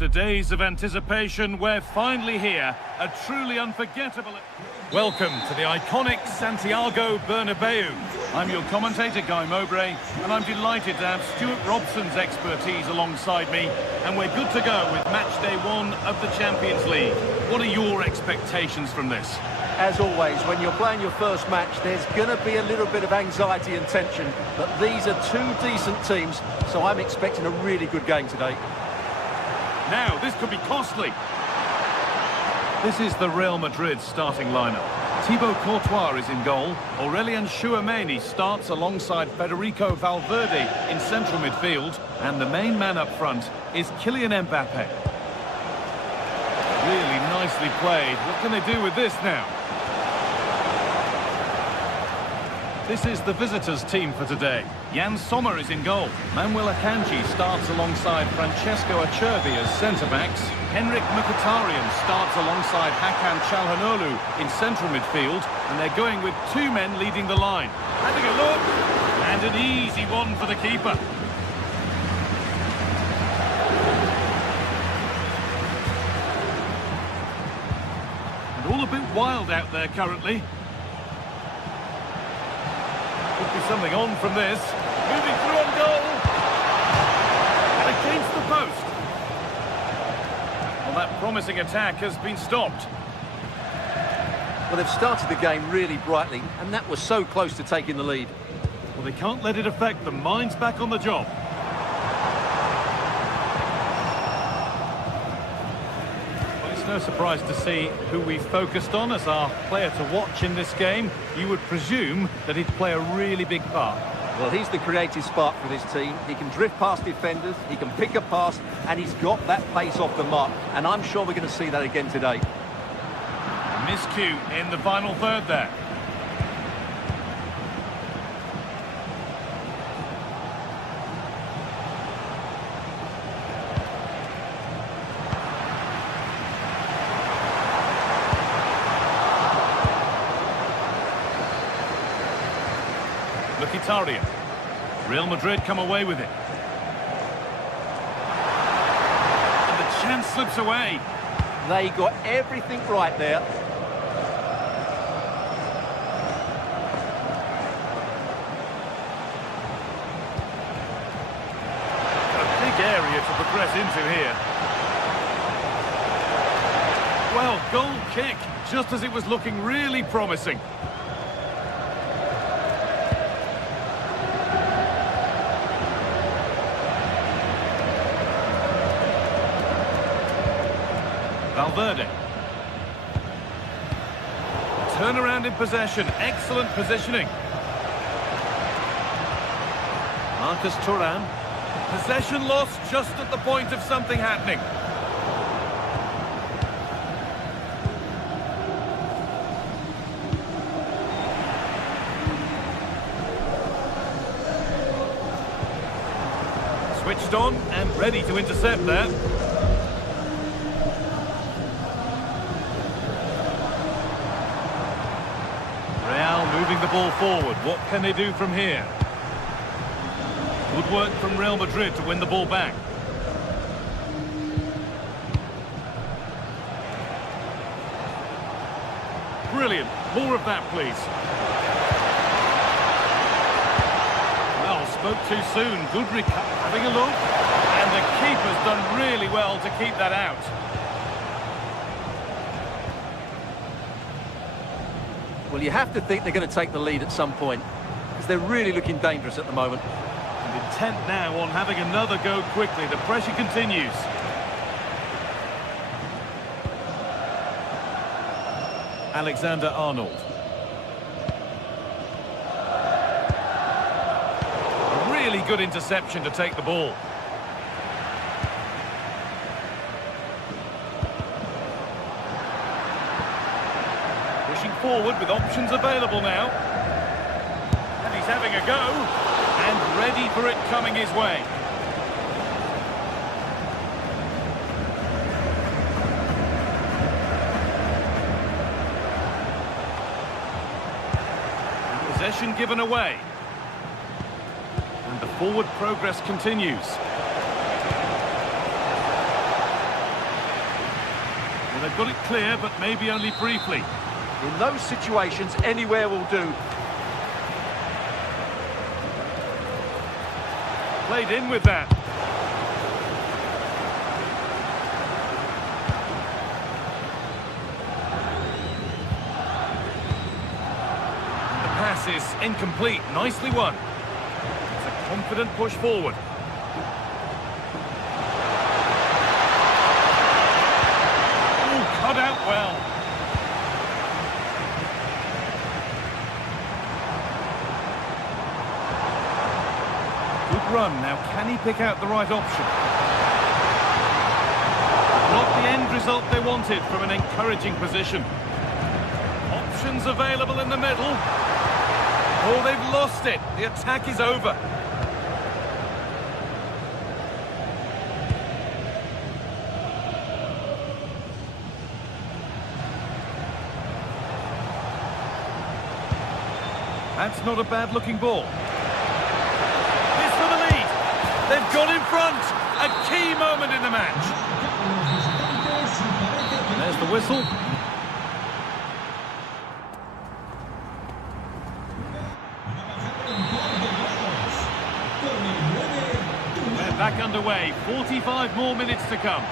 After days of anticipation, we're finally here. A truly unforgettable... Welcome to the iconic Santiago Bernabeu. I'm your commentator, Guy Mowbray, and I'm delighted to have Stuart Robson's expertise alongside me, and we're good to go with match day 1 of the Champions League. What are your expectations from this? As always, when you're playing your first match, there's going to be a little bit of anxiety and tension, but these are two decent teams, so I'm expecting a really good game today. Now, this could be costly. This is the Real Madrid starting lineup. Thibaut Courtois is in goal. Aurelien Tchouameni starts alongside Federico Valverde in central midfield. And the main man up front is Kylian Mbappe. Really nicely played. What can they do with this now? This is the visitors' team for today. Jan Sommer is in goal. Manuel Akanji starts alongside Francesco Acerbi as centre-backs. Henrik Mkhitaryan starts alongside Hakan Çalhanoğlu in central midfield. And they're going with two men leading the line. Having a look. And an easy one for the keeper. And all a bit wild out there currently. Could be something on from this. Moving through on goal. And against the post. Well, that promising attack has been stopped. Well, they've started the game really brightly, and that was so close to taking the lead. Well, they can't let it affect them. Mind's back on the job. Well, it's no surprise to see who we focused on as our player to watch in this game. You would presume that he'd play a really big part. Well, he's the creative spark for this team. He can drift past defenders, he can pick a pass, and he's got that pace off the mark. And I'm sure we're going to see that again today. Miscue in the final third there. Mkhitaryan. Real Madrid come away with it. And the chance slips away. They got everything right there. A big area to progress into here. Well, goal kick, just as it was looking really promising. Valverde. Turnaround in possession. Excellent positioning. Marcus Thuram. Possession lost just at the point of something happening. Switched on and ready to intercept there. Moving the ball forward. What can they do from here? Good work from Real Madrid to win the ball back. Brilliant. More of that, please. Well, spoke too soon. Good recovery. Having a look. And the keeper's done really well to keep that out. Well, you have to think they're going to take the lead at some point, because they're really looking dangerous at the moment. And intent now on having another go quickly. The pressure continues. Alexander-Arnold. A really good interception to take the ball. Forward with options available now. And he's having a go. And ready for it coming his way. Possession given away. And the forward progress continues. Well, they've got it clear, but maybe only briefly. In those situations, anywhere will do. Played in with that. The pass is incomplete. Nicely won. It's a confident push forward. Oh, cut out well. Run. Now, can he pick out the right option? Not the end result they wanted from an encouraging position. Options available in the middle. Oh, they've lost it. The attack is over. That's not a bad-looking ball. They've got in front. A key moment in the match. There's the whistle. They're back underway. 45 more minutes to come.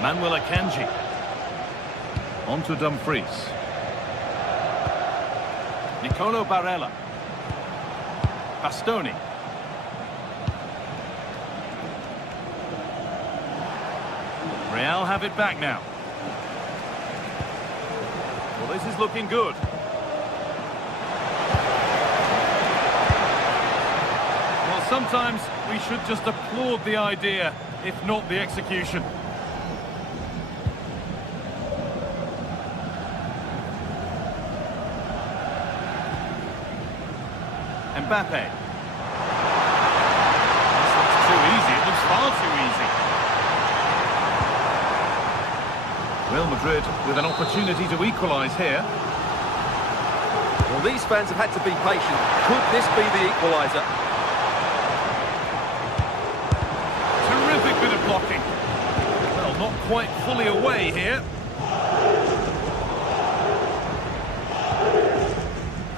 Manuel Akanji. On to Dumfries. Nicolo Barella. Bastoni. Real have it back now. Well, this is looking good. Well, sometimes we should just applaud the idea, if not the execution. Mbappe. This looks too easy. It looks far too easy. Real Madrid with an opportunity to equalise here. Well, these fans have had to be patient. Could this be the equaliser? Terrific bit of blocking. Well, not quite fully away here.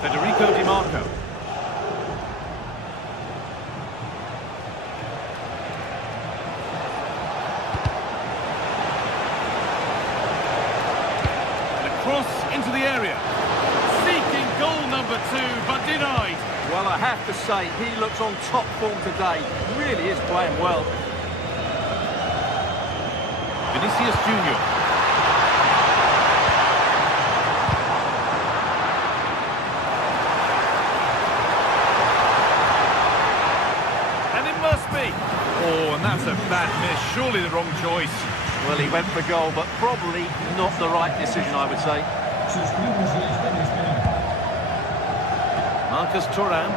Federico Di Marco. Into the area, seeking goal number 2, but denied. Well, I have to say, he looks on top form today. Really is playing well. Vinicius Junior. And it must be. Oh, and that's a bad miss. Surely the wrong choice. Well, he went for goal, but probably not the right decision, I would say. Marcus Thuram.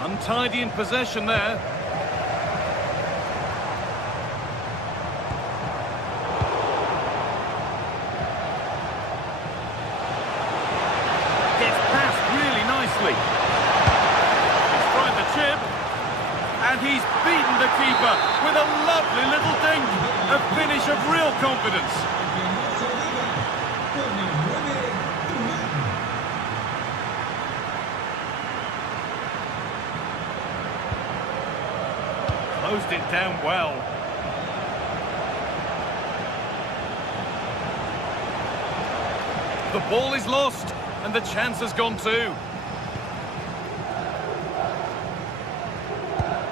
Untidy in possession there. Gets past really nicely. He's tried the chip. And he's beaten the keeper with a lovely little dink. A finish of real confidence. Closed it down well. The ball is lost, and the chance has gone too.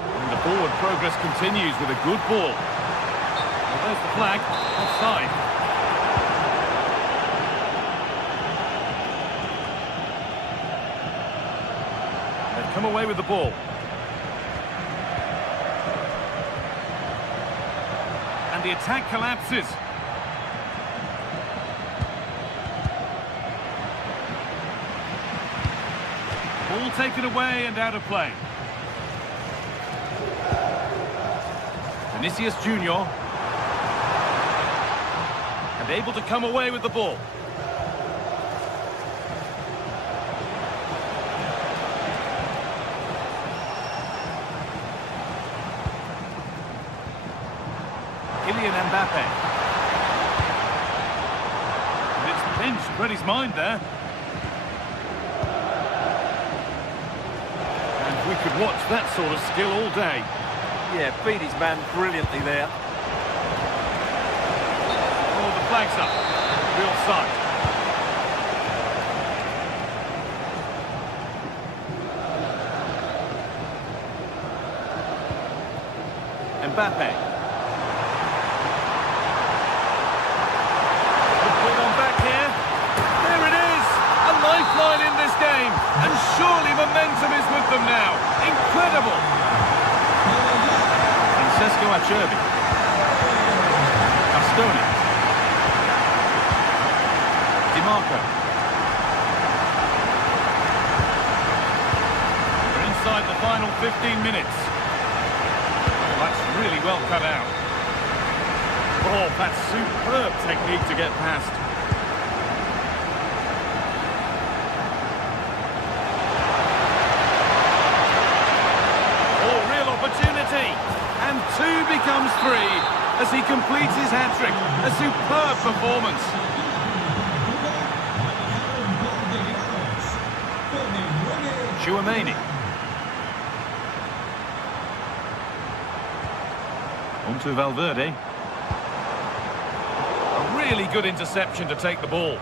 And the forward progress continues with a good ball. Well, there's the flag, offside. They've come away with the ball. And the attack collapses. Ball taken away and out of play. Vinicius Junior. And able to come away with the ball. Kylian Mbappe. And it's pinched, read his mind there. And we could watch that sort of skill all day. Yeah, beat his man brilliantly there. Oh, the flag's up. Real side. Mbappe. Good ball on back here. There it is! A lifeline in this game. And surely momentum is with them now. Incredible! Acerbi. Castoni. Di Marco. We're inside the final 15 minutes. That's really well cut out. Oh, that's superb technique to get past. Oh, real opportunity. And 2 becomes 3 as he completes his hat-trick. A superb performance. Chouameni. On to Valverde. A really good interception to take the ball.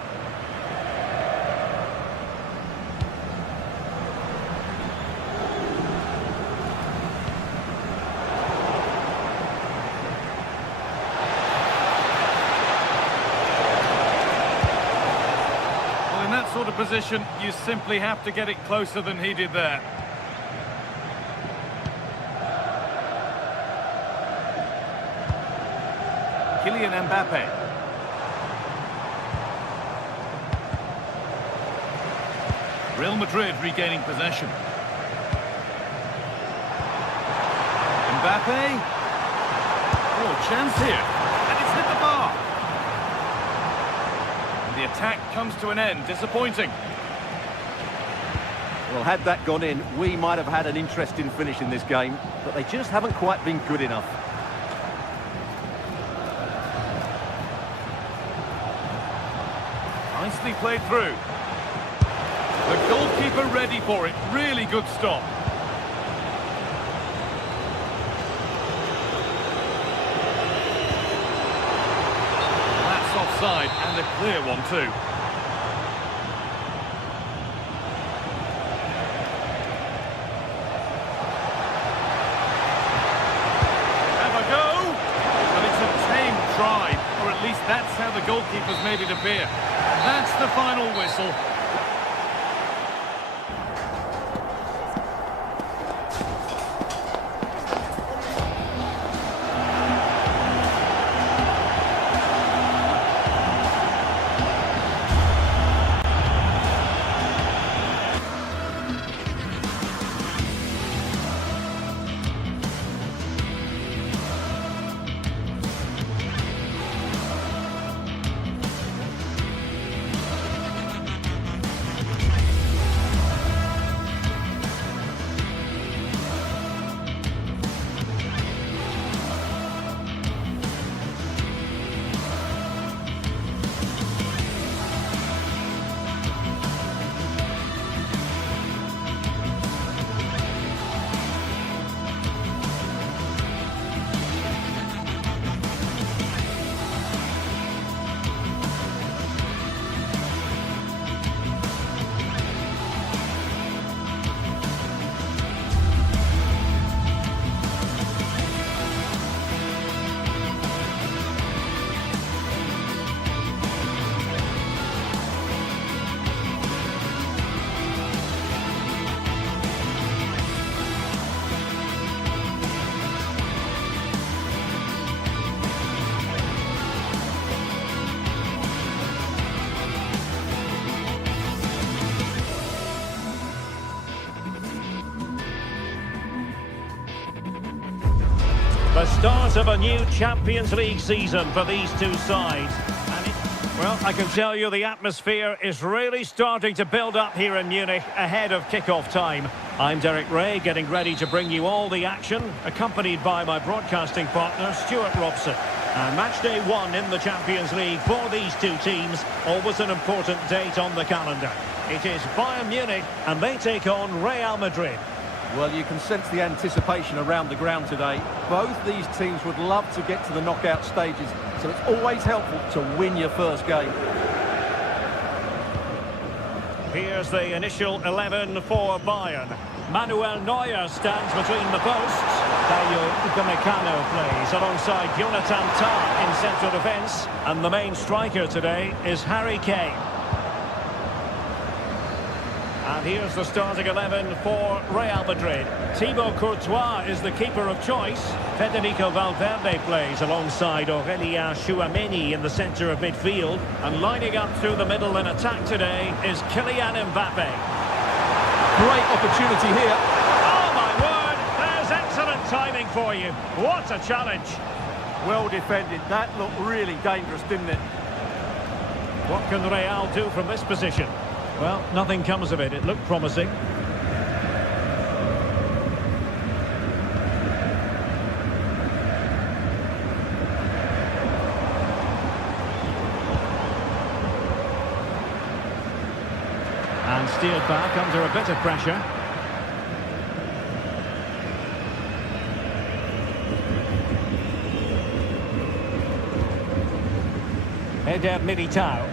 Well, in that sort of position, you simply have to get it closer than he did there. Kylian Mbappe. Real Madrid regaining possession. Mbappe. Oh, chance here. And it's hit the bar. And the attack comes to an end. Disappointing. Well, had that gone in, we might have had an interesting finish in this game, but they just haven't quite been good enough. Nicely played through. The goalkeeper ready for it. Really good stop. That's offside, and a clear one too. Have a go. But it's a tame try, or at least that's how the goalkeeper's made it appear. That's the final whistle. The start of a new Champions League season for these two sides. Well, I can tell you the atmosphere is really starting to build up here in Munich ahead of kickoff time. I'm Derek Ray, getting ready to bring you all the action, accompanied by my broadcasting partner, Stuart Robson. And match day 1 in the Champions League for these two teams. Always an important date on the calendar. It is Bayern Munich and they take on Real Madrid. Well, you can sense the anticipation around the ground today. Both these teams would love to get to the knockout stages, so it's always helpful to win your first game. Here's the initial 11 for Bayern. Manuel Neuer stands between the posts. Dayo Upamecano plays alongside Jonathan Tah in central defence. And the main striker today is Harry Kane. And here's the starting 11 for Real Madrid. Thibaut Courtois is the keeper of choice. Federico Valverde plays alongside Aurélien Tchouaméni in the centre of midfield. And lining up through the middle in attack today is Kylian Mbappe. Great opportunity here. Oh my word, there's excellent timing for you. What a challenge. Well defended. That looked really dangerous, didn't it? What can Real do from this position? Well, nothing comes of it. It looked promising. And steered back under a bit of pressure. Eder Militao.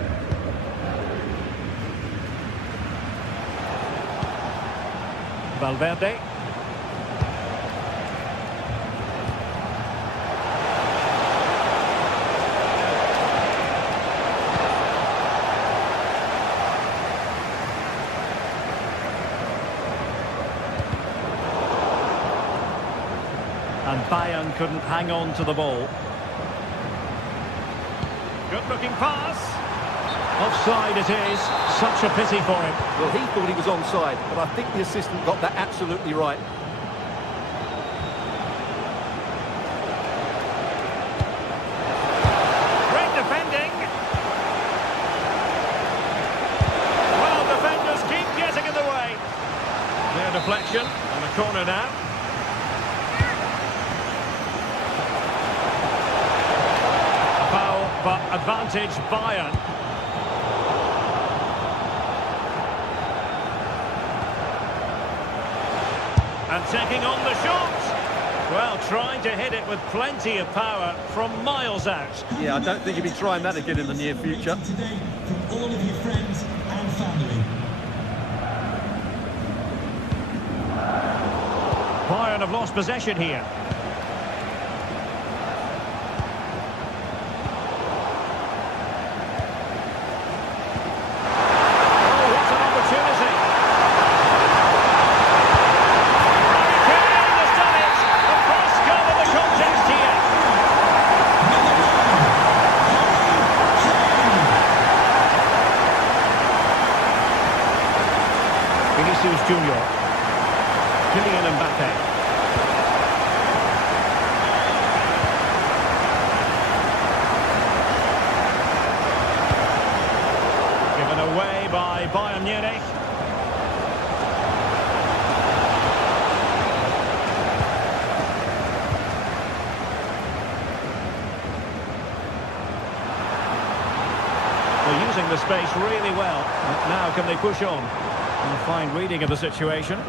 Valverde. And Bayern couldn't hang on to the ball. Good looking pass. Offside it is. Such a pity for him. Well, he thought he was onside, but I think the assistant got that absolutely right. Great defending. Well, defenders keep getting in the way. Their deflection and a corner now. Foul, but advantage Bayern. And taking on the shot. Well, trying to hit it with plenty of power from miles out. Yeah, I don't think he'll be trying that again in the near future. Today from all of your friends and family. Bayern have lost possession here. Oh, what an opportunity. Vinicius Junior. Kylian Mbappe. Given away by Bayern Munich. They're using the space really well. But now can they push on? And a fine reading of the situation.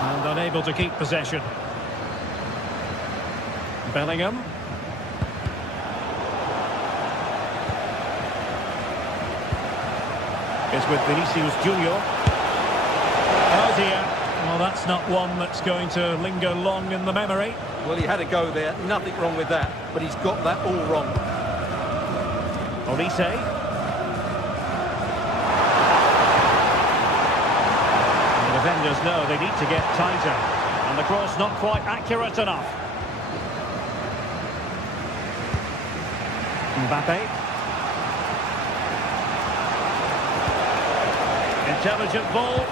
And unable to keep possession. Bellingham. Is with Vinicius Junior. Oh dear. Well, that's not one that's going to linger long in the memory. Well, he had a go there. Nothing wrong with that. But he's got that all wrong. Olise. The defenders know they need to get tighter. And the cross not quite accurate enough. Mbappe. Intelligent ball.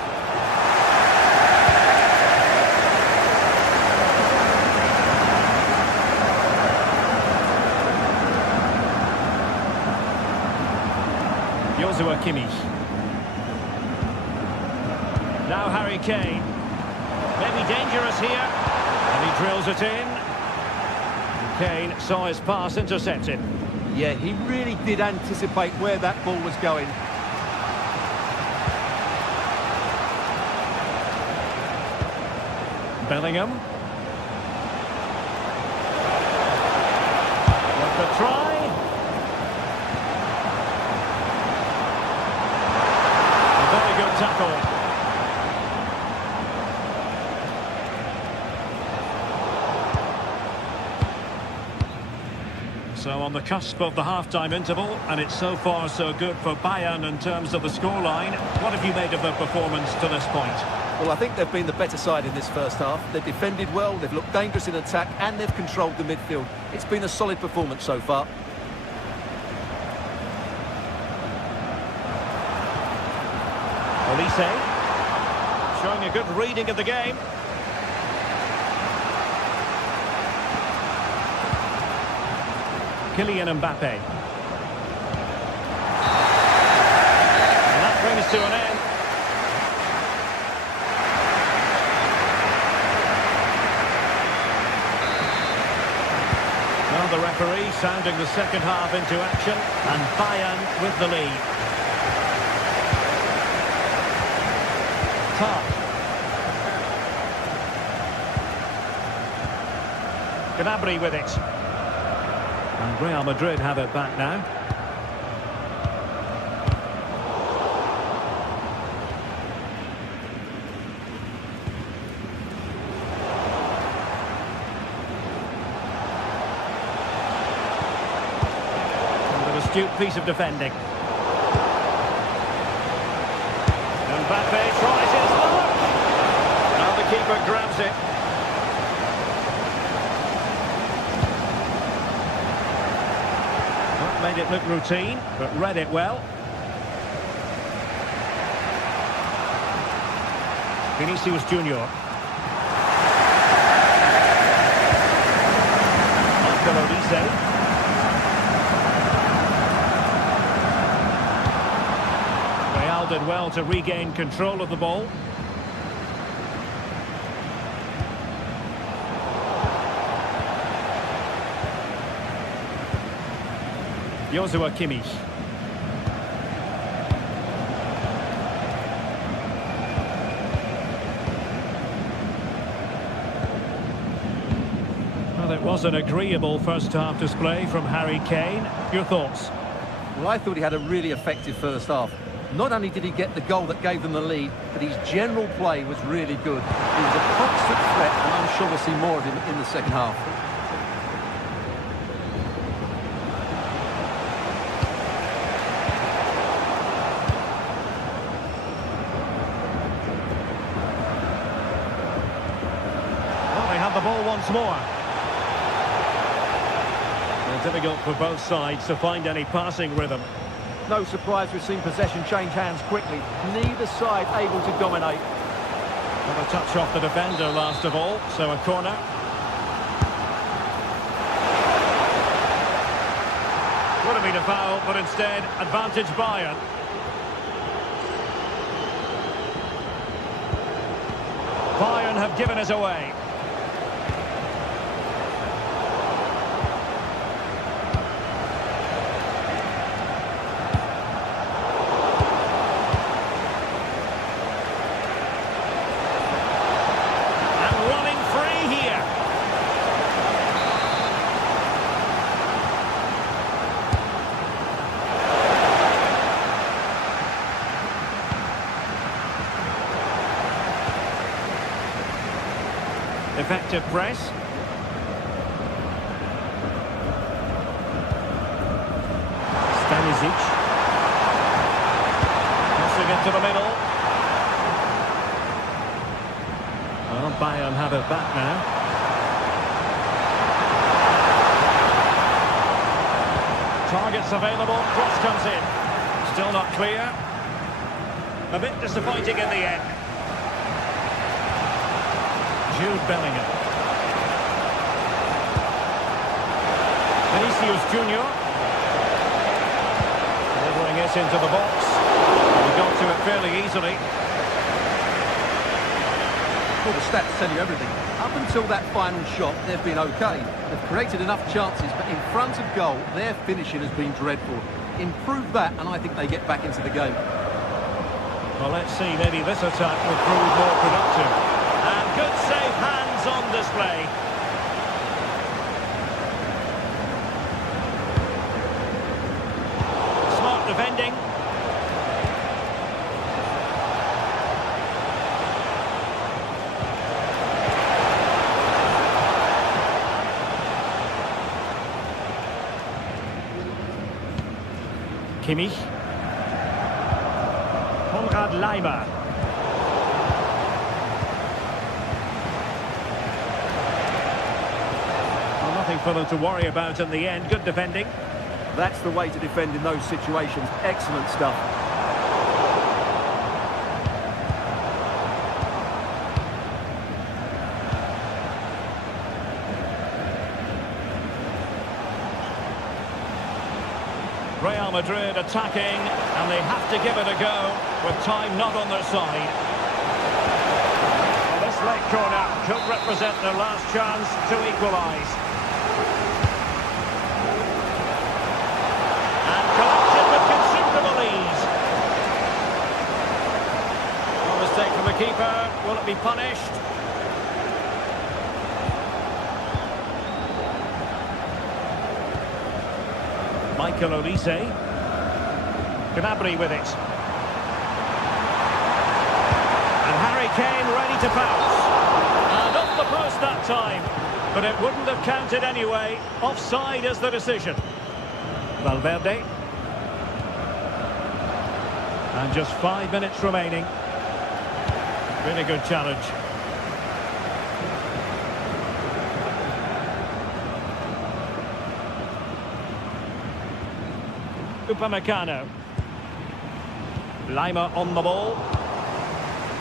Joshua Kimmich. Now Harry Kane. Maybe dangerous here. And he drills it in. And Kane saw his pass intercepted. Yeah, he really did anticipate where that ball was going. Bellingham. What the try? A very good tackle. So on the cusp of the half-time interval, and it's so far so good for Bayern in terms of the scoreline. What have you made of their performance to this point? Well, I think they've been the better side in this first half. They've defended well, they've looked dangerous in attack, and they've controlled the midfield. It's been a solid performance so far. Olise, showing a good reading of the game. Kylian Mbappe. And that brings to an end. Well, the referee sounding the second half into action, and Bayern with the lead. Bernabu with it. And Real Madrid have it back now. And an astute piece of defending. Mbappe tries his luck. Now the keeper grabs it. Made it look routine, but read it well. Vinicius Junior. Olise. Real did well to regain control of the ball. Joshua Kimmich. Well, it was an agreeable first half display from Harry Kane. Your thoughts? Well, I thought he had a really effective first half. Not only did he get the goal that gave them the lead, but his general play was really good. He was a constant threat, and I'm sure we'll see more of him in the second half. The ball once more. Well, difficult for both sides to find any passing rhythm. No surprise we've seen possession change hands quickly. Neither side able to dominate. Well, a touch off the defender last of all, so a corner. Would have been a foul, but instead advantage Bayern. Bayern have given us away. Effective press. Stanisic. Crossing into the middle. Well, Bayern have it back now. Targets available. Cross comes in. Still not clear. A bit disappointing in the end. Jude Bellingham. Vinicius Junior. Delivering his into the box. He got to it fairly easily. Well, the stats tell you everything. Up until that final shot, they've been okay. They've created enough chances, but in front of goal, their finishing has been dreadful. Improve that, and I think they get back into the game. Well, let's see, maybe this attack will prove more productive. And good safe hands on display. Smart defending. Kimmich. Konrad Laimer. Well, nothing for them to worry about in the end. Good defending. That's the way to defend in those situations. Excellent stuff. Real Madrid attacking, and they have to give it a go, with time not on their side. Well, this late corner could represent their last chance to equalise. And collected with considerable ease. Well, mistake from the keeper. Will it be punished? Michael Olise. Gnabry with it. And Harry Kane ready to pounce. And off the post that time. But it wouldn't have counted anyway. Offside is the decision. Valverde. And just 5 minutes remaining. Really good challenge. Upamecano. Laimer on the ball.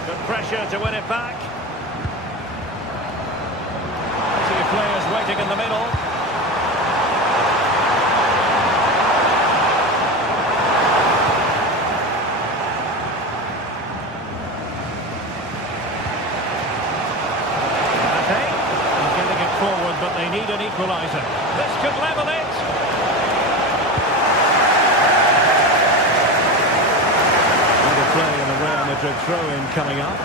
Good pressure to win it back. Two players waiting in the middle. Okay, he's getting it forward, but they need an equaliser. This could level it. Play in the Real Madrid throw-in coming up.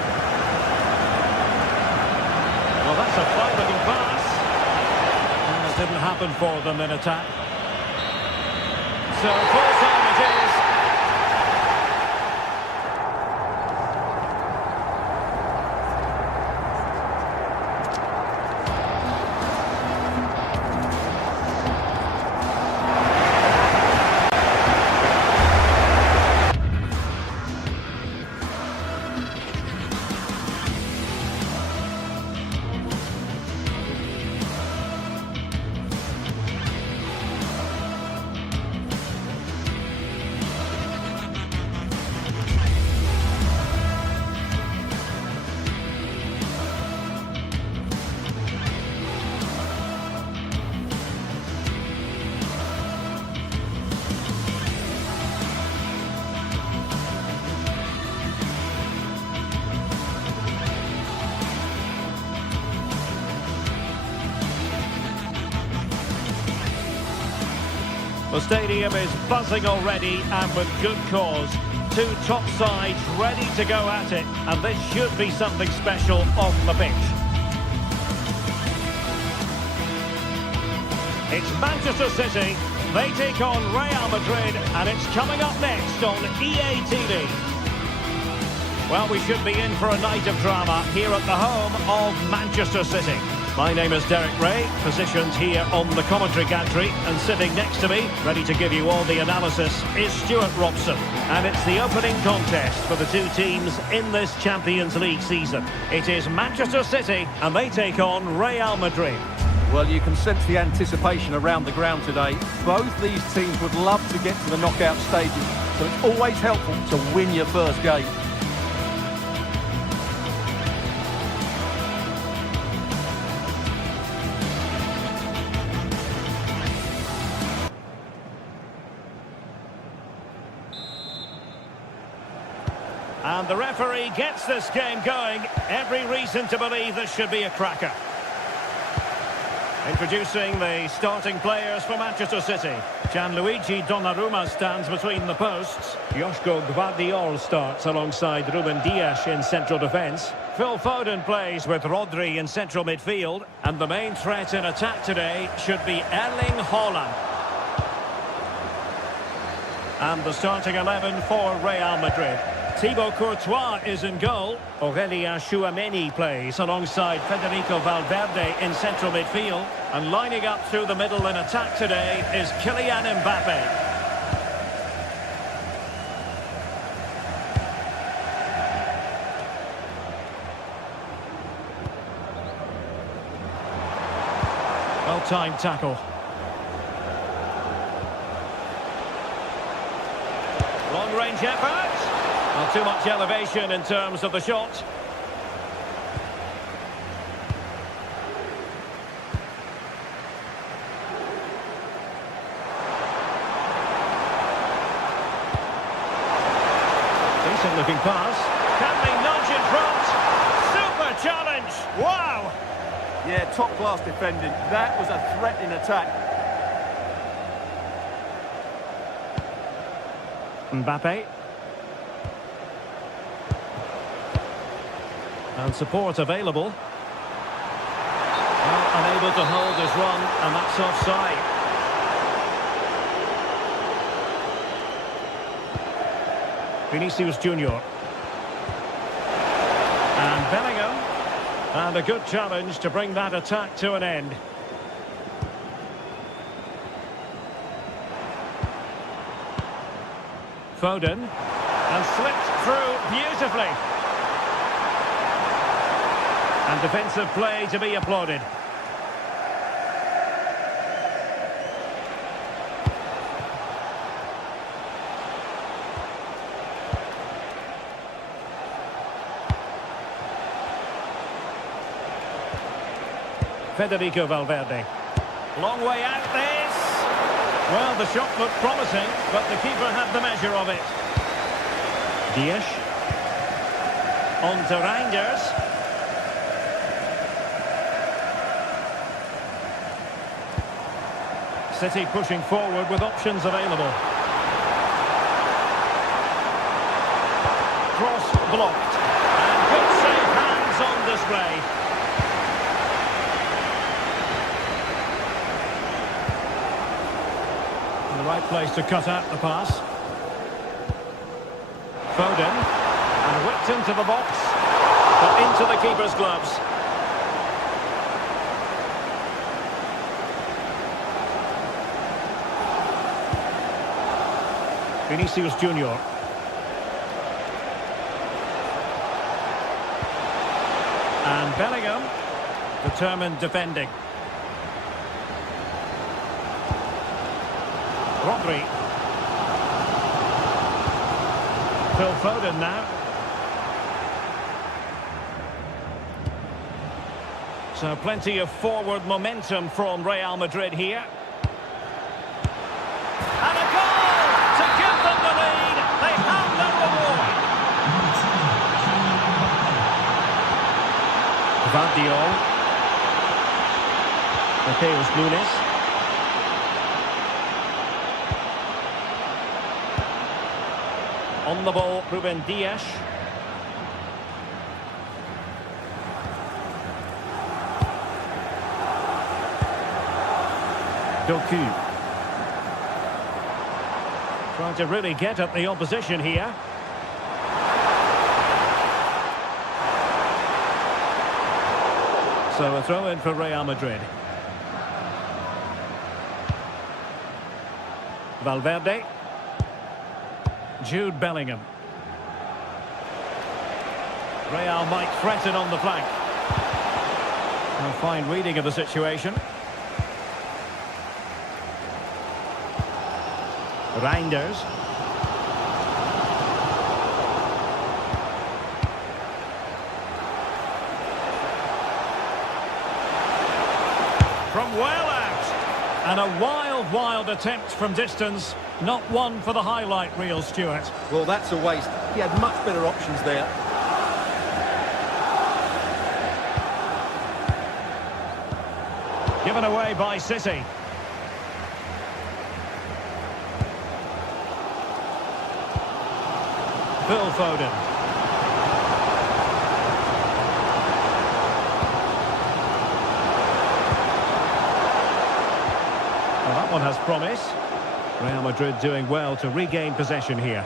Well, that's a fine-looking pass. And it didn't happen for them in attack. So full time it is. The stadium is buzzing already, and with good cause. Two top sides ready to go at it, and this should be something special on the pitch. It's Manchester City. They take on Real Madrid, and it's coming up next on EA TV. Well, we should be in for a night of drama here at the home of Manchester City. My name is Derek Ray, positioned here on the commentary gantry, and sitting next to me, ready to give you all the analysis, is Stuart Robson. And it's the opening contest for the two teams in this Champions League season. It is Manchester City, and they take on Real Madrid. Well, you can sense the anticipation around the ground today. Both these teams would love to get to the knockout stages, so it's always helpful to win your first game. And the referee gets this game going. Every reason to believe this should be a cracker. Introducing the starting players for Manchester City. Gianluigi Donnarumma stands between the posts. Joško Gvardiol starts alongside Ruben Dias in central defence. Phil Foden plays with Rodri in central midfield. And the main threat in attack today should be Erling Haaland. And the starting 11 for Real Madrid. Thibaut Courtois is in goal. Aurelien Tchouameni plays alongside Federico Valverde in central midfield. And lining up through the middle in attack today is Kylian Mbappe. Well-timed tackle. Long-range effort. Not too much elevation in terms of the shot. Decent looking pass. Can they nudge in front? Super challenge. Wow. Yeah, top-class defending. That was a threat in attack. Mbappe. And support available. Well, unable to hold his run, and that's offside. Vinicius Junior. And Bellingham. And a good challenge to bring that attack to an end. Foden. And slipped through beautifully. And defensive play to be applauded. Federico Valverde. Long way out this. Well, the shot looked promising, but the keeper had the measure of it. Dias. On to Reinders. City pushing forward with options available. Cross blocked. And good safe hands on display. In the right place to cut out the pass. Foden. And whipped into the box. But into the keeper's gloves. Vinicius Junior. And Bellingham, determined defending. Rodri. Phil Foden now. So plenty of forward momentum from Real Madrid here. And a goal to give them the lead. They have their reward. Gvardiol. Mateus Nunes. On the ball, Ruben Dias. Doku. Trying to really get at the opposition here. So a throw in for Real Madrid. Valverde. Jude Bellingham. Real might threaten on the flank. A fine reading of the situation. Reinders. From well out. And a wild, wild attempt from distance. Not one for the highlight reel, Stuart. Well, that's a waste. He had much better options there. Given away by City. Phil Foden. Well, that one has promise. Real Madrid doing well to regain possession here.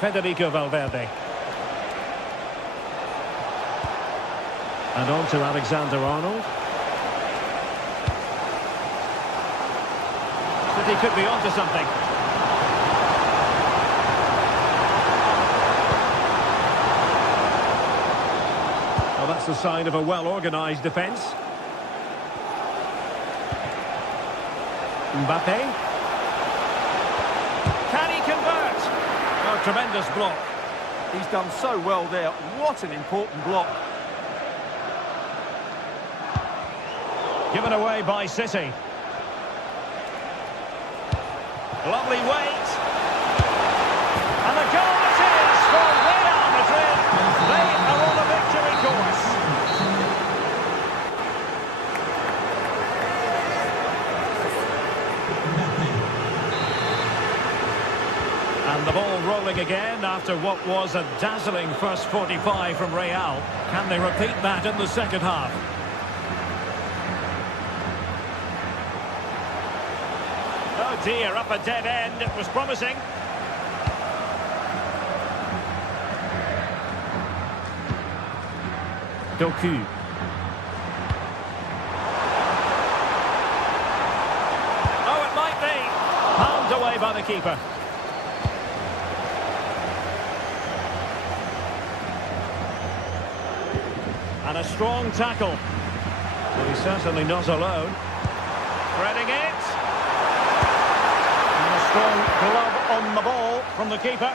Federico Valverde. And on to Alexander-Arnold. City could be onto something. Well, that's the sign of a well-organised defence. Mbappe. Can he convert? Oh, tremendous block. He's done so well there. What an important block. Given away by City. Lovely weight. And the goal it is for Real Madrid. They are on the victory course. And the ball rolling again after what was a dazzling first 45 from Real. Can they repeat that in the second half? Oh dear, up a dead end. It was promising. Doku. Oh, it might be. Palmed away by the keeper. And a strong tackle. Well, he's certainly not alone. Threading it. Strong glove on the ball from the keeper.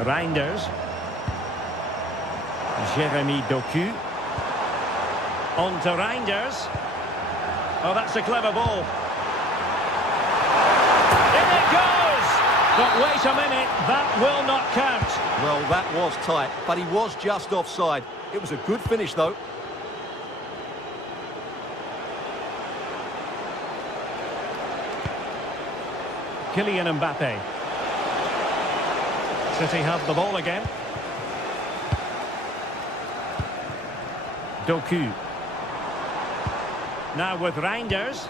Reinders. Jeremy Doku. On to Reinders. Oh, that's a clever ball. In it goes! But wait a minute, that will not count. Well, that was tight, but he was just offside. It was a good finish, though. Kylian Mbappe. City have the ball again. Doku. Now with Reinders.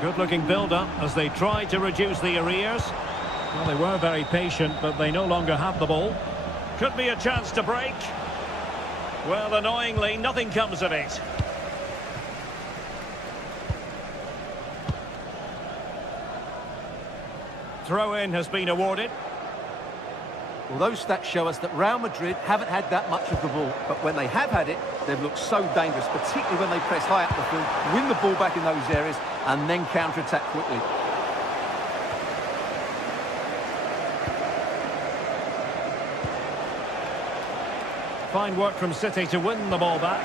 Good-looking build-up as they tried to reduce the arrears. Well, they were very patient, but they no longer have the ball. Could be a chance to break. Well, annoyingly, nothing comes of it. Throw-in has been awarded. Well, those stats show us that Real Madrid haven't had that much of the ball, but when they have had it, they've looked so dangerous, particularly when they press high up the field, win the ball back in those areas, and then counter-attack quickly. Fine work from City to win the ball back.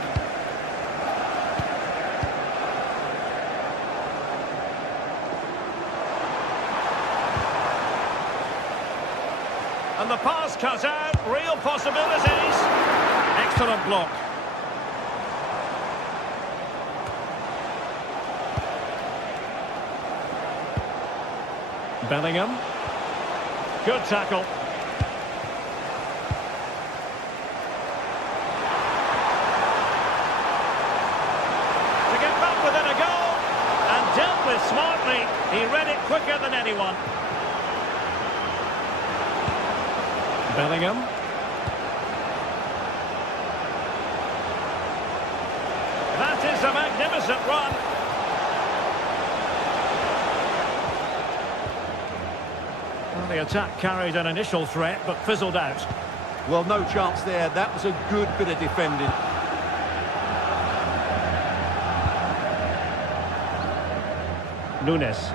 And the pass cut out, real possibilities. Excellent block. Bellingham. Good tackle. To get back within a goal. And dealt with smartly. He read it quicker than anyone. Bellingham. That is a magnificent run. Well, the attack carried an initial threat, but fizzled out. Well, no chance there. That was a good bit of defending. Nunes.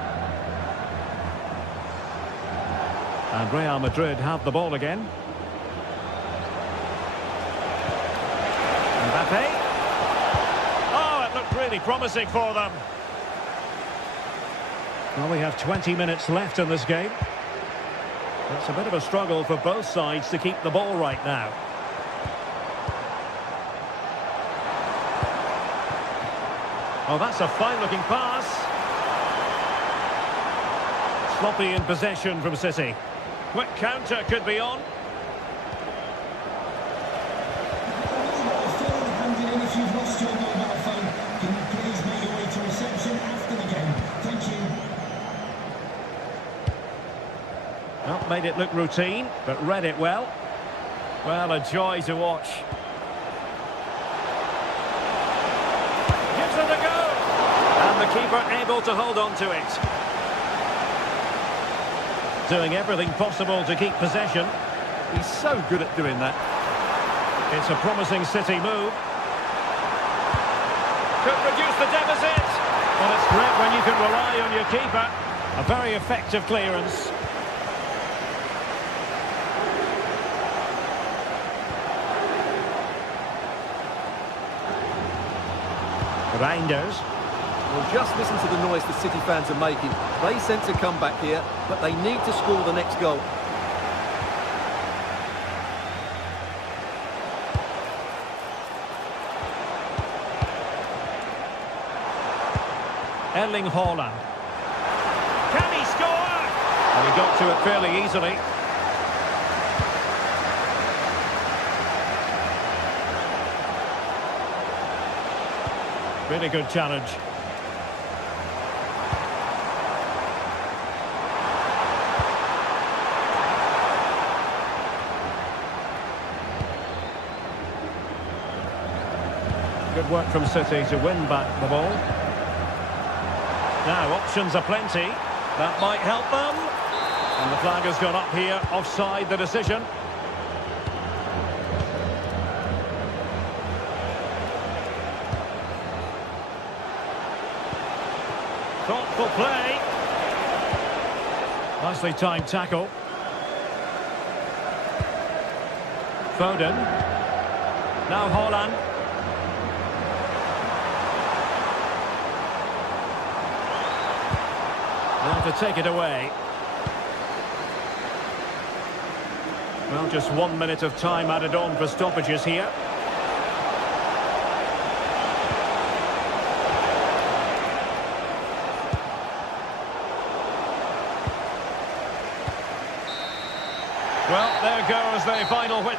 And Real Madrid have the ball again. Mbappe. Oh, it looked really promising for them. Well, we have 20 minutes left in this game. It's a bit of a struggle for both sides to keep the ball right now. Oh, that's a fine-looking pass. Sloppy in possession from City. Quick counter could be on. If you've lost your mobile phone, can you please make your way to reception after the game? Thank you. Well, made it look routine, but read it well. Well, a joy to watch. Gives it a go! And the keeper able to hold on to it. Doing everything possible to keep possession. He's so good at doing that. It's a promising City move. Could reduce the deficit. Well, it's great when you can rely on your keeper. A very effective clearance. Reinders. Well, just listen to the noise the City fans are making. They sense a comeback here, but they need to score the next goal. Erling Haaland. Can he score? And he got to it fairly easily. Really good challenge. Good work from City to win back the ball. Now, options are plenty. That might help them. And the flag has gone up here, offside the decision. Thoughtful play. Nicely timed tackle. Foden. Now Haaland. They'll have to take it away. Well, just 1 minute of time added on for stoppages here. Well, there goes the final win.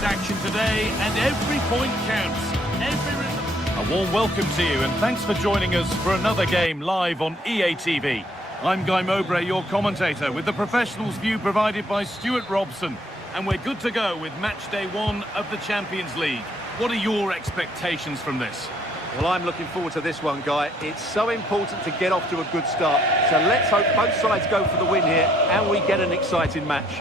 Action today, and every point counts. A warm welcome to you, and thanks for joining us for another game live on EA TV. I'm Guy Mowbray, your commentator, with the professionals' view provided by Stuart Robson. And we're good to go with match day 1 of the Champions League. What are your expectations from this? Well, I'm looking forward to this one, Guy. It's so important to get off to a good start. So let's hope both sides go for the win here and we get an exciting match.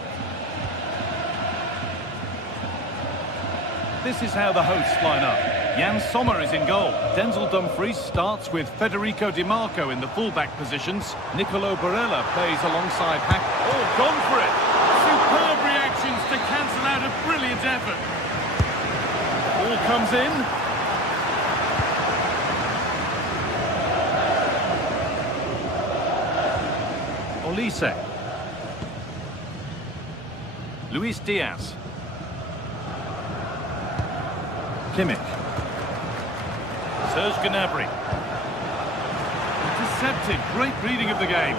This is how the hosts line up. Jan Sommer is in goal. Denzel Dumfries starts with Federico Di Marco in the full-back positions. Nicolo Barella plays alongside Hack. Oh, gone for it! Superb reactions to cancel out a brilliant effort. Ball comes in. Olise. Luis Diaz. Kimmich. Serge Gnabry. Intercepted. Great reading of the game.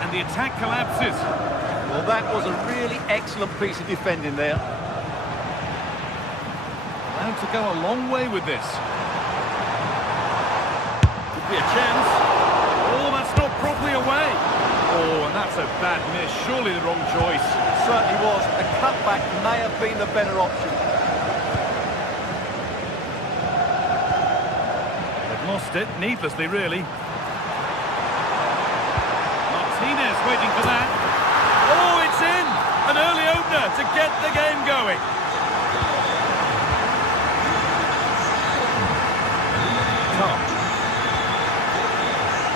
And the attack collapses. Well, that was a really excellent piece of defending there. Allowed to go a long way with this. Could be a chance. Oh, that's not properly away. Oh, and that's a bad miss. Surely the wrong choice. Certainly was. A cutback may have been the better option. They've lost it, needlessly, really. Martinez waiting for that. Oh, it's in! An early opener to get the game going. Tom.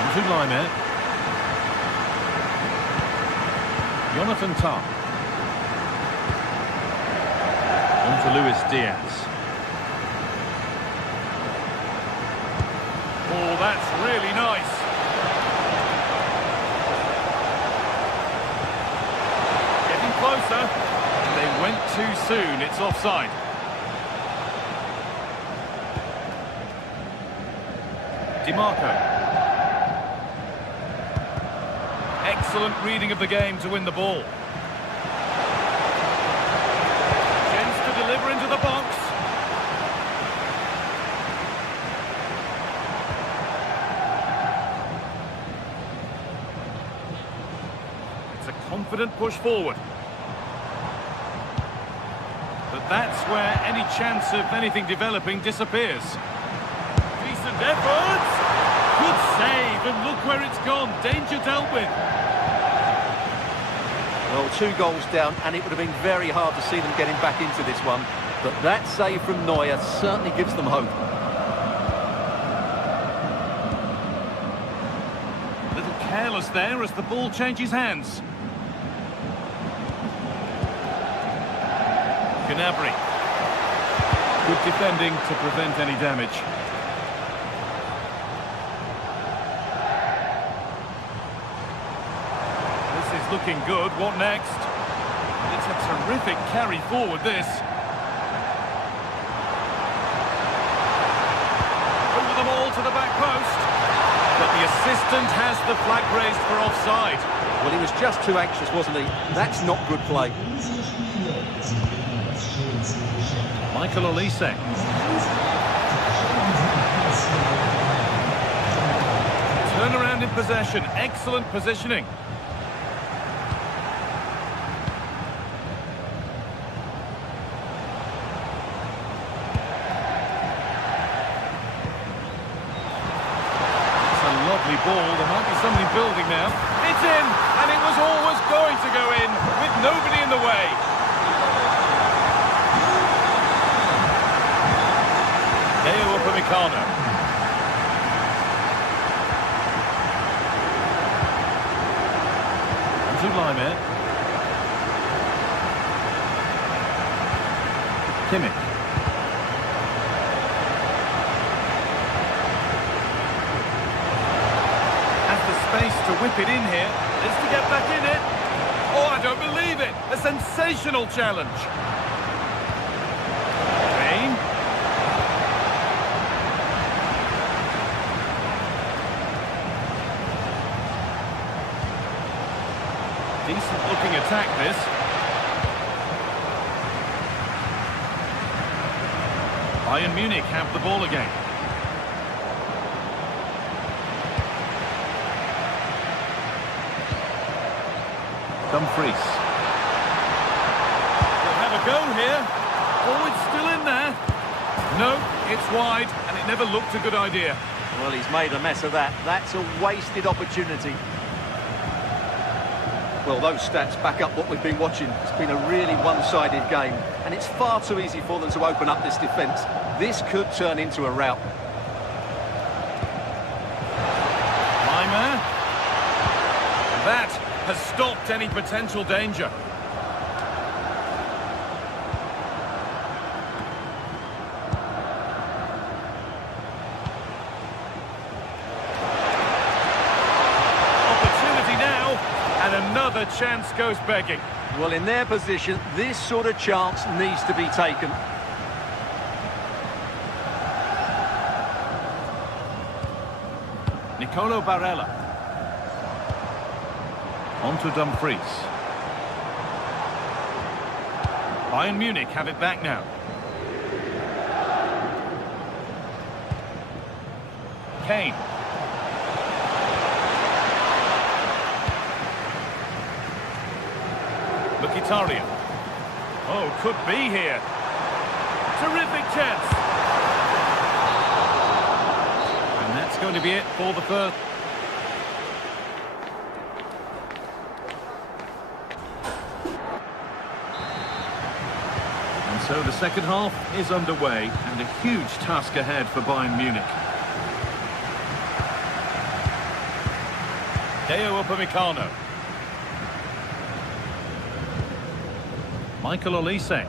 On to Laimer. Jonathan Tah. On to Luis Diaz. Oh, that's really nice. Getting closer. And they went too soon. It's offside. Di Marco. Excellent reading of the game to win the ball. Chance to deliver into the box. It's a confident push forward. But that's where any chance of anything developing disappears. Decent efforts! Good save, and look where it's gone. Danger dealt with. Well, 2 goals down, and it would have been very hard to see them getting back into this one. But that save from Neuer certainly gives them hope. A little careless there as the ball changes hands. Gnabry. Good defending to prevent any damage. Looking good. What next? It's a terrific carry forward, this. Over the ball to the back post. But the assistant has the flag raised for offside. Well, he was just too anxious, wasn't he? That's not good play. Michael Olise. Turn around in possession. Excellent positioning. Ball. There might be somebody building now. It's in, and it was always going to go in with nobody in the way. Leo Upamecano. On to Laimer. Kimmich. Space to whip it in here. Is to get back in it. Oh, I don't believe it. A sensational challenge. Kane. Decent looking attack, this. Bayern Munich have the ball again. Dumfries. They'll have a go here. Oh, it's still in there. No, it's wide, and it never looked a good idea. Well, he's made a mess of that. That's a wasted opportunity. Well, those stats back up what we've been watching. It's been a really one-sided game, and it's far too easy for them to open up this defence. This could turn into a rout. Leimer. That has stopped any potential danger. Another chance goes begging. Well, in their position, this sort of chance needs to be taken. Nicolo Barella. On to Dumfries. Bayern Munich have it back now. Kane. Mkhitaryan. Oh, could be here. Terrific chance. And that's going to be it for the first. And so the second half is underway, and a huge task ahead for Bayern Munich. Deo Upamecano. Michael Olise.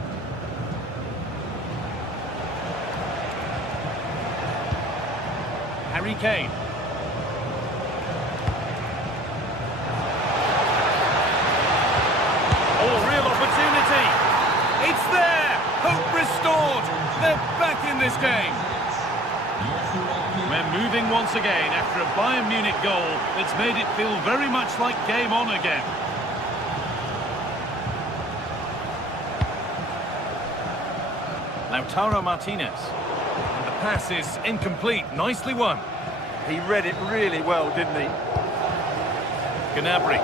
Harry Kane. Oh, real opportunity. It's there. Hope restored. They're back in this game. We're moving once again after a Bayern Munich goal that's made it feel very much like game on again. Lautaro Martinez. And the pass is incomplete. Nicely won. He read it really well, didn't he? Gnabry.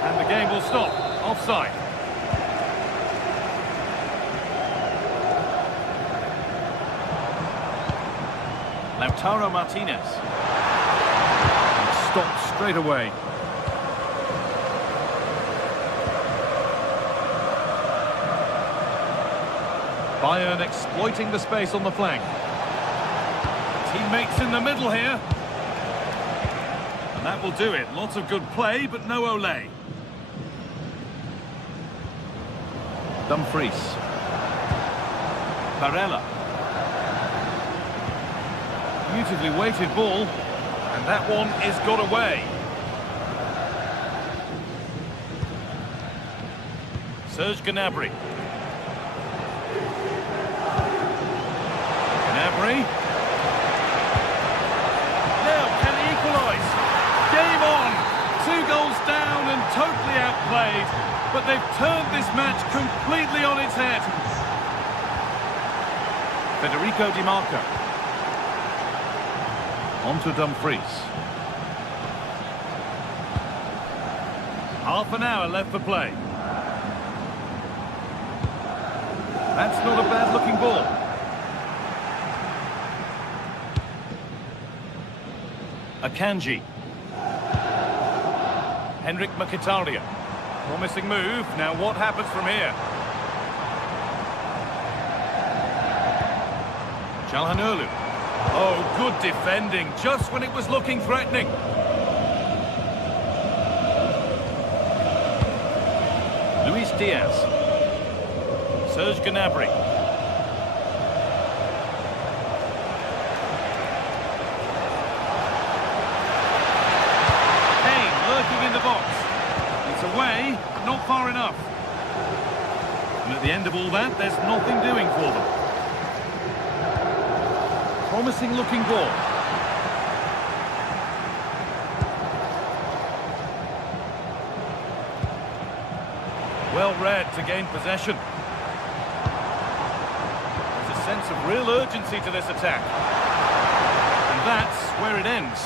And the game will stop. Offside. Lautaro Martinez. And stopped straight away. Bayern exploiting the space on the flank. Teammates in the middle here. And that will do it. Lots of good play, but no Ole. Dumfries. Barella. Beautifully weighted ball. And that one is got away. Serge Gnabry. Now, can he equalise? Game on! 2 goals down and totally outplayed, but they've turned this match completely on its head. Federico Di Marco. On to Dumfries. Half an hour left for play. That's not a bad-looking ball. Akanji. Henrik Mkhitaryan. Promising move. Now what happens from here? Calhanoglu. Oh, good defending. Just when it was looking threatening. Luis Diaz. Serge Gnabry. In the box. It's away, but not far enough. And at the end of all that, there's nothing doing for them. Promising looking ball. Well read to gain possession. of real urgency to this attack. And that's where it ends.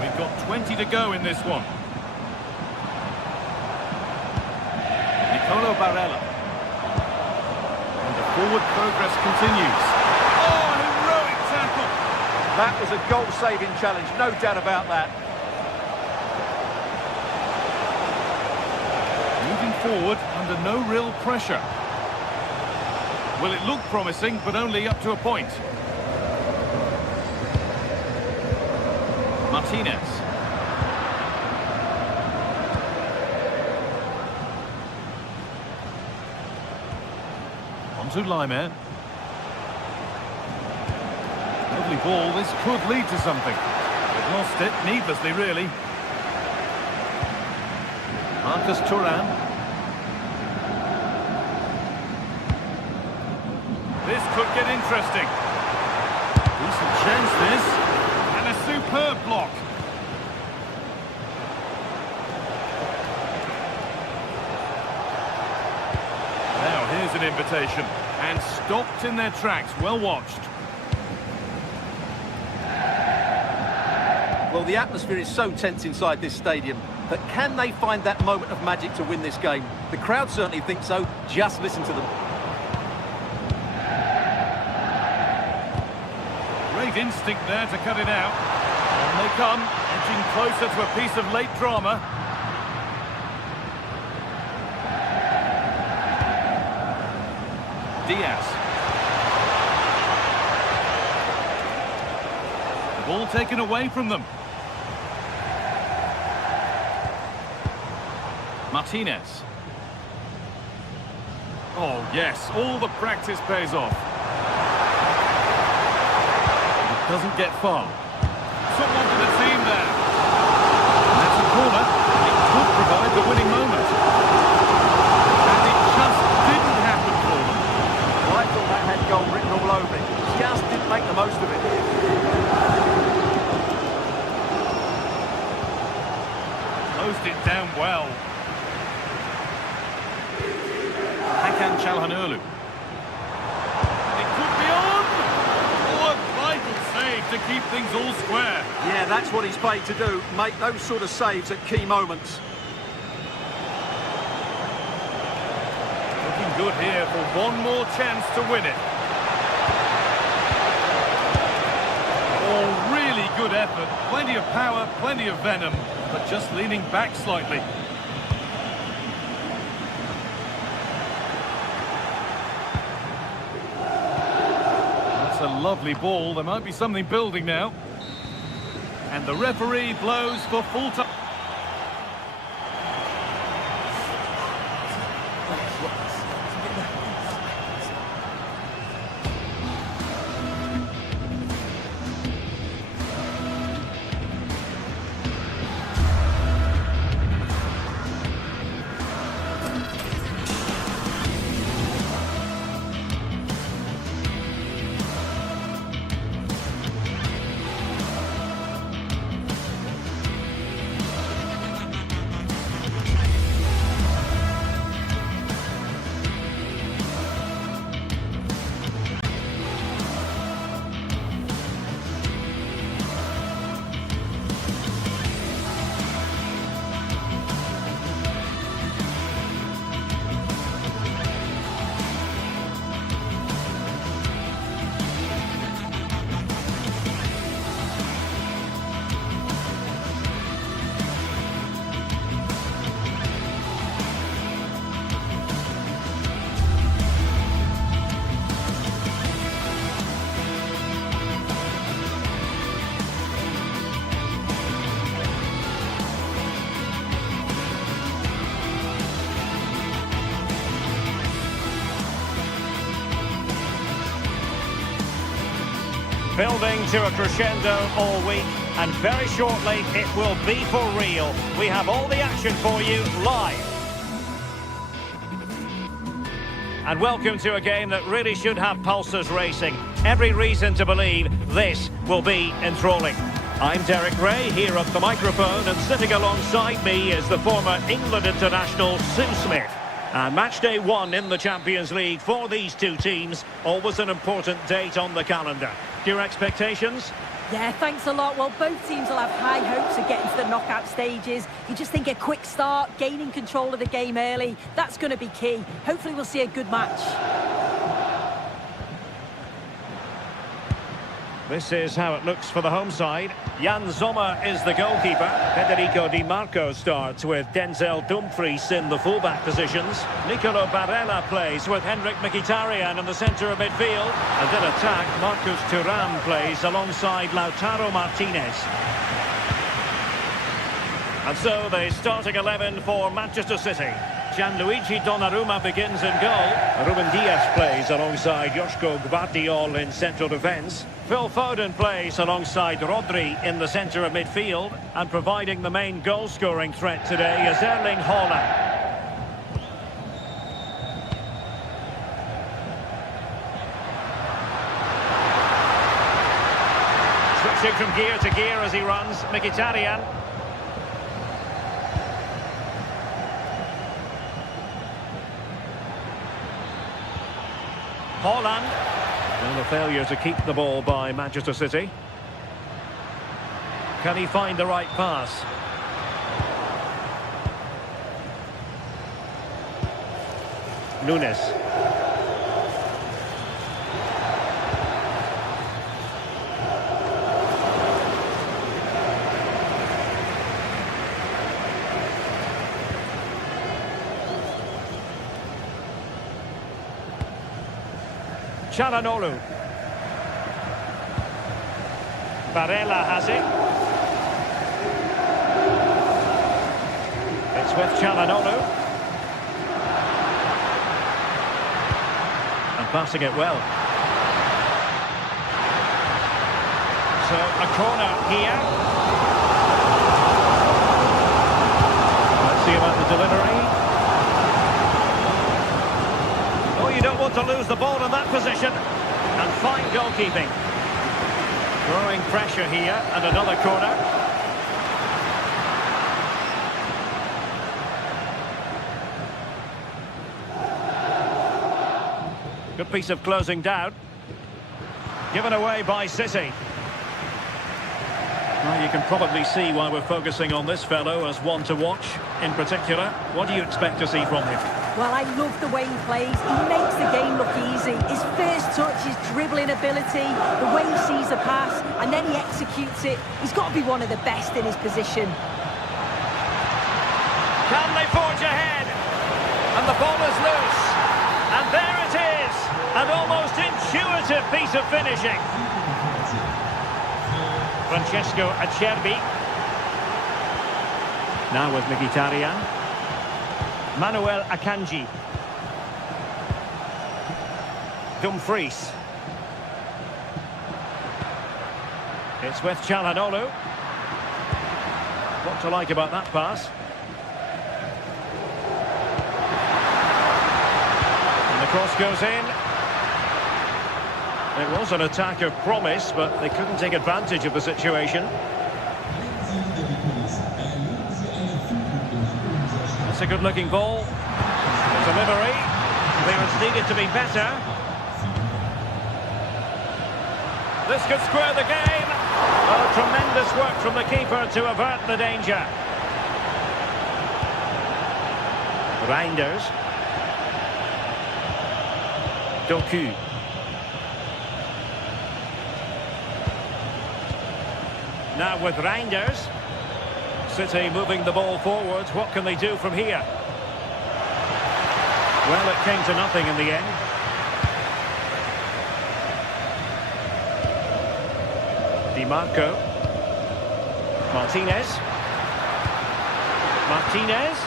We've got 20 to go in this one. Barella. And the forward progress continues. Oh, heroic tackle! That was a goal-saving challenge, no doubt about that. Moving forward under no real pressure. Well, it looked promising, but only up to a point. Martinez. To Lyman. Lovely ball, this could lead to something. They've lost it, needlessly really. Marcus Thuram. This could get interesting. Decent chance this. And a superb block. Now here's an invitation. And stopped in their tracks, well watched. Well, the atmosphere is so tense inside this stadium, but can they find that moment of magic to win this game? The crowd certainly think so, just listen to them. Great instinct there to cut it out. On they come, edging closer to a piece of late drama. Diaz. The ball taken away from them. Martinez. Oh yes, all the practice pays off. It doesn't get far. Someone to the team there. And that's a corner. It could provide the winning moment. And it just didn't happen for them. Well, I thought that had goal written all over it. Just didn't make the most of it. Closed it down well. Hakan Çalhanoğlu. It could be on! Oh, a vital save to keep things all square. Yeah, that's what he's paid to do, make those sort of saves at key moments. Looking good here for one more chance to win it. Oh, really good effort. Plenty of power, plenty of venom, but just leaning back slightly. A lovely ball. There might be something building now. And the referee blows for full time. Building to a crescendo all week, and very shortly it will be for real. We have all the action for you live. And welcome to a game that really should have pulses racing. Every reason to believe this will be enthralling. I'm Derek Ray here at the microphone, and sitting alongside me is the former England international Sue Smith. And match day 1 in the Champions League for these two teams, always an important date on the calendar. Your expectations? Yeah, thanks a lot. Well, both teams will have high hopes of getting to the knockout stages. You just think a quick start, gaining control of the game early, that's going to be key. Hopefully we'll see a good match. This is how it looks for the home side. Jan Sommer is the goalkeeper. Federico Di Marco starts with Denzel Dumfries in the fullback positions. Nicolo Barella plays with Henrik Mkhitaryan in the centre of midfield. And in attack, Marcus Thuram plays alongside Lautaro Martinez. And so the starting 11 for Manchester City. Gianluigi Donnarumma begins in goal. Ruben Dias plays alongside Joško Gvardiol in central defence. Phil Foden plays alongside Rodri in the centre of midfield. And providing the main goal-scoring threat today is Erling Haaland. Switching from gear to gear as he runs, Mkhitaryan. Haaland. And a failure to keep the ball by Manchester City. Can he find the right pass? Nunes. Çalhanoğlu. Barella has it. It's with Çalhanoğlu. And passing it well. So a corner here. Let's see about the delivery. Oh, you don't want to lose the ball in that position. And fine goalkeeping. Growing pressure here, and another corner. Good piece of closing down. Given away by City. Well, you can probably see why we're focusing on this fellow as one to watch. In particular, what do you expect to see from him? Well, I love the way he plays. He makes the game look easy. His first touch, his dribbling ability, the way he sees a pass, and then he executes it. He's got to be one of the best in his position. Can they forge ahead? And the ball is loose. And there it is. An almost intuitive piece of finishing. Francesco Acerbi. Now with Mkhitaryan. Manuel Akanji. Dumfries. It's with Çalhanoğlu. What to like about that pass? And the cross goes in. It was an attack of promise, but they couldn't take advantage of the situation. It's a good-looking ball. Delivery. Clearance needed to be better. This could square the game. Oh, tremendous work from the keeper to avert the danger. Reinders. Doku. Now with Reinders. City moving the ball forwards. What can they do from here? Well, it came to nothing in the end. Di Marco. Martinez. Martinez.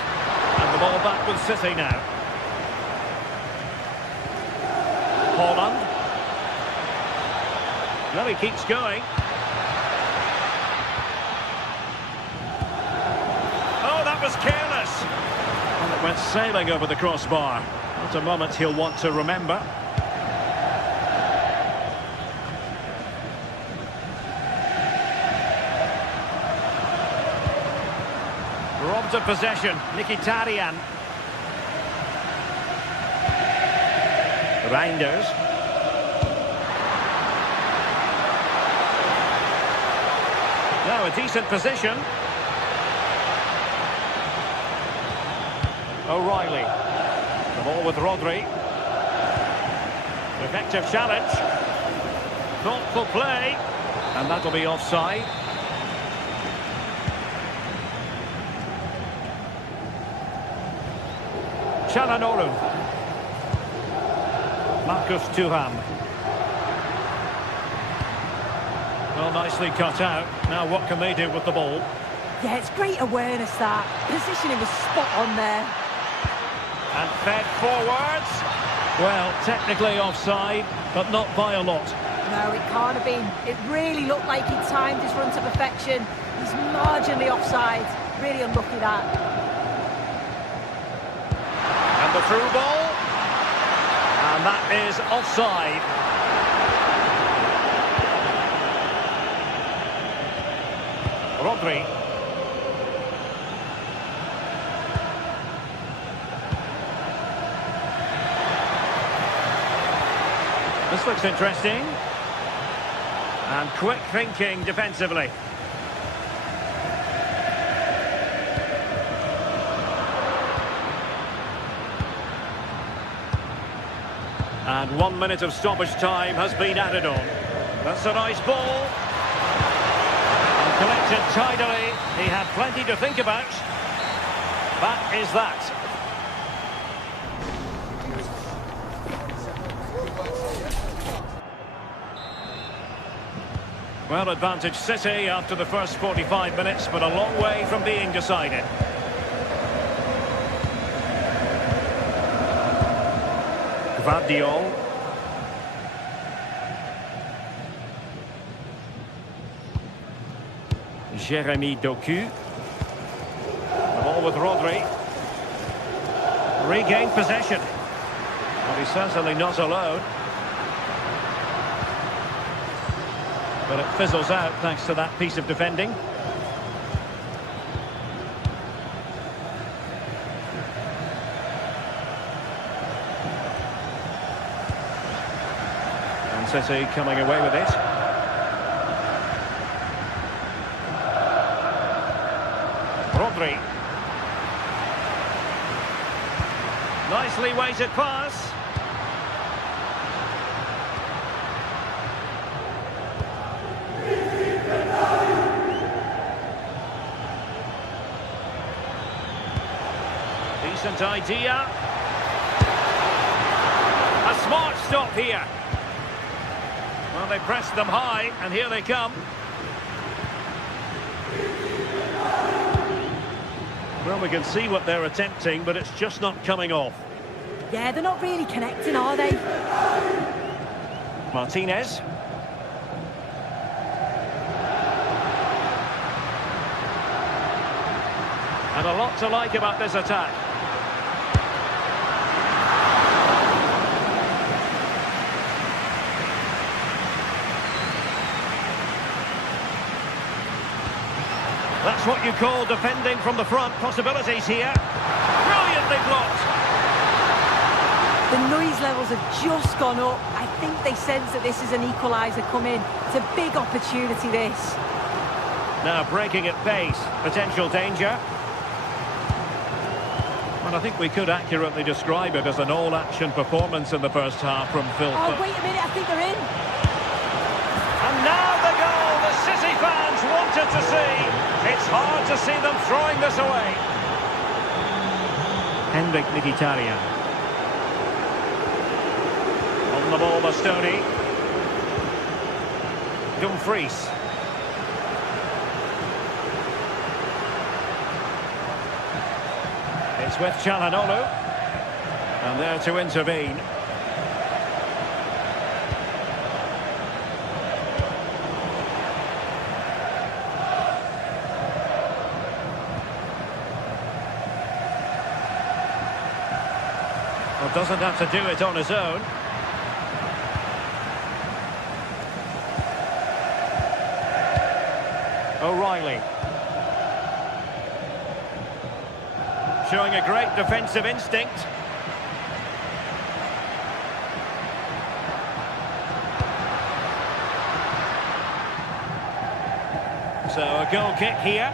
And the ball back with City now. Haaland. Well, he keeps going. Was careless, and it went sailing over the crossbar. Not a moment he'll want to remember. of possession. Mkhitaryan. Reinders. Now a decent position. O'Reilly. The ball with Rodri. Effective challenge. Thoughtful play. And that'll be offside. Çalhanoğlu. Marcus Thuram. Well, nicely cut out. Now what can they do with the ball? Yeah, it's great awareness, that. Positioning was spot on there. And fed forwards. Well, technically offside, but not by a lot. No, it can't have been. It really looked like he timed his run to perfection. He's marginally offside. Really unlucky, that. And the through ball. And that is offside. Rodri. This looks interesting. And quick thinking defensively. And 1 minute of stoppage time has been added on. That's a nice ball. And collected tidily. He had plenty to think about. That is that. Well, advantage City after the first 45 minutes, but a long way from being decided. Gvardiol. Jeremy Doku. The ball with Rodri. Regained possession. Well, he's certainly not alone. But it fizzles out thanks to that piece of defending. And City coming away with it. Rodri. Nicely weighted pass. Decent idea. A smart stop here. Well, they pressed them high, and here they come. Well, we can see what they're attempting, but it's just not coming off. Yeah, they're not really connecting, are they? Martinez. And a lot to like about this attack. That's what you call defending from the front. Possibilities here. Brilliantly blocked. The noise levels have just gone up. I think they sense that this is an equaliser coming. It's a big opportunity, this. Now breaking at pace. Potential danger. Well, I think we could accurately describe it as an all-action performance in the first half from Phil. Oh, wait a minute, I think they're in. And now the goal the City fans wanted to see. It's hard to see them throwing this away. Henrik Mkhitaryan. On the ball, Bastoni. Dumfries. It's with Çalhanoğlu. And there to intervene. Well, doesn't have to do it on his own. O'Reilly. showing a great defensive instinct. So a goal kick here.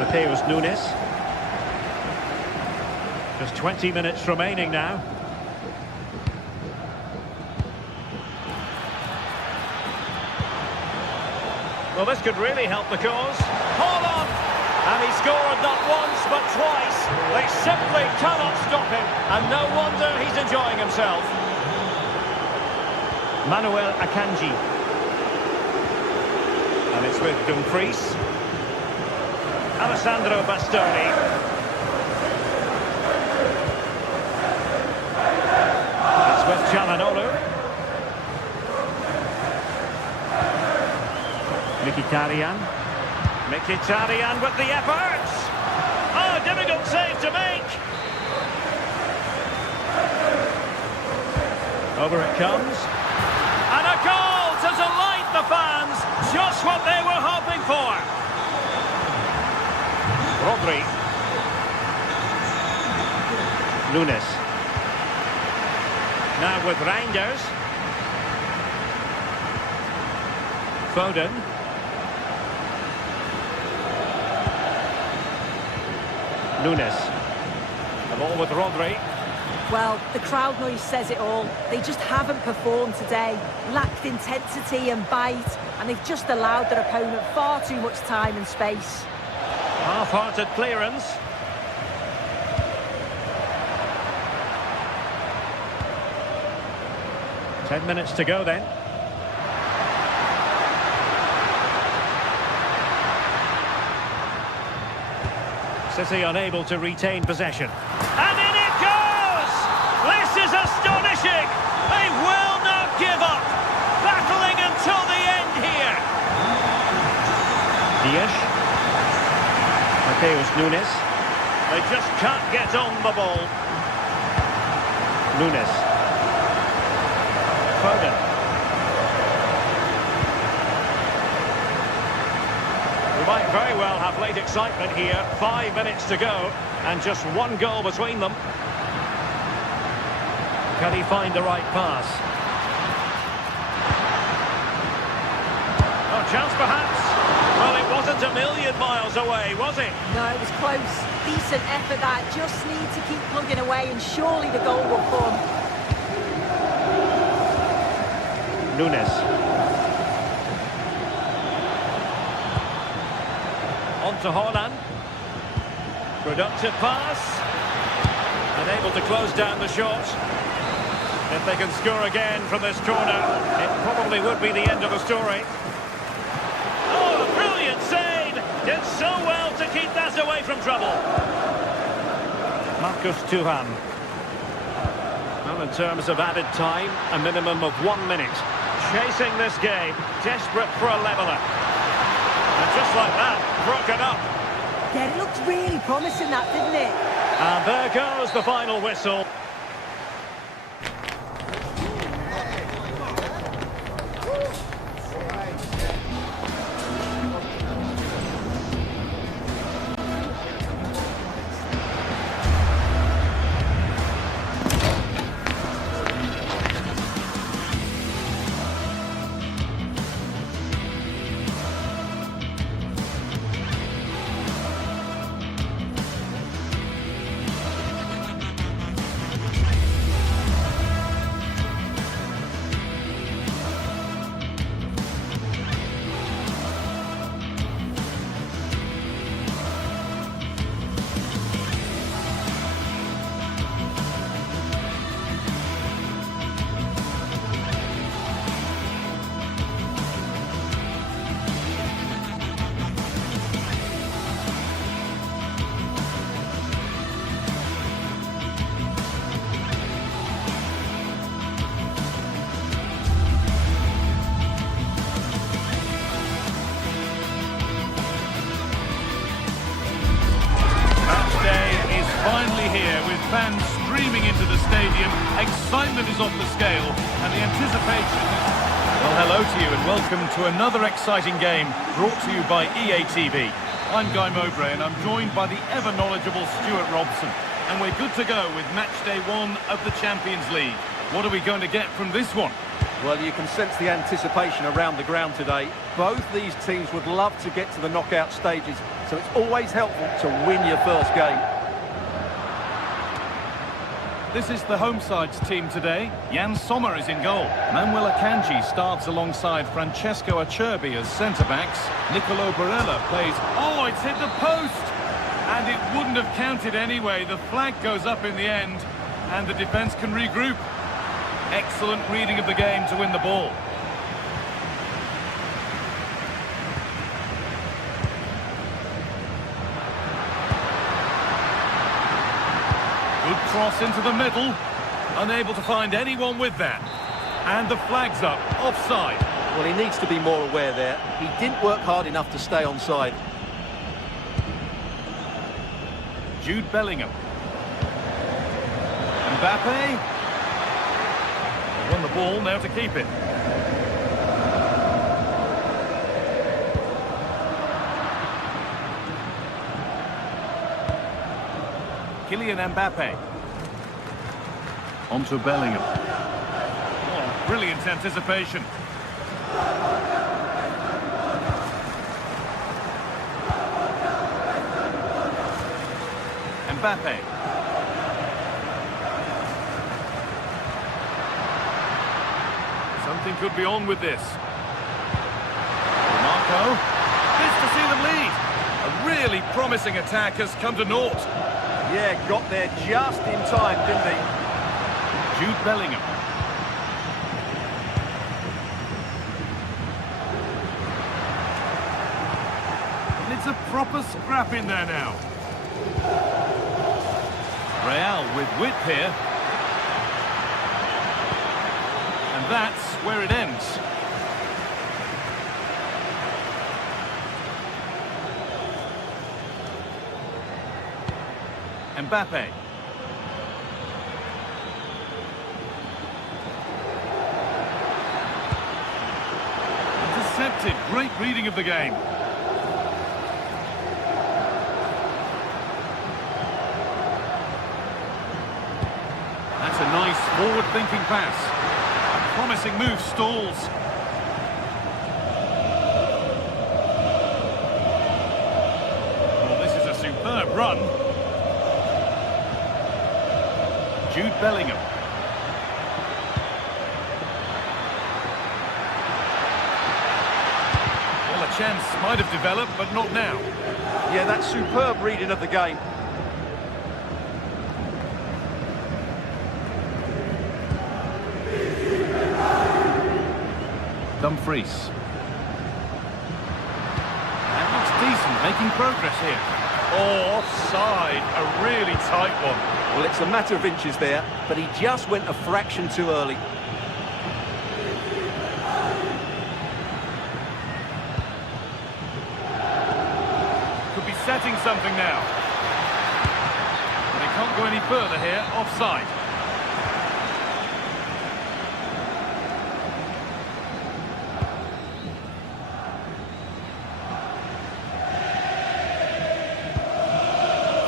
Mateus Nunes. Just 20 minutes remaining now. Well, this could really help the cause. Hold on! And he scored not once, but twice. They simply cannot stop him. And no wonder he's enjoying himself. Manuel Akanji. And it's with Dumfries. Alessandro Bastoni. It's with Çalhanoğlu. Mkhitaryan with the efforts. Oh, difficult save to make. Over it comes. And a goal to delight the fans. Just what they were hoping for. Rodri. Nunes. Now with Reinders. Foden. Nunes. The ball with Rodri. Well, the crowd noise says it all. They just haven't performed today. Lacked intensity and bite, and they've just allowed their opponent far too much time and space. Half-hearted clearance. Ten minutes to go then. City unable to retain possession. And in it goes! This is astonishing! They will not give up! Battling until the end here! Dias. Mateus Nunes. They just can't get on the ball. Nunes. Foden. We might very well have late excitement here. 5 minutes to go, and just one goal between them. Can he find the right pass? Oh, chance perhaps. Well, it wasn't a million miles away, was it? No, it was close. Decent effort that. Just need to keep plugging away, and surely the goal will come. Nunes. On to Haaland. Productive pass. Unable to close down the shot. If they can score again from this corner, it probably would be the end of the story. Oh, a brilliant save! Did so well to keep that away from trouble. Marcus Thuram. Well, in terms of added time, a minimum of 1 minute. Chasing this game, desperate for a leveller. And just like that, broken up. Yeah, it looked really promising, that, didn't it? And there goes the final whistle. Fans streaming into the stadium, excitement is off the scale, and the anticipation is... Well, hello to you and welcome to another exciting game brought to you by EA TV. I'm Guy Mowbray and I'm joined by the ever-knowledgeable Stuart Robson. And we're good to go with match day 1 of the Champions League. What are we going to get from this one? Well, you can sense the anticipation around the ground today. Both these teams would love to get to the knockout stages, so it's always helpful to win your first game. This is the home side's team today. Jan Sommer is in goal. Manuel Akanji starts alongside Francesco Acerbi as centre-backs. Nicolo Barella plays... Oh, it's hit the post! And it wouldn't have counted anyway. The flag goes up in the end, and the defence can regroup. Excellent reading of the game to win the ball. Good cross into the middle. Unable to find anyone with that. And the flag's up. Offside. Well, he needs to be more aware there. He didn't work hard enough to stay onside. Jude Bellingham. Mbappe. They won the ball, now to keep it. Kylian Mbappe. On to Bellingham. Oh, brilliant anticipation. Mbappe. Something could be on with this. Marco. This to see them lead. A really promising attack has come to naught. Yeah, got there just in time, didn't he? Jude Bellingham. And it's a proper scrap in there now. Real with width here. And that's where it ends. Mbappe. Intercepted. Great reading of the game. That's a nice forward-thinking pass. A promising move stalls. Well, this is a superb run. Jude Bellingham. Well, a chance might have developed, but not now. Yeah, that's superb reading of the game. Dumfries. That looks decent, making progress here. Oh, offside. A really tight one. Well, it's a matter of inches there, but he just went a fraction too early. Could be setting something now. They can't go any further here. Offside.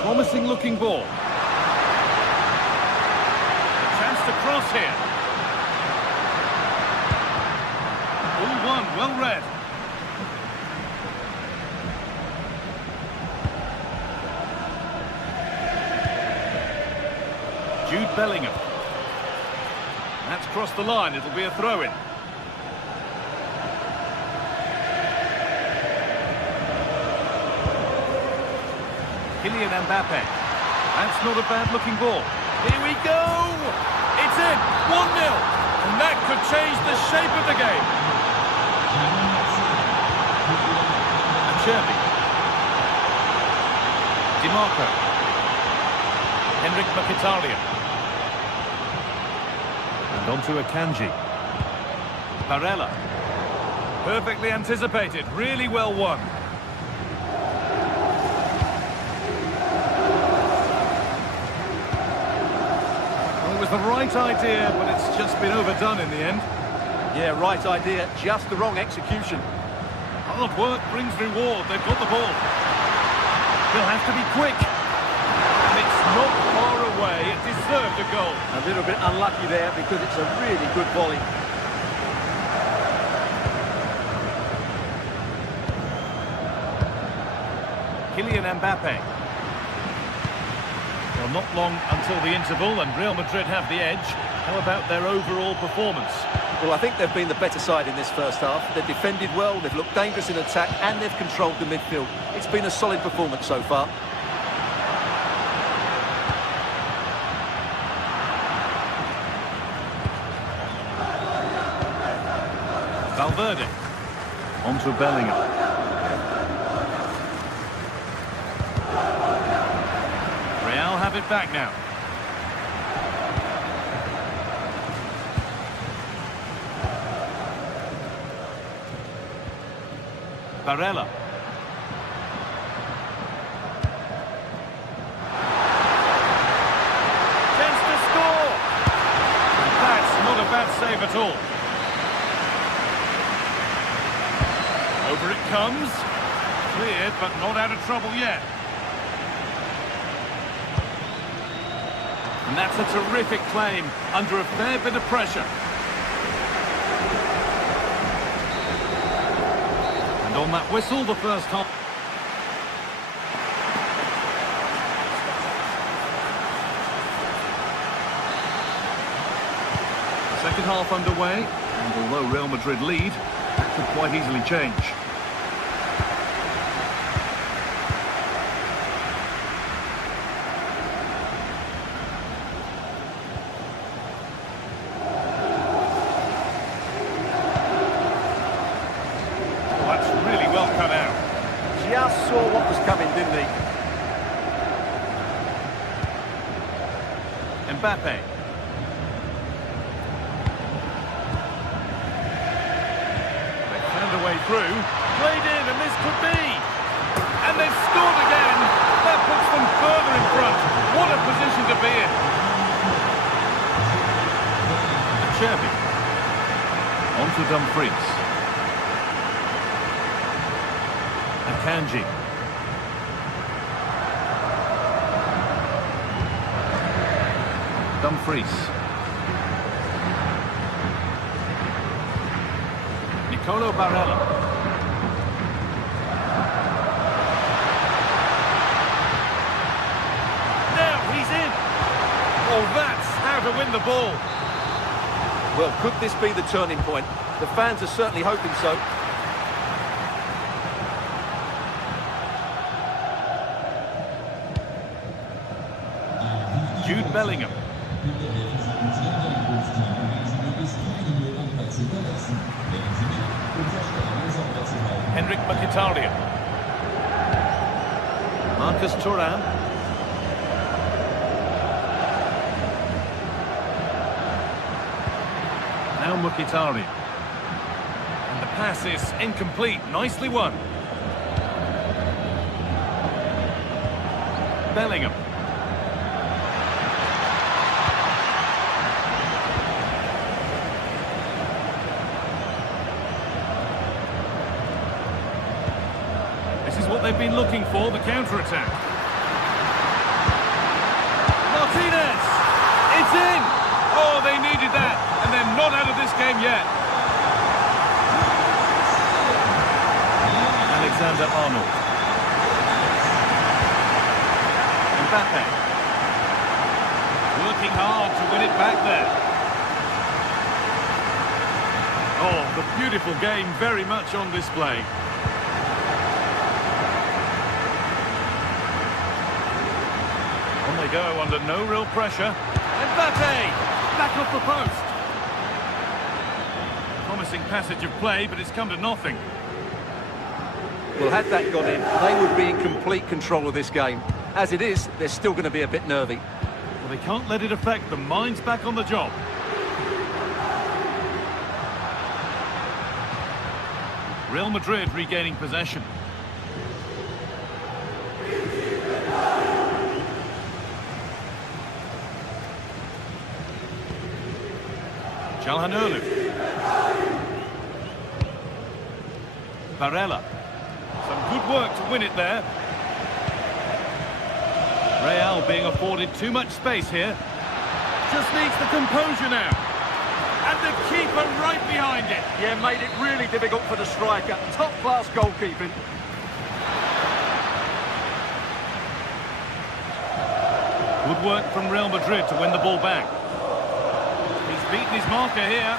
Promising looking ball. Chance to cross here. All one, well read. Jude Bellingham. That's crossed the line, it'll be a throw-in. Kylian Mbappe. That's not a bad-looking ball. Here we go! It's in! 1-0! And that could change the shape of the game. Acerbi. Di Marco. Henrik Mkhitaryan. And on to Akanji. Barella. Perfectly anticipated, really well won. It was the right idea, but it's just been overdone in the end. Yeah, right idea, just the wrong execution. Hard work brings reward. They've got the ball. He'll have to be quick. And it's not far away. It deserved a goal. A little bit unlucky there because it's a really good volley. Kylian Mbappe. Well, not long until the interval, and Real Madrid have the edge. How about their overall performance? Well, I think they've been the better side in this first half. They've defended well, they've looked dangerous in attack, and they've controlled the midfield. It's been a solid performance so far. Valverde. On to Bellingham. Real have it back now. Barella. Chance to score! That's not a bad save at all. Over it comes. Cleared, but not out of trouble yet. And that's a terrific claim, under a fair bit of pressure. And on that whistle, the first half. Second half underway, and although Real Madrid lead, that could quite easily change. Just saw what was coming, didn't he? Mbappe. They found a way through. Played in, and this could be. And they've scored again. That puts them further in front. What a position to be in. Cherby. On to Dumfries. Kanji. Dumfries. Nicolo Barella. Now he's in. Oh, that's how to win the ball. Well, could this be the turning point? The fans are certainly hoping so. Jude Bellingham. Henrik Mkhitaryan. Marcus Thuram. Now Mkhitaryan. And the pass is incomplete. Nicely won. Bellingham. This is what they've been looking for, the counter-attack. Martinez! It's in! Oh, they needed that, and they're not out of this game yet. Alexander-Arnold. Mbappe. Working hard to win it back there. Oh, the beautiful game very much on display. On they go under no real pressure. Mbappe! Back off the post. Promising passage of play, but it's come to nothing. Well, had that gone in, they would be in complete control of this game. As it is, they're still going to be a bit nervy. Well, they can't let it affect them. Mind's back on the job. Real Madrid regaining possession. Çalhanoğlu. Barella. Some good work to win it there. Real being afforded too much space here. Just needs the composure now. And the keeper right behind it. Yeah, made it really difficult for the striker. Top-class goalkeeping. Good work from Real Madrid to win the ball back. He's beaten his marker here.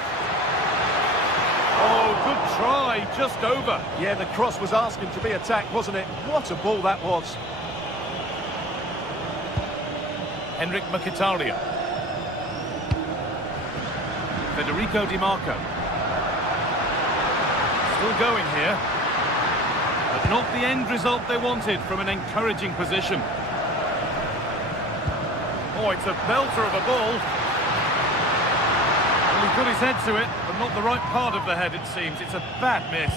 Oh, good try, just over. Yeah, the cross was asking to be attacked, wasn't it? What a ball that was. Henrik Mkhitaryan. Federico Di Marco. Still going here. But not the end result they wanted from an encouraging position. Oh, it's a belter of a ball. Well, he put his head to it, but not the right part of the head, it seems. It's a bad miss.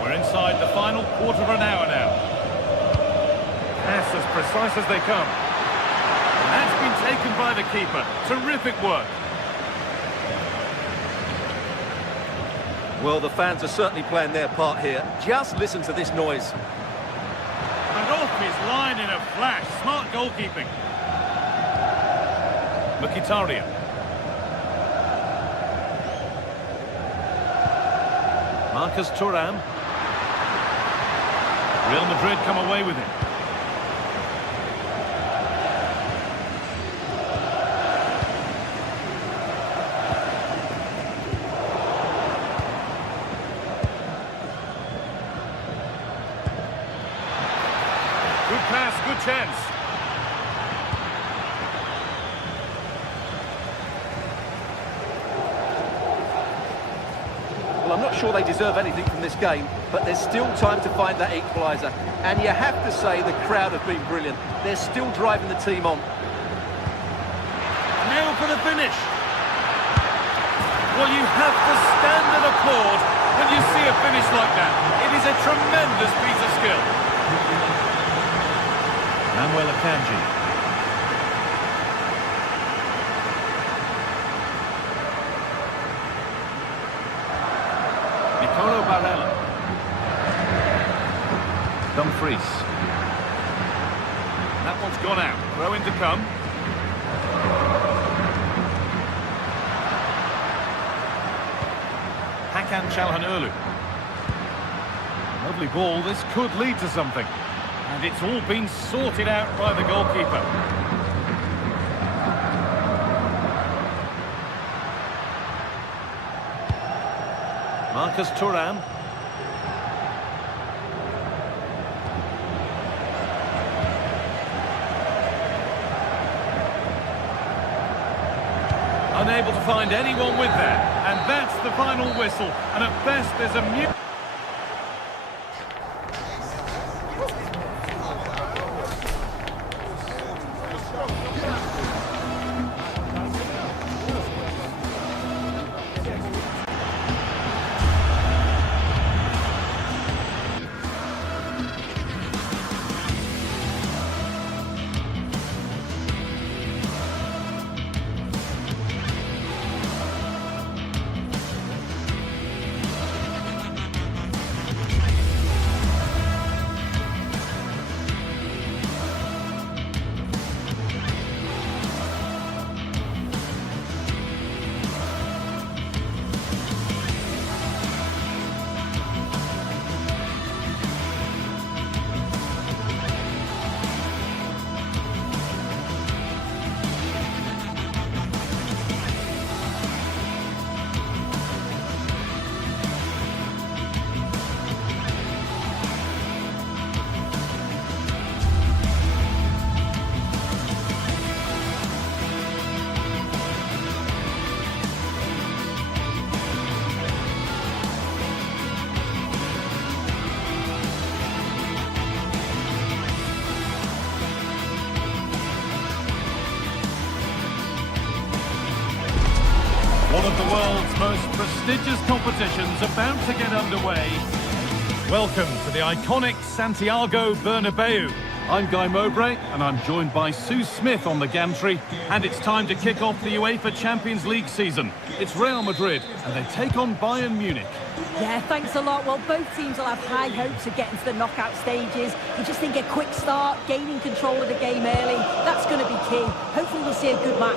We're inside the final quarter of an hour now. Pass as precise as they come. And that's been taken by the keeper. Terrific work. Well, the fans are certainly playing their part here. Just listen to this noise. And off his line in a flash. Smart goalkeeping. Mkhitaryan. Marcus Thuram. Real Madrid come away with it. Good pass, good chance. Well, I'm not sure they deserve anything from this game, but there's still time to find that equaliser. And you have to say the crowd have been brilliant. They're still driving the team on. Now for the finish. Well, you have to stand and applaud when you see a finish like that. It is a tremendous piece of skill. Manuel Akanji. Nicolo Barella. Dumfries. That one's gone out. Throw in to come. Hakan Çalhanoğlu. Lovely ball. This could lead to something. And it's all been sorted out by the goalkeeper. Marcus Thuram. Unable to find anyone with that. And that's the final whistle. And at best, there's a mute. One of the world's most prestigious competitions about to get underway. Welcome to the iconic Santiago Bernabeu. I'm Guy Mowbray, and I'm joined by Sue Smith on the gantry, and it's time to kick off the UEFA Champions League season. It's Real Madrid, and they take on Bayern Munich. Yeah, thanks a lot. Well, both teams will have high hopes of getting to the knockout stages. You just think a quick start, gaining control of the game early, that's going to be key. Hopefully we'll see a good match.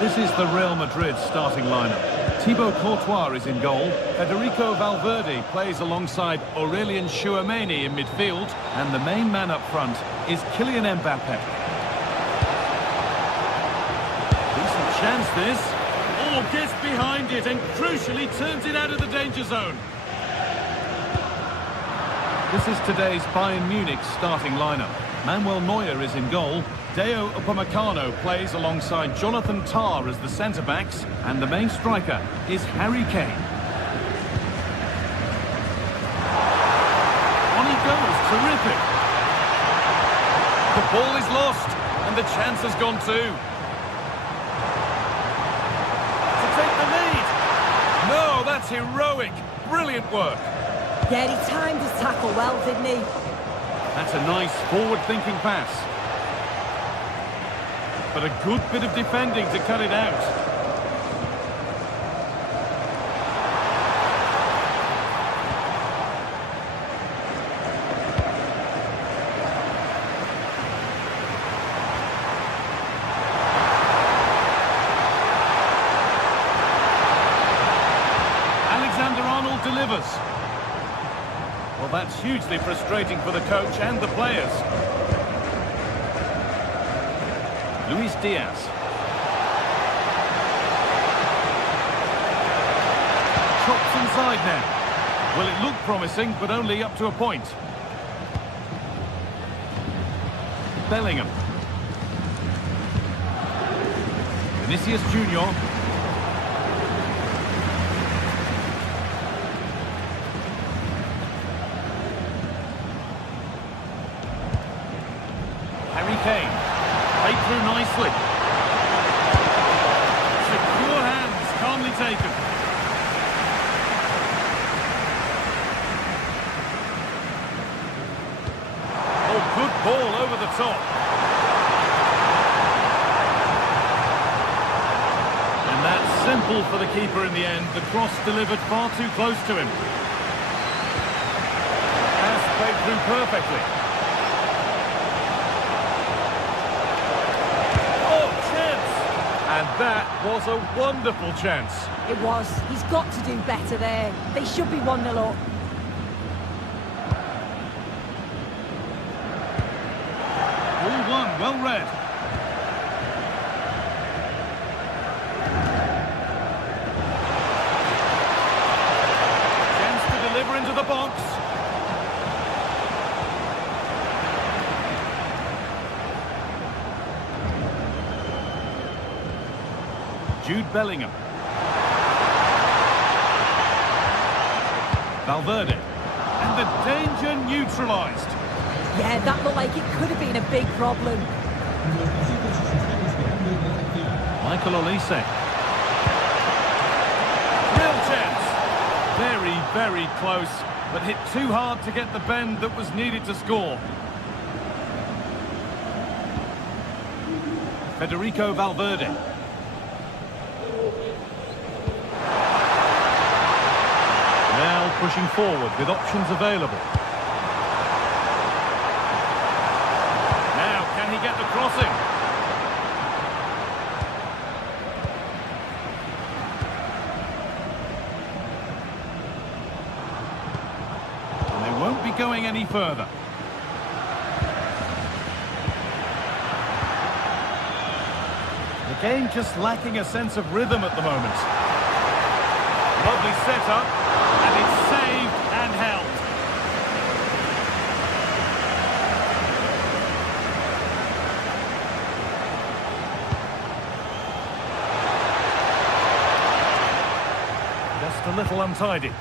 This is the Real Madrid starting lineup. Thibaut Courtois is in goal. Federico Valverde plays alongside Aurelien Tchouameni in midfield. And the main man up front is Kylian Mbappe. Decent chance this. Oh, gets behind it and crucially turns it out of the danger zone. This is today's Bayern Munich starting lineup. Manuel Neuer is in goal. Deo Upamecano plays alongside Jonathan Tah as the centre-backs, and the main striker is Harry Kane. On he goes, terrific. The ball is lost, and the chance has gone too. To take the lead. No, that's heroic. Brilliant work. Yeah, he timed his tackle well, didn't he? That's a nice forward-thinking pass. But a good bit of defending to cut it out. Alexander-Arnold delivers. Well, that's hugely frustrating for the coach and the players. Luis Diaz. Chops inside now. Well, it looked promising, but only up to a point. Bellingham. Vinicius Junior. Harry Kane. Played through nicely. Secure hands, calmly taken. Oh, good ball over the top. And that's simple for the keeper in the end. The cross delivered far too close to him. Pass played through perfectly. And that was a wonderful chance. It was. He's got to do better there. They should be 1-0 up. Ball one, well read. Chance to deliver into the box. Jude Bellingham. Valverde. And the danger neutralised. Yeah, that looked like it could have been a big problem. Michael Olise. Real chance. Very, very close, but hit too hard to get the bend that was needed to score. Federico Valverde. Now pushing forward with options available. Now, can he get the crossing? And they won't be going any further. The game just lacking a sense of rhythm at the moment. Lovely setup, and it's saved and held. Just a little untidy.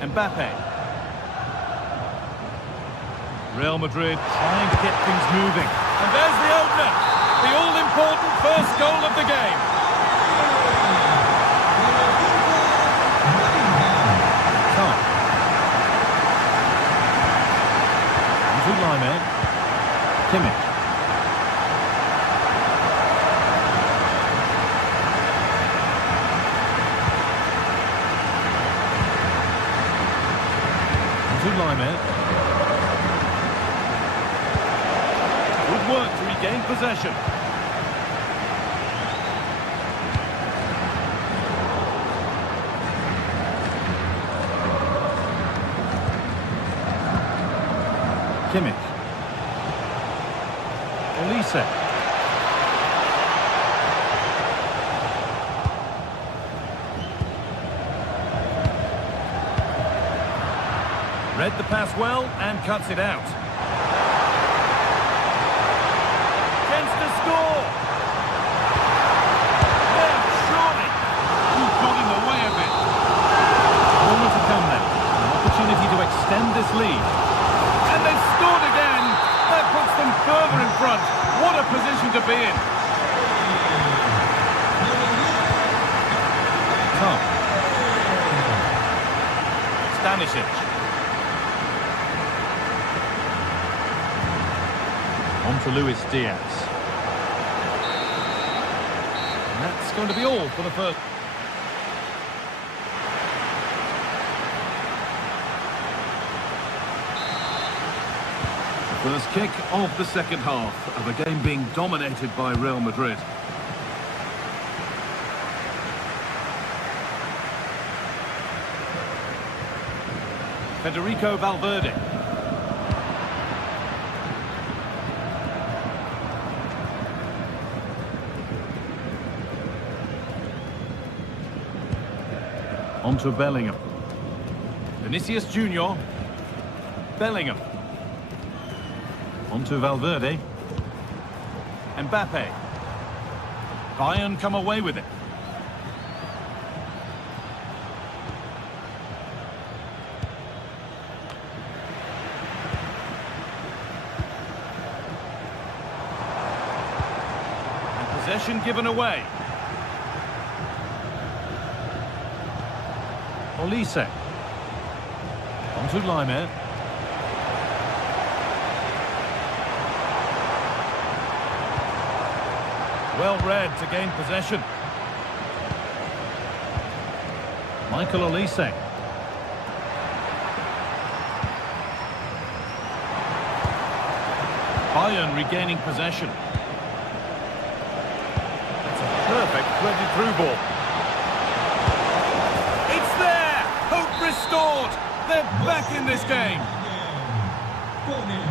Mbappe. Real Madrid trying to get things moving. And there's the opener. The all-important first goal of the game. Lime. Good work to regain possession. Kimmich. Olise. Read the pass well and cuts it out. Chance to score. Yeah, surely. Got in the way of it. Corner to come then. An opportunity to extend this lead. And they've scored again. That puts them further in front. What a position to be in. Tom. Stanisic. On to Luis Diaz. And that's going to be all for the first. The first kick of the second half of a game being dominated by Real Madrid. Federico Valverde. On to Bellingham. Vinicius Junior. Bellingham. On to Valverde. Mbappe. Bayern come away with it. And possession given away. Olise. On to Lime. Well read to gain possession. Michael Olise. Bayern regaining possession. That's a perfect threaded through ball. It's there! Hope restored! They're back in this game.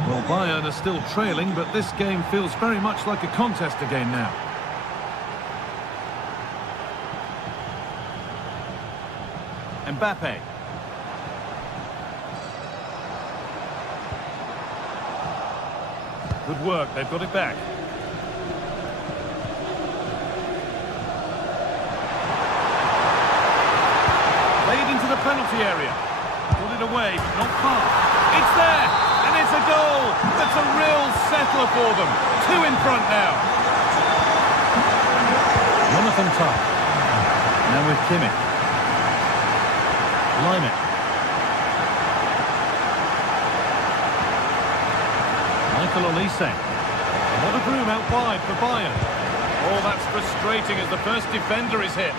Well, Bayern are still trailing, but this game feels very much like a contest again now. Mbappe. Good work, they've got it back. Played into the penalty area. Got it away, but not far. It's there, and it's a goal. That's a real settler for them. 2 in front now. Jonathan Tah. Now with Kimmich. Lime. Michael Olise. A lot of room out wide for Bayern. Oh, that's frustrating as the first defender is hit.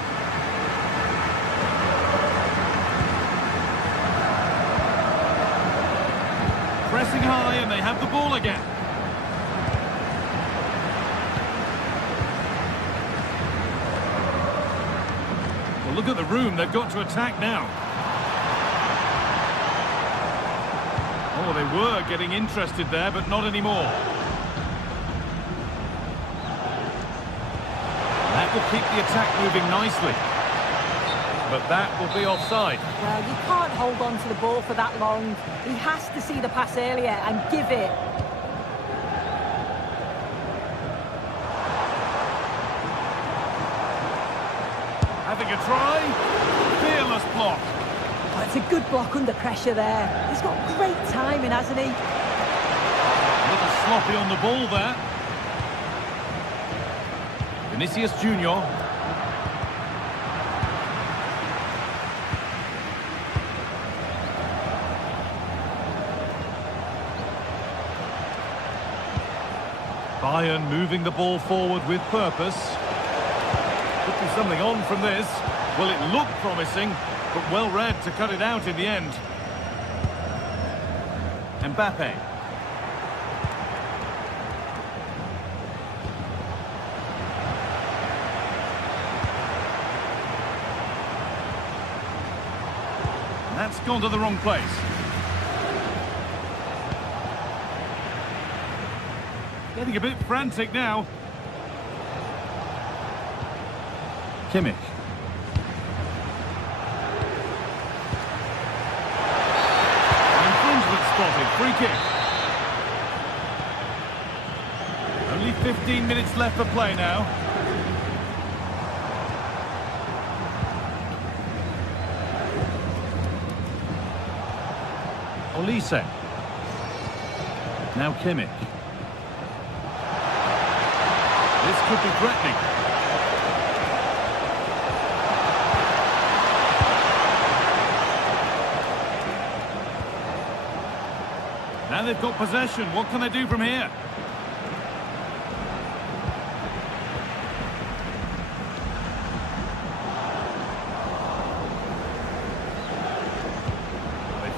Pressing high and they have the ball again. Well, look at the room they've got to attack now. Oh, they were getting interested there, but not anymore. That will keep the attack moving nicely. But that will be offside. Well, you can't hold on to the ball for that long. He has to see the pass earlier and give it. Having a try. Fearless block. Oh, it's a good block under pressure there. He's got great timing, hasn't he? A little sloppy on the ball there. Vinicius Junior. Bayern moving the ball forward with purpose. Could be something on from this. Well, it looked promising, but well read to cut it out in the end. Mbappe. That's gone to the wrong place. Getting a bit frantic now. Kimmich. Infringement spotted. Free kick. Only 15 minutes left for play now. Olise. Now Kimmich. This could be threatening. Now they've got possession. What can they do from here?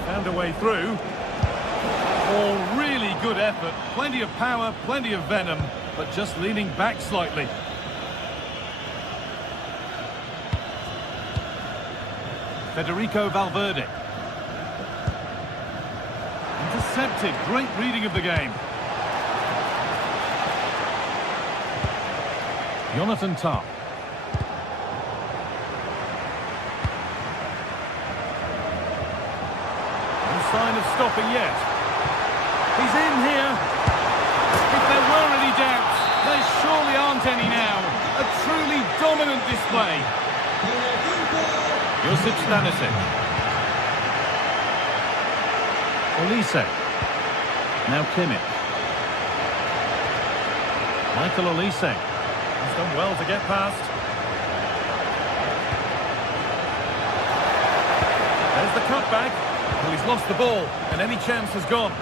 Found a way through. Oh, really good effort. Plenty of power, plenty of venom, but just leaning back slightly. Federico Valverde. Intercepted. Great reading of the game. Jonathan Tah. Sign of stopping yet. He's in here. If there were any doubts, there surely aren't any now. A truly dominant display. Josip Stanisic. Olise. Now Kimmich. Michael Olise. He's done well to get past. There's the cutback. Well, he's lost the ball, and any chance has gone.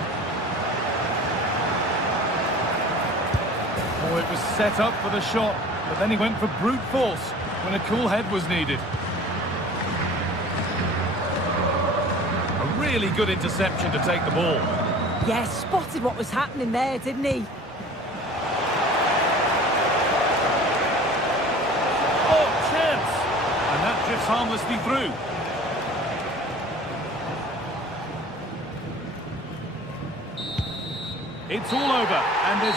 Oh, it was set up for the shot, but then he went for brute force when a cool head was needed. A really good interception to take the ball. Yeah, spotted what was happening there, didn't he? Oh, chance! And that drifts harmlessly through. It's all over, and there's...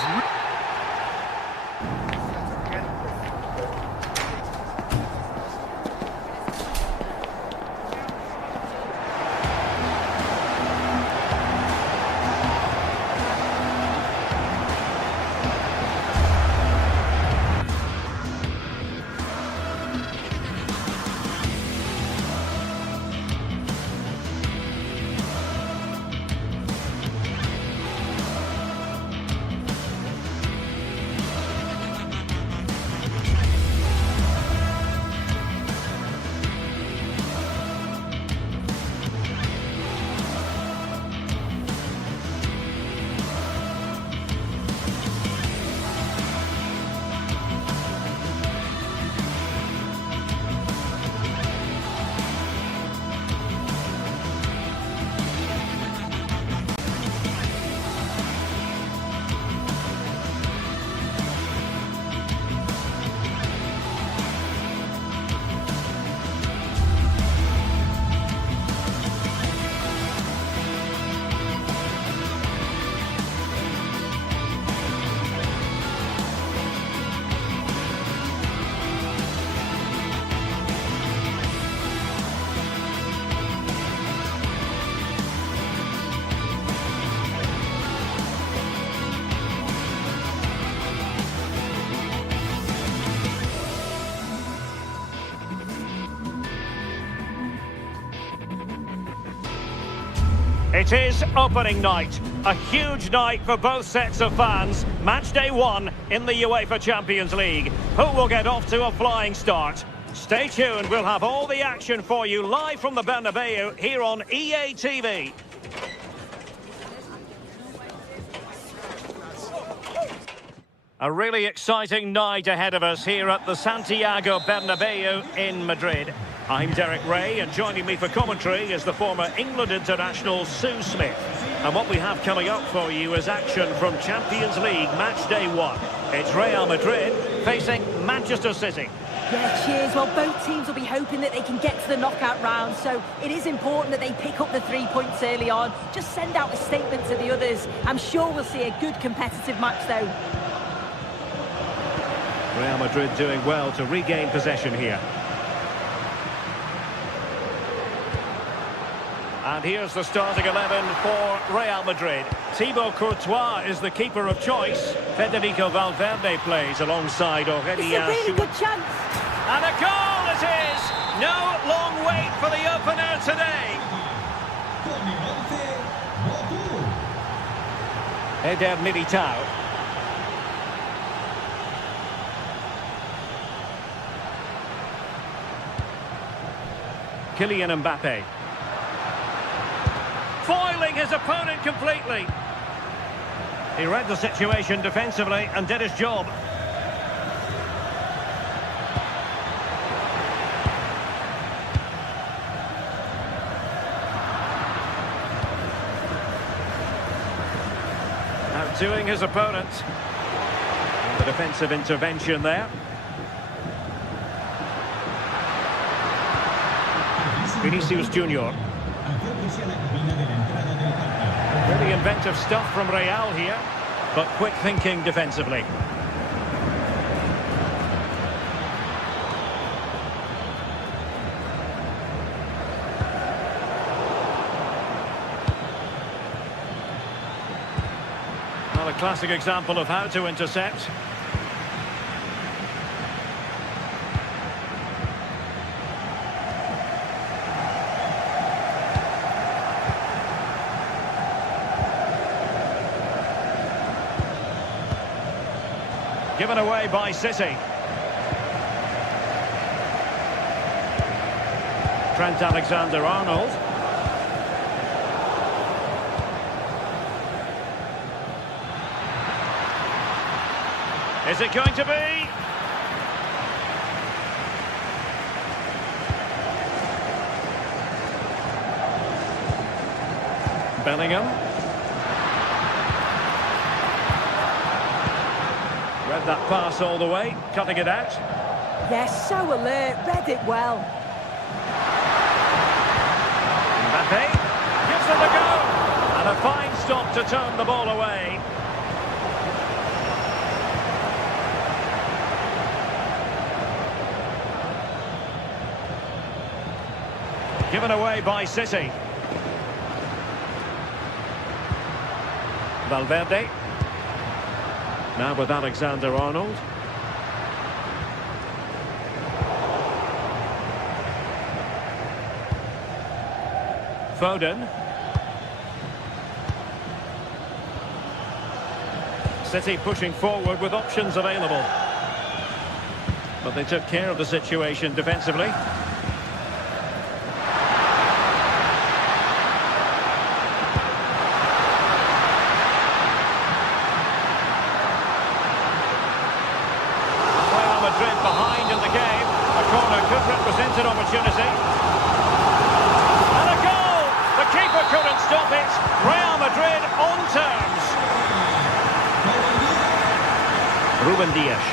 It is opening night, a huge night for both sets of fans. Match day 1 in the UEFA Champions League. Who will get off to a flying start? Stay tuned, we'll have all the action for you live from the Bernabu here on EA TV. A really exciting night ahead of us here at the Santiago Bernabeu in Madrid. I'm Derek Ray, and joining me for commentary is the former England international Sue Smith. And what we have coming up for you is action from Champions League match day 1. It's Real Madrid facing Manchester City. Yeah, cheers. Well, both teams will be hoping that they can get to the knockout round, so it is important that they pick up the 3 points early on. Just send out a statement to the others. I'm sure we'll see a good competitive match, though. Real Madrid doing well to regain possession here. And here's the starting 11 for Real Madrid. Thibaut Courtois is the keeper of choice. Federico Valverde plays alongside Aurelien. It's a really good chance. And a goal it is! No long wait for the opener today. Eder Militao. Kylian Mbappe. Foiling his opponent completely. He read the situation defensively and did his job. Outdoing his opponent. And the defensive intervention there. Vinicius Junior. Really inventive stuff from Real here, but quick thinking defensively. Well, a classic example of how to intercept. Given away by City. Trent Alexander-Arnold. Is it going to be? Bellingham. Read that pass all the way, cutting it out. They're so alert, read it well. Mbappe gives them a go. And a fine stop to turn the ball away. Given away by City. Valverde. Now with Alexander-Arnold. Foden. City pushing forward with options available. But they took care of the situation defensively. Behind in the game. A corner could represent an opportunity. And a goal! The keeper couldn't stop it. Real Madrid on terms. Ruben Dias.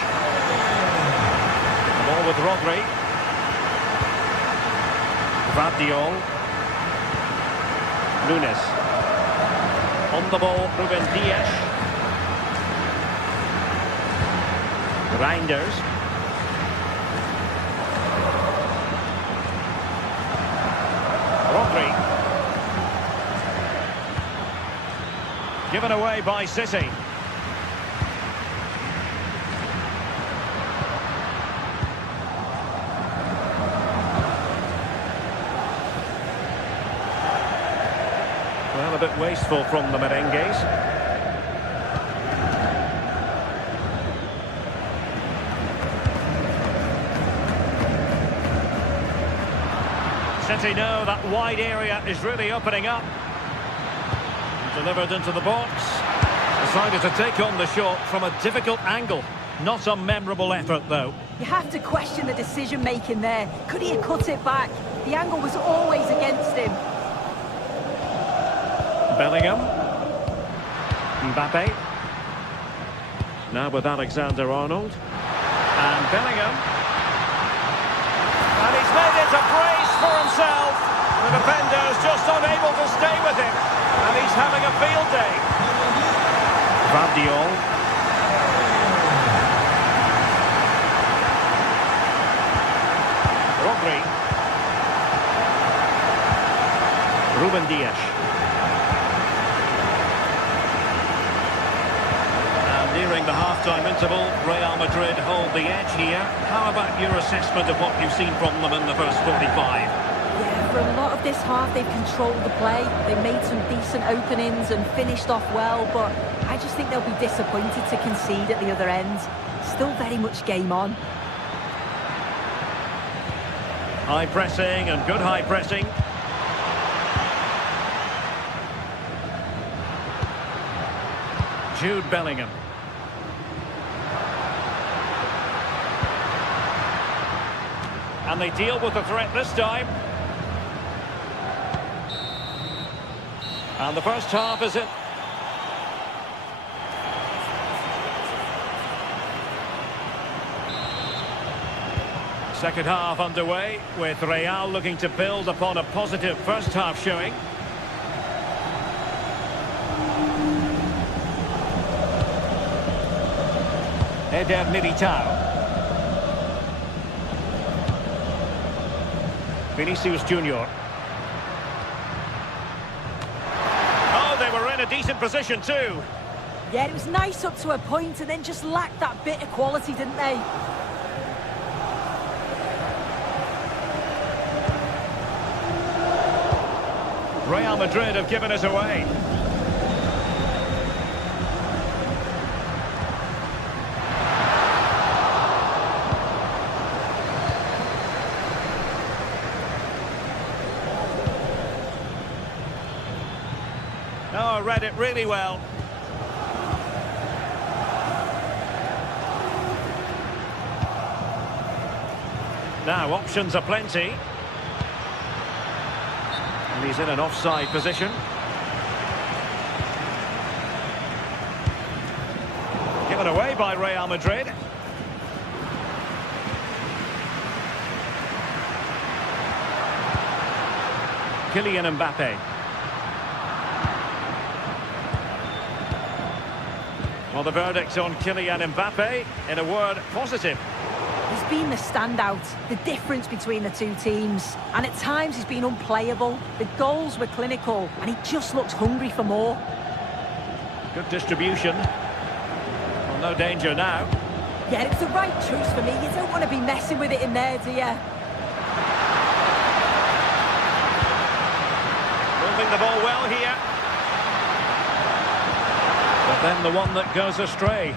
The ball with Rodri. Vardiol. Nunes. On the ball, Ruben Dias. Reinders. Rodri. Given away by City. Well, a bit wasteful from the Merengues. City know that wide area is really opening up. Delivered into the box. Decided to take on the shot from a difficult angle. Not a memorable effort, though. You have to question the decision-making there. Could he have cut it back? The angle was always against him. Bellingham. Mbappe. Now with Alexander-Arnold. And Bellingham. And he's made it a brace for himself. The defender's just unable to stay with him. And he's having a field day. Vardiol. Rodri. Ruben Dias. And nearing the half-time interval, Real Madrid hold the edge here. How about your assessment of what you've seen from them in the first 45? Yeah, for a lot of this half, they've controlled the play. They made some decent openings and finished off well, but I just think they'll be disappointed to concede at the other end. Still very much game on. High pressing and good high pressing. Jude Bellingham. And they deal with the threat this time. And the first half is it. Second half underway, with Real looking to build upon a positive first half showing. Eder Militao. Vinicius Junior. Oh, they were in a decent position too. Yeah, it was nice up to a point and then just lacked that bit of quality, didn't they? Real Madrid have given us away. Oh, read it really well. Now, options are plenty. And he's in an offside position. Given away by Real Madrid. Kylian Mbappe. Well, the verdict on Kylian Mbappe, in a word, positive. He's been the standout, the difference between the two teams. And at times he's been unplayable. The goals were clinical and he just looks hungry for more. Good distribution. Well, no danger now. Yeah, it's the right choice for me. You don't want to be messing with it in there, do you? Moving the ball well here. But then the one that goes astray.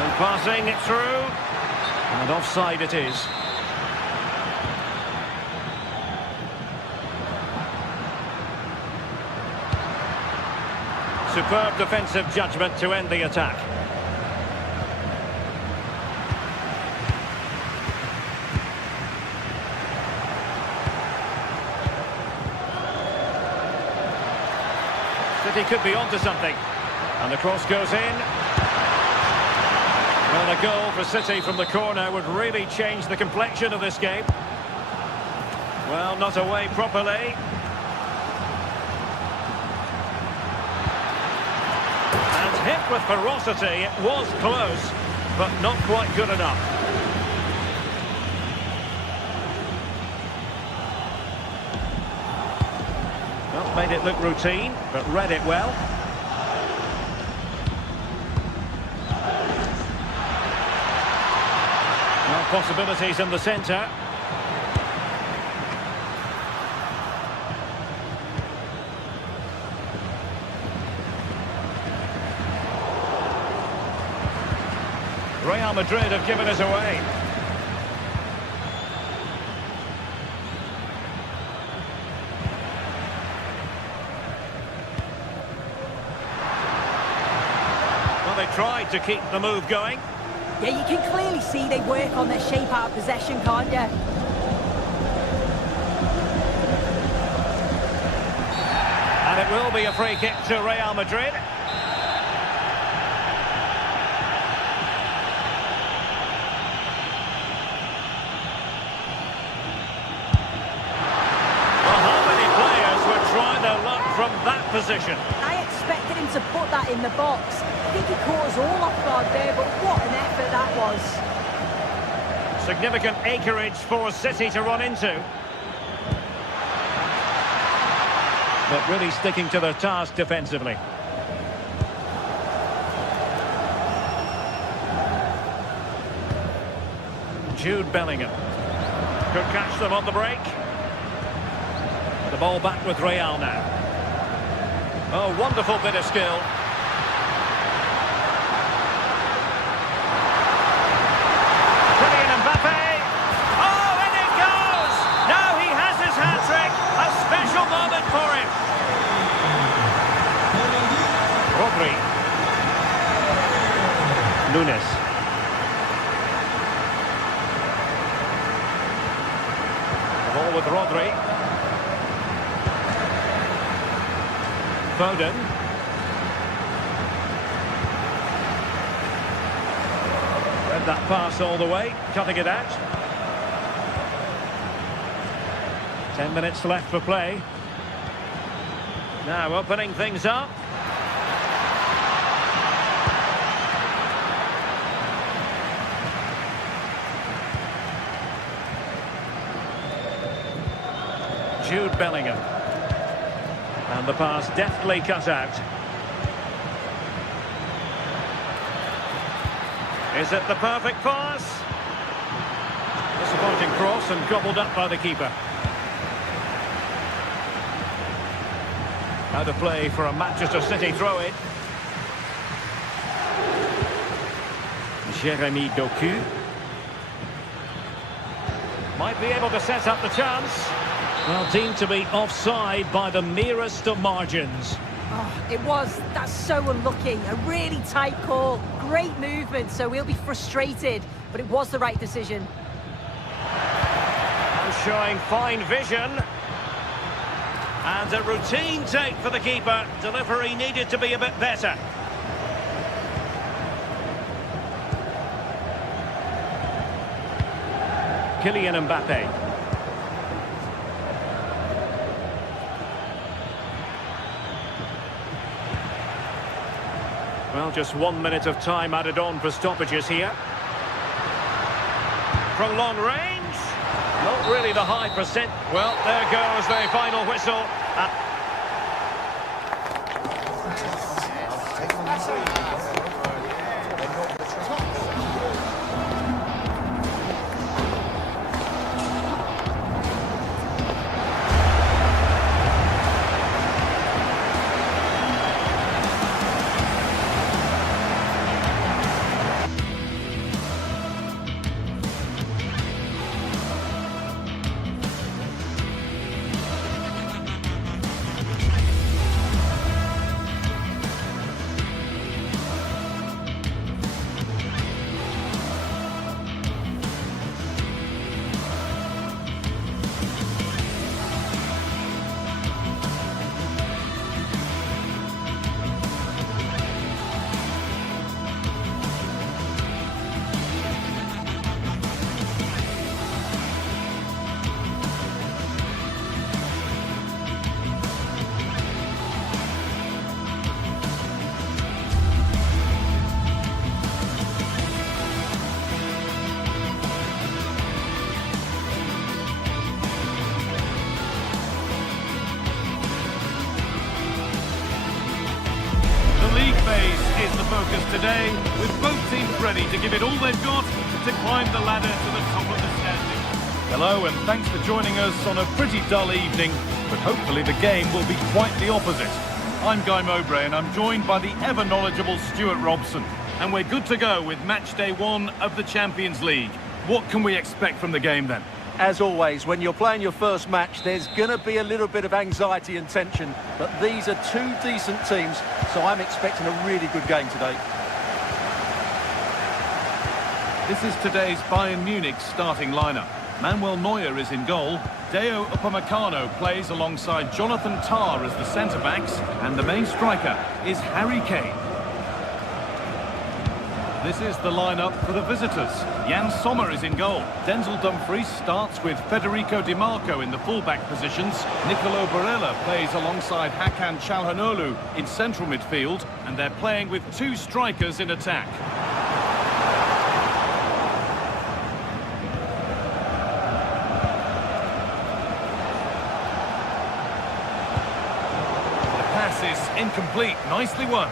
And passing it through. And offside it is. Superb defensive judgment to end the attack. City could be onto something. And the cross goes in. Well, a goal for City from the corner would really change the complexion of this game. Well, not away properly. And hit with ferocity. It was close, but not quite good enough. Well, made it look routine, but read it well. Well, possibilities in the centre. Real Madrid have given us away. Well, they tried to keep the move going. Yeah, you can clearly see they work on their shape out of possession, can't you? And it will be a free kick to Real Madrid. Well, how many players were trying their luck from that position? I expected him to put that in the box. I think he caught us all off guard there, but what an effort that was. Significant acreage for City to run into. But really sticking to their task defensively. Jude Bellingham could catch them on the break. The ball back with Real now. Oh, wonderful bit of skill. Nunes. The ball with Rodri. Foden. Read that pass all the way, cutting it out. 10 minutes left for play. Now opening things up. Jude Bellingham. And the pass deftly cut out. Is it the perfect pass? Disappointing cross and gobbled up by the keeper. Out of play for a Manchester City throw-in. Jeremy Doku. Might be able to set up the chance. Well, deemed to be offside by the merest of margins. Oh, it was. That's so unlucky. A really tight call. Great movement, so we'll be frustrated. But it was the right decision. And showing fine vision. And a routine take for the keeper. Delivery needed to be a bit better. Kylian Mbappe. Well, just 1 minute of time added on for stoppages here. From long range. Not really the high percent. Well, there goes the final whistle. Is the focus today, with both teams ready to give it all they've got to climb the ladder to the top of the standings. Hello, and thanks for joining us on a pretty dull evening, but hopefully the game will be quite the opposite. I'm Guy Mowbray, and I'm joined by the ever-knowledgeable Stuart Robson, and we're good to go with match day 1 of the Champions League. What can we expect from the game then? As always, when you're playing your first match, there's going to be a little bit of anxiety and tension. But these are two decent teams, so I'm expecting a really good game today. This is today's Bayern Munich starting lineup. Manuel Neuer is in goal. Deo Upamecano plays alongside Jonathan Tah as the centre-backs. And the main striker is Harry Kane. This is the lineup for the visitors. Jan Sommer is in goal. Denzel Dumfries starts with Federico Di Marco in the full-back positions. Nicolo Barella plays alongside Hakan Çalhanoğlu in central midfield. And they're playing with two strikers in attack. Is incomplete. Nicely won.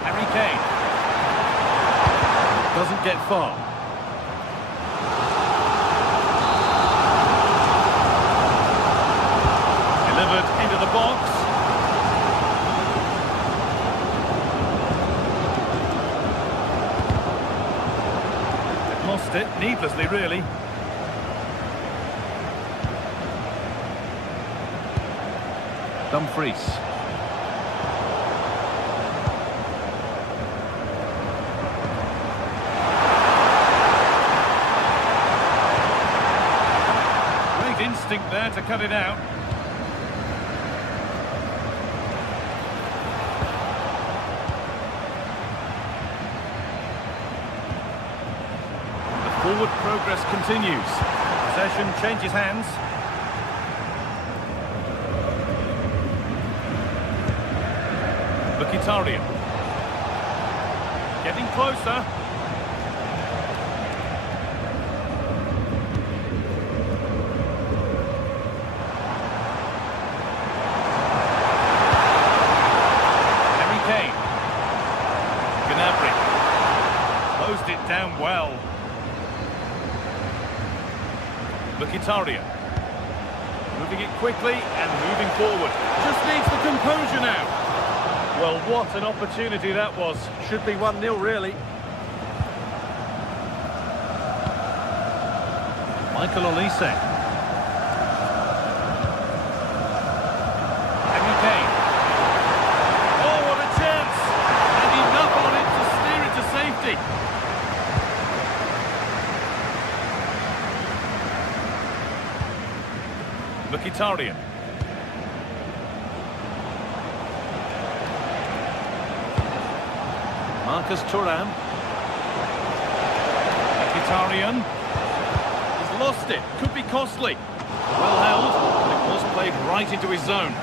Harry Kane doesn't get far. Delivered into the box. They've lost it needlessly, really. Dumfries. Great instinct there to cut it out. The forward progress continues. Possession changes hands. Mkhitaryan. Getting closer. Harry Kane. Gnabry. Closed it down well. Mkhitaryan. Moving it quickly and moving forward. Just needs the composure now. Well, what an opportunity that was. Should be 1-0, really. Michael Olise. Harry Kane. Oh, what a chance! And enough on it to steer it to safety. Mkhitaryan. Marcus Thuram. Mkhitaryan. He's lost it. Could be costly. Well held, but it was played right into his zone.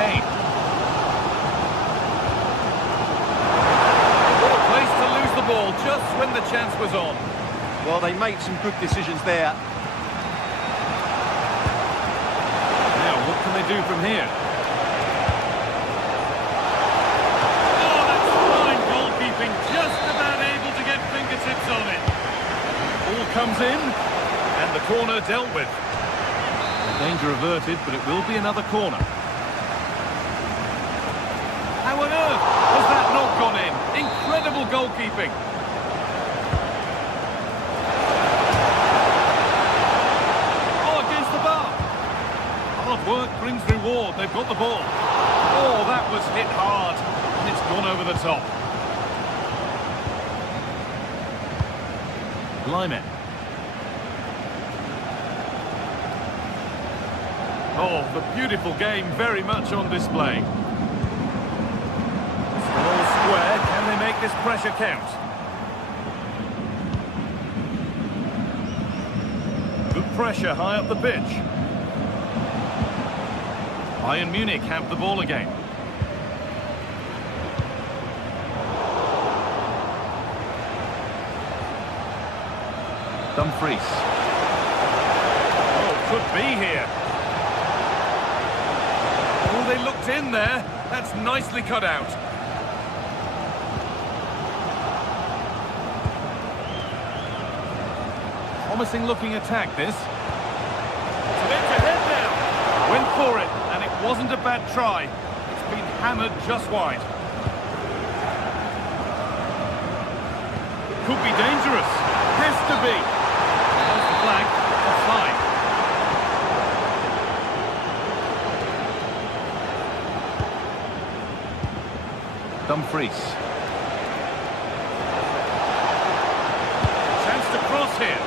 Kane. What a place to lose the ball just when the chance was on. Well, they made some good decisions there. Now, what can they do from here? On it. Ball comes in, and the corner dealt with. Danger averted, but it will be another corner. How on earth has that not gone in? Incredible goalkeeping. Oh, against the bar. Hard work brings reward. They've got the ball. Oh, that was hit hard, and it's gone over the top. Lyman. Oh, the beautiful game very much on display. Small square, can they make this pressure count? Good pressure high up the pitch. Bayern Munich have the ball again. Dumfries. Oh, could be here. Oh, they looked in there. That's nicely cut out. Promising looking attack, this. It's ahead now. Went for it, and it wasn't a bad try. It's been hammered just wide. Could be dangerous. Has to be. Flag, offside. Dumfries. Chance to cross here.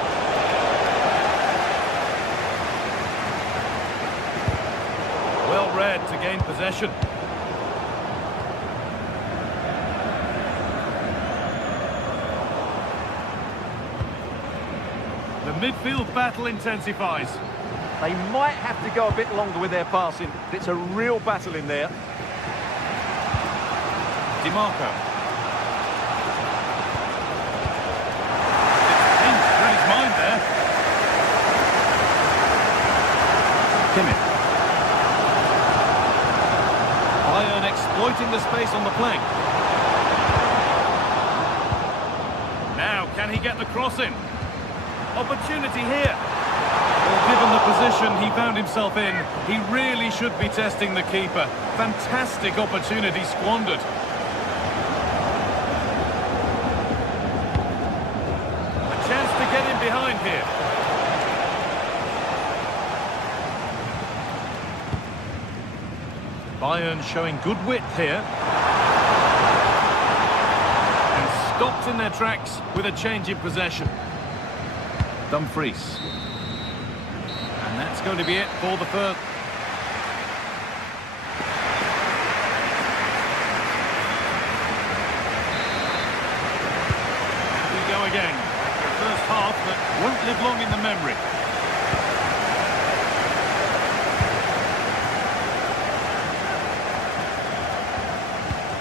Well read to gain possession. The midfield battle intensifies. They might have to go a bit longer with their passing. It's a real battle in there. DiMarco. It's read his mind there. Kimmich. Bayern exploiting the space on the flank. Now, can he get the cross in? Opportunity here. Well, given the position he found himself in, he really should be testing the keeper. Fantastic opportunity squandered. A chance to get in behind here. Bayern showing good width here. And stopped in their tracks with a change in possession. Dumfries. And that's going to be it for the first. Here we go again. The first half that won't live long in the memory.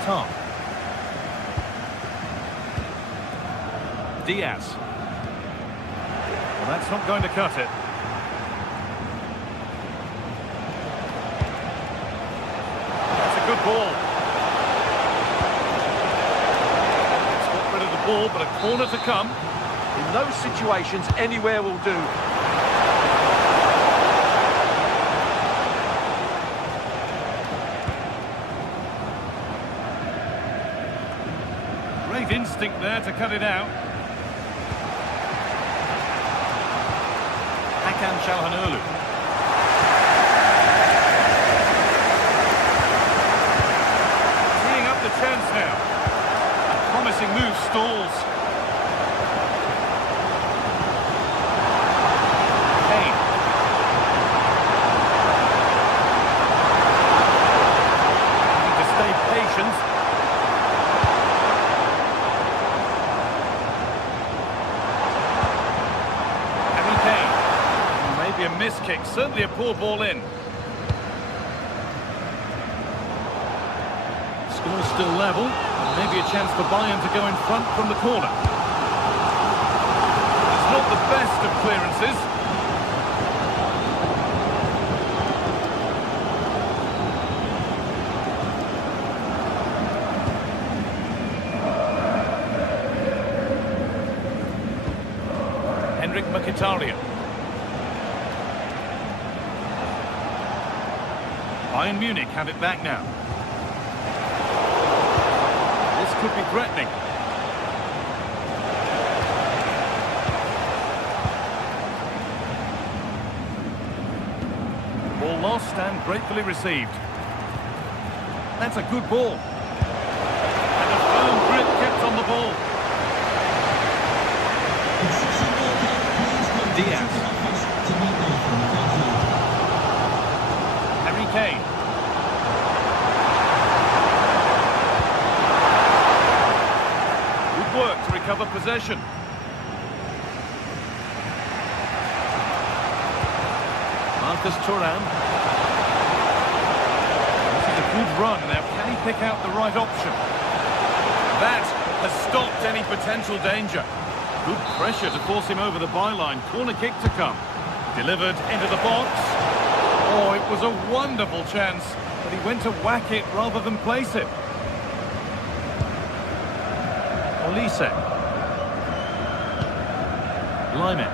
Tom. Diaz. Well, that's not going to cut it. That's a good ball. It's got rid of the ball, but a corner to come. In those situations, anywhere will do. Great instinct there to cut it out. Şalhanoglu. Teeing up the chance now. A promising move stalls. Kane. Need to stay patient. A miss kick, certainly a poor ball in. Score still level, and maybe a chance for Bayern to go in front from the corner. It's not the best of clearances. Mkhitaryan. Bayern Munich have it back now. This could be threatening. Ball lost and gratefully received. That's a good ball. And a firm grip kept on the ball. Diaz. Harry Kane. Good work to recover possession. Marcus Thuram. This is a good run. Now, can he pick out the right option? That has stopped any potential danger. Good pressure to force him over the byline. Corner kick to come. Delivered into the box. Oh, it was a wonderful chance, but he went to whack it rather than place it. Olise. Lyman.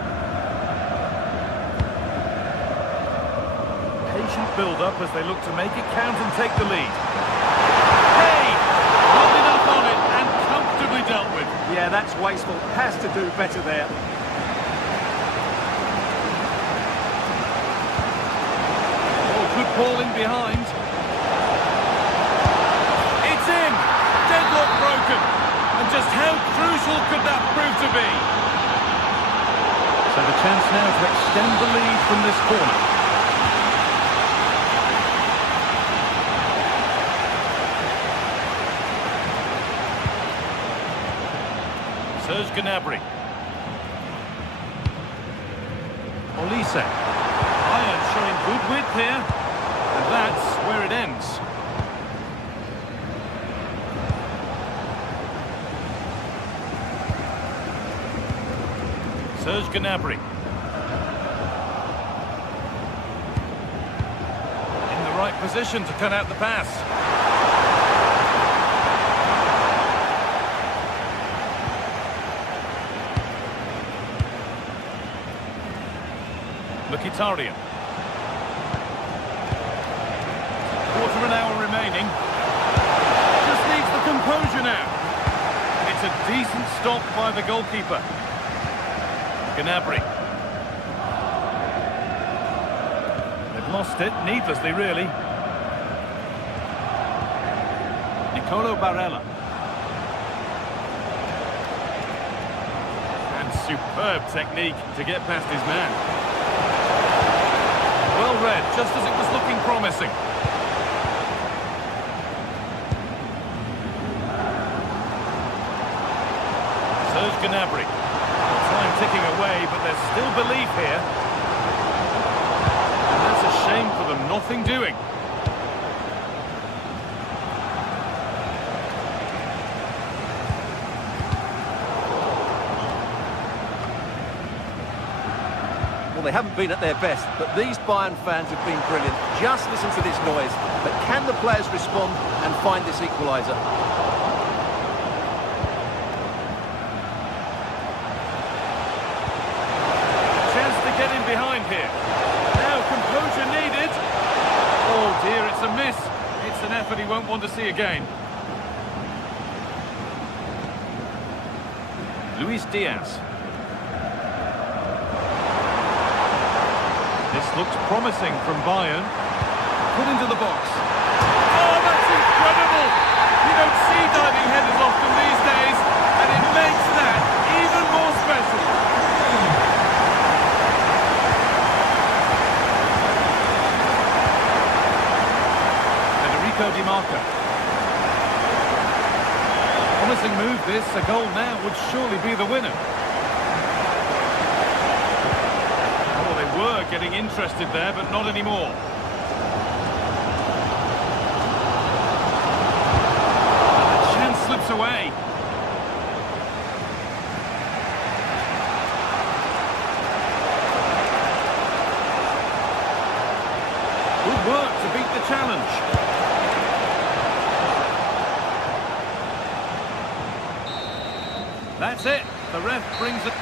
Patient build-up as they look to make it count and take the lead. Hey! Not enough on it and comfortably dealt with. Yeah, that's wasteful. Has to do better there. Oh, good ball in behind. It's in! Deadlock just how crucial could that prove to be? So the chance now to extend the lead from this corner. Serge Gnabry. Olise. Bayern showing good width here. And that's where it ends. Serge Gnabry. In the right position to cut out the pass. Mkhitaryan. Quarter of an hour remaining. Just needs the composure now. It's a decent stop by the goalkeeper. Gnabry. They've lost it, needlessly really. Nicolo Barella. And superb technique to get past his man. Well read, just as it was looking promising. Serge Gnabry. Time ticking away, but there's still belief here. And that's a shame for them, nothing doing. Well, they haven't been at their best, but these Bayern fans have been brilliant. Just listen to this noise. But can the players respond and find this equaliser? Behind here. Now composure needed. Oh dear, it's a miss. It's an effort he won't want to see again. Luis Diaz. This looks promising from Bayern. Put into the box. Oh, that's incredible! You don't see diving headers often these days, and it makes that even more special. Di Marco. Promising move this, a goal now would surely be the winner. Oh, they were getting interested there, but not anymore. And the chance slips away. Good work to beat the challenge. That's it. The ref brings it.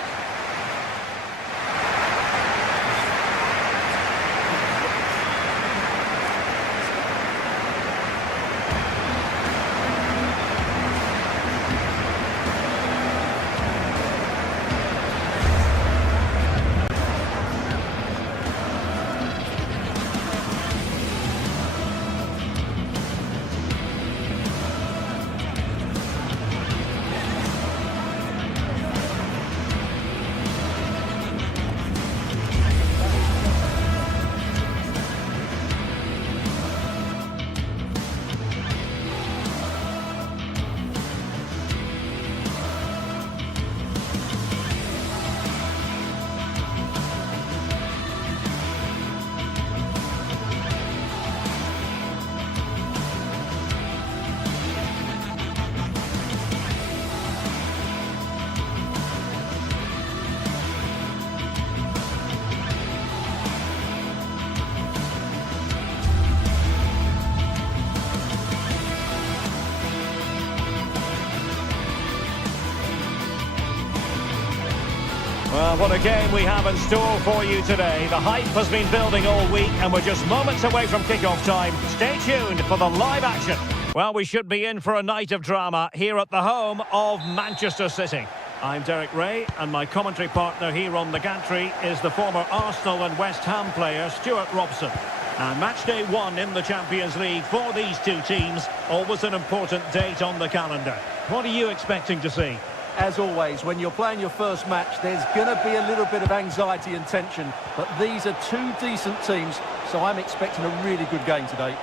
Well, what a game we have in store for you today. The hype has been building all week and we're just moments away from kickoff time. Stay tuned for the live action. Well, we should be in for a night of drama here at the home of Manchester City. I'm Derek Ray and my commentary partner here on the gantry is the former Arsenal and West Ham player Stuart Robson. And match day 1 in the Champions League for these two teams. Always an important date on the calendar. What are you expecting to see? As always, when you're playing your first match, there's going to be a little bit of anxiety and tension. But these are two decent teams, so I'm expecting a really good game today.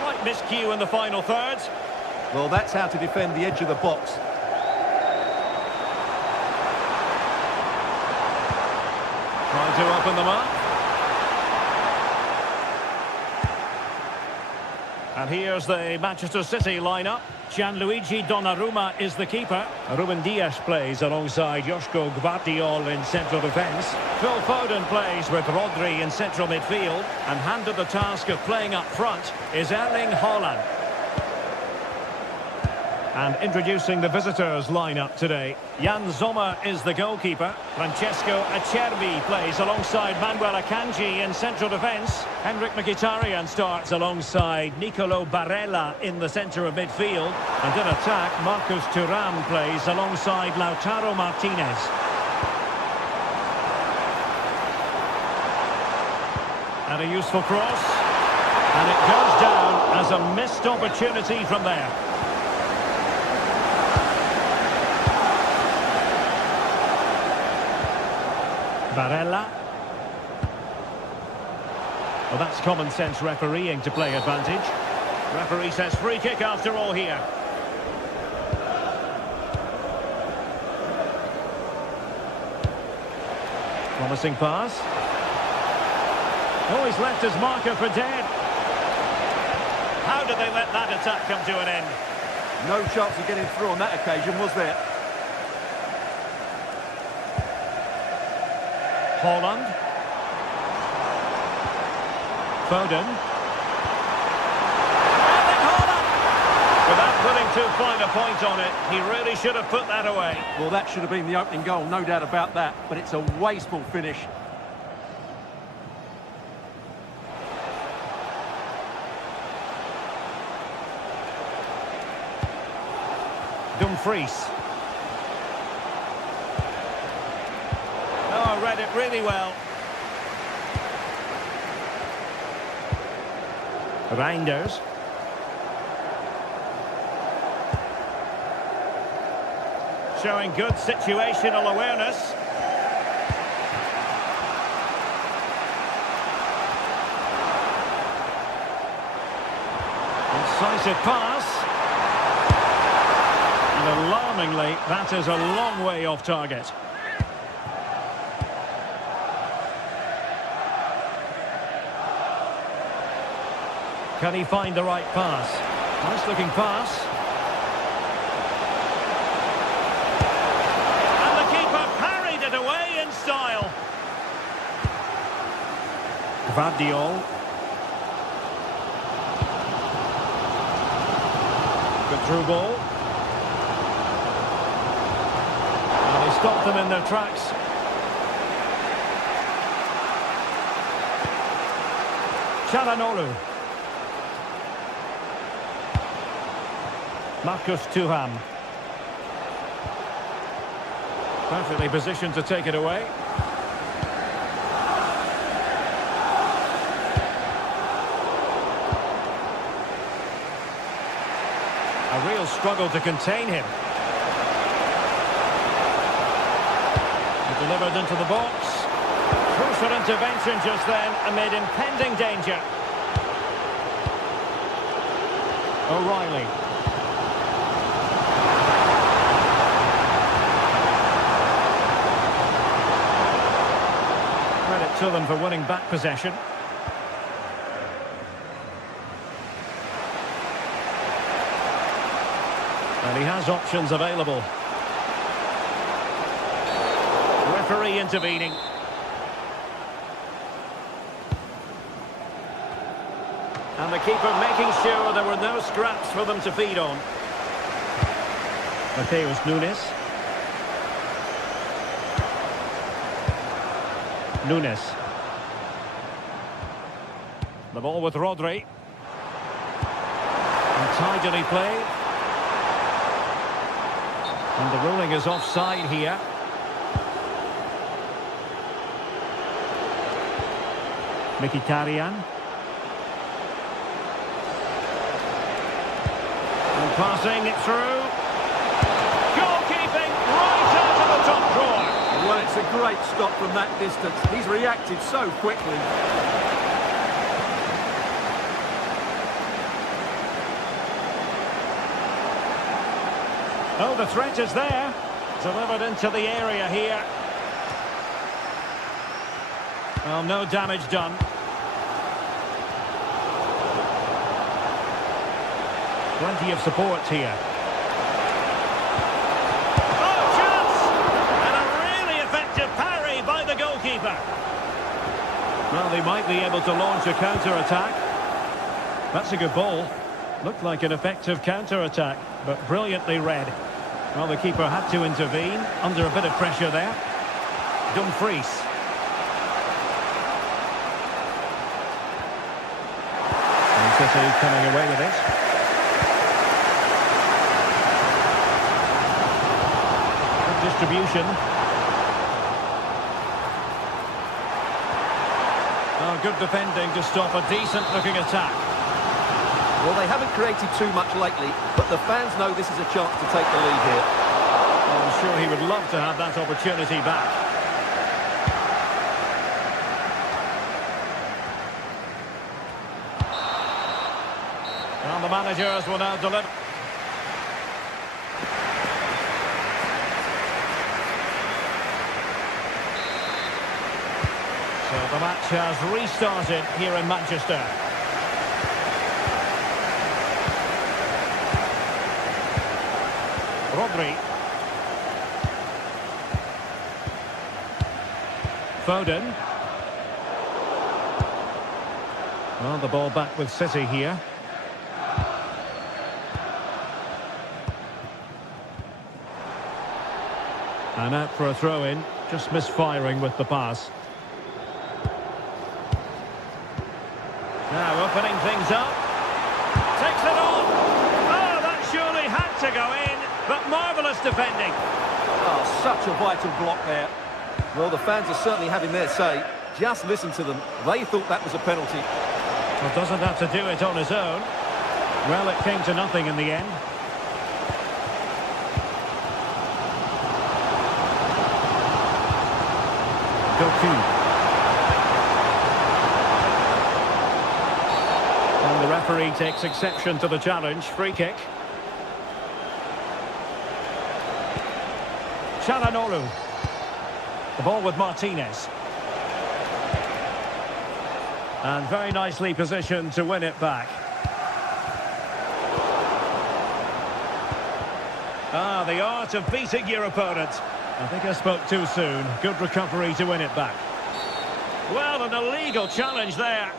Slight miscue in the final third. Well, that's how to defend the edge of the box. Trying to open them up. And here's the Manchester City lineup. Gianluigi Donnarumma is the keeper. Ruben Dias plays alongside Joško Gvardiol in central defence. Phil Foden plays with Rodri in central midfield. And handed the task of playing up front is Erling Haaland. And introducing the visitors lineup today. Jan Sommer is the goalkeeper. Francesco Acerbi plays alongside Manuel Akanji in central defence. Henrik Mkhitaryan starts alongside Nicolo Barella in the centre of midfield. And in attack, Marcus Thuram plays alongside Lautaro Martinez. And a useful cross. And it goes down as a missed opportunity from there. Barella. Well, that's common sense refereeing to play advantage. Referee says free kick after all here. Promising pass. Oh, he's left his marker for dead. How did they let that attack come to an end? No chance of getting through on that occasion, was there? Haaland. Foden. Erling Haaland! Without putting too fine a point on it, he really should have put that away. Well, that should have been the opening goal, no doubt about that. But it's a wasteful finish. Dumfries. Oh, read it really well. Reinders. Showing good situational awareness. Incisive pass. And alarmingly, that is a long way off target. Can he find the right pass? Nice looking pass. And the keeper parried it away in style. Gvardiol. Good through ball. And he stopped them in their tracks. Çalhanoğlu. Marcus Thuram. Perfectly positioned to take it away. A real struggle to contain him. He delivered into the box. Crucial intervention just then amid impending danger. O'Reilly. Credit to them for winning back possession. And he has options available. Referee intervening. And the keeper making sure there were no scraps for them to feed on. Mateus Nunes. Nunes. The ball with Rodri. And tidily played. And the ruling is offside here. Mkhitaryan. And passing it through. Goalkeeping right out of the top drawer. Well, it's a great stop from that distance. He's reacted so quickly. Oh, the threat is there. Delivered into the area here. Well, no damage done. Plenty of support here. Oh, chance! And a really effective parry by the goalkeeper. Well, they might be able to launch a counter-attack. That's a good ball. Looked like an effective counter-attack, but brilliantly read. Well, the keeper had to intervene, under a bit of pressure there. Dumfries. And City coming away with it. Good distribution. Oh, good defending to stop a decent-looking attack. Well, they haven't created too much lately, but the fans know this is a chance to take the lead here. I'm sure he would love to have that opportunity back. And the managers will now deliver. So the match has restarted here in Manchester. Rodri. Foden. Well, the ball back with City here. And out for a throw-in, just misfiring with the pass. Now opening things up. Takes it on. Oh, that surely had to go in. But marvellous defending. Oh, such a vital block there. Well, the fans are certainly having their say. Just listen to them. They thought that was a penalty. Well, doesn't have to do it on his own. Well, it came to nothing in the end. Goku. And the referee takes exception to the challenge. Free kick. Çalhanoğlu. The ball with Martinez. And very nicely positioned to win it back. Ah, the art of beating your opponent. I think I spoke too soon. Good recovery to win it back. Well, an illegal challenge there.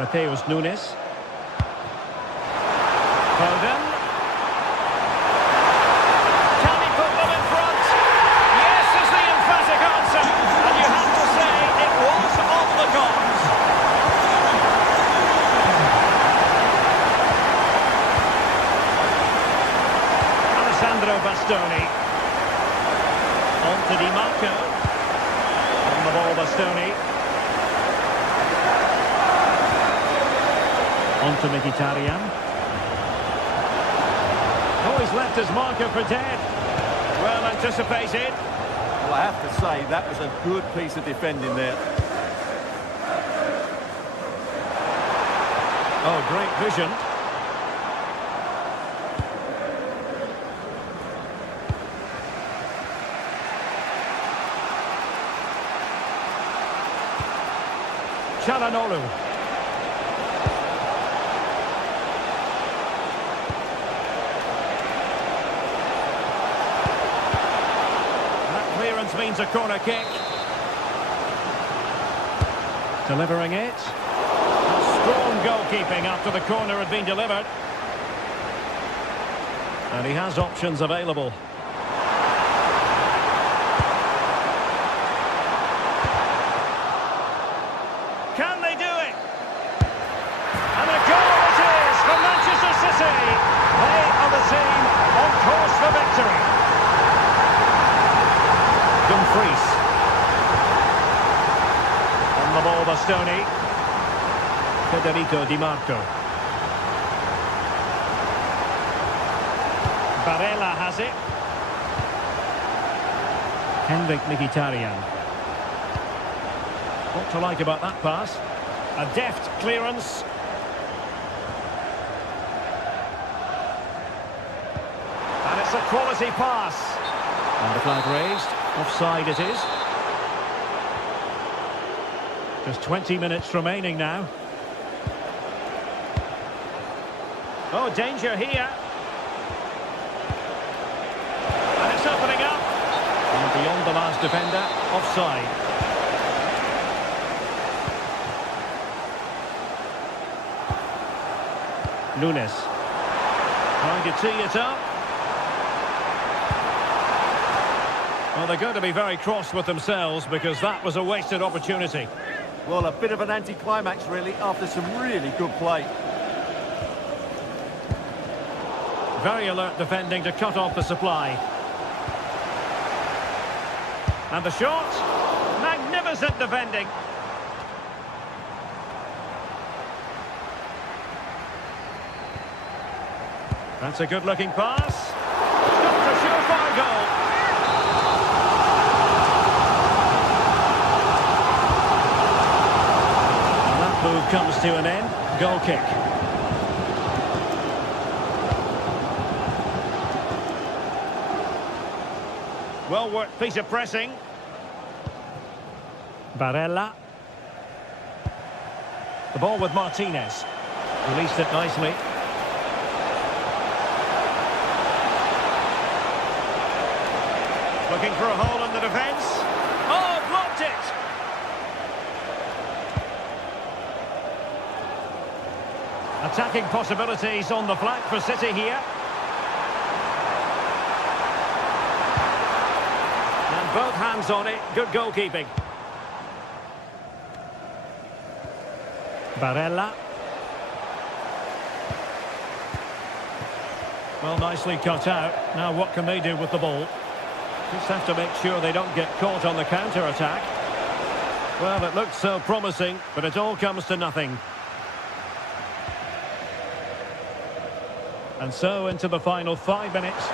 Mateus Nunes. Foden. Can he put them in front? Yes is the emphatic answer. And you have to say it was on the cards. Alessandro Bastoni. On to Di Marco. On the ball, Bastoni. On to Mkhitaryan. Oh, he's left his marker for dead. Well anticipated. Well, I have to say, that was a good piece of defending there. Oh, great vision. Çalhanoğlu. Means a corner kick. Delivering it. Strong goalkeeping after the corner had been delivered. And he has options available. Can they do it? And a goal it is for Manchester City. They are the team on course for victory. Bastoni. Federico Di Marco. Barella has it. Henrik Mkhitaryan. What to like about that pass? A deft clearance. And it's a quality pass. And the flag raised. Offside it is. Just 20 minutes remaining now. Oh, danger here. And it's opening up. And beyond the last defender, offside. Nunes. Trying to tee it up. Well, they're going to be very cross with themselves because that was a wasted opportunity. Well, a bit of an anticlimax, really, after some really good play. Very alert defending to cut off the supply. And the shot. Magnificent defending. That's a good-looking pass. Stopped a surefire goal. And that move comes to an end. Goal kick. Well worked piece of pressing. Barella. The ball with Martinez. Released it nicely. Looking for a hole in the defence. Oh, blocked it! Attacking possibilities on the flank for City here. And both hands on it. Good goalkeeping. Barella. Well, nicely cut out. Now what can they do with the ball? Just have to make sure they don't get caught on the counter-attack. Well, it looked so promising, but it all comes to nothing. And so into the final 5 minutes.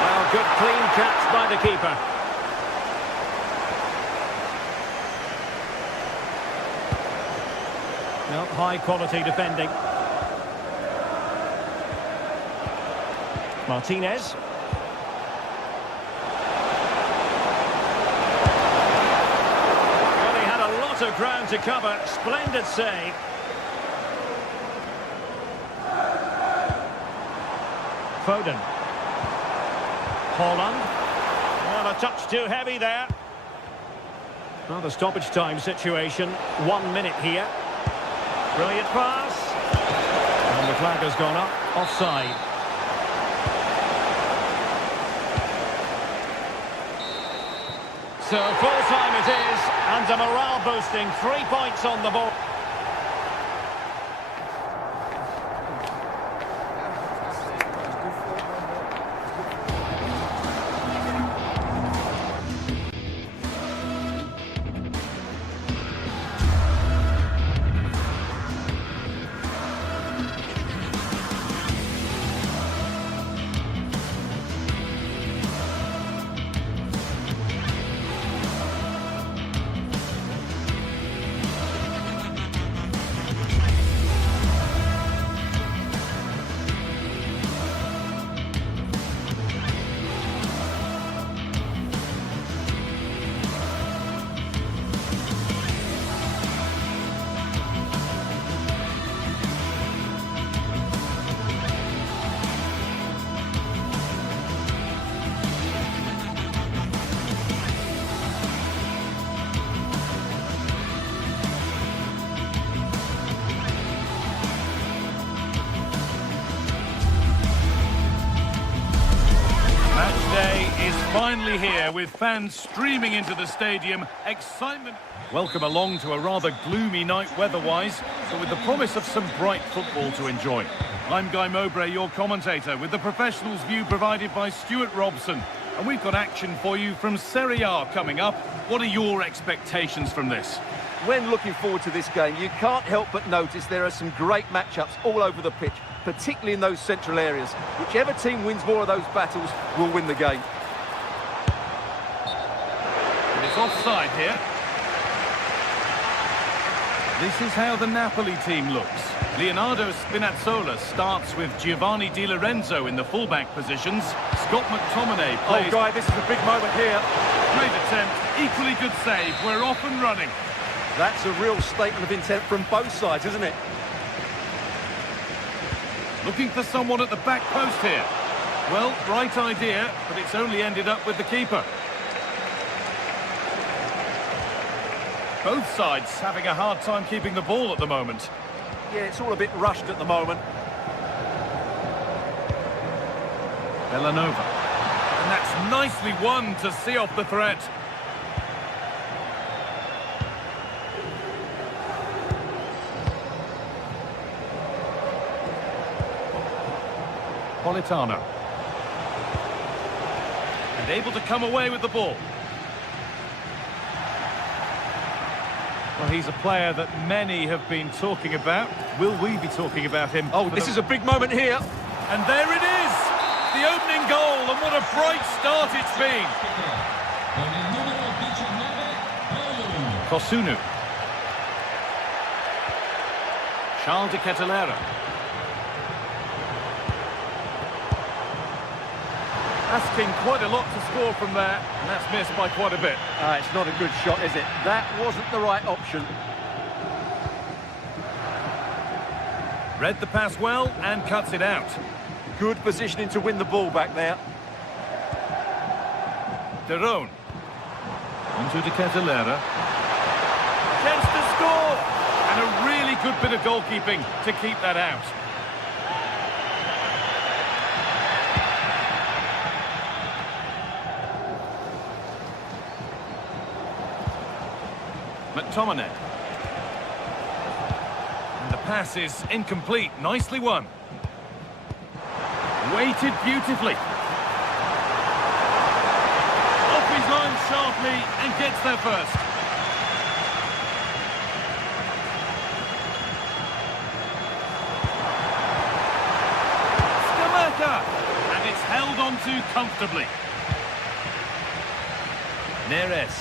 Well, good clean catch by the keeper. Well, high-quality defending. Martinez. Well, he had a lot of ground to cover. Splendid save. Foden. Haaland. Well, a touch too heavy there. Well, the stoppage time situation. 1 minute here. Brilliant pass. And the flag has gone up. Offside. So full time it is, and a morale boosting 3 points on the board. Finally here, with fans streaming into the stadium, excitement. Welcome along to a rather gloomy night weather-wise, but with the promise of some bright football to enjoy. I'm Guy Mowbray, your commentator, with the professionals' view provided by Stuart Robson. And we've got action for you from Serie A coming up. What are your expectations from this? When looking forward to this game, you can't help but notice there are some great matchups all over the pitch, particularly in those central areas. Whichever team wins more of those battles will win the game. And it's offside here. This is how the Napoli team looks. Leonardo Spinazzola starts with Giovanni Di Lorenzo in the fullback positions. Scott McTominay plays... Oh, Guy, this is a big moment here. Great attempt, equally good save. We're off and running. That's a real statement of intent from both sides, isn't it? Looking for someone at the back post here. Well, right idea, but it's only ended up with the keeper. Both sides having a hard time keeping the ball at the moment. Yeah, it's all a bit rushed at the moment. Bernabu. And that's nicely won to see off the threat. Politano. And able to come away with the ball. Well, he's a player that many have been talking about. Will we be talking about him? Oh, this is a big moment here. And there it is! The opening goal, and what a bright start it's been! Kosunu. Charles de Ketelera. Asking quite a lot to score from there, and that's missed by quite a bit. It's not a good shot, is it? That wasn't the right option. Read the pass well and cuts it out. Good positioning to win the ball back there. Derone. Into de Ketelera. Chance to score! And a really good bit of goalkeeping to keep that out. McTominay. And the pass is incomplete. Nicely won. Weighted beautifully. Off his line sharply and gets there first. Scamacca! And it's held on to comfortably. Neres.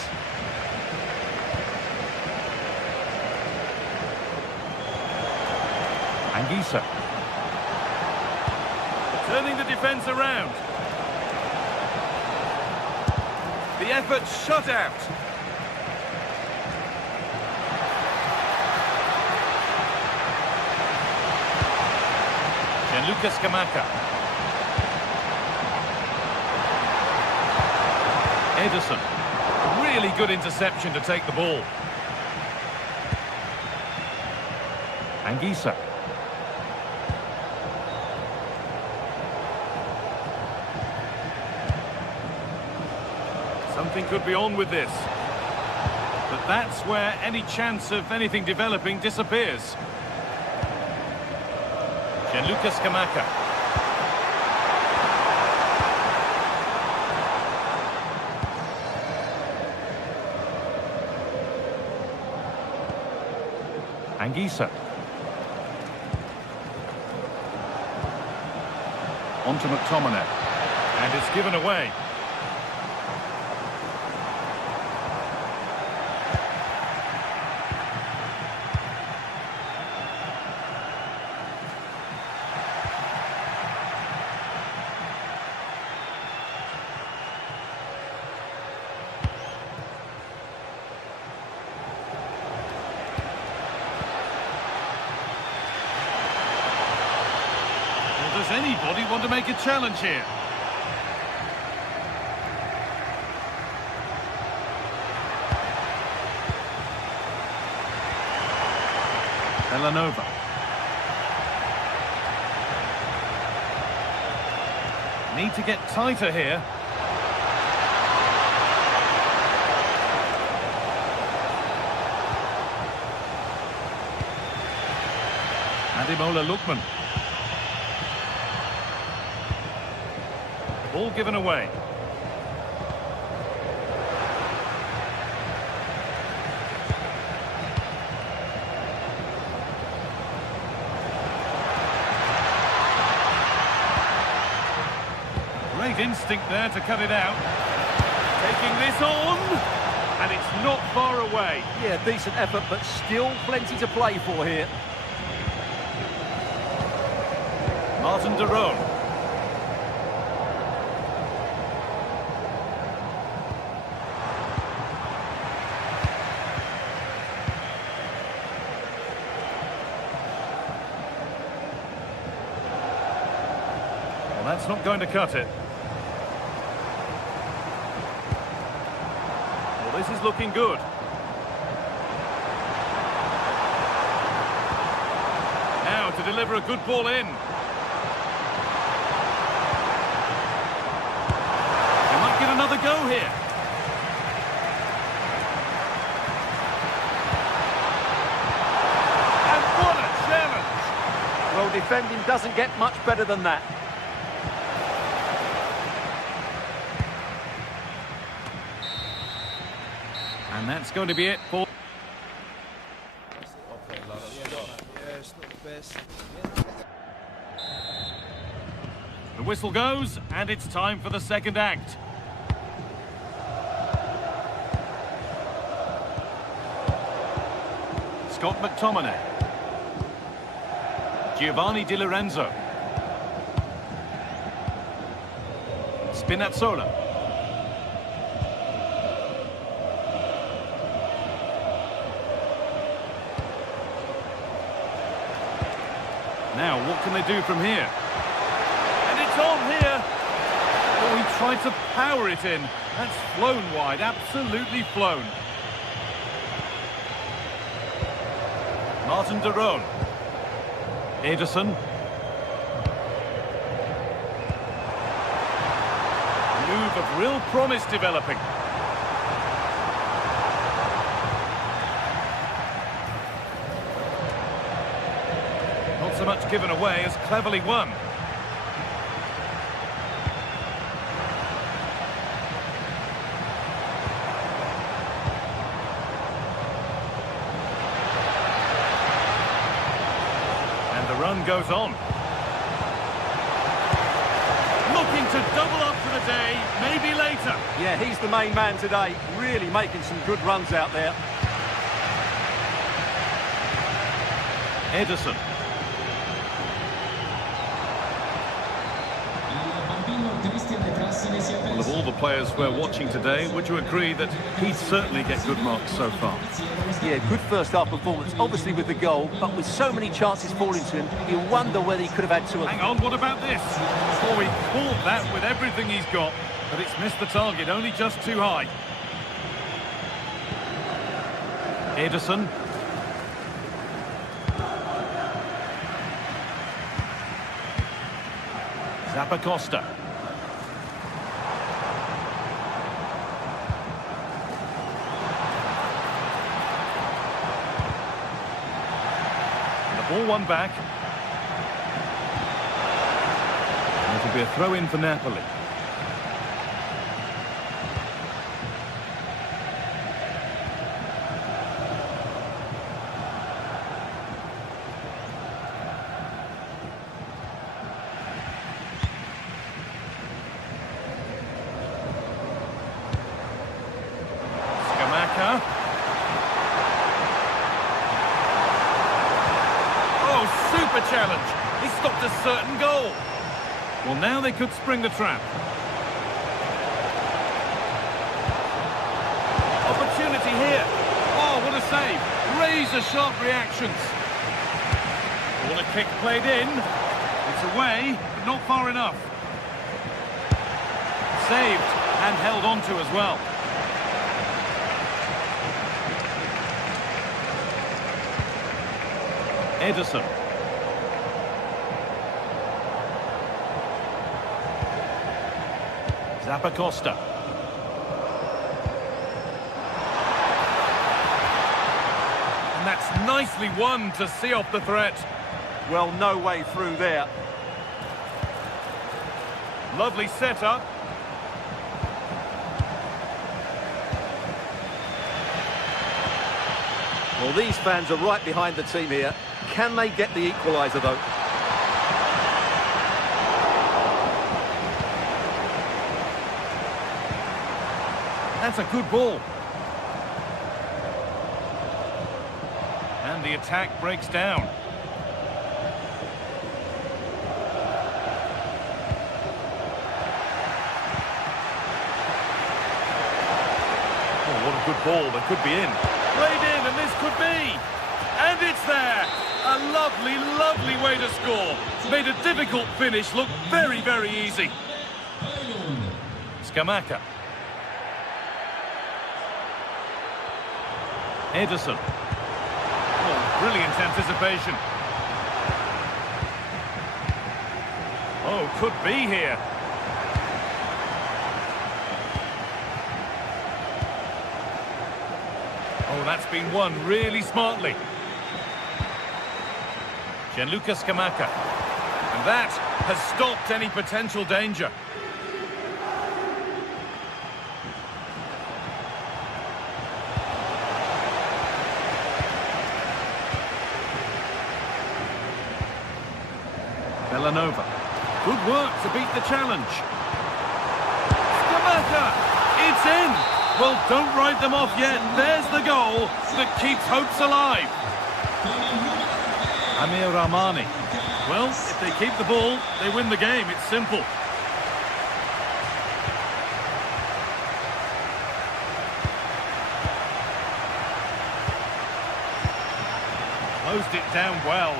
Anguissa. Turning the defence around. The effort shut out. Gianluca Scamacca. Ederson. Really good interception to take the ball. Anguissa. Something could be on with this. But that's where any chance of anything developing disappears. Gianluca Scamacca. Anguissa. On to McTominay. And it's given away. Does anybody want to make a challenge here? Bernabu. Need to get tighter here. Ademola Lookman. Ball given away. Great instinct there to cut it out. Taking this on, and it's not far away. Yeah, decent effort, but still plenty to play for here. Martin de Roon. Well, that's not going to cut it. Well, this is looking good. Now to deliver a good ball in. They might get another go here. And what a challenge! Well, defending doesn't get much better than that. And that's going to be it for... The whistle goes, and it's time for the second act. Scott McTominay. Giovanni Di Lorenzo. Spinazzola. Now, what can they do from here? And it's on here! Oh, he tried to power it in. That's flown wide, absolutely flown. Martin de Roon. Ederson. Move of real promise developing. Not so much given away as cleverly won. And the run goes on. Looking to double up for the day, maybe later. Yeah, he's the main man today, really making some good runs out there. Ederson. Well, of all the players we're watching today, would you agree that he'd certainly get good marks so far? Yeah, good first half performance, obviously with the goal, but with so many chances falling to him, you wonder whether he could have had two of them. Hang on, what about this? Oh, he caught that with everything he's got, but it's missed the target, only just too high. Ederson. Zappacosta. Ball one back. And it'll be a throw-in for Napoli. Scamacca. Super challenge. He stopped a certain goal. Well, now they could spring the trap. Opportunity here. Oh, what a save. Razor-sharp reactions. Corner kick played in. It's away, but not far enough. Saved and held on to as well. Ederson. Zappacosta. And that's nicely won to see off the threat. Well, no way through there. Lovely setup. Well, these fans are right behind the team here. Can they get the equaliser, though? That's a good ball. And the attack breaks down. What a good ball, that could be in. Played in, and this could be. And it's there. A lovely, lovely way to score. Made a difficult finish look very, very easy. Scamacca. Ederson. Oh, brilliant anticipation. Oh, could be here. Oh, that's been won really smartly. Gianluca Scamacca. And that has stopped any potential danger. Villanova. Good work to beat the challenge. Scamacca! It's in! Well, don't write them off yet. There's the goal that keeps hopes alive. Amir Rahmani. Well, if they keep the ball, they win the game. It's simple. Closed it down well.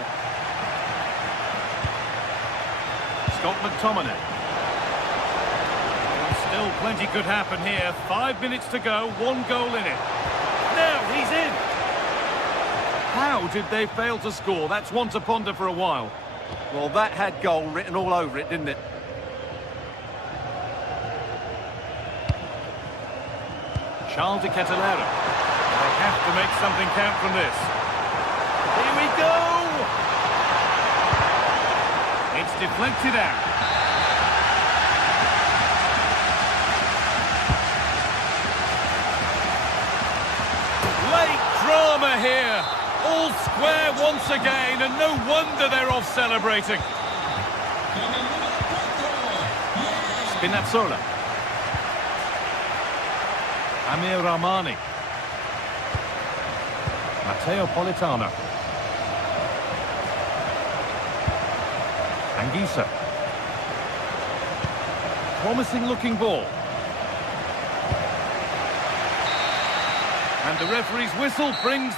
Scott McTominay. Still plenty could happen here. 5 minutes to go, 1 goal in it. Now he's in. How did they fail to score? That's one to ponder for a while. Well, that had goal written all over it, didn't it? Charles de Ketelera. They have to make something count from this. Here we go! It's deflected out. Drama here, all square once again, and no wonder they're off celebrating. Spinazzola. Amir Rahmani. Matteo Politano. Anguissa. Promising looking ball. And the referee's whistle brings...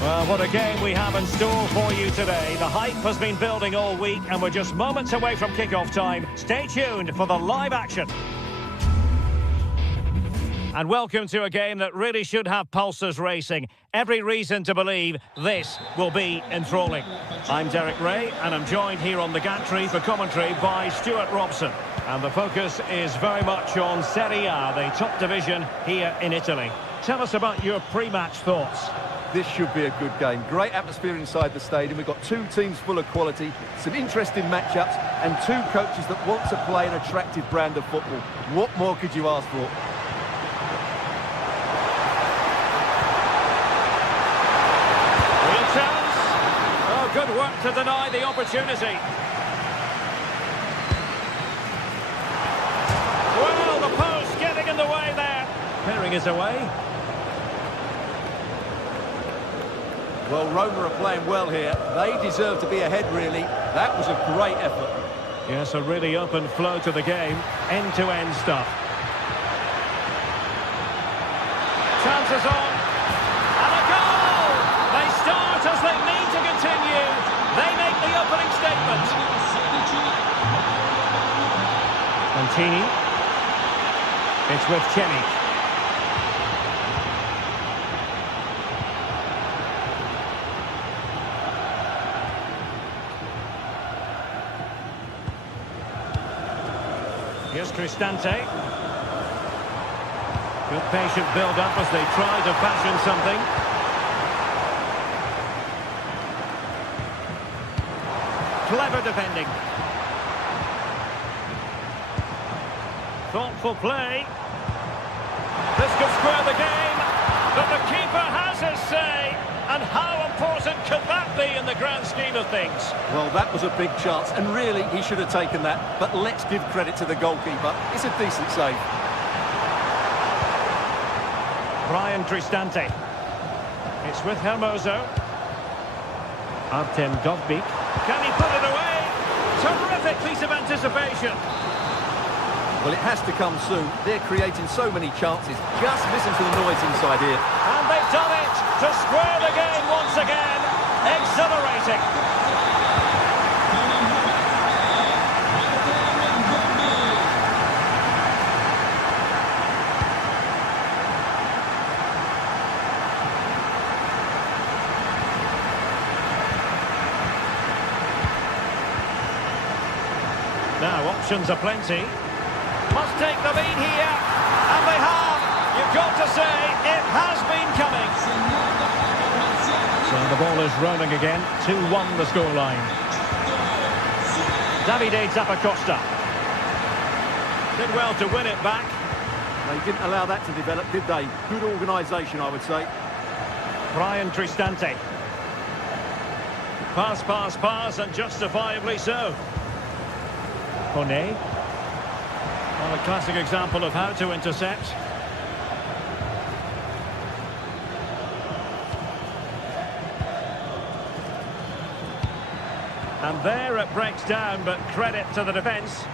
Well, what a game we have in store for you today. The hype has been building all week and we're just moments away from kickoff time. Stay tuned for the live action. And welcome to a game that really should have pulses racing. Every reason to believe this will be enthralling. I'm Derek Ray and I'm joined here on the gantry for commentary by Stuart Robson. And the focus is very much on Serie A, the top division here in Italy. Tell us about your pre-match thoughts. This should be a good game. Great atmosphere inside the stadium. We've got two teams full of quality, some interesting matchups, and two coaches that want to play an attractive brand of football. What more could you ask for? Good work to deny the opportunity. Well, the post getting in the way there. Clearing is away. Well, Roma are playing well here. They deserve to be ahead, really. That was a great effort. Yes, a really open flow to the game. End-to-end stuff. Chances on. And a goal! They start as they mean to continue. They make the opening statement. Montini. It's with Chenny. Here's Cristante. Good patient build-up as they try to fashion something. Clever defending. Thoughtful play. This could square the game, but the keeper has his say. And how important could that be in the grand scheme of things? Well, that was a big chance, and really, he should have taken that. But let's give credit to the goalkeeper. It's a decent save. Brian Cristante. It's with Hermoso. Artem Dovbyk. Can he put it away? Terrific piece of anticipation. Well, it has to come soon. They're creating so many chances. Just listen to the noise inside here. And they've done it to square the game once again. Exhilarating. Now, options are plenty. Must take the lead here. And they have. You've got to say, it has been coming. So the ball is rolling again. 2-1 the scoreline. Davide Zappacosta. Did well to win it back. They didn't allow that to develop, did they? Good organisation, I would say. Brian Cristante. Pass, pass, pass, and justifiably so. Kone. Well, a classic example of how to intercept. And there it breaks down, but credit to the defence.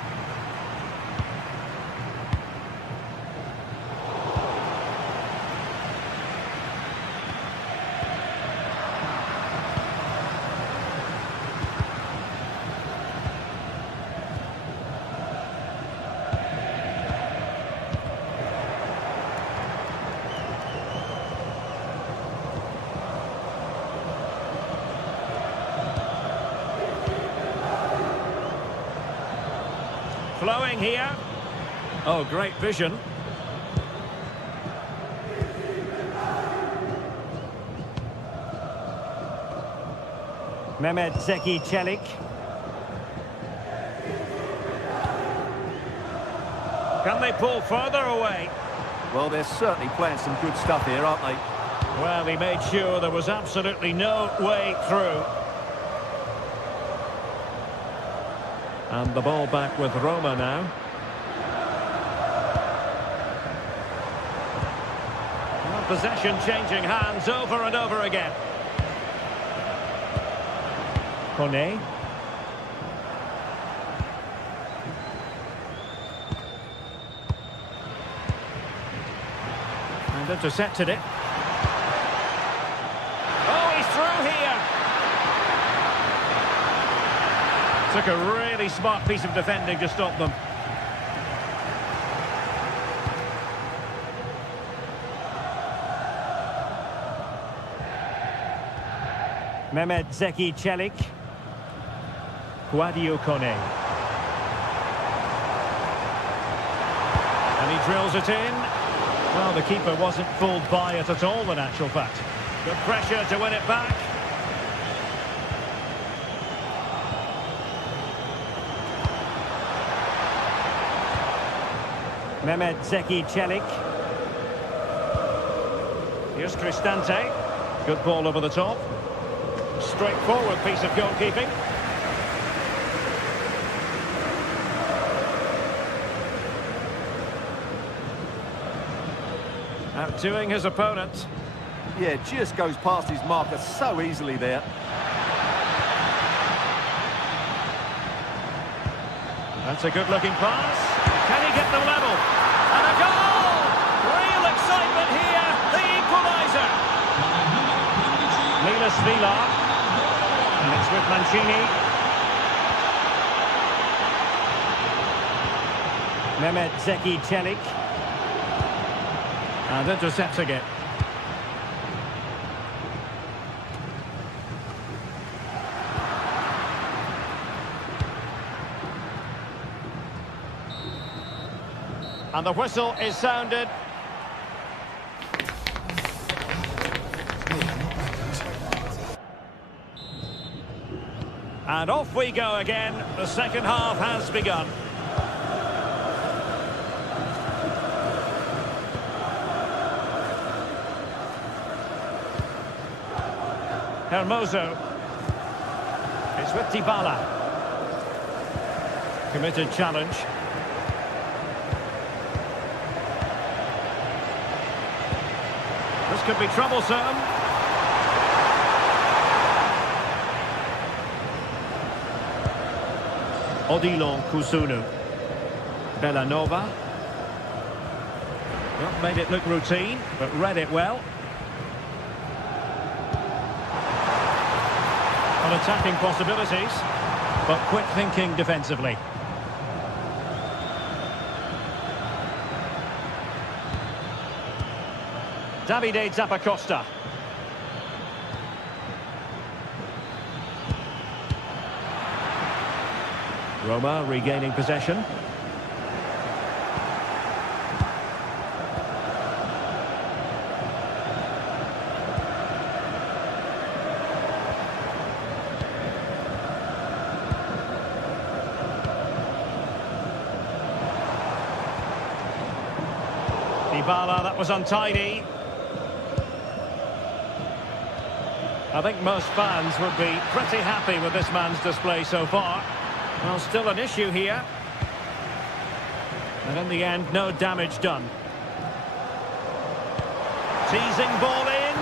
Flowing here. Oh, great vision. Mehmet Zeki Çelik. Can they pull further away? Well, they're certainly playing some good stuff here, aren't they? Well, he made sure there was absolutely no way through. And the ball back with Roma now. Well, possession changing hands over and over again. Kone. And intercepted it. Oh, he's through here. Took a really smart piece of defending to stop them. Mehmet Zeki Çelik. Guadio Kone. And he drills it in. Well, the keeper wasn't fooled by it at all, in actual fact. Good pressure to win it back. Mehmet Zeki Çelik. Here's Cristante. Good ball over the top. straightforward piece of goalkeeping. Outdoing his opponent. Yeah, just goes past his marker so easily there. That's a good-looking pass. Can he get them level? And a goal! Real excitement here. The equaliser. Milas Vila. And it's with Mancini. Mehmet Zeki Çelik. And intercepting it. And the whistle is sounded. And off we go again. The second half has begun. Hermoso. It's with Dybala. Committed challenge. This could be troublesome. Odilon Kusunu. Bellanova. Well, made it look routine, but read it well. On attacking possibilities, but quick thinking defensively. Davide Zappacosta. Roma regaining possession. Dybala, that was untidy. I think most fans would be pretty happy with this man's display so far. Well, still an issue here. And in the end, no damage done. Teasing ball in.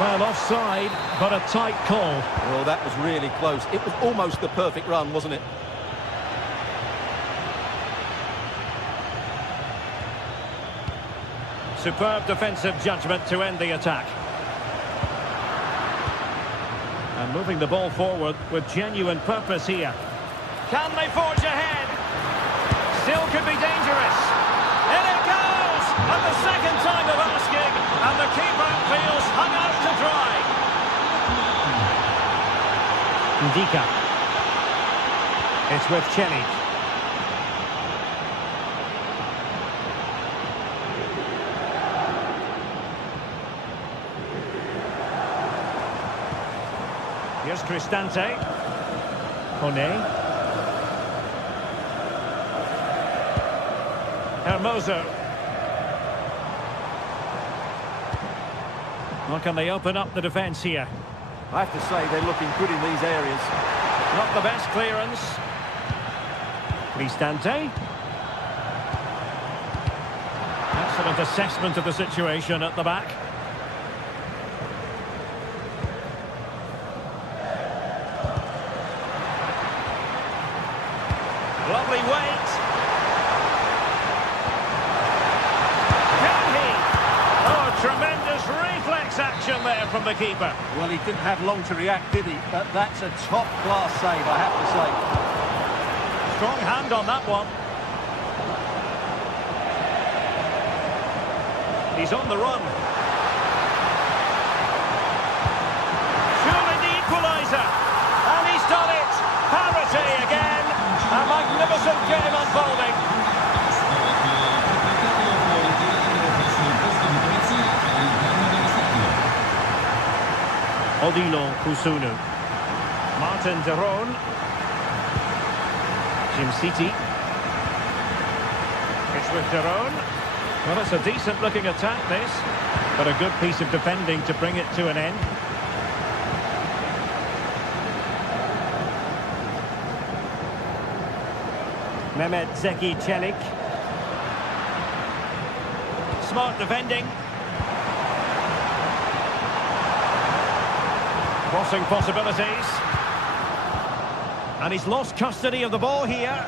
Well, offside, but a tight call. Well, that was really close. It was almost the perfect run, wasn't it? Superb defensive judgment to end the attack. And moving the ball forward with genuine purpose here. Can they forge ahead? Still could be dangerous. In it goes! And the second time of asking, and the keeper feels hung out to dry. Ndika. It's with Çelik. Here's Cristante. Kone. Hermoso. Well, can they open up the defence here? I have to say they're looking good in these areas. Not the best clearance. Cristante. Excellent assessment of the situation at the back. Lovely weight. Can he? Oh, tremendous reflex action there from the keeper. Well, he didn't have long to react, did he? But that's a top-class save, I have to say. Strong hand on that one. He's on the run. Surely the equaliser. And he's done it. Parity again. A magnificent game unfolding. Odilon Kusunu. Martin de Roon. Jim City. It's with de Roon. Well, it's a decent-looking attack, this. But a good piece of defending to bring it to an end. Mehmet Zeki Çelik. Smart defending. Crossing possibilities. And he's lost custody of the ball here.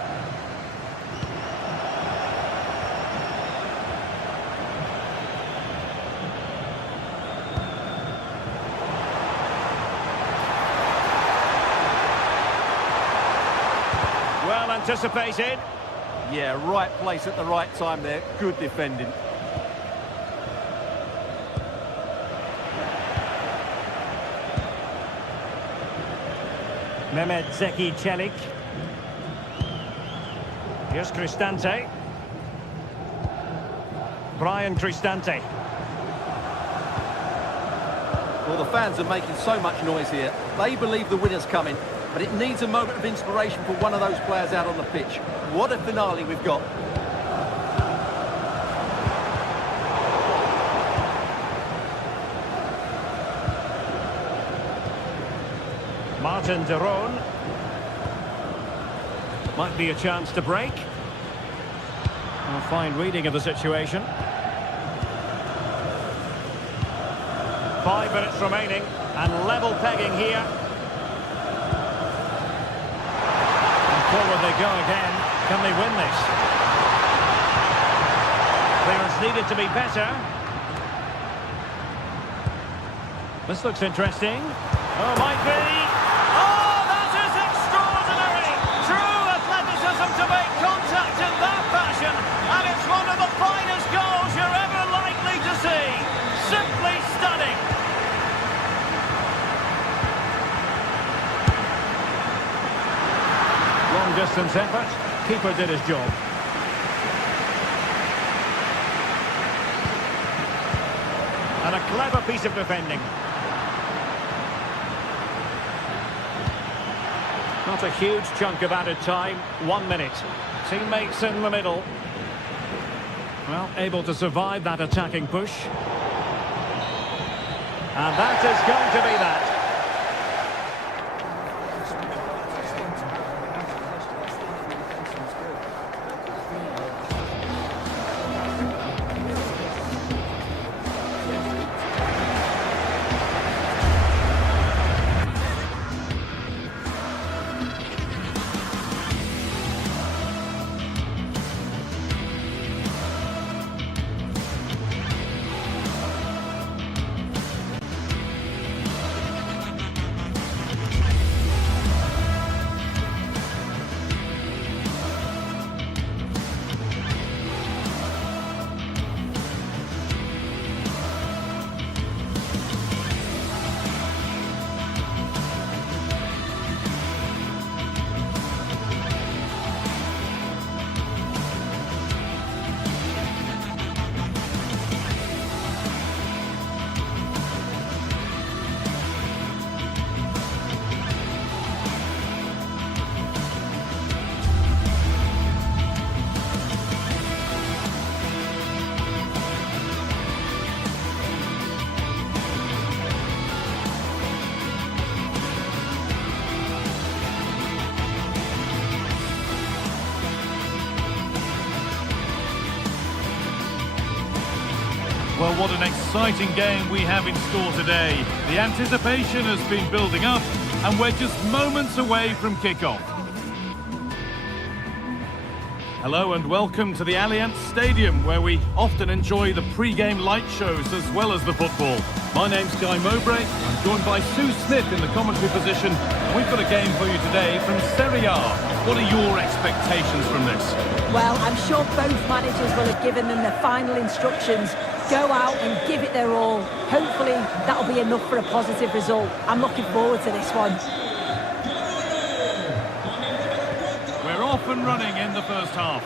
Well anticipated. Yeah, right place at the right time there. Good defending. Mehmet Zeki Çelik. Here's Cristante. Brian Cristante. Well, the fans are making so much noise here. They believe the winner's coming, but it needs a moment of inspiration for one of those players out on the pitch. What a finale we've got. Martin de Roon. Might be a chance to break. A fine reading of the situation. 5 minutes remaining and level pegging here. And forward they go again. Can they win this? Clearance needed to be better. This looks interesting. Oh, might be. Oh, that is extraordinary! True athleticism to make contact in that fashion, and it's one of the finest goals you're ever likely to see. Simply stunning. Long distance effort. Keeper did his job. And a clever piece of defending. Not a huge chunk of added time. 1 minute. Teammates in the middle. Well, able to survive that attacking push. And that is going to be that. Well, what an exciting game we have in store today. The anticipation has been building up, and we're just moments away from kickoff. Hello and welcome to the Allianz Stadium, where we often enjoy the pre-game light shows as well as the football. My name's Guy Mowbray. I'm joined by Sue Smith in the commentary position. And we've got a game for you today from Serie A. What are your expectations from this? Well, I'm sure both managers will have given them the final instructions. Go out and give it their all. Hopefully that'll be enough for a positive result. I'm looking forward to this one. We're off and running in the first half.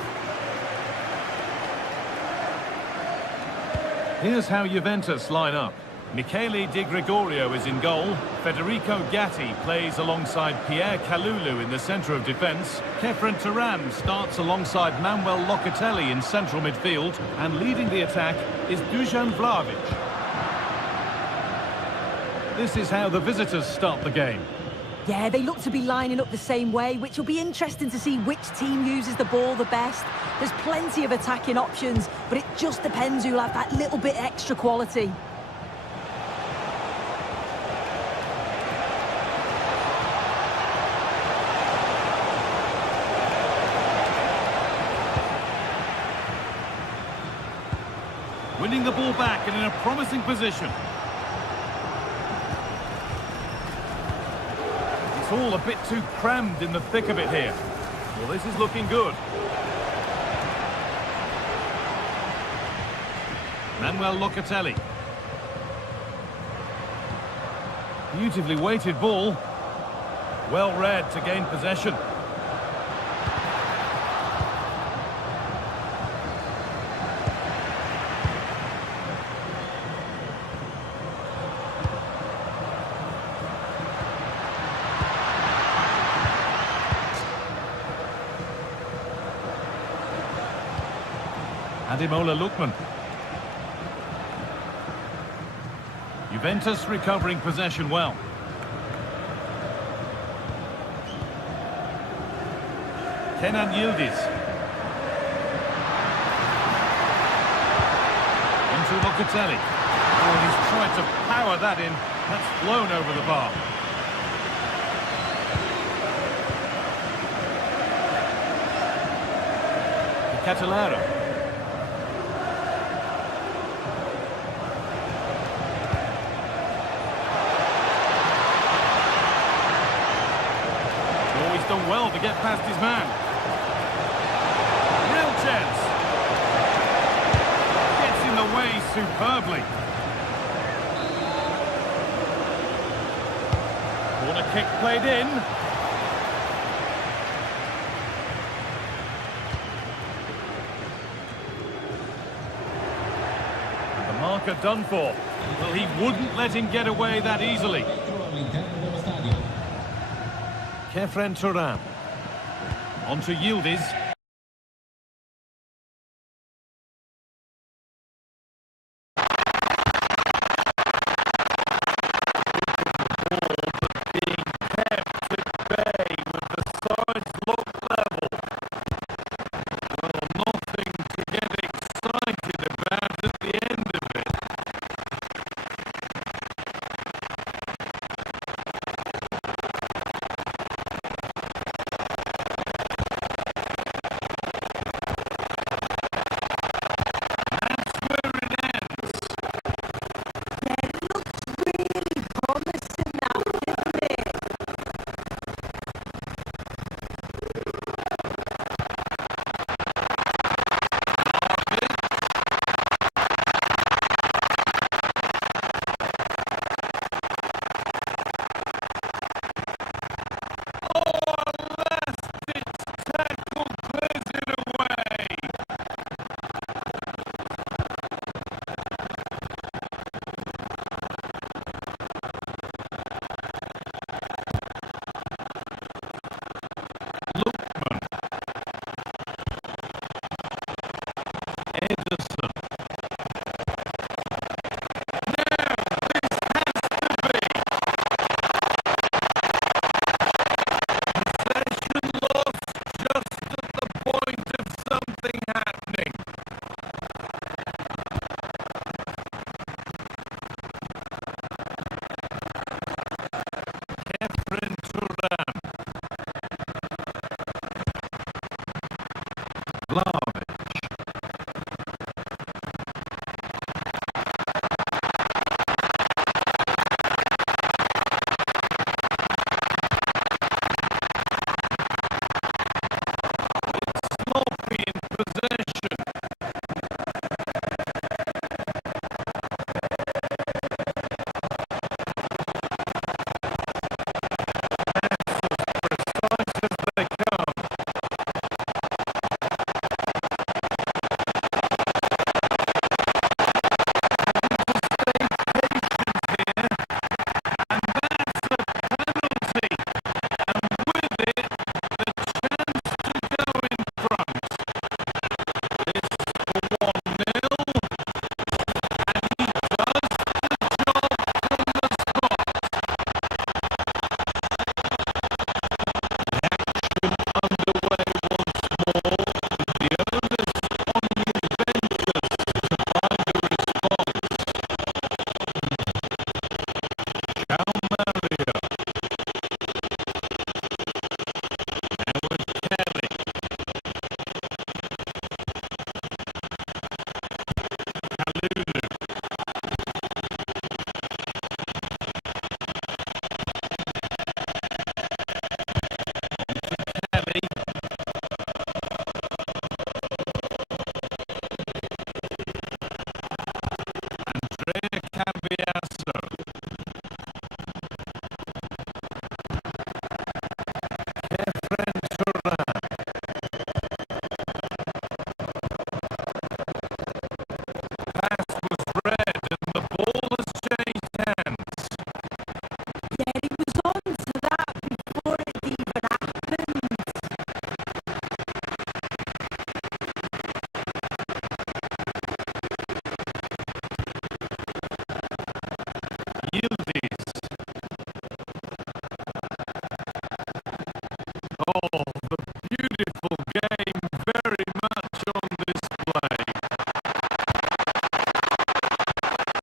Here's how Juventus line up. Michele Di Gregorio is in goal. Federico Gatti plays alongside Pierre Kalulu in the centre of defence. Kefren Turan starts alongside Manuel Locatelli in central midfield. And leading the attack is Dusan Vlahovic. This is how the visitors start the game. Yeah, they look to be lining up the same way, which will be interesting to see which team uses the ball the best. There's plenty of attacking options, but it just depends who'll have that little bit extra quality. Winning the ball back and in a promising position. It's all a bit too crammed in the thick of it here. Well, this is looking good. Manuel Locatelli. Beautifully weighted ball. Well read to gain possession. Ademola Lookman. Juventus recovering possession well. Kenan Yildiz. Onto Locatelli. Oh, he's tried to power that in. That's flown over the bar. Catalero. Done well to get past his man. Real chance. Gets in the way superbly. Corner kick played in. And the marker done for. Well, he wouldn't let him get away that easily. Kefren Turan. Onto Yildiz. Being kept at bay with the sides locked level. Well, nothing to get excited about at the end of it. Oh, the beautiful game, very much on display.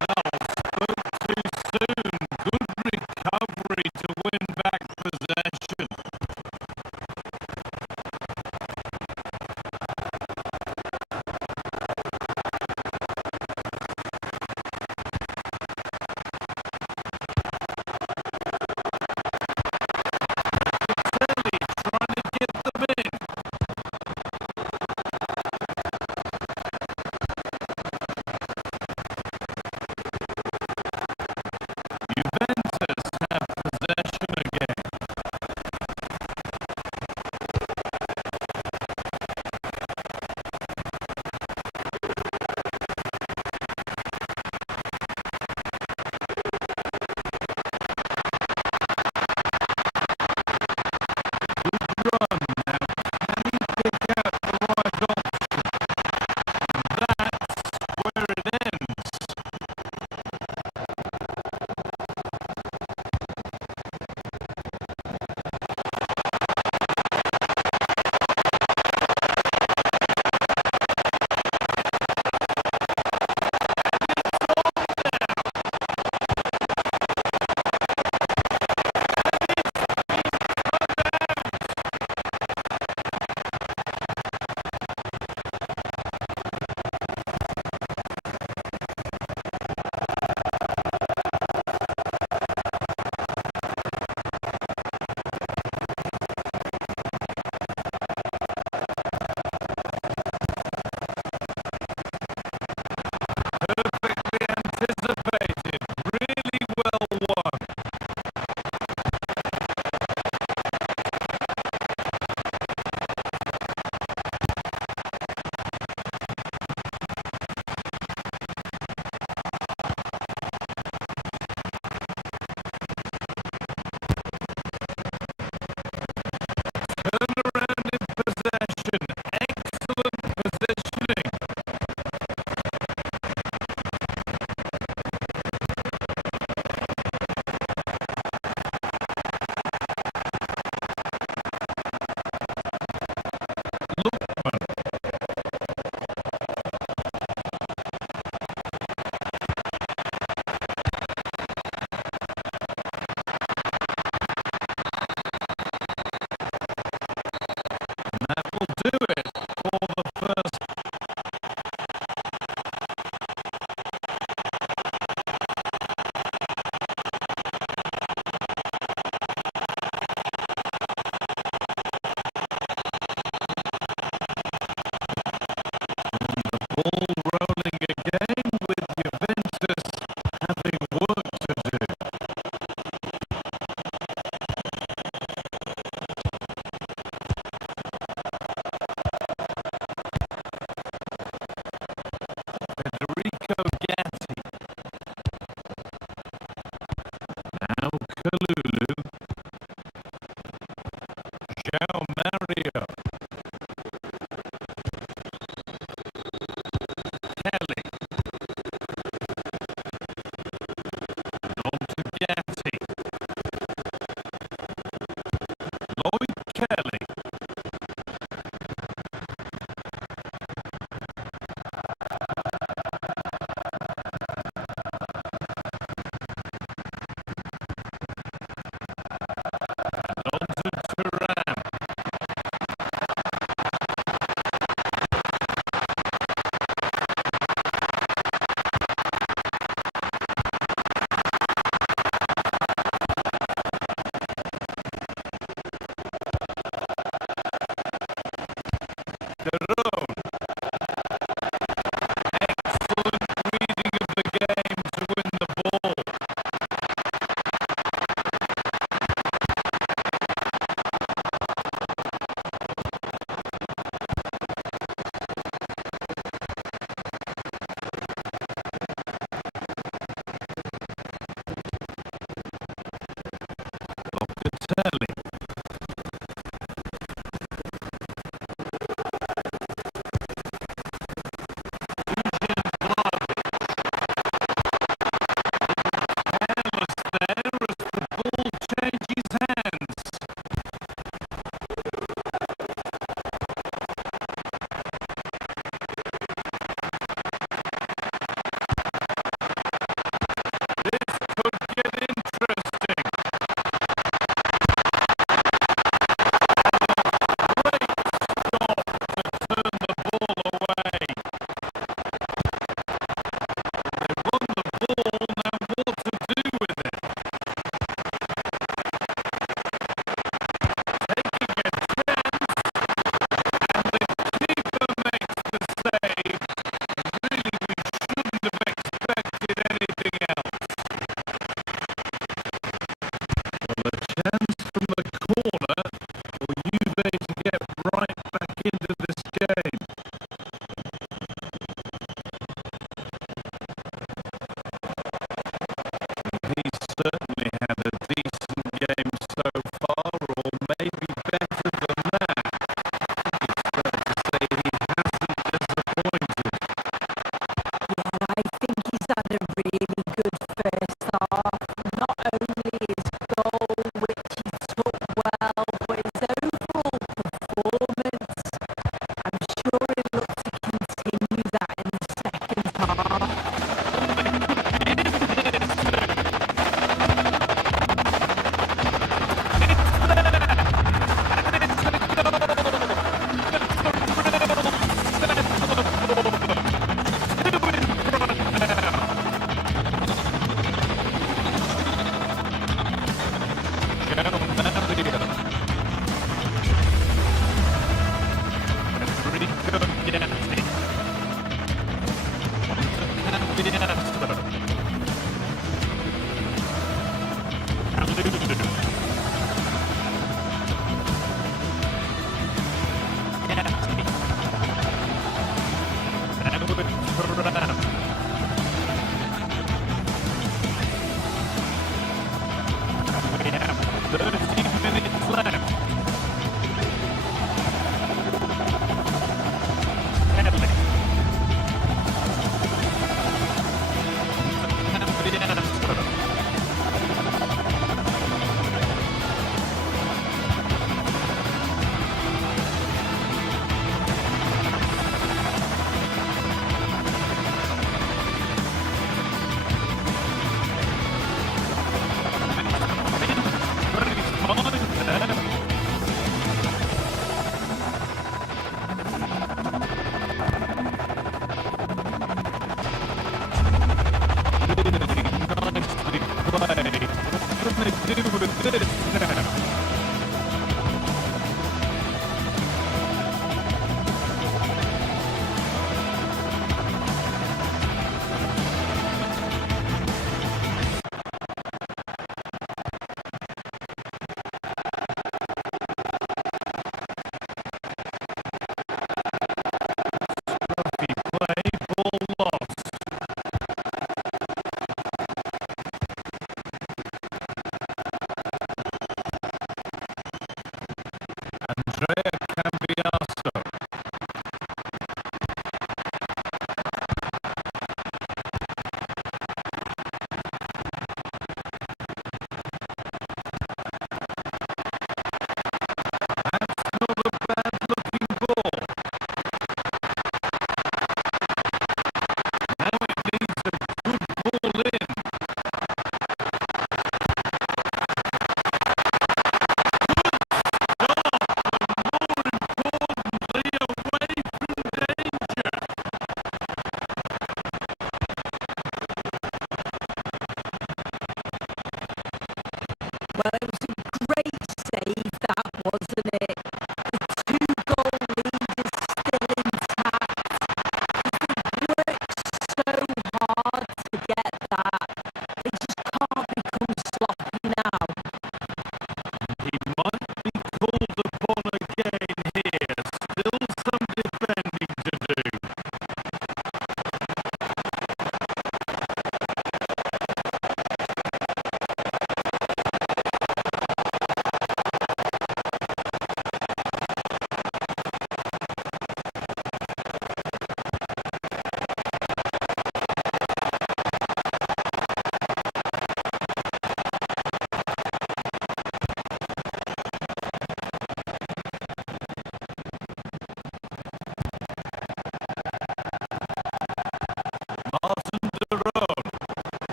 Well, spoke too soon. Good recovery to win back possession. Trying to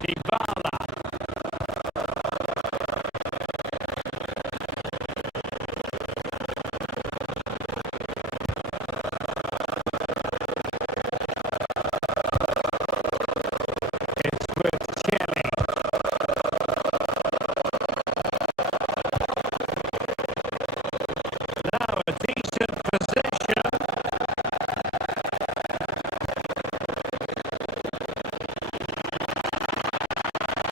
Dybala. It's with Chile. Now a decent position.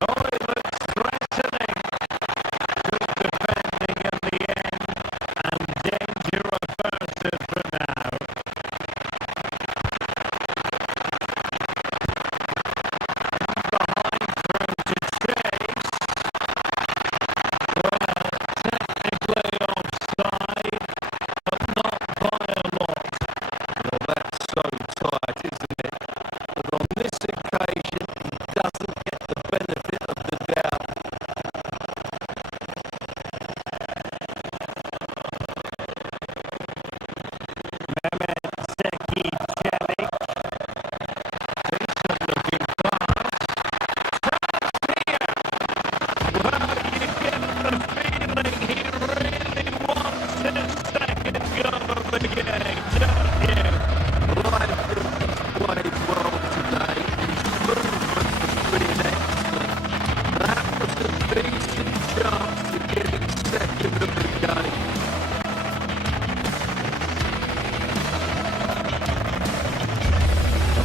Oh, it looks threatening. Good defending in the end, and danger averted for now. Behind for him to chase. Well, technically offside, but not by a lot. Well, that's so tight, isn't it? But on this occasion, he doesn't get the benefit of the doubt. Mehmet Zeki Çelik. Decent looking pass. Chance here. Well, you get the feeling he really wants his second goal of the game, don't you? Well, I think he's played well today. His movement has been excellent. That was a decent chance to get his second of the game.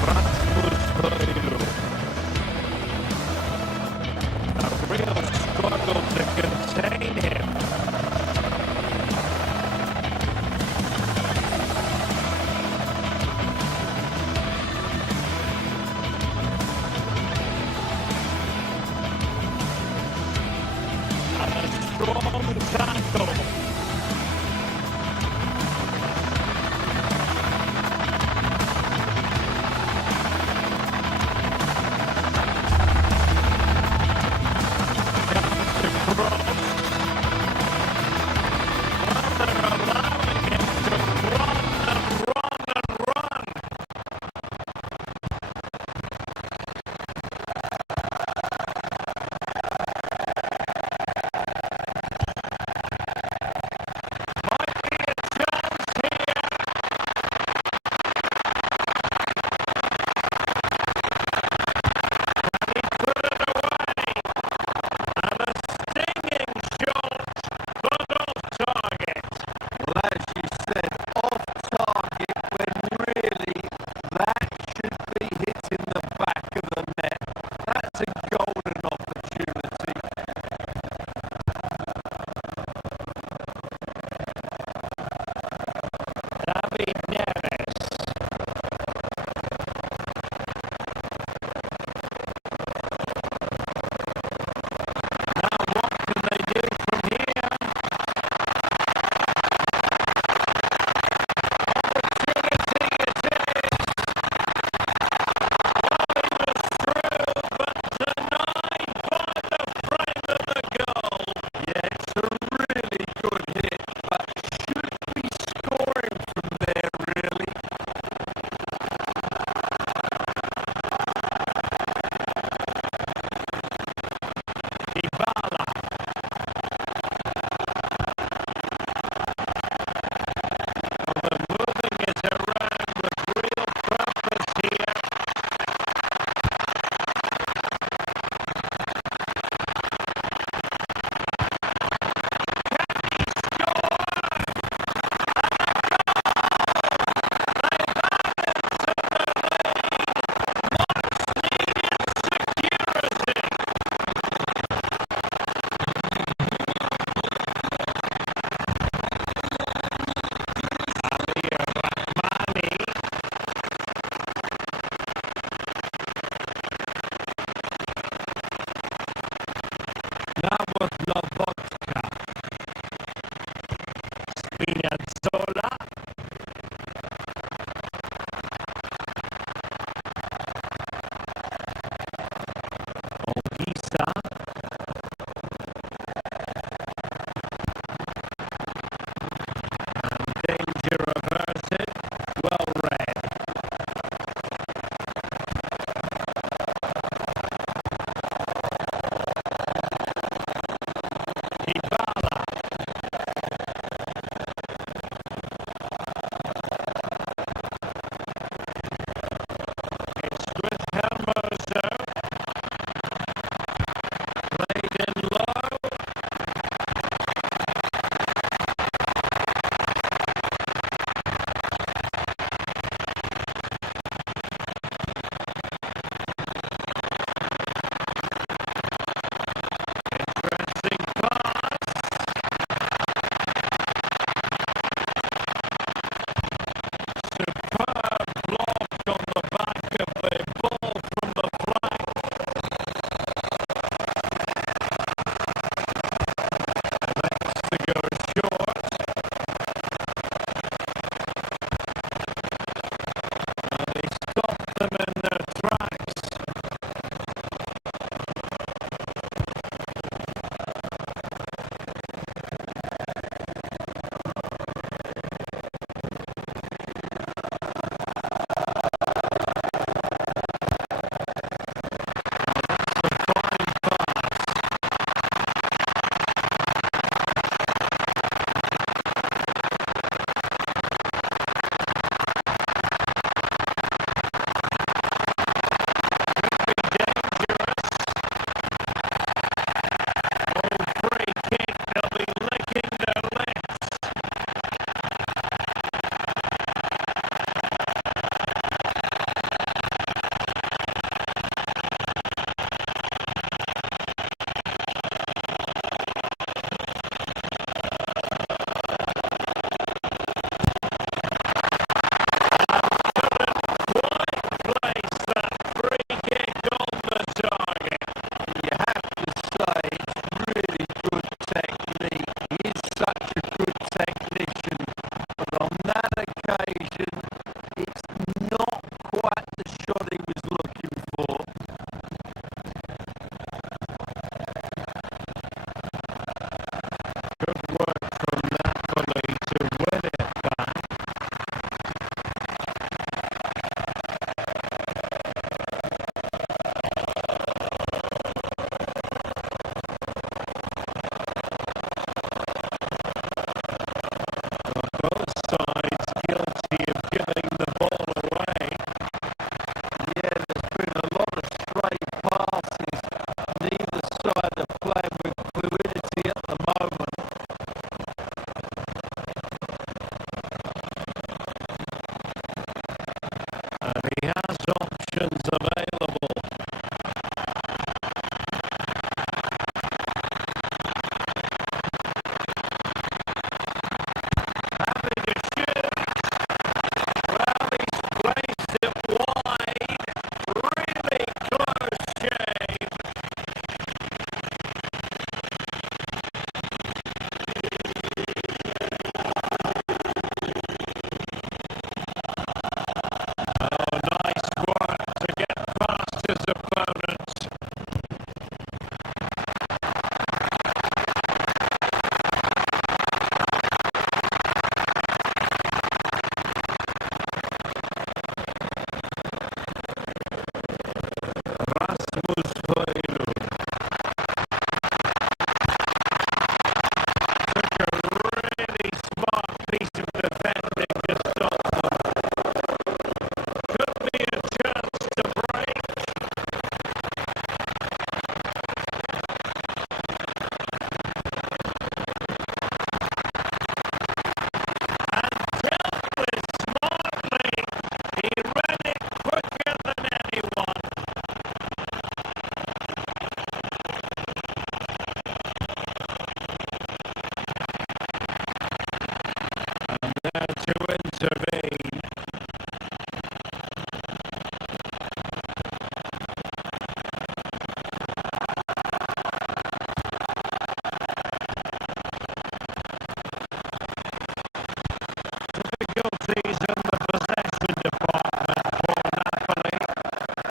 Rasmus Højlund. A real struggle to contain him. And a strong tackle. To cross. Well, they're allowing him to run and run and run. Might be a chance here. Can he put it away? And a stinging shot, but off target. Well, as you said, off target when really that should be hitting the back of the net. That's a golden opportunity. David Neres. Now what can they do from here? Opportunity it is. Well, he was through, but denied by the frame of the goal. Yeah, it's a really good hit, but should be scoring from there, really. Dybala. Well, they're moving it around with real purpose here. Can he score? They've added to the lead. Much needed security. Javier Rahmani. Now with Lobotka. Spinazzola. Olisa. Danger averted. Well read. there to intervene. Difficulties in the possession department for Napoli.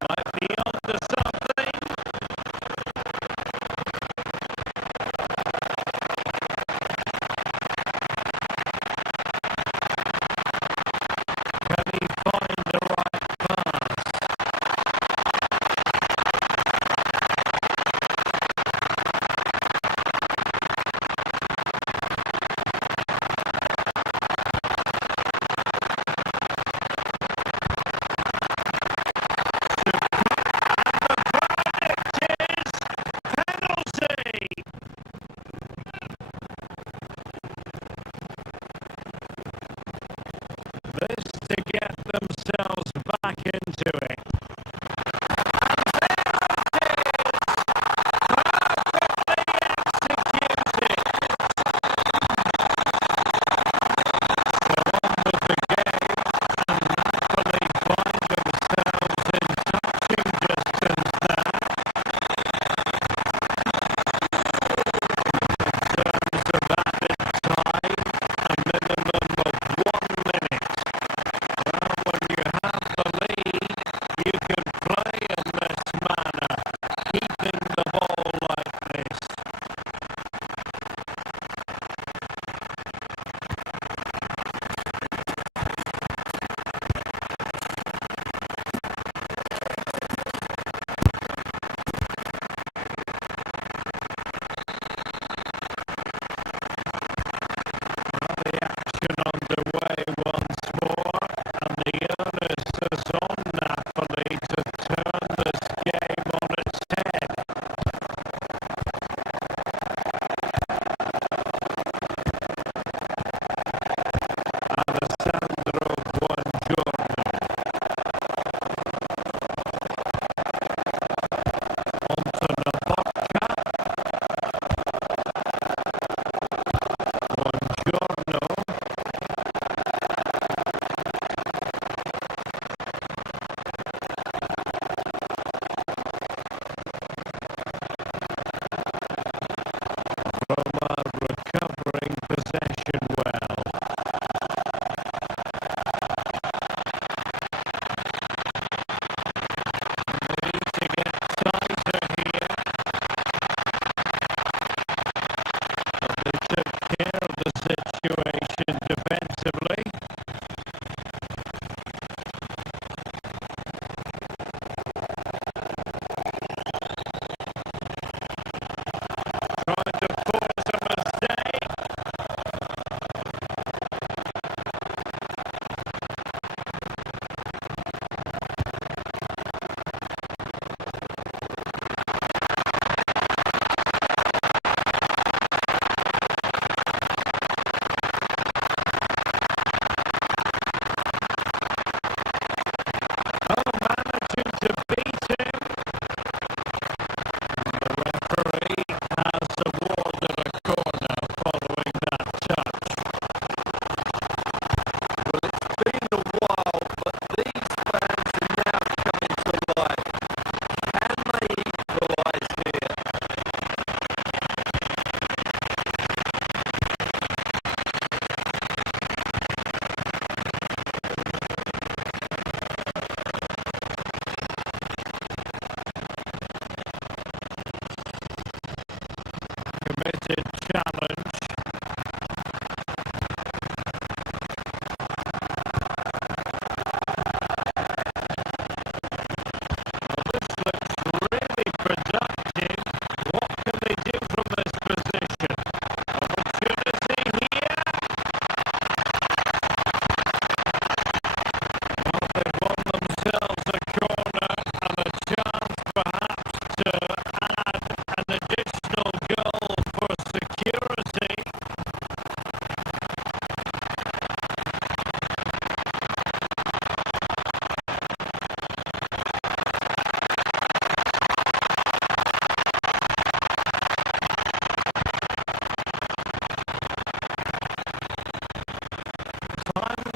Might be onto something.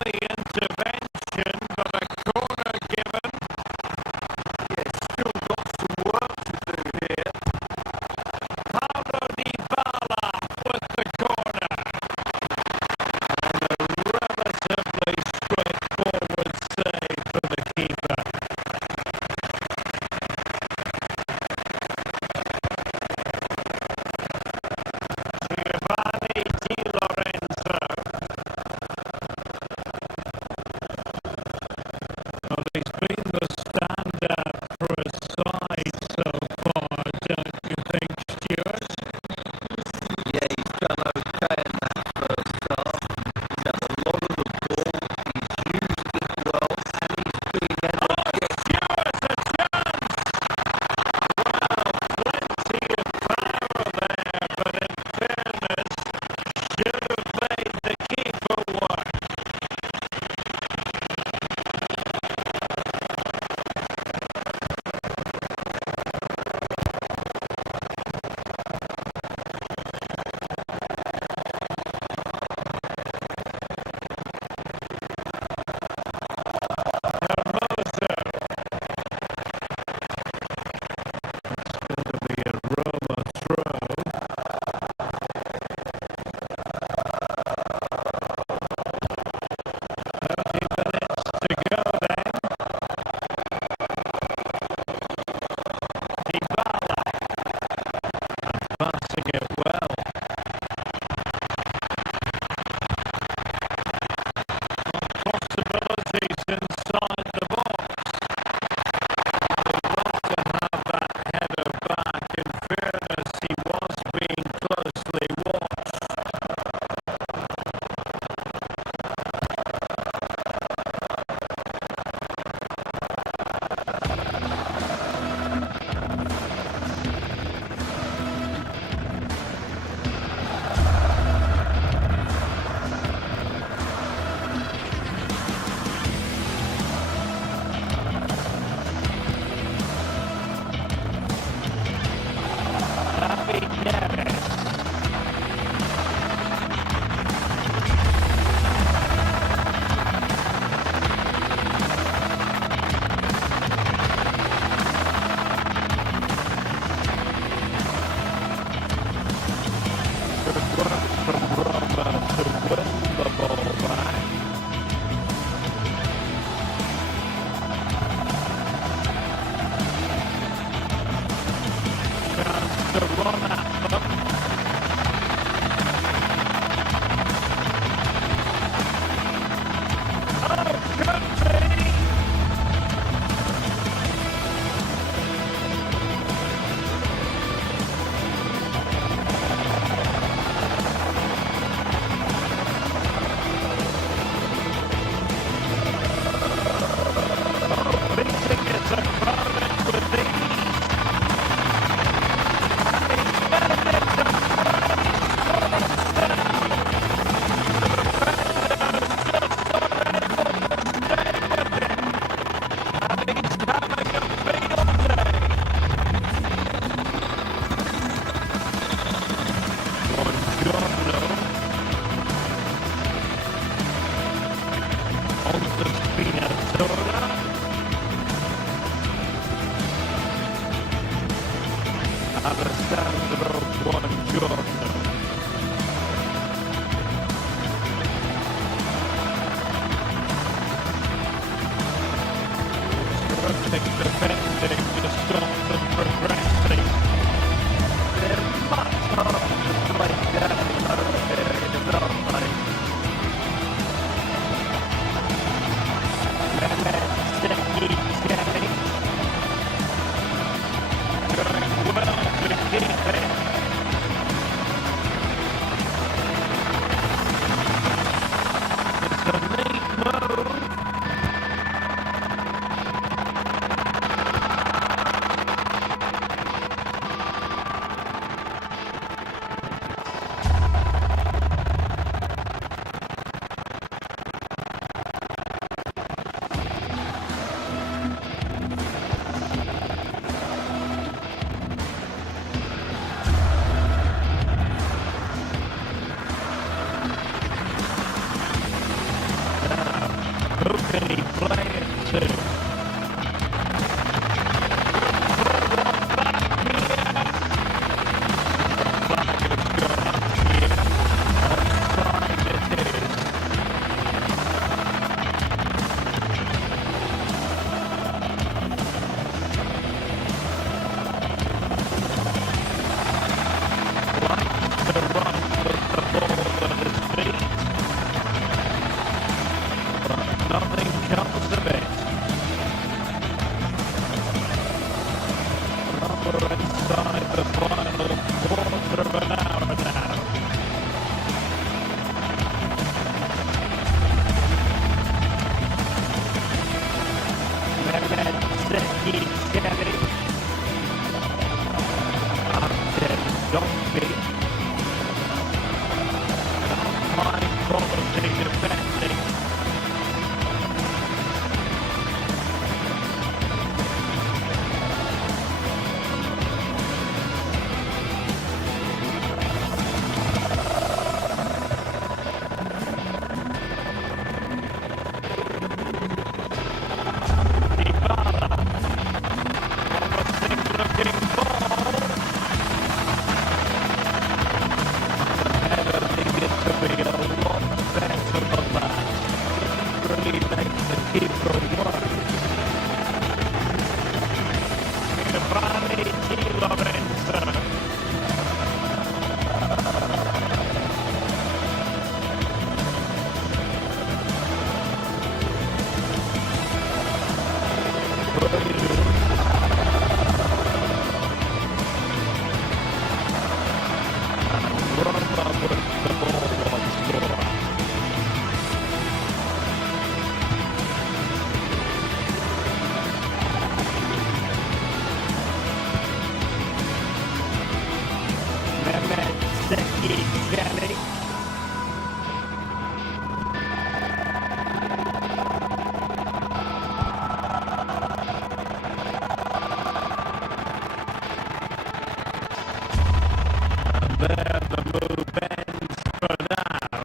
the intervention, but a corner given. Yeah, still got some work to do here. Paulo Dybala with the corner. And a relatively straightforward save for the keeper. Giovanni Di Lorenzo. Well, he's been the standout for his side so far, don't you think, Stuart? Yeah, he's done okay in that first half. He's had a lot of the ball, he's used it well, and he's been able to get... Stuart, a chance! Wow, plenty of power there, but in fairness, should have made the keeper work. Hermoso. It's going to be a Roma throw. 30 minutes to go then. Dybala. And passing it well. Possibilities inside the box. Would love to have that header back. In fairness, he was being closely watched. David Neres. Good work from Roma to win the ball back. Chance to run at them. Oh, could be! Beating his opponent with ease. And he's made it a Alessandro Buongiorno. Terrific defending to stop them progressing. They're much harder to break down in those areas, aren't they? Mehmet Sekiceni. Going well to keep it. to run with the ball at his feet, but nothing comes of it. We're inside the final quarter of an hour now. Mehmet Zeki Çelik, Artem Donkey, high quality defending. There the move ends for now.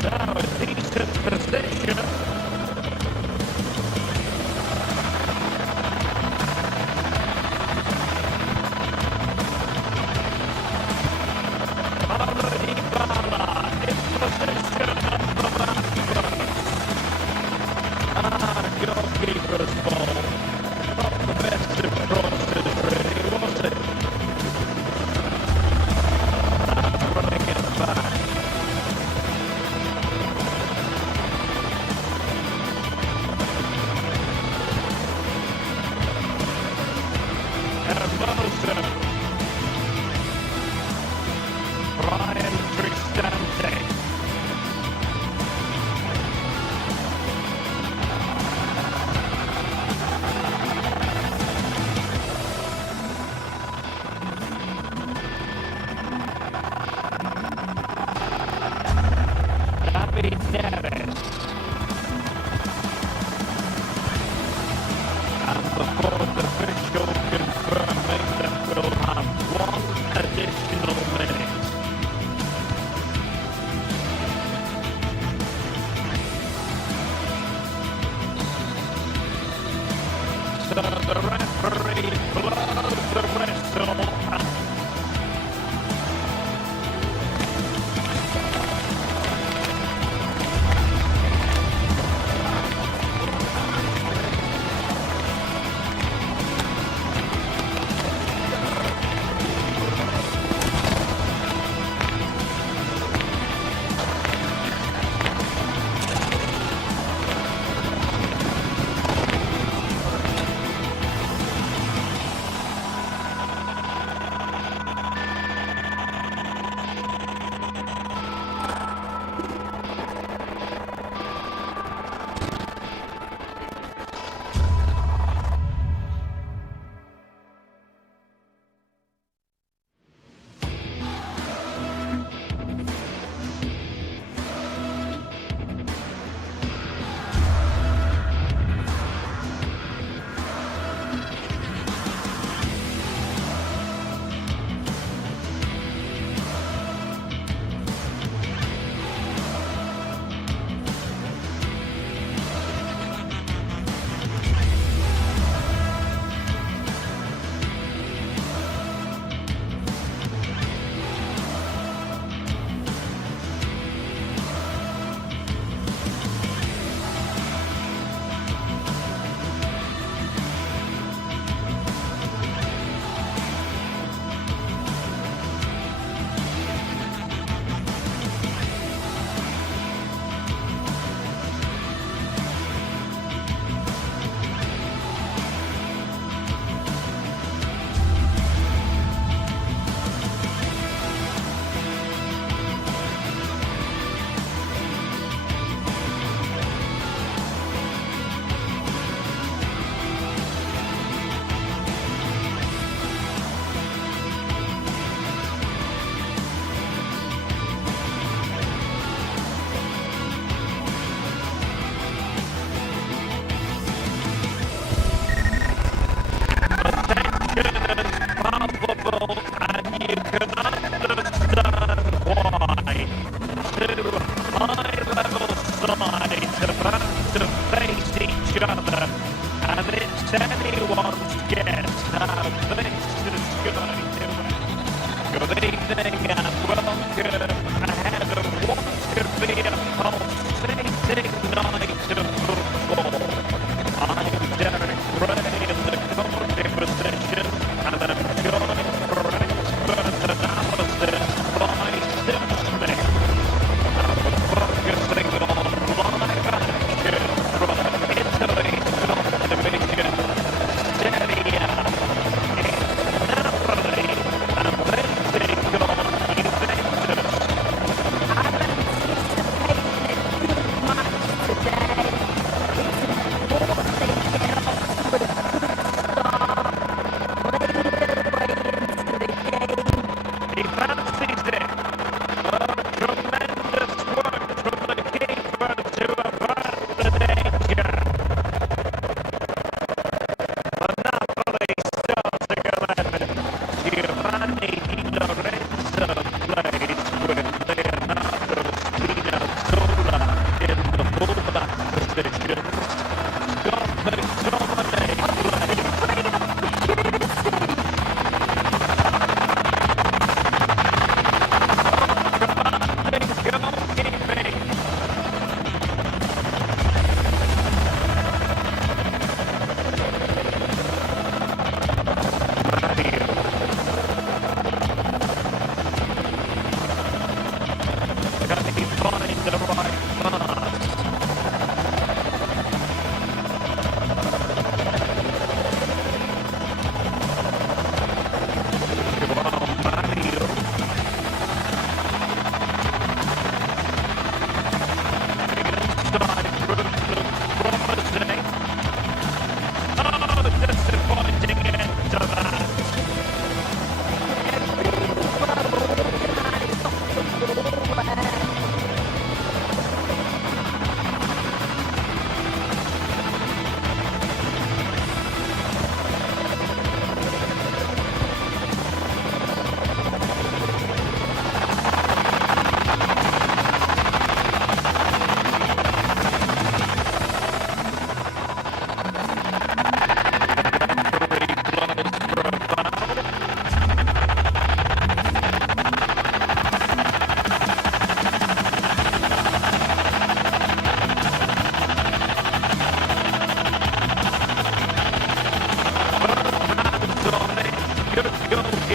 Now a decent position. Already Bala in position at the back post. Goalkeeper's ball. Not the best of crosses really, was it? Running it back. Brian Cristante. David Neres. And the fourth official confirming that we'll have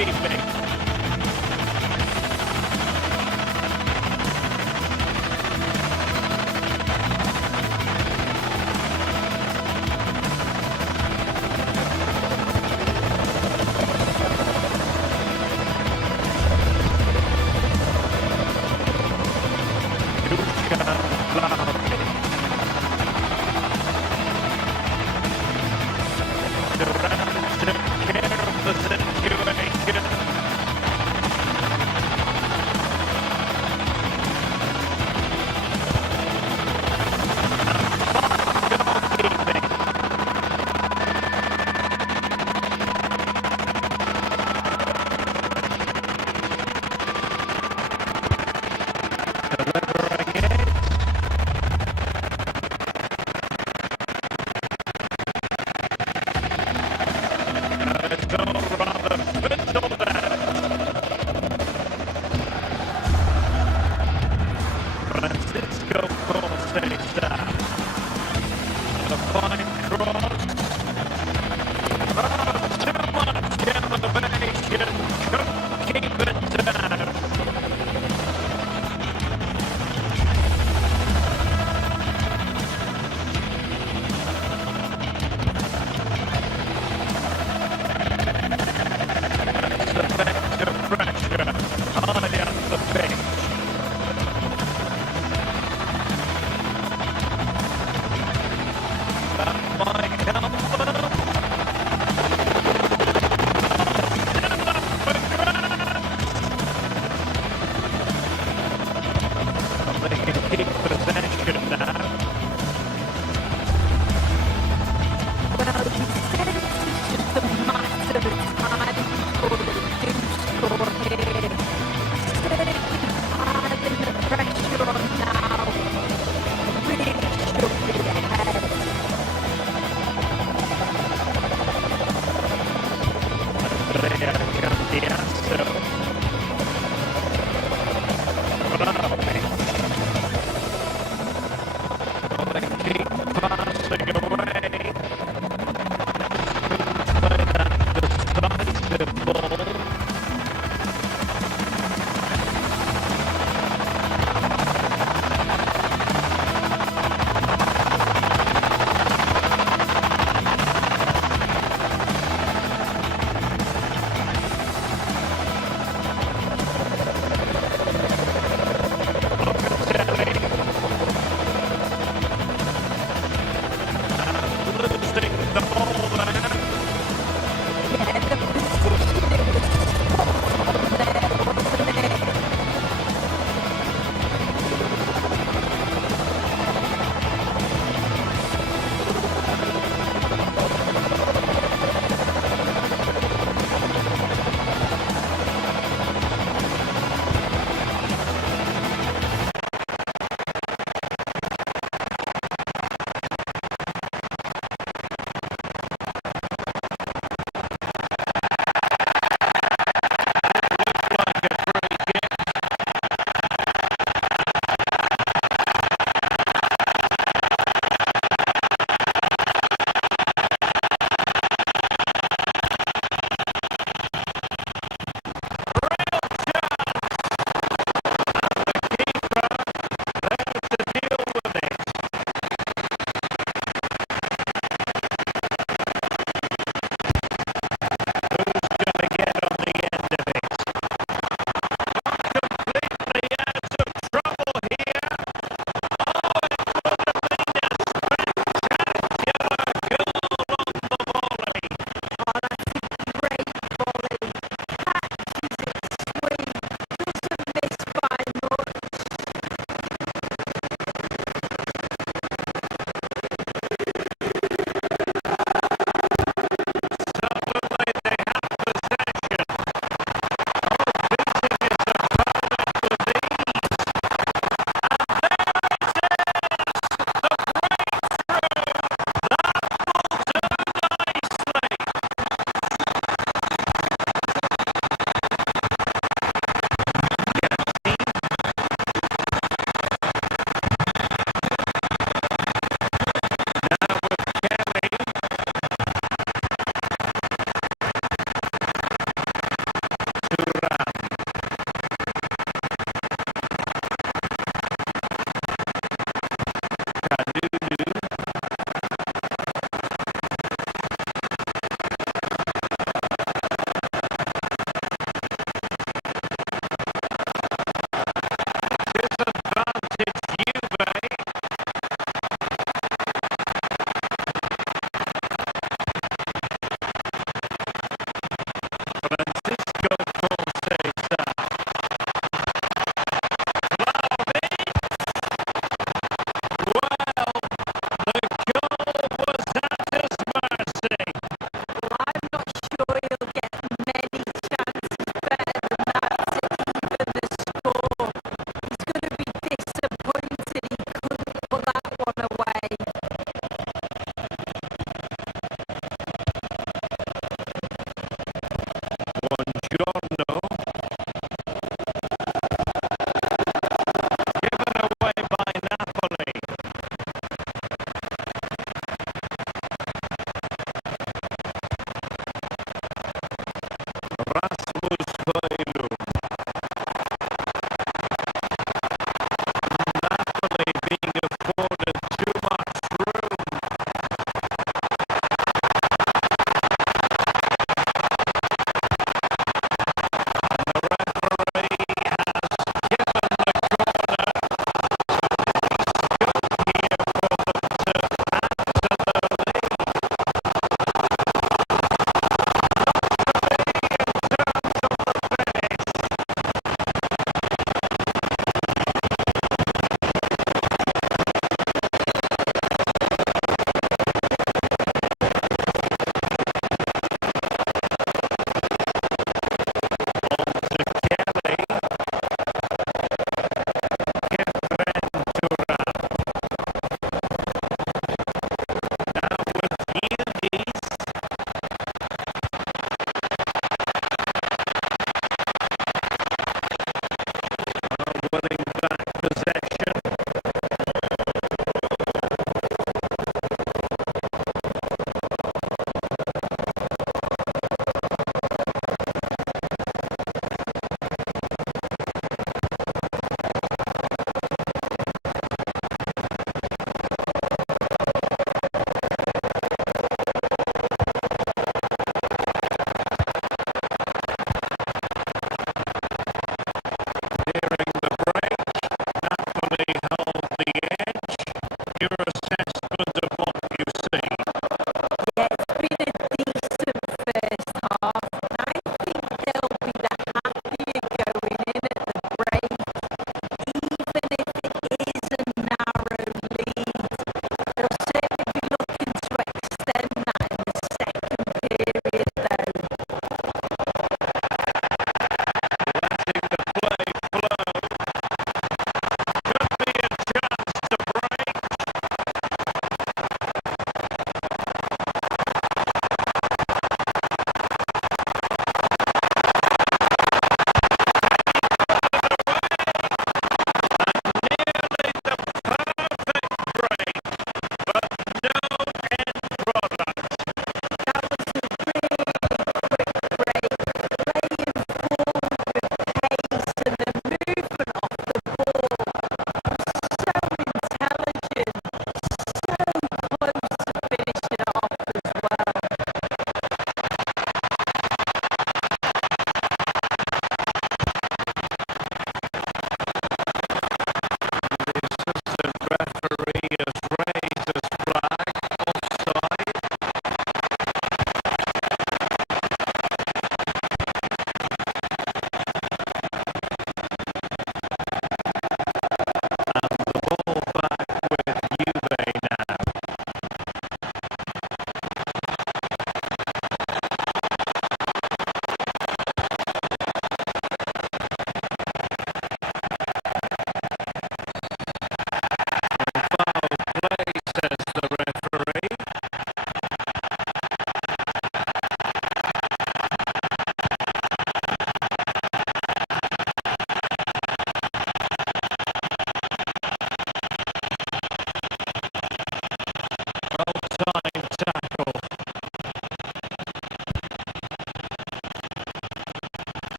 evening. It's all rather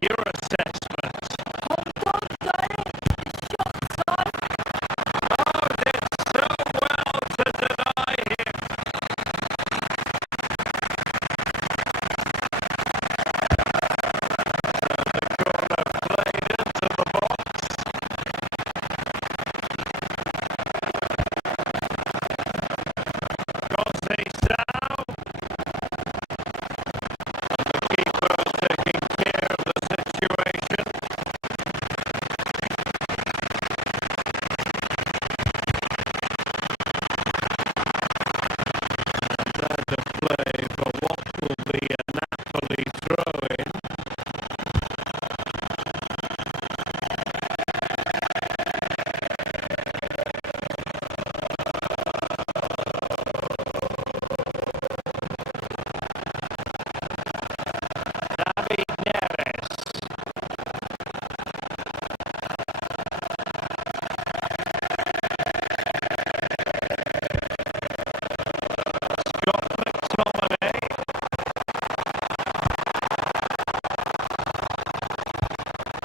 Your assessment. Hold on, got it. Shot's on. Oh, did so well to deny him. And the corner played into the box. Conceição. And the keeper taking care of the situation. And to play for what will be a Napoli throw-in. David Neres. Scott McTominay.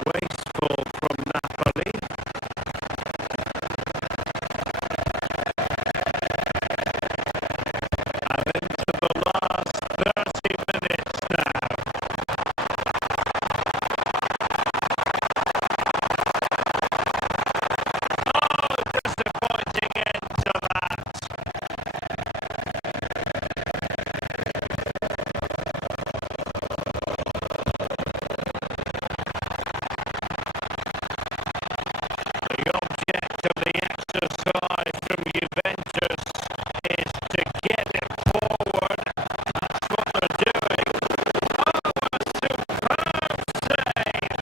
Wasteful from Napoli. And into the last 30 minutes now. Oh, disappointing end to that. The object of the exercise from Juventus is to get it forward. That's what they're doing. Oh, a superb save!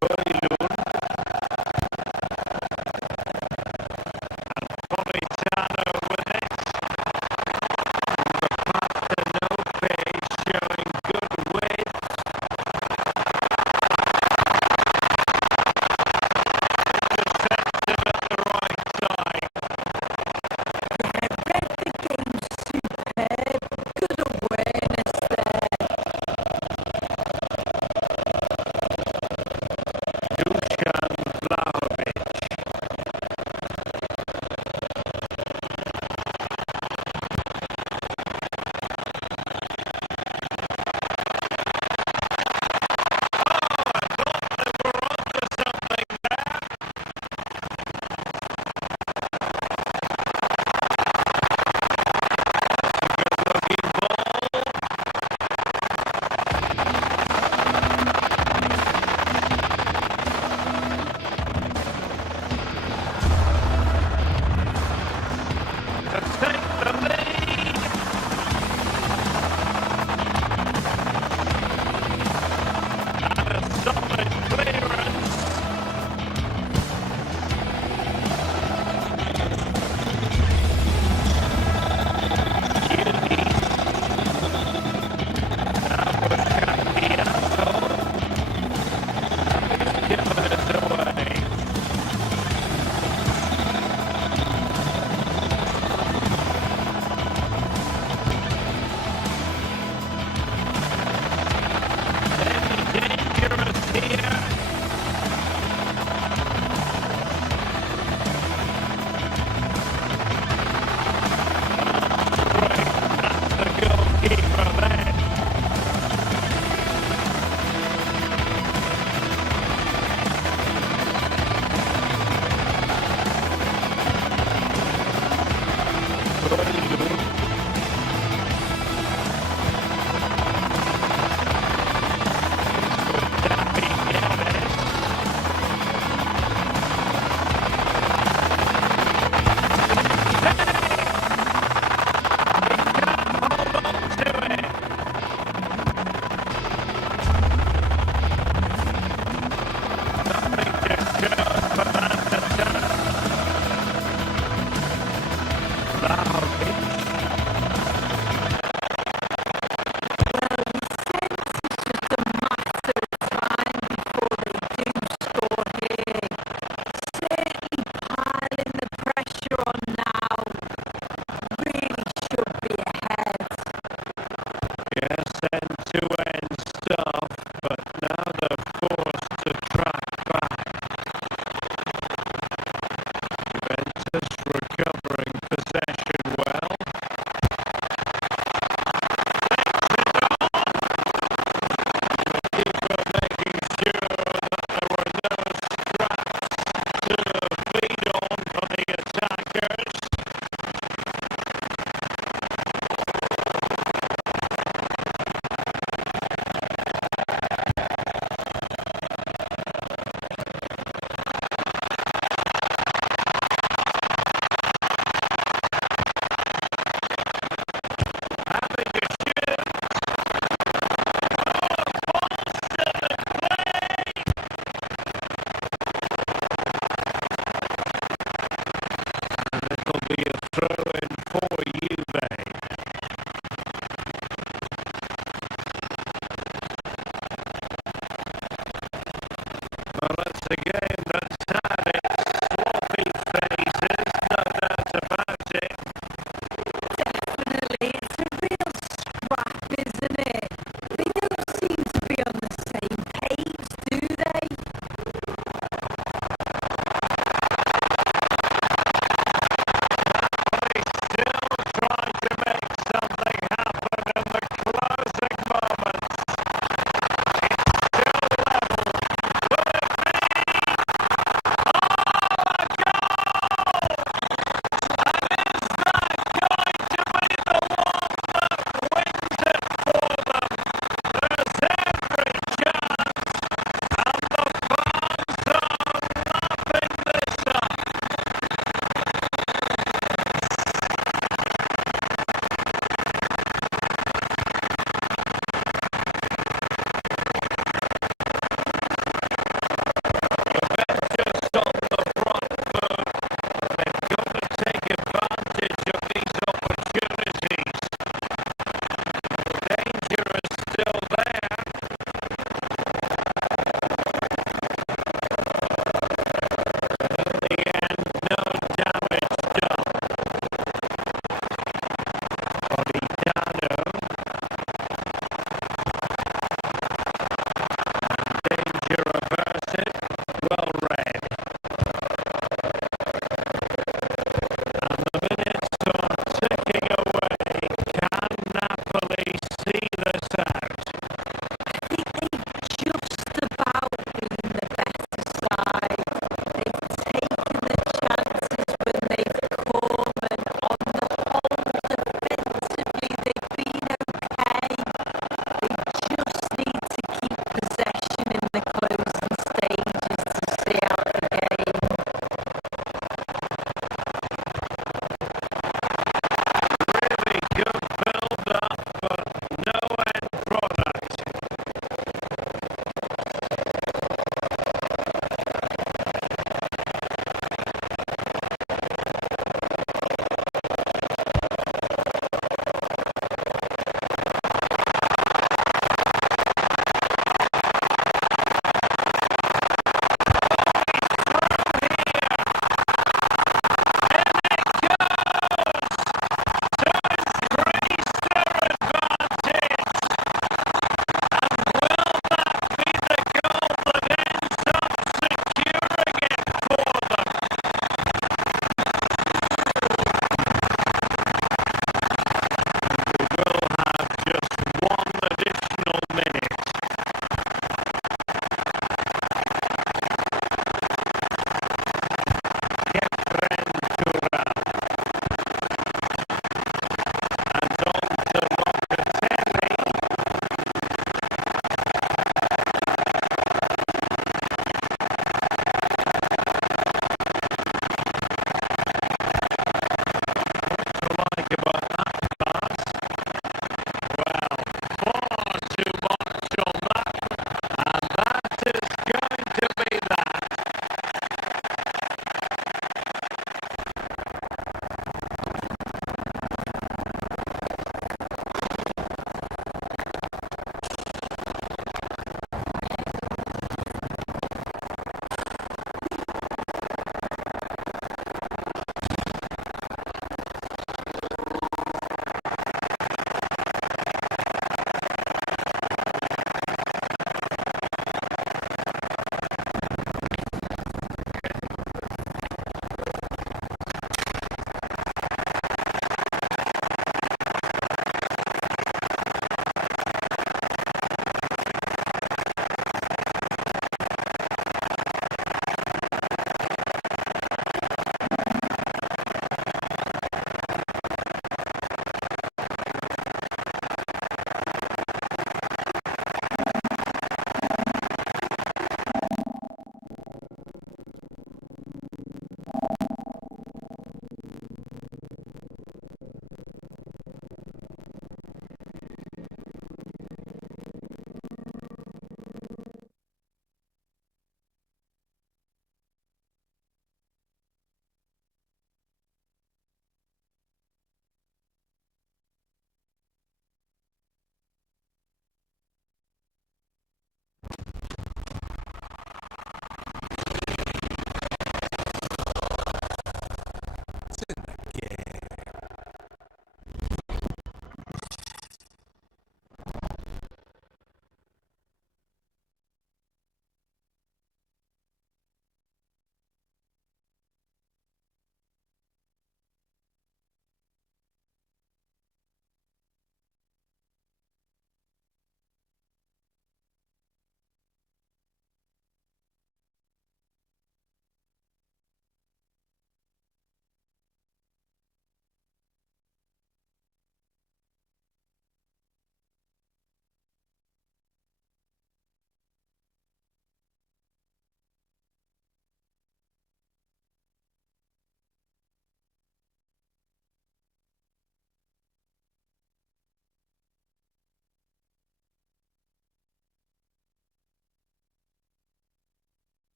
Bernabu and Politano with it. Bernabu showing good width. Intercepted at the right time. Read the game superb. Good awareness there.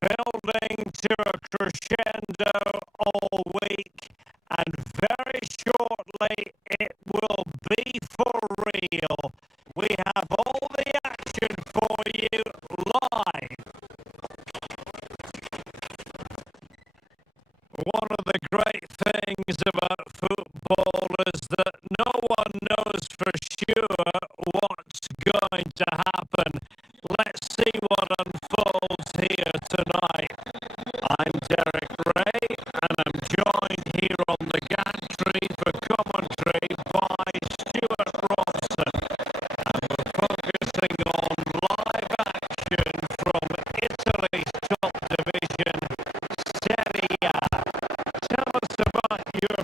building to a crescendo all week, and very shortly it will be for real. We have all the action for you live. One of the great things about football is that no one knows for sure what's going to happen. Let's see what unfolds here tonight. I'm Derek Ray, and I'm joined here on the gantry for commentary by Stuart Robson. And we're focusing on live action from Italy's top division, Serie A. Tell us about your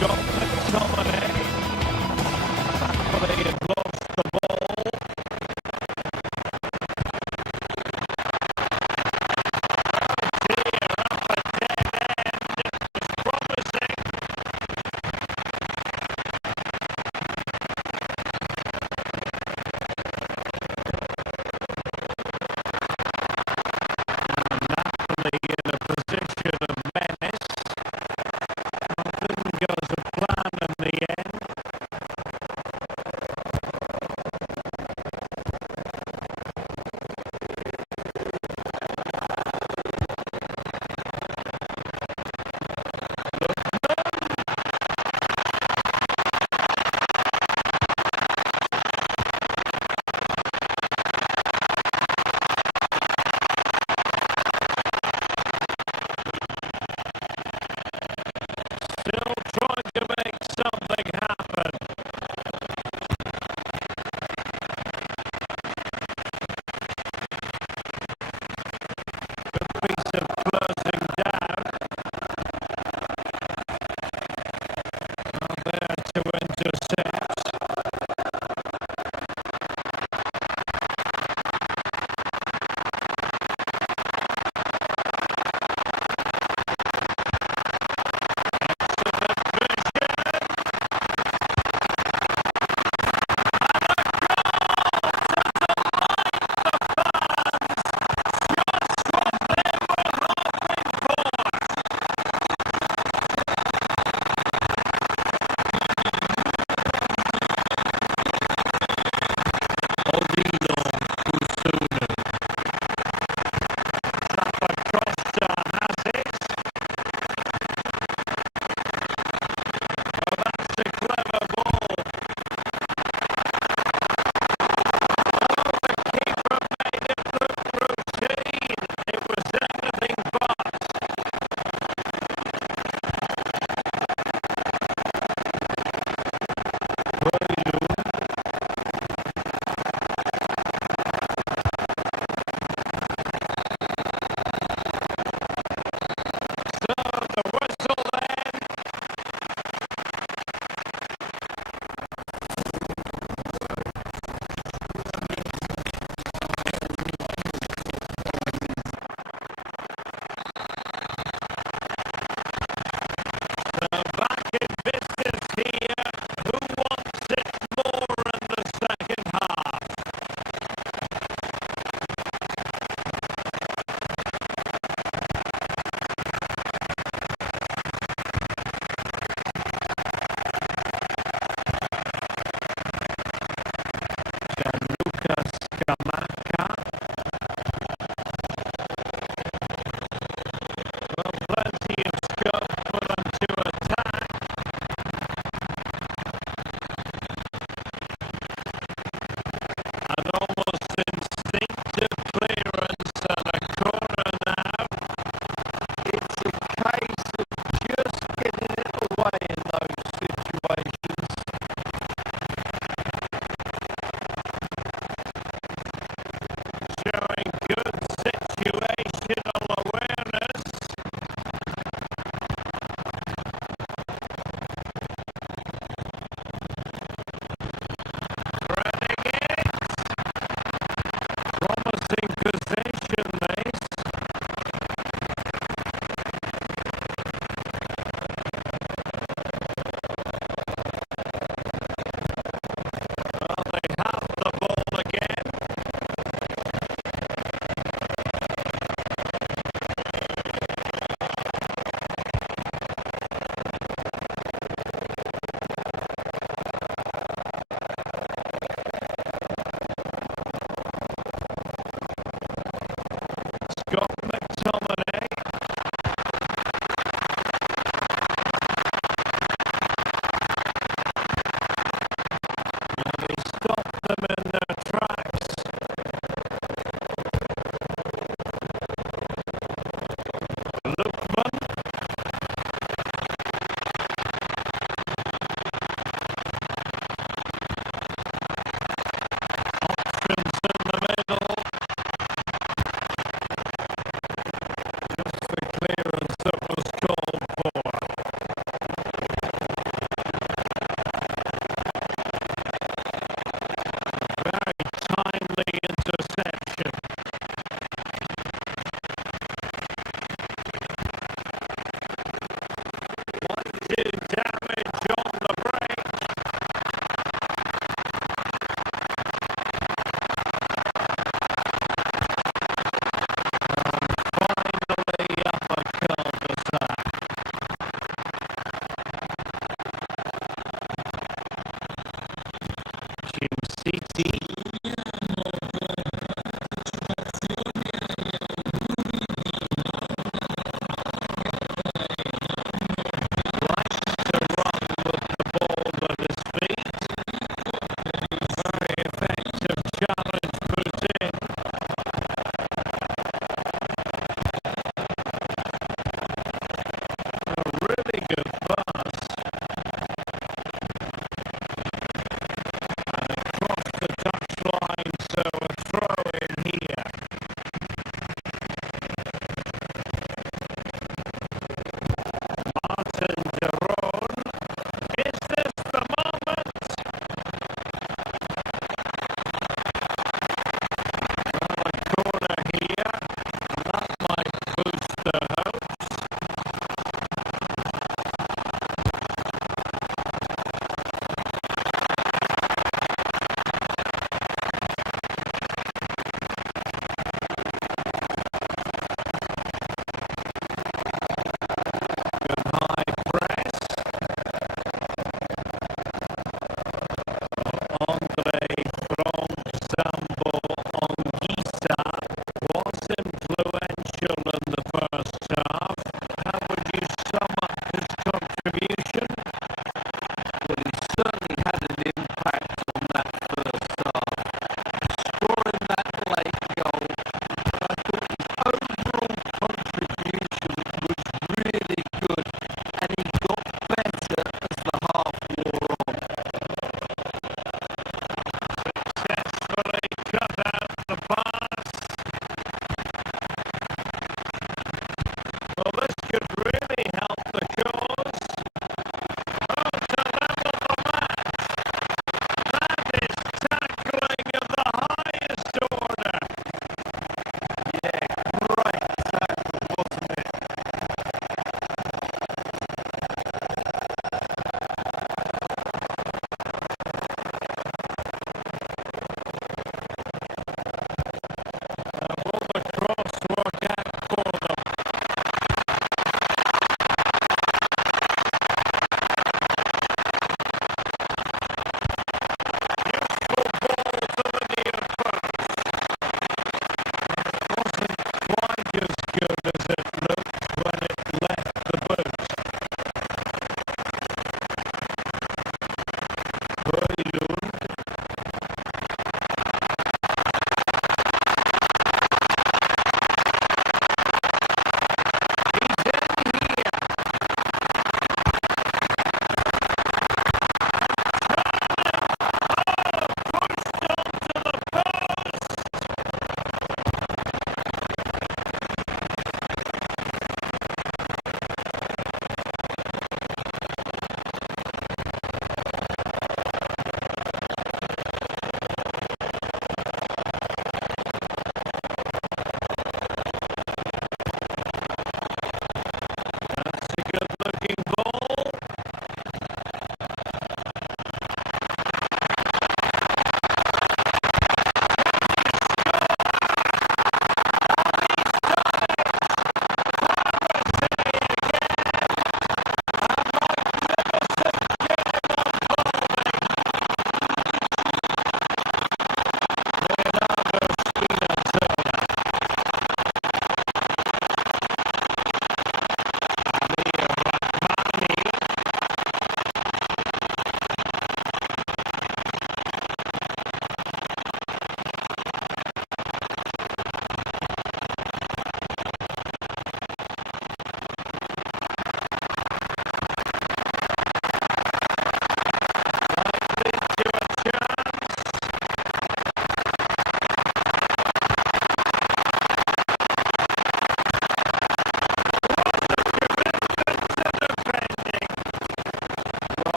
got McTominay. Thankfully, had lost the ball. Dear, up a dead end. It's promising. Napoli in a position of menace. Didn't go to plan in the end. Still trying to make something happen. Good piece of closing down. Not there to intercept.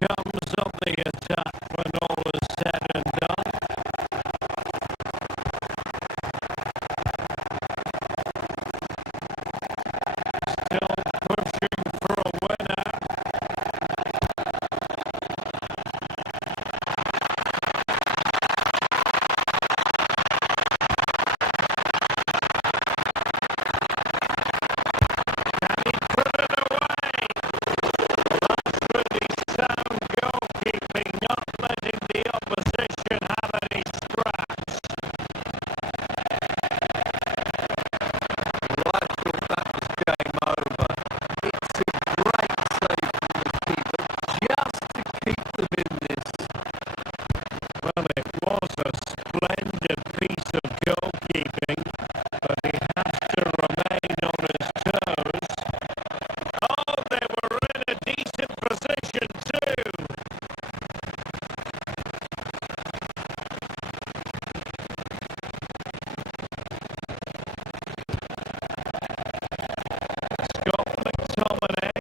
comes on the attack when all is said and done. Still pushing for a winner. Can he put it away? That's really sound goalkeeping, not letting the opposition have any scraps. Well, I thought that was game over. It's a great save from the keeper just to keep them in this. Well, it was a splendid piece of goalkeeping, but he has to remain on his toes. Oh, they were in a decent position too. Scott McTominay.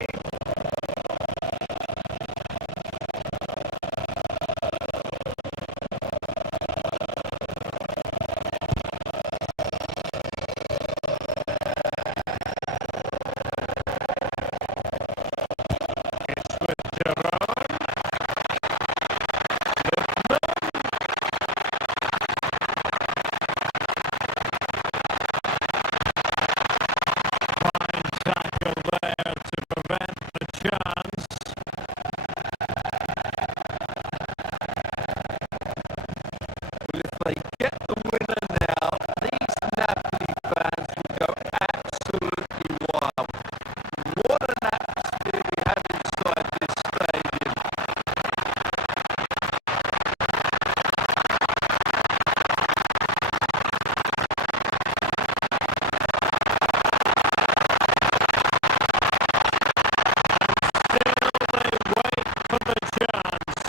It's with Jerome. Fine tackle there to prevent the chance. Well, if they get the winner now, these Napoli fans will go absolutely wild. What an atmosphere we have inside this stadium. Still they wait for the chance.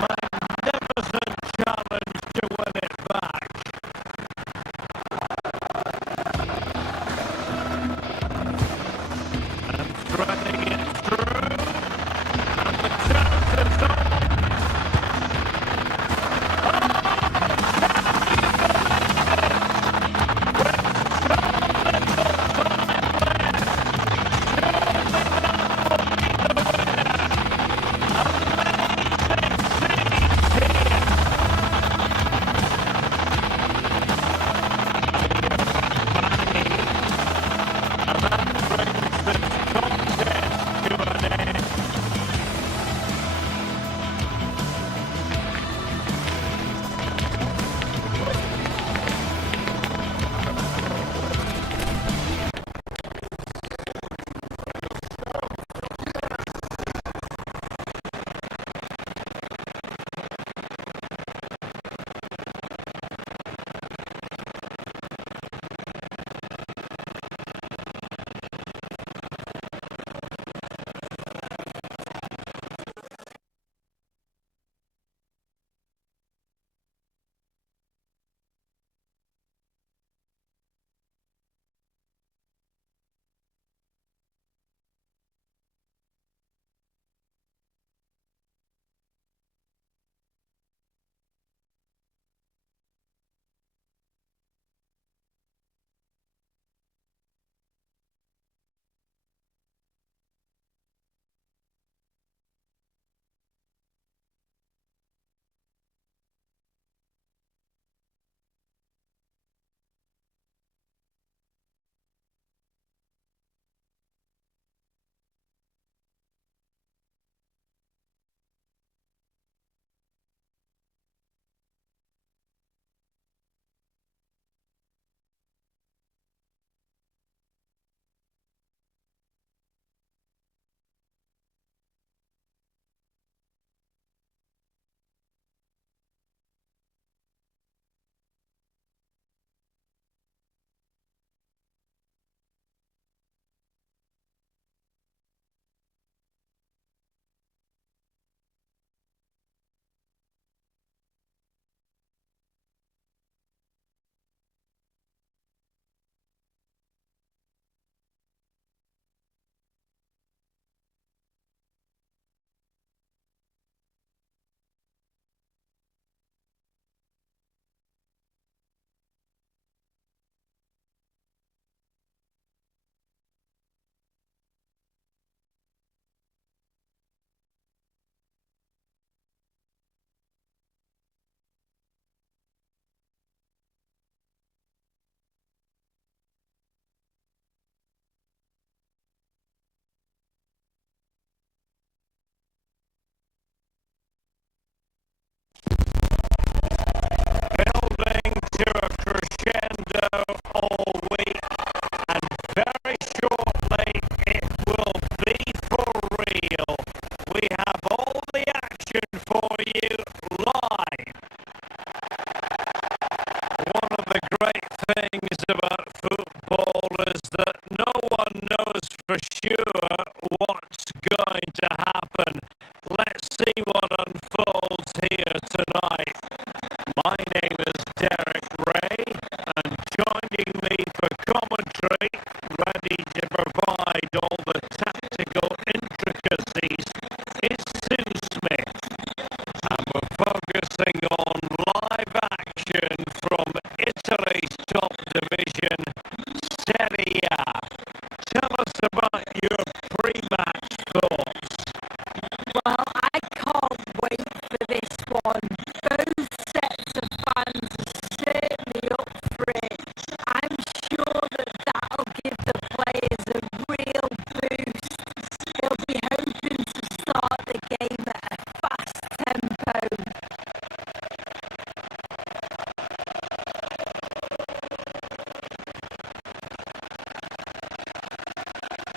Magnificent challenge to win it back. And threading it through. And the chance is on. Oh,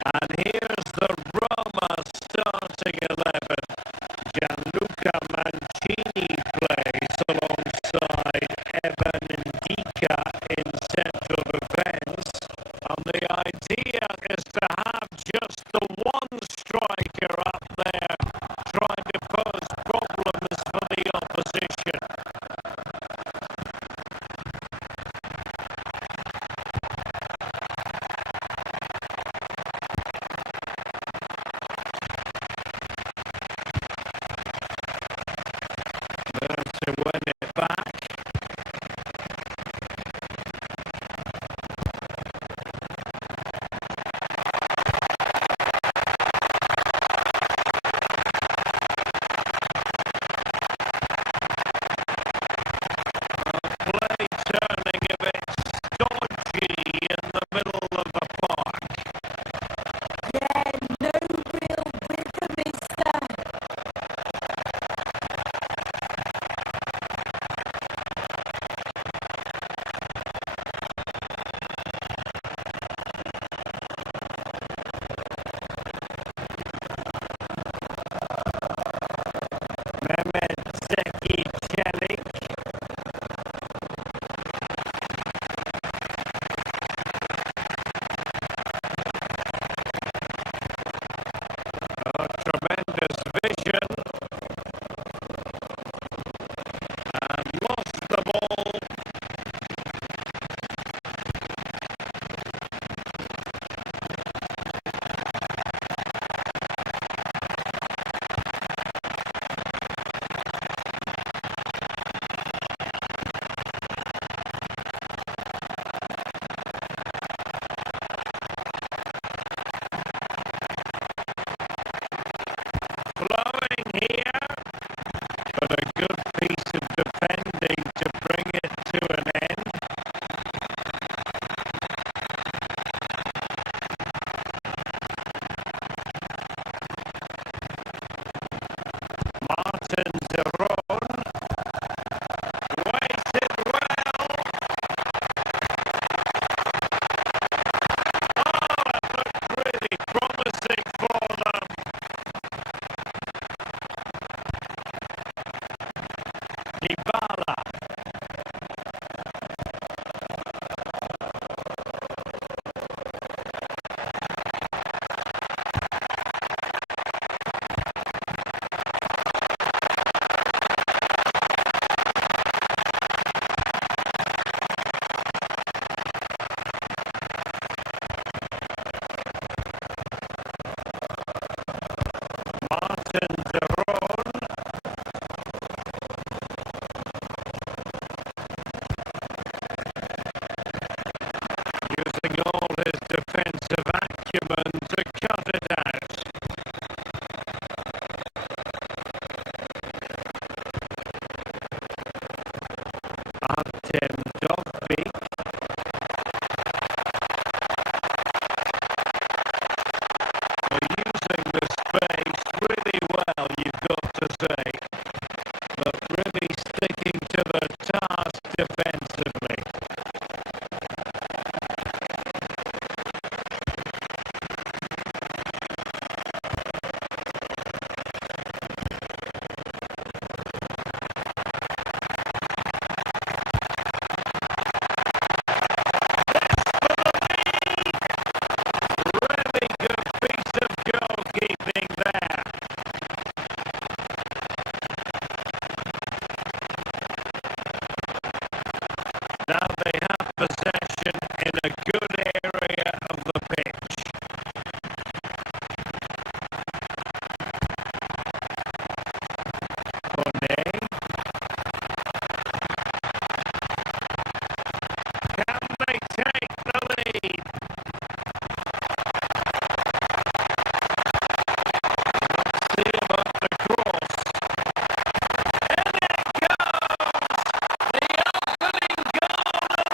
And here's the Roma starting 11. Gianluca Mancini plays alongside Evan Ndika in central defence. And the idea is to have just the one striker up there trying to pose problems for the opposition. To win it back. Play turning a bit stodgy in the middle of the park. Yeah, no real rhythm, is there? Mehmet Zeki Çelik. Tremendous vision. And lost the ball. Flowing here, but a good piece of defending to bring it to an end. Martin Zeron waited well. Oh, it looked really promising for them. Dybala. Martin Zeron. Using all his defensive acumen to cut it out. Artem Dovbyk. Using the space really well, you've got to say. But really sticking to the task defensively. Really good piece of goalkeeping there. Now they have possession in a good area of the pitch. Kone. Can they take the lead? See about the cross. And it goes! The opening goal of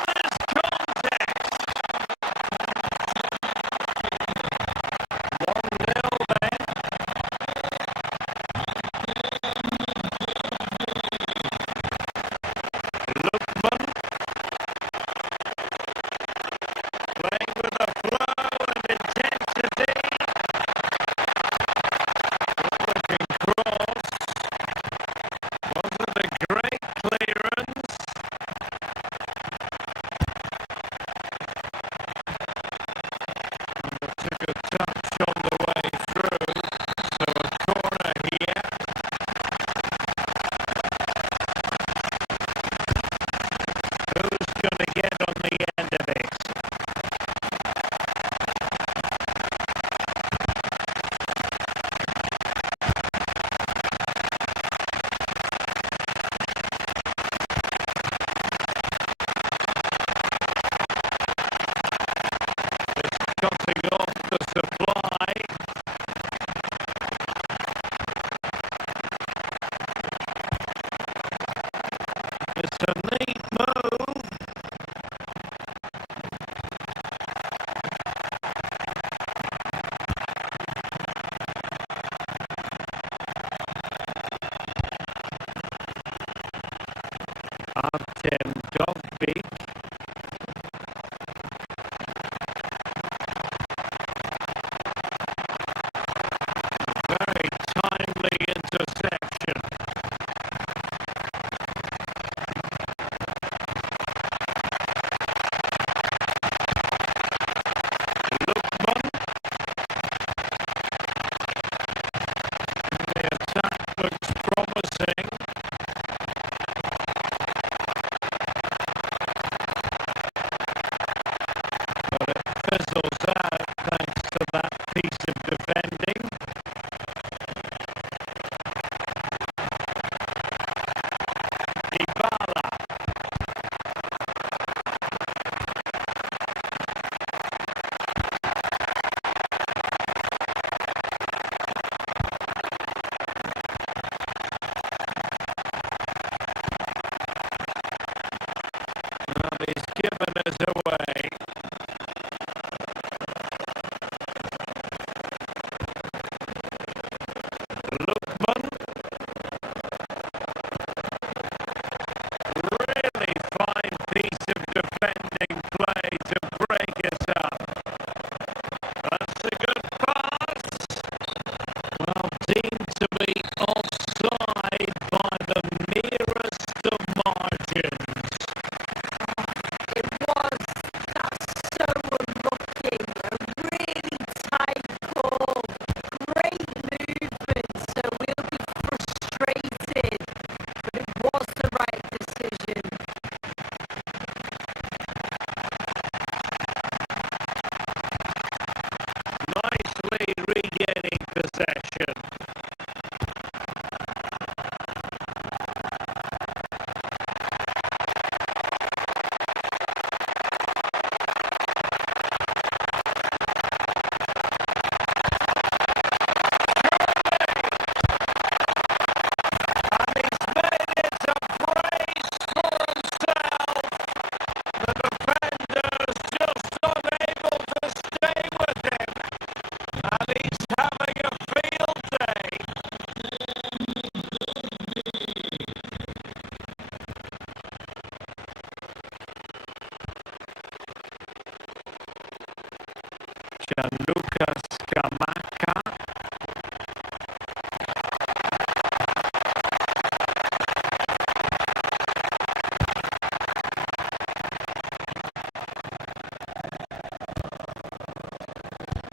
Gianluca Scamacca.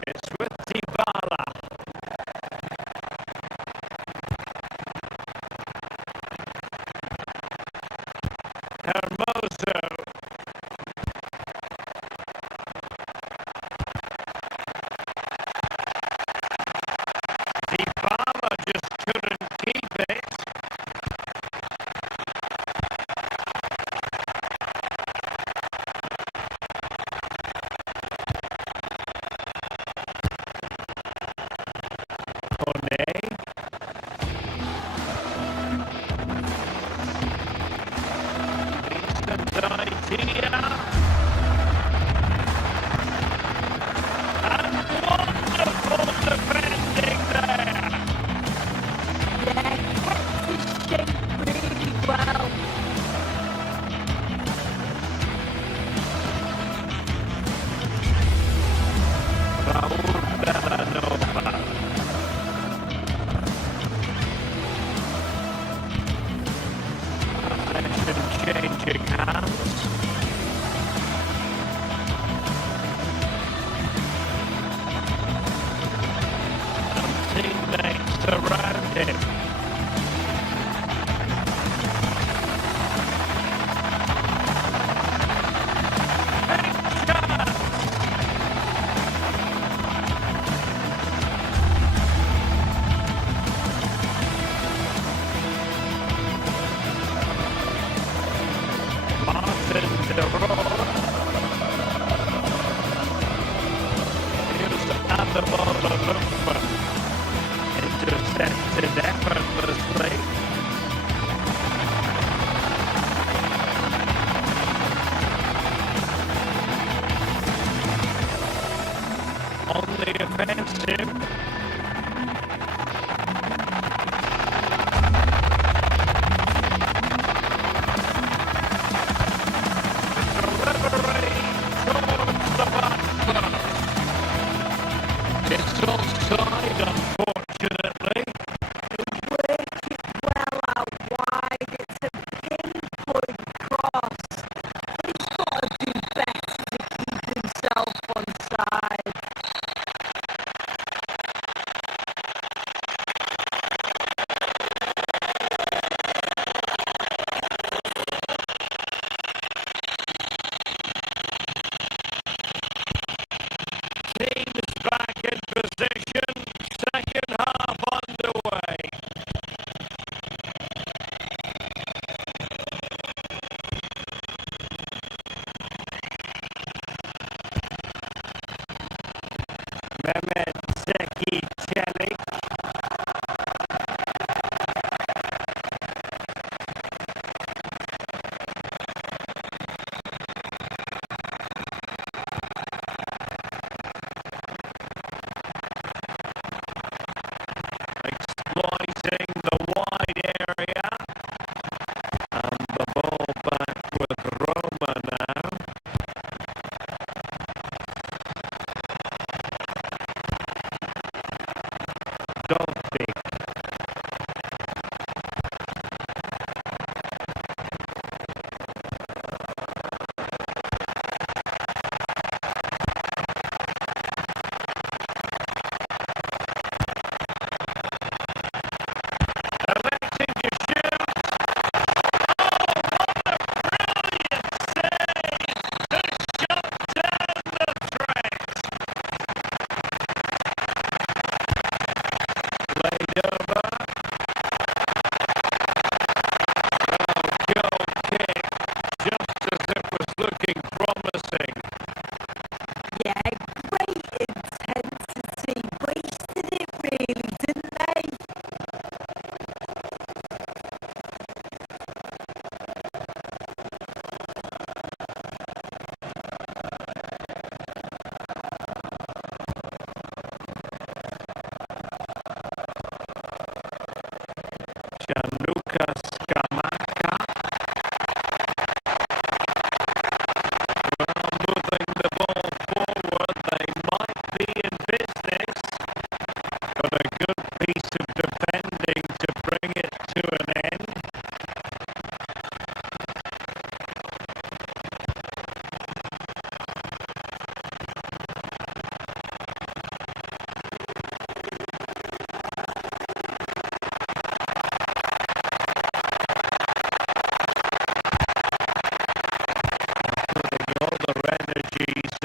It's with Dybala. Hermoso. Dybala just couldn't keep it. Kone. Decent idea. And wonderful defending there. Yeah, kept his shape really well. Raul Bellanova. Possession changing hands. And teammates around him. Big chance. Martin de Roon. Here's Ademola Lookman. Intercepted effortlessly. On the offensive. Delivery towards the back post. It's offside, unfortunately. They work it well out wide. It's a pinpoint cross. But he's got to do better to keep himself on side.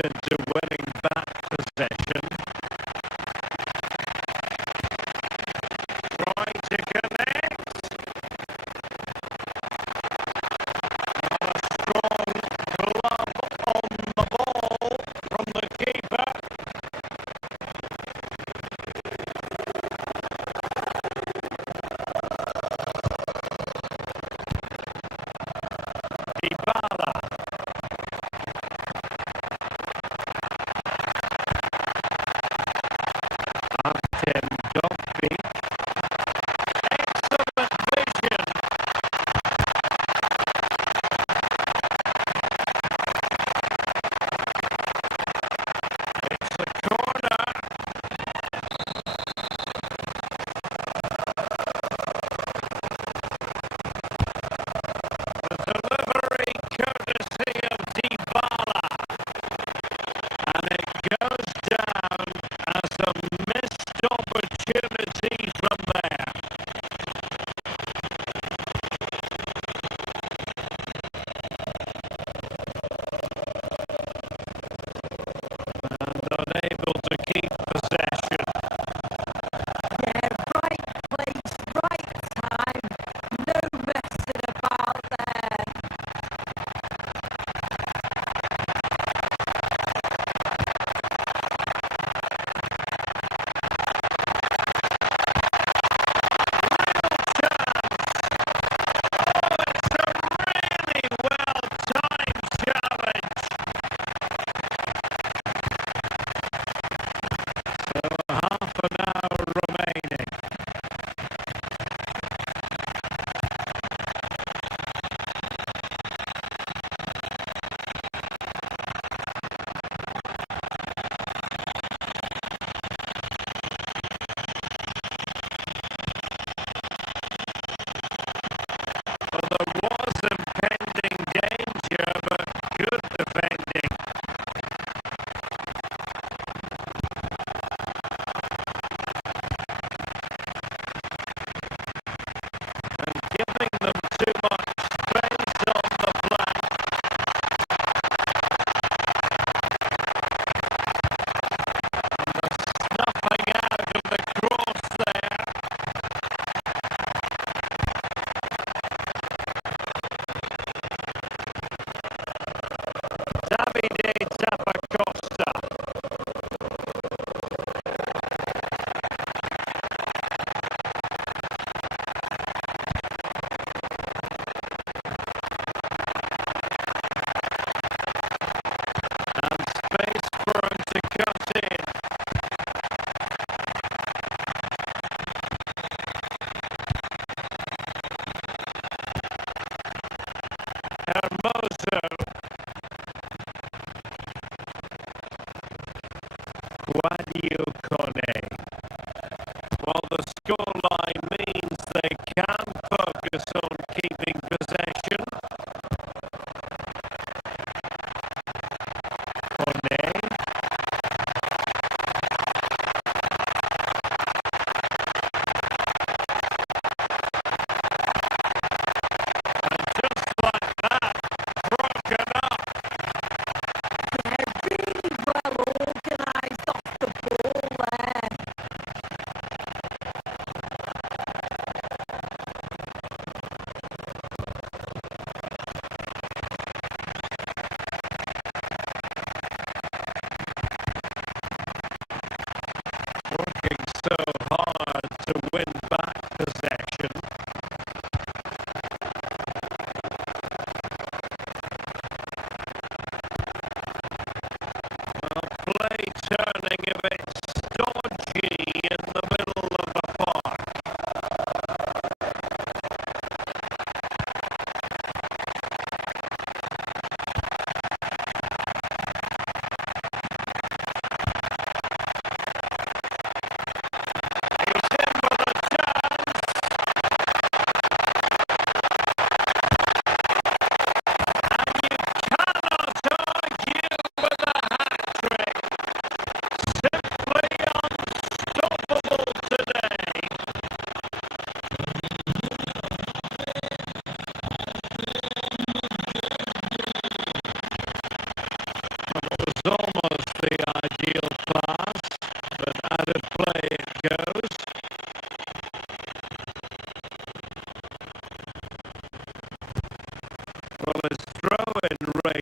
into winning back possession. Trying to connect. Not a strong glove on the ball from the keeper. Dybala.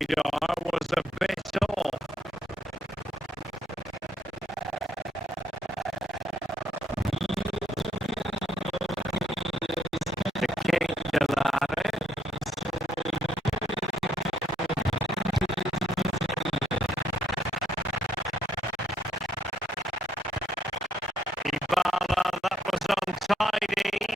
radar was a bit off. The King Delare. Ibala, that was untidy.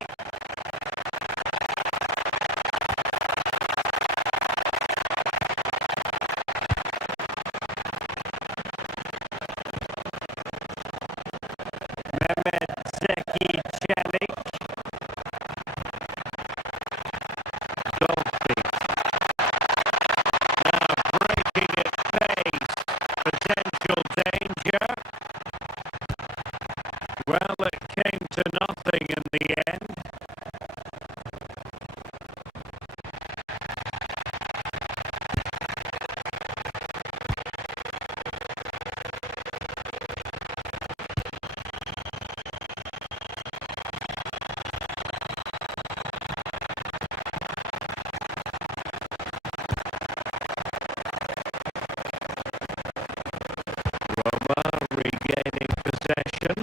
Potential danger. Well, it came to nothing in the end. Regaining possession.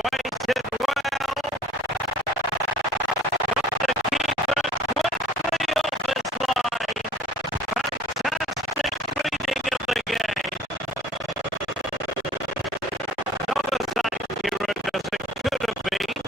Waited well. Got the keeper quickly off his line. Fantastic reading of the game. Not as accurate as it could have been.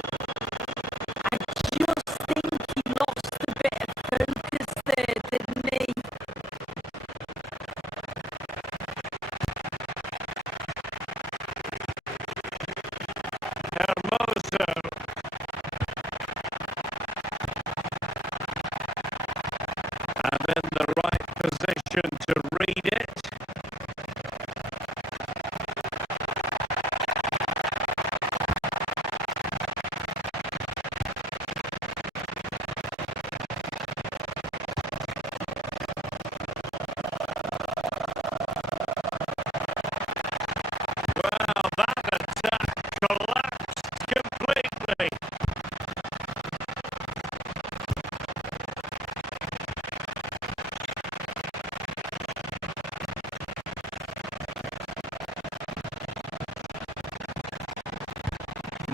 And in the right position to read it. Well, that attack collapsed completely.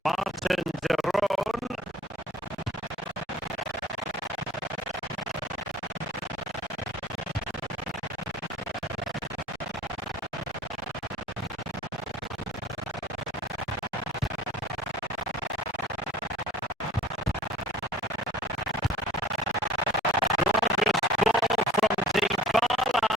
Martin de Roon. Gorgeous ball from Dybala.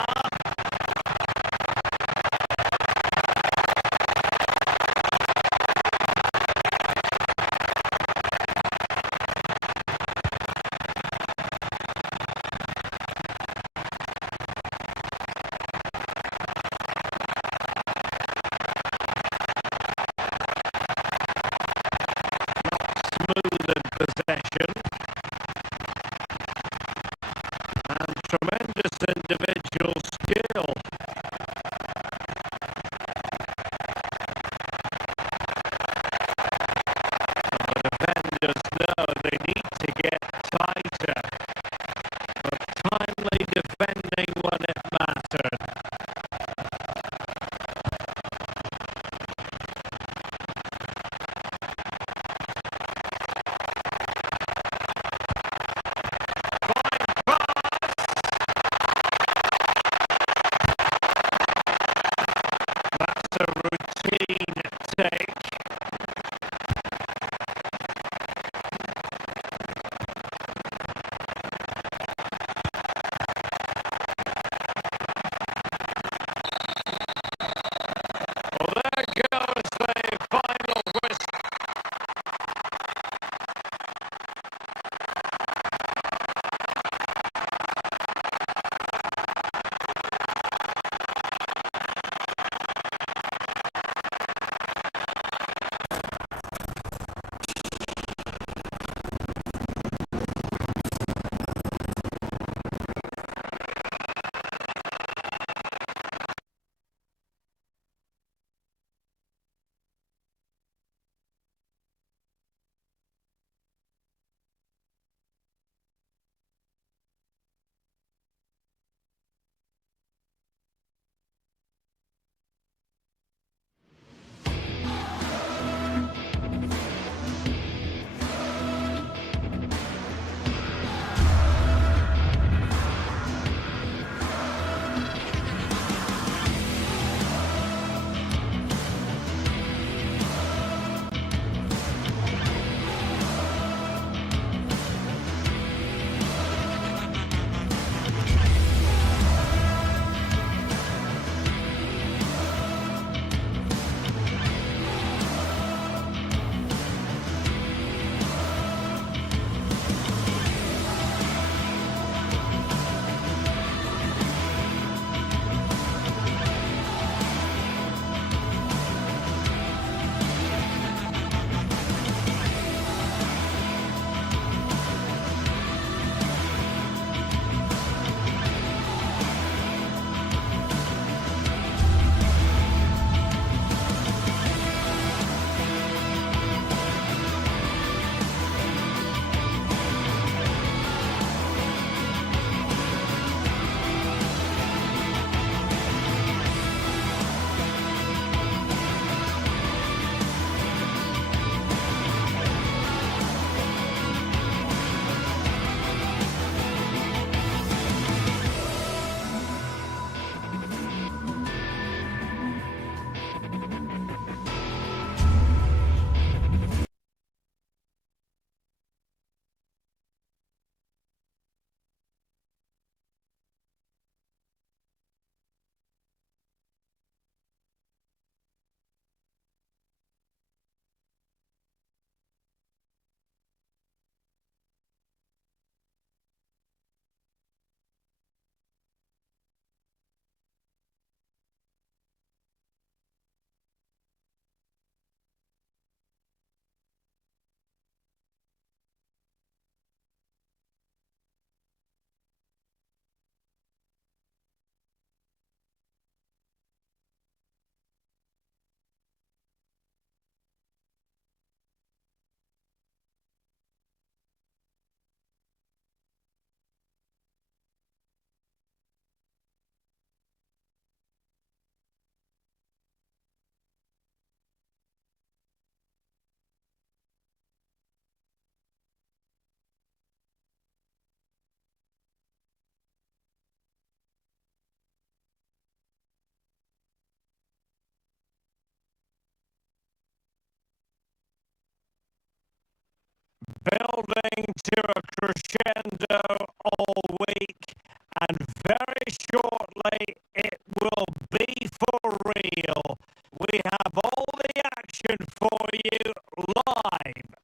building to a crescendo all week, and very shortly it will be for real. We have all the action for you live.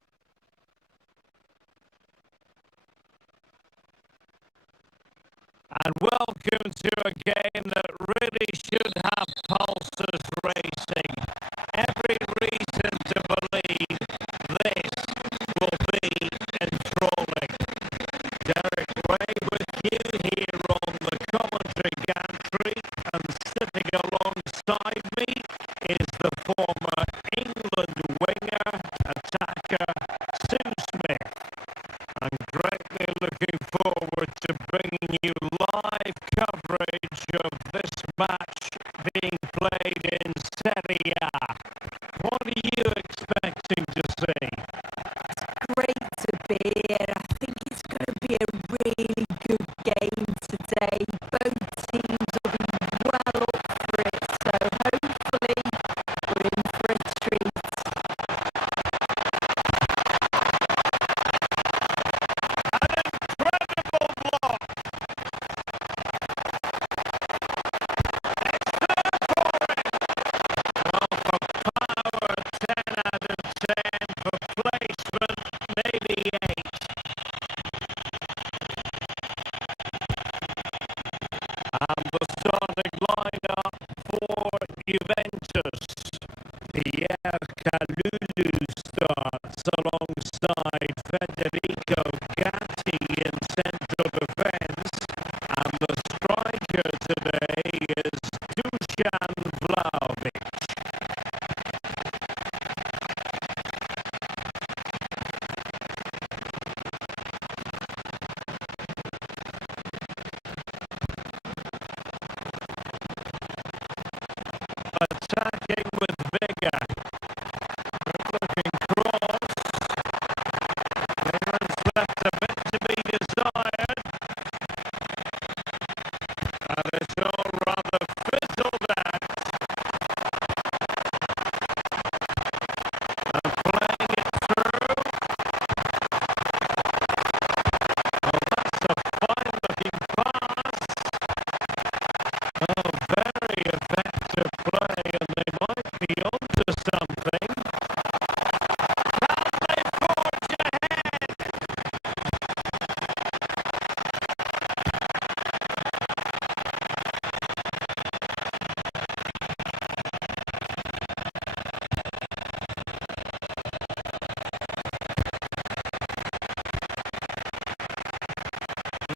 And welcome to a game that really should have pulses racing. Every reason to believe this will be enthralling. Derek Ray with you here on the commentary gantry, and sitting alongside me is the former England winger, attacker, Sue Smith. I'm greatly looking forward to bringing you live coverage of this match being played in Serie A. What are you expecting to see? Great to be here. I think it's going to be a really good game today. Both teams will be well up for it, so hopefully we're in for a treat. Incredible block. Well, for power, 10 out of 10. For placement, maybe 8. And the starting lineup for Juventus. Pierre Kalulu starts alongside Federico Gatti in central defence. And the striker today is Dusan Vlahovic. Attacking with vigour. Good-looking cross. Clearance left a bit to be desired. And it's all rather fizzled out. And playing it through. Well, that's a fine-looking pass. Oh, very effective play, and they might be onto something. Can they forge ahead?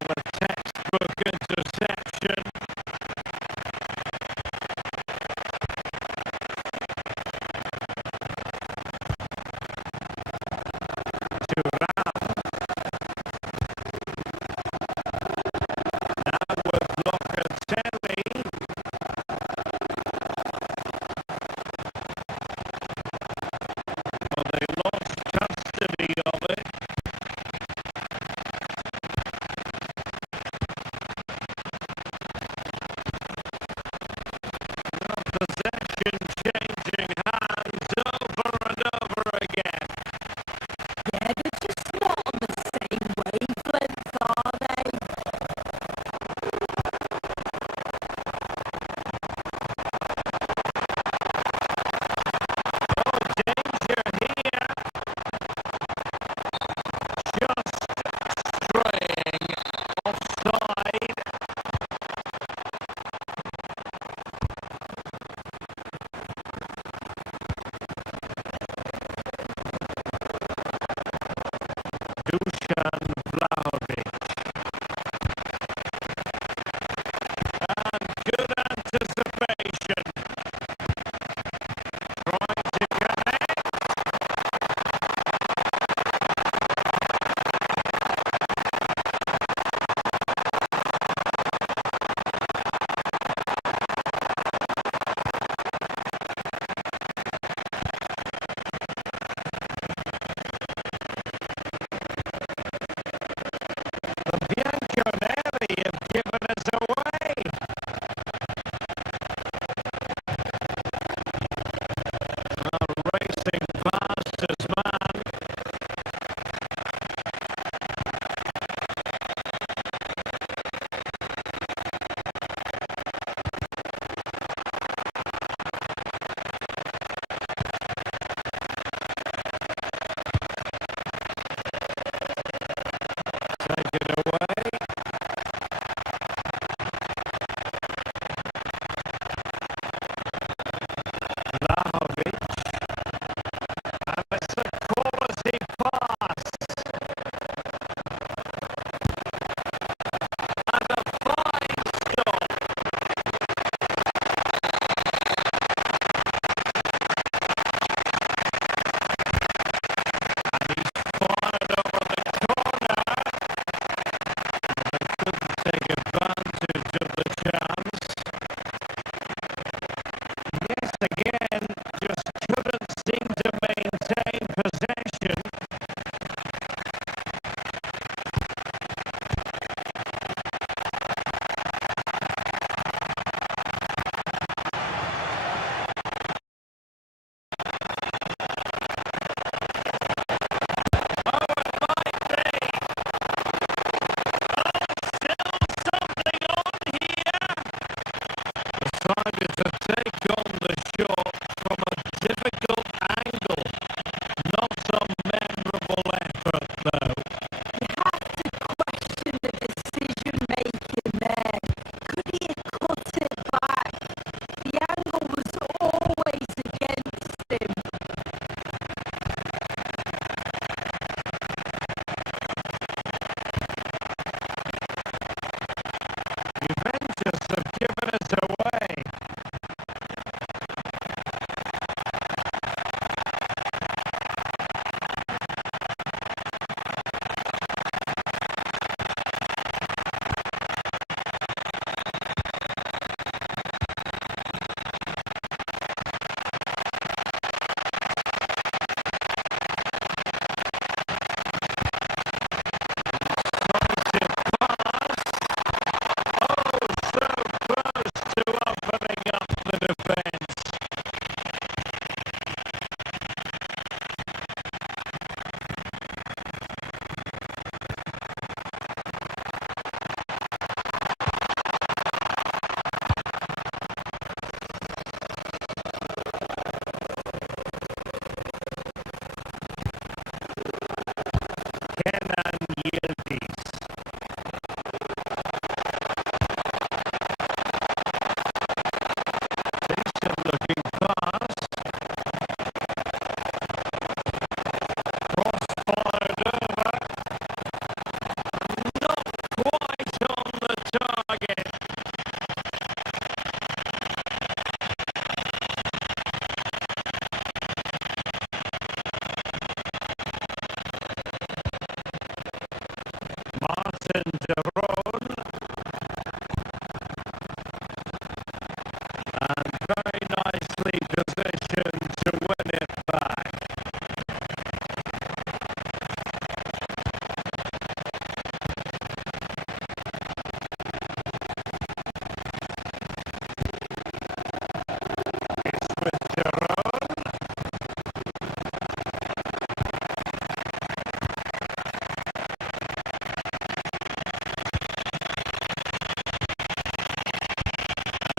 A textbook interception. Now with Locatelli. Well, they lost custody of it. Well, possession changing hands over and over again. Yeah, they're just not on the same wavelength, are they? Oh, danger here.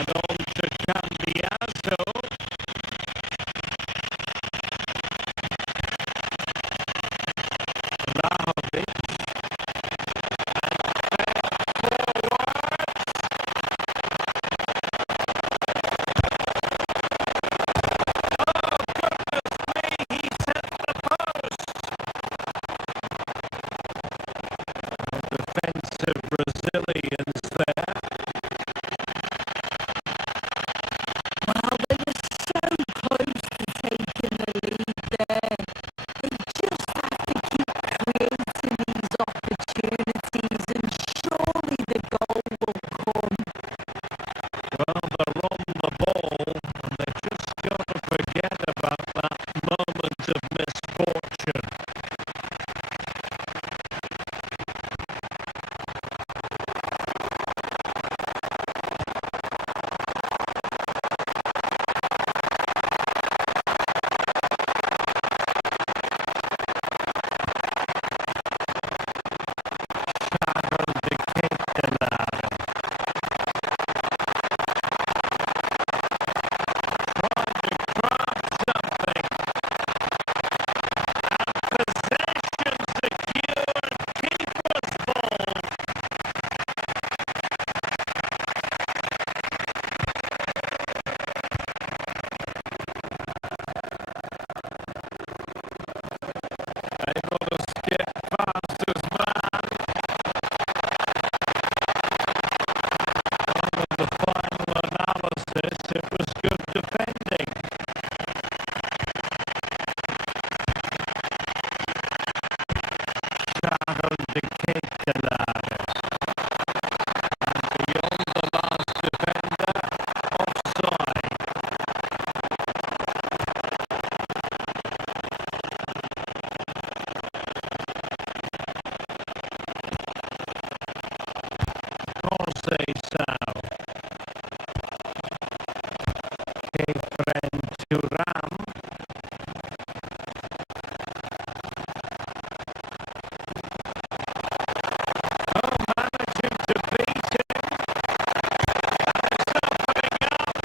on to Cambiaso. Vlahovic. Defensive Brazilians there. Well, they were so close to taking the lead there. They just have to keep creating these opportunities and surely the goal will come. Well, they're on the ball and they've just got to forget about that moment of misfortune. Able to skip past his man. And with the final analysis, it was good defending. Charles de Ketelaere. And beyond the last defender, offside. Conceição. Kefren Turam. Oh, managing to beat him. And it's opening up.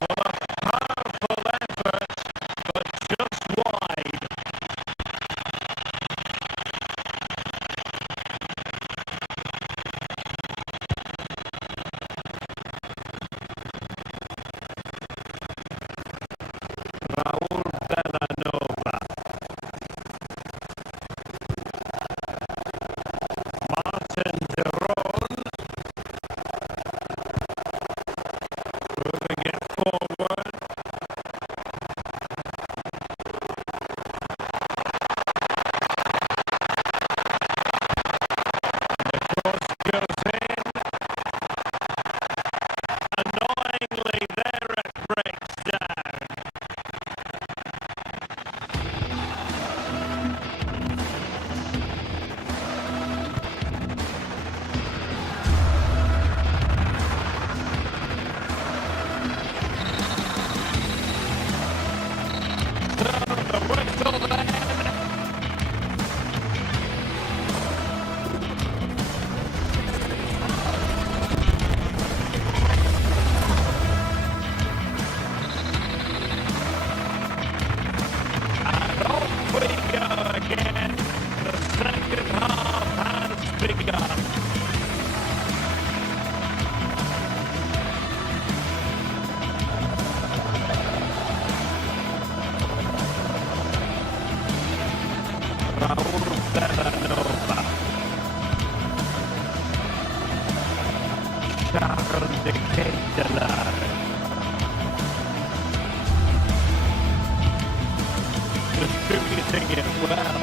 Well, a powerful effort, but just wide. Raul Bernabu. Martin de Roon. Moving it forward. The cross goes in. Annoyingly, there it breaks down. The whistle then. And off we go again. The second half has begun. Raul Bernabu. Charles de Ketelaere. Distributing it well.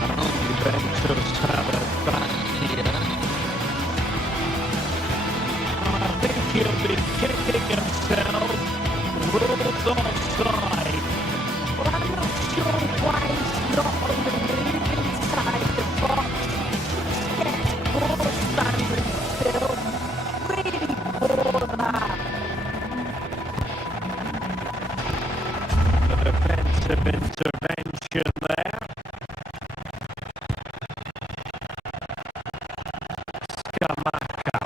Now Juventus have it back here. I think he'll be kicking himself. Ruled offside. Well, I'm not sure why he's not on the move inside the box. Just gets poor standing still. Really poor that. The defensive intervention there. Scamacca.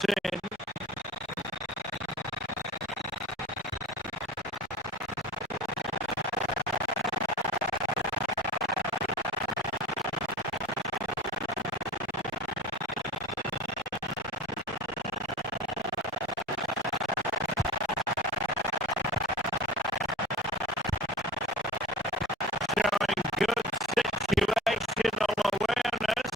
put in. Showing good situational awareness.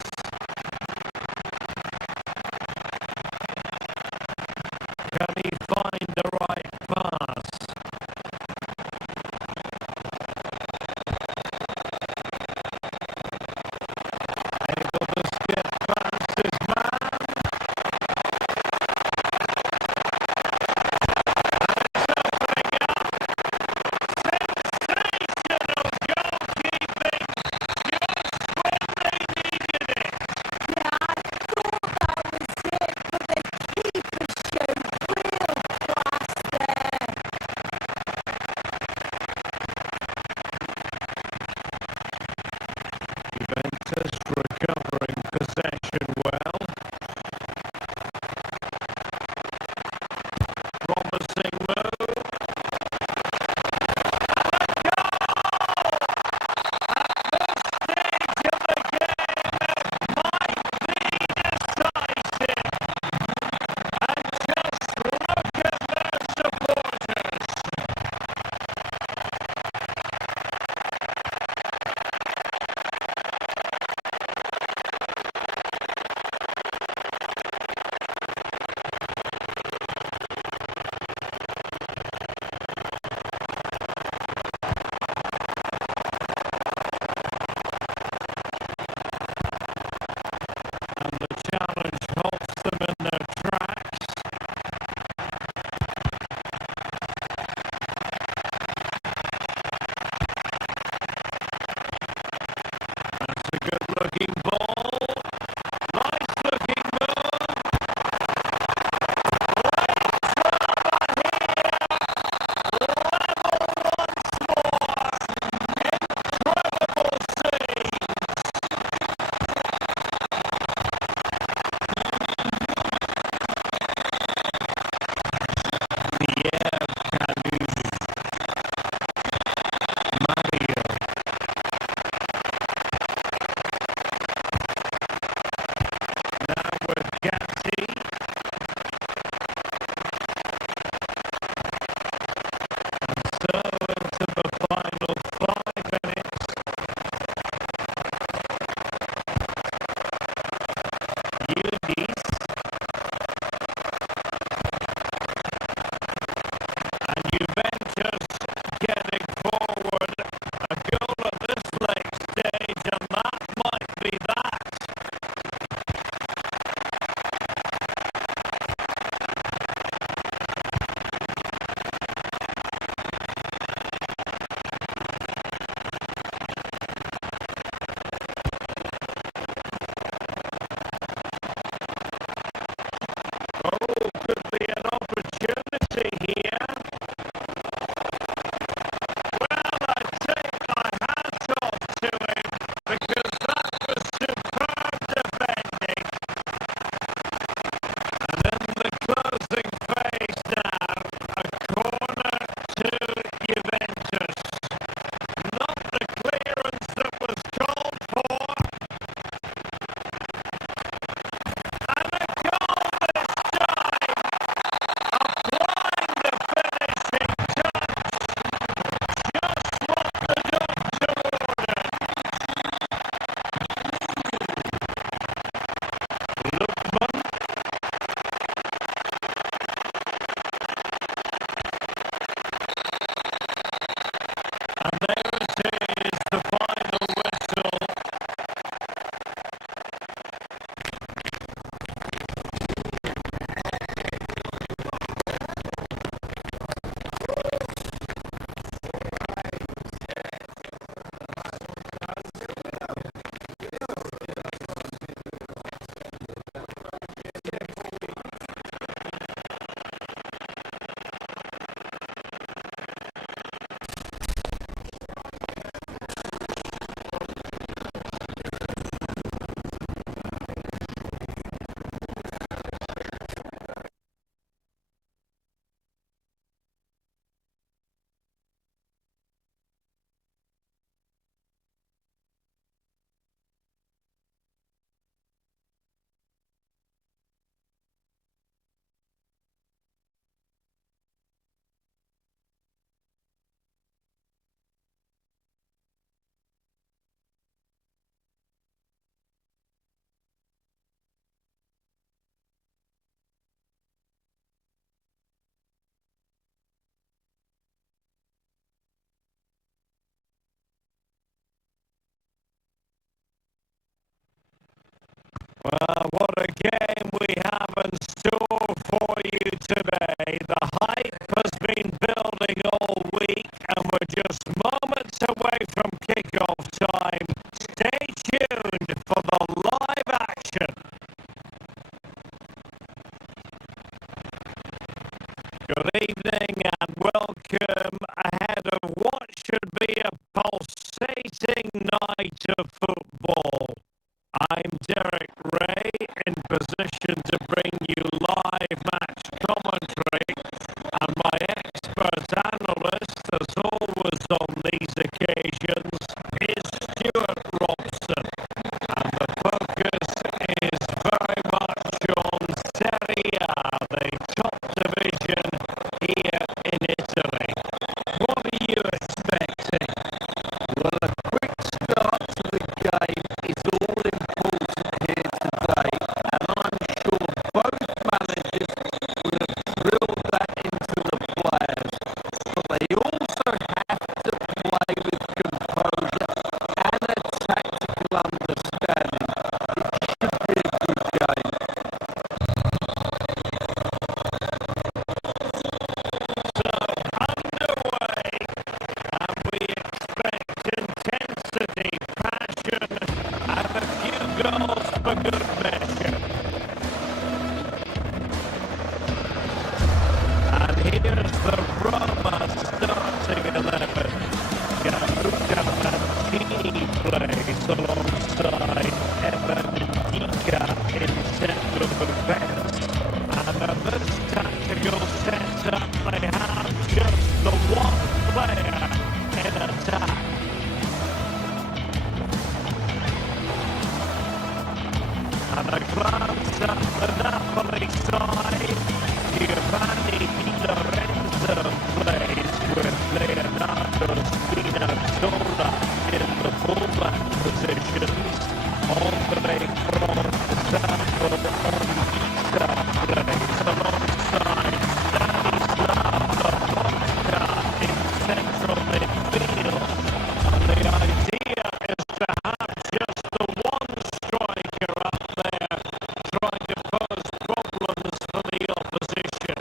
Well, what a game we have in store for you today. The hype has been building all week, and we're just moments away from kickoff time. Stay tuned for the live action. Good evening and welcome ahead of what should be a pulsating night of football. I'm Derek Ray, in position to bring you live match commentary, and my expert analyst, as always on these occasions, is Stuart Robson, and the focus is very much on Serie A, the top division here in Italy. What are you expecting? Well, a quick start to the game is all important here today, and I'm sure both managers will have drilled that into the players. But they also have to play with composure and a tactical understanding. It should be a good game. So, underway, and we expect intensity, passion, and a few goals for good measure. And here's the Roma starting 11. Gianluca Mancini plays alongside Evan Dika in central defence. And at this tactical setup, they have just the one player in attack. And a glance at the Napoli side, Giovanni Di Lorenzo plays with Leonardo Spinazzola in the fullback positions. Andre Santo Onita plays alongside Stanislav Lobotka in central midfield. And the idea is to have just the one striker up there trying to pose problems for the opposition.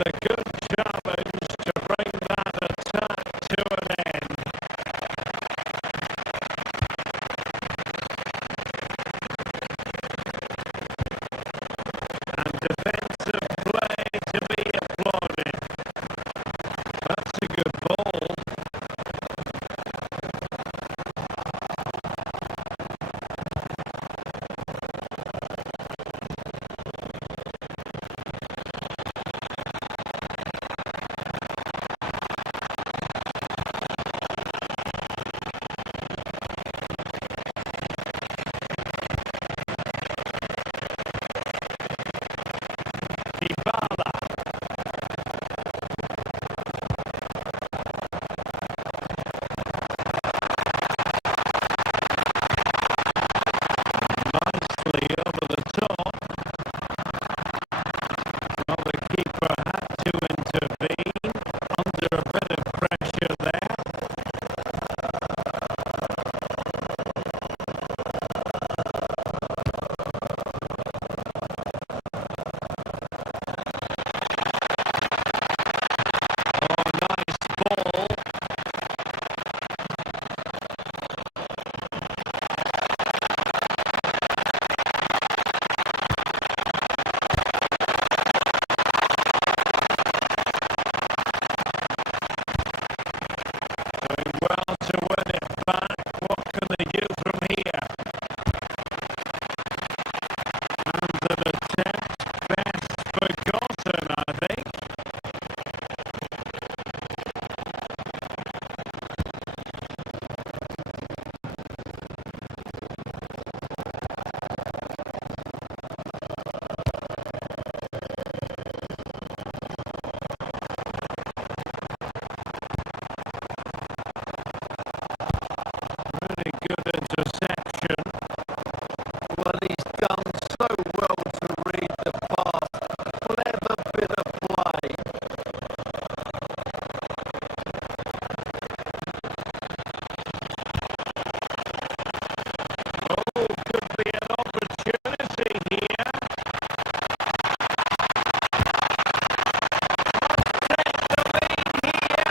a good challenge to bring that attack to an end. And defensive play to be applauded. That's a good ball. Dybala. Nicely over the top. Well, the keeper had to intervene under a bit of pressure there. Oh, nice ball. Doing well to win it back. What can they do from here? And an attempt best forgotten, I think. Really good interception. Well, he's done so well to read the pass. Clever bit of play. Oh, could be an opportunity here. Take the lead here.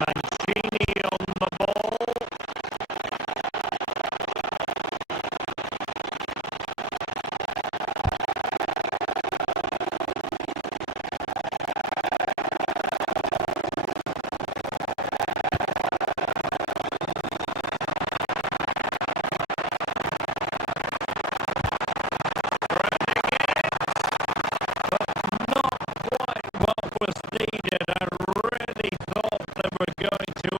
Mancini on the ball. Running it, but not quite what was needed. I really thought they were going to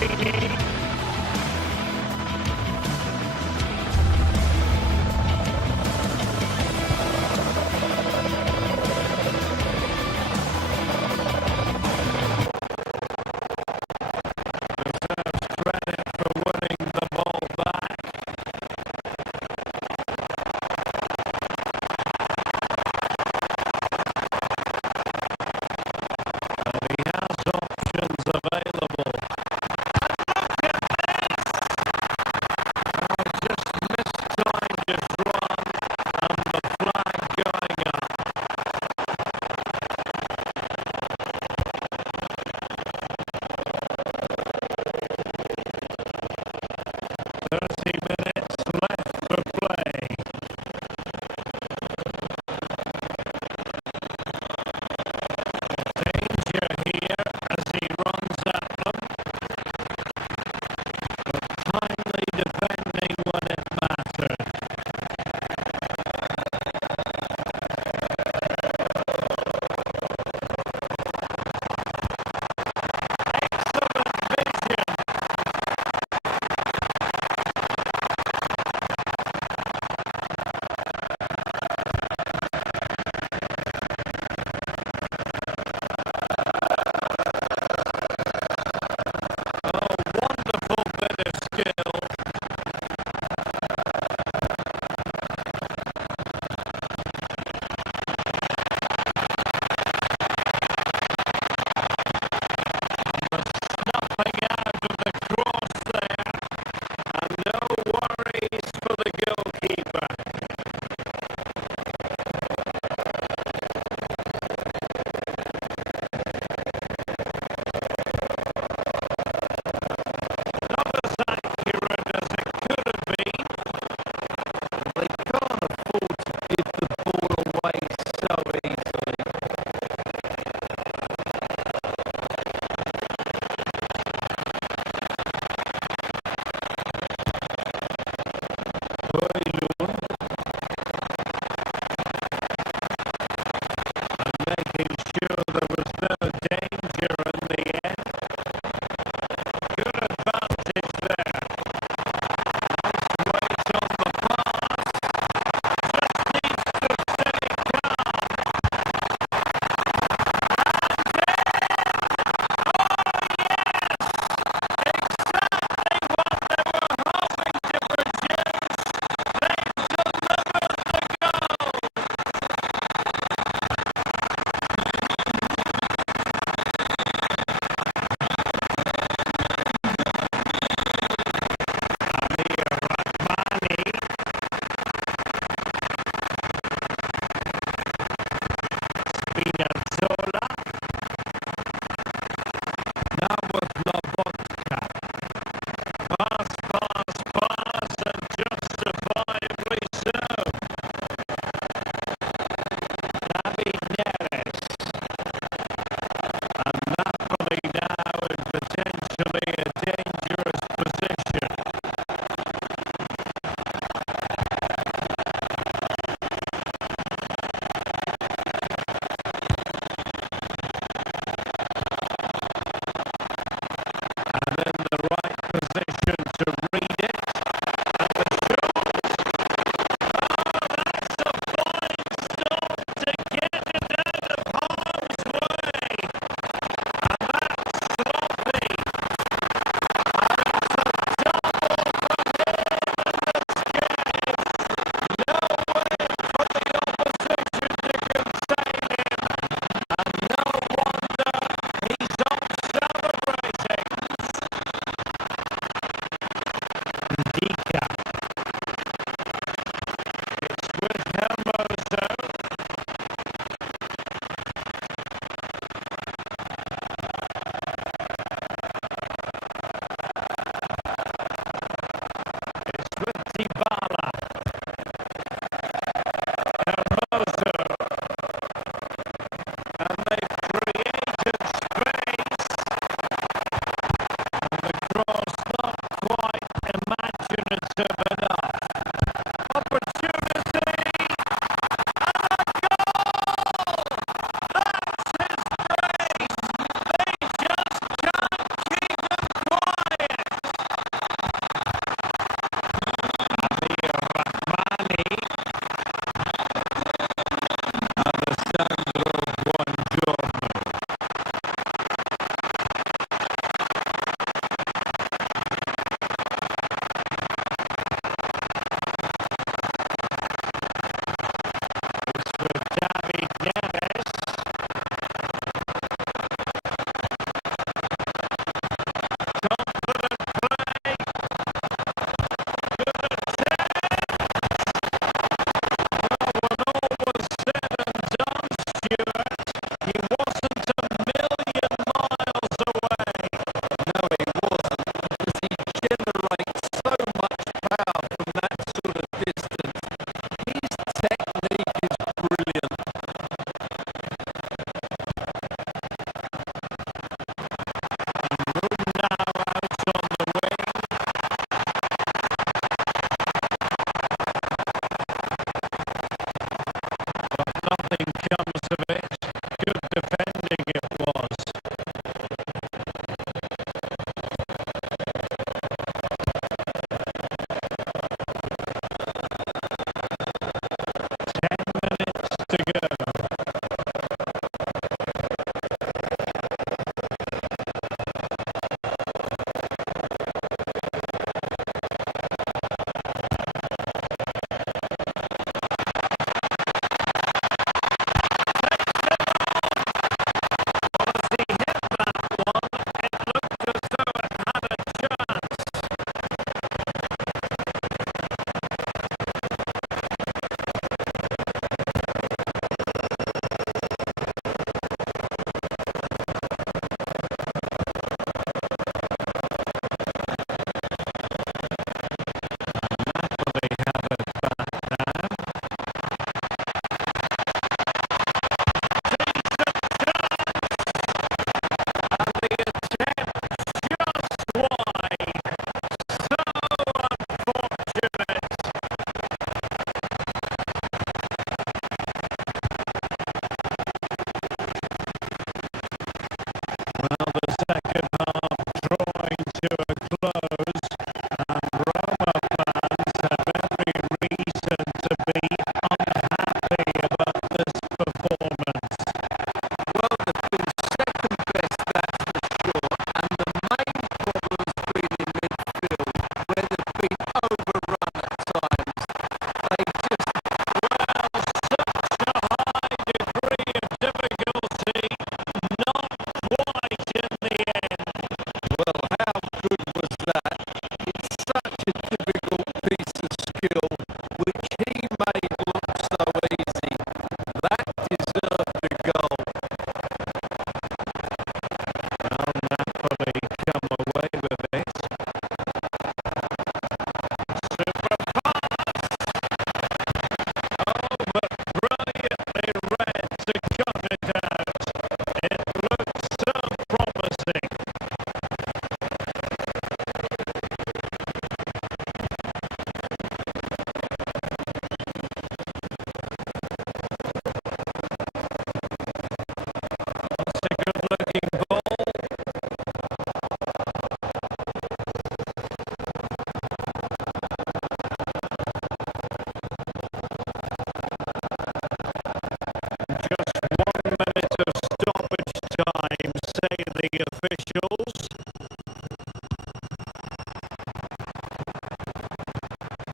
Credit for winning the ball back. And he has options available.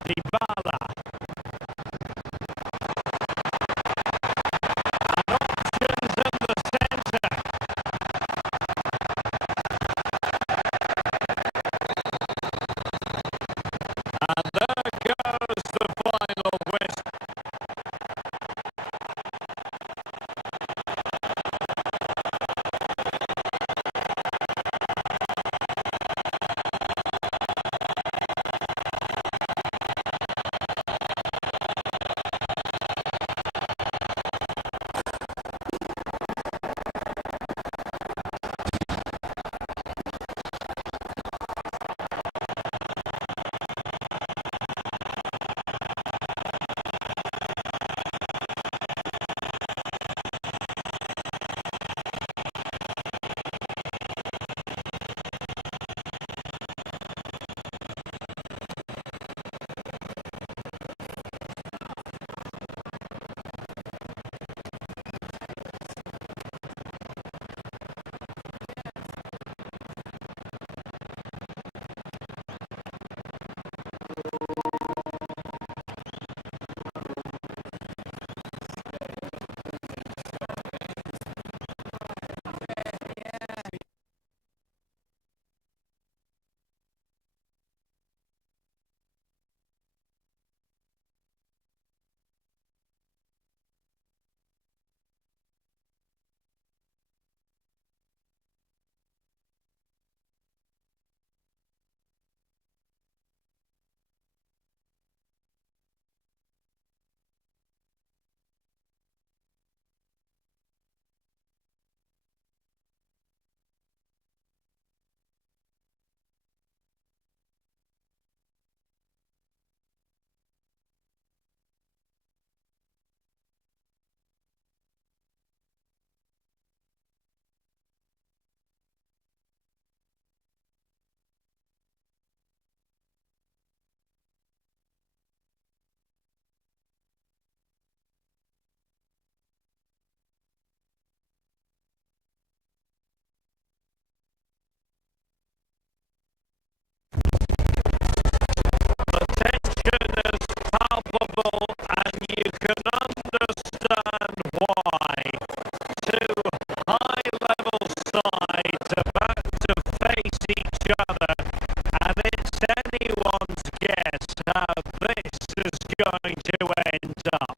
Dybala. And options in the centre. And there goes the final whistle. The tension is palpable, and you can understand why. Two high-level sides about to face each other, and it's anyone's guess how this is going to end up.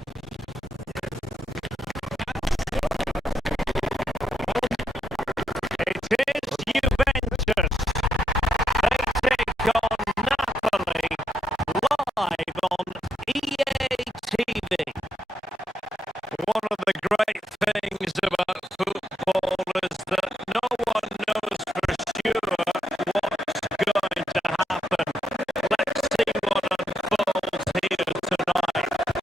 It is Juventus. They take on Napoli live on EA TV. One of the great things about football is that no one knows for sure what's going to happen. Let's see what unfolds here tonight.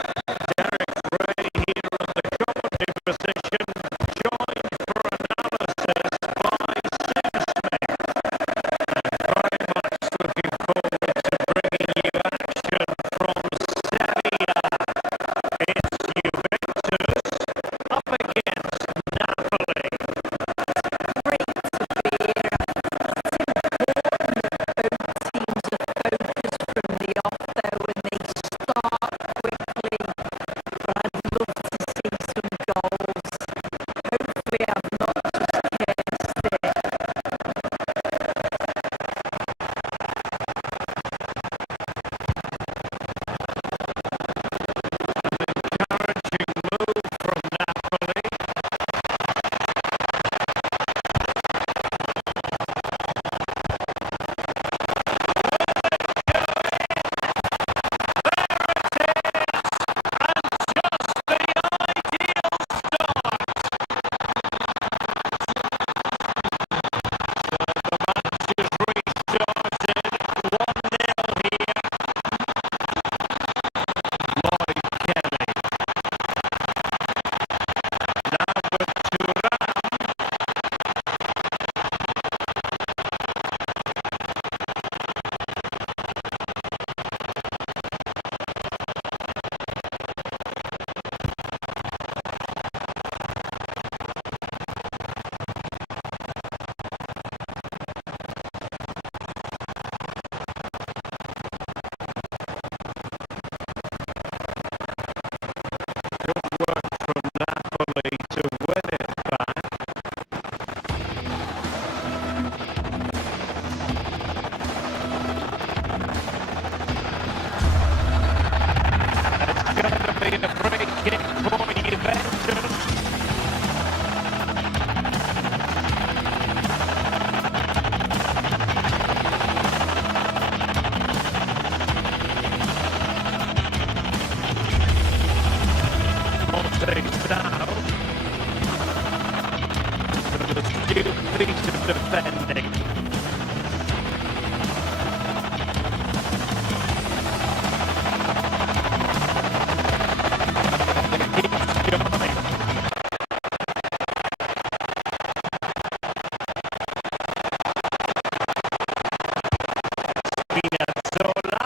Spinazzola.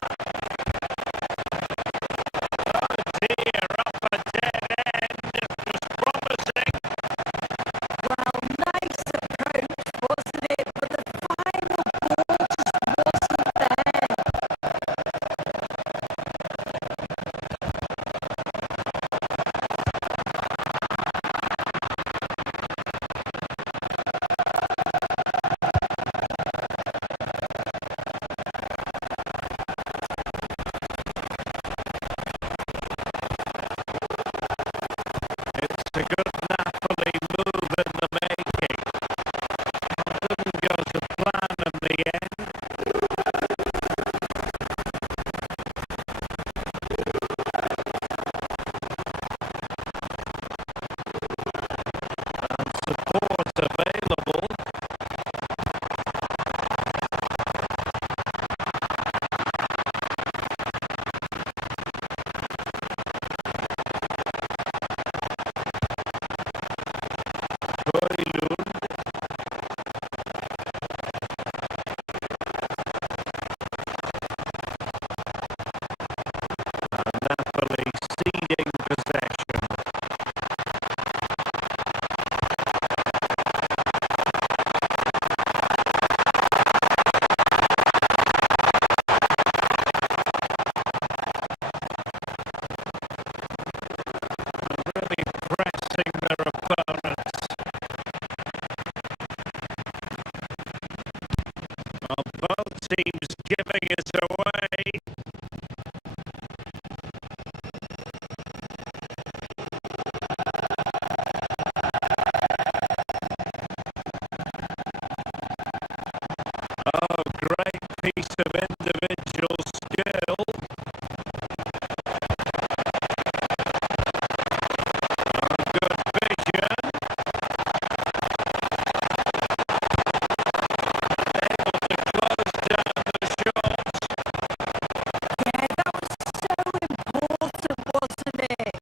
Oh dear, up a dead end. It was promising. Well, nice approach, wasn't it? But the final ball just wasn't there. It's a good Napoli move in the making. Didn't go to plan in the end. And support available. Koilun. And Napoli ceding possession. Really pressing their opponents. Well, both teams giving it away. Oh, great piece of individual skill. Oh, good vision. Able to close down the shot. Yeah, that was so important, wasn't it?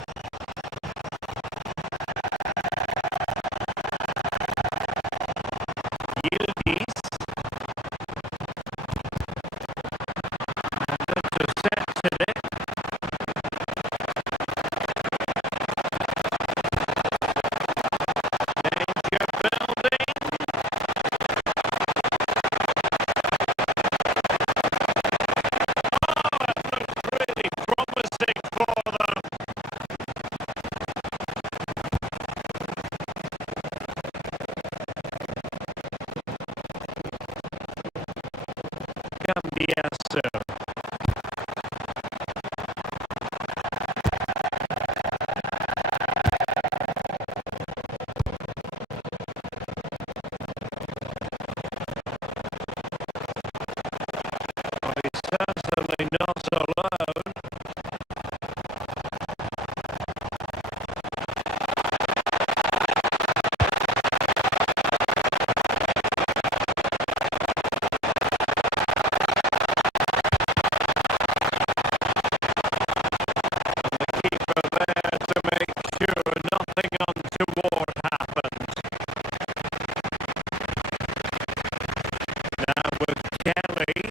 Yildiz. And intercepted it. Danger building. Oh, it looked really promising for them. Cambiasso. Well, he's certainly not alone. Keeper there to make sure nothing untoward happened. Now with Kelly.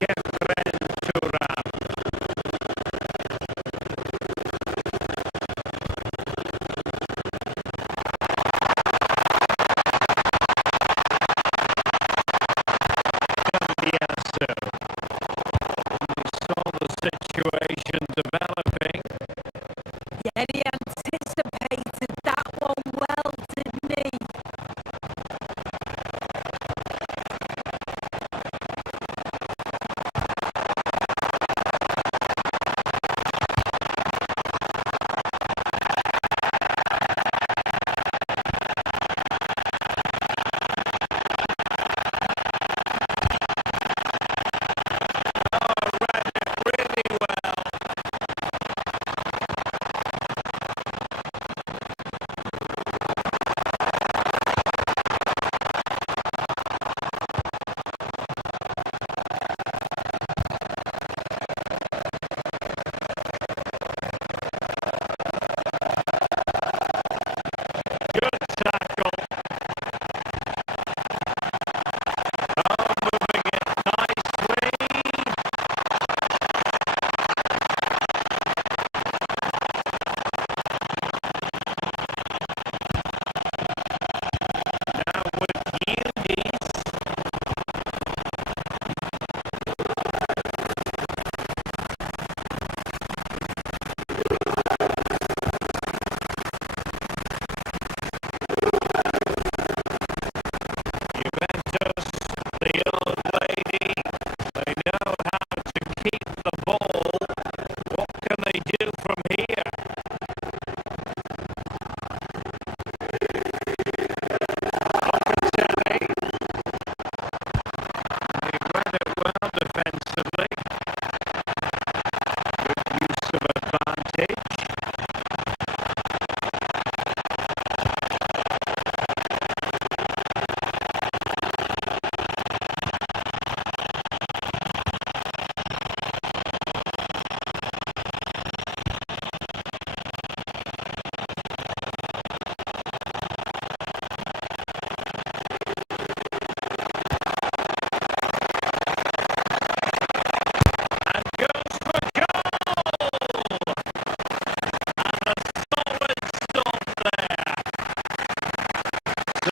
Kefren Turam. Cambiasso. He saw the situation developing. Yeah, he anticipated that one well, didn't he?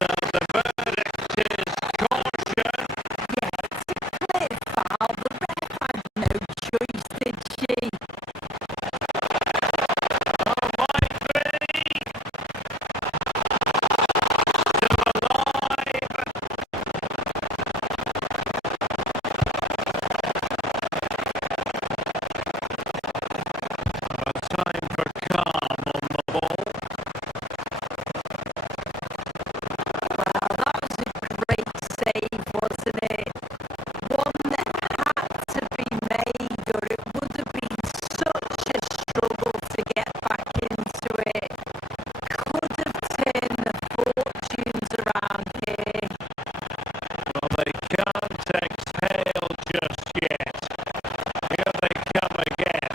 the verdict is caution. Yeah, it's a clear foul. The ref had no choice, did she? Oh, might be. Still alive. Time for calm on the ball. Well, that was a great save, wasn't it? One that had to be made, or it would have been such a struggle to get back into it. Could have turned the fortunes around here. Well, they can't exhale just yet. Here they come again.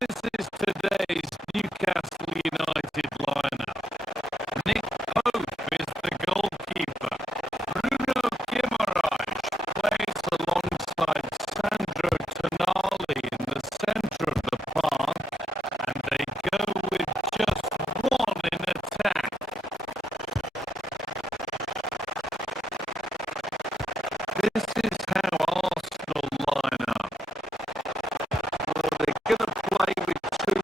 This is today's Newcastle United lineup. Nick Pope is the goalkeeper. Bruno Guimaraes plays alongside Sandro Tonali in the centre of the park, and they go with just one in attack. This is how Arsenal line up. Well, they're going to play with two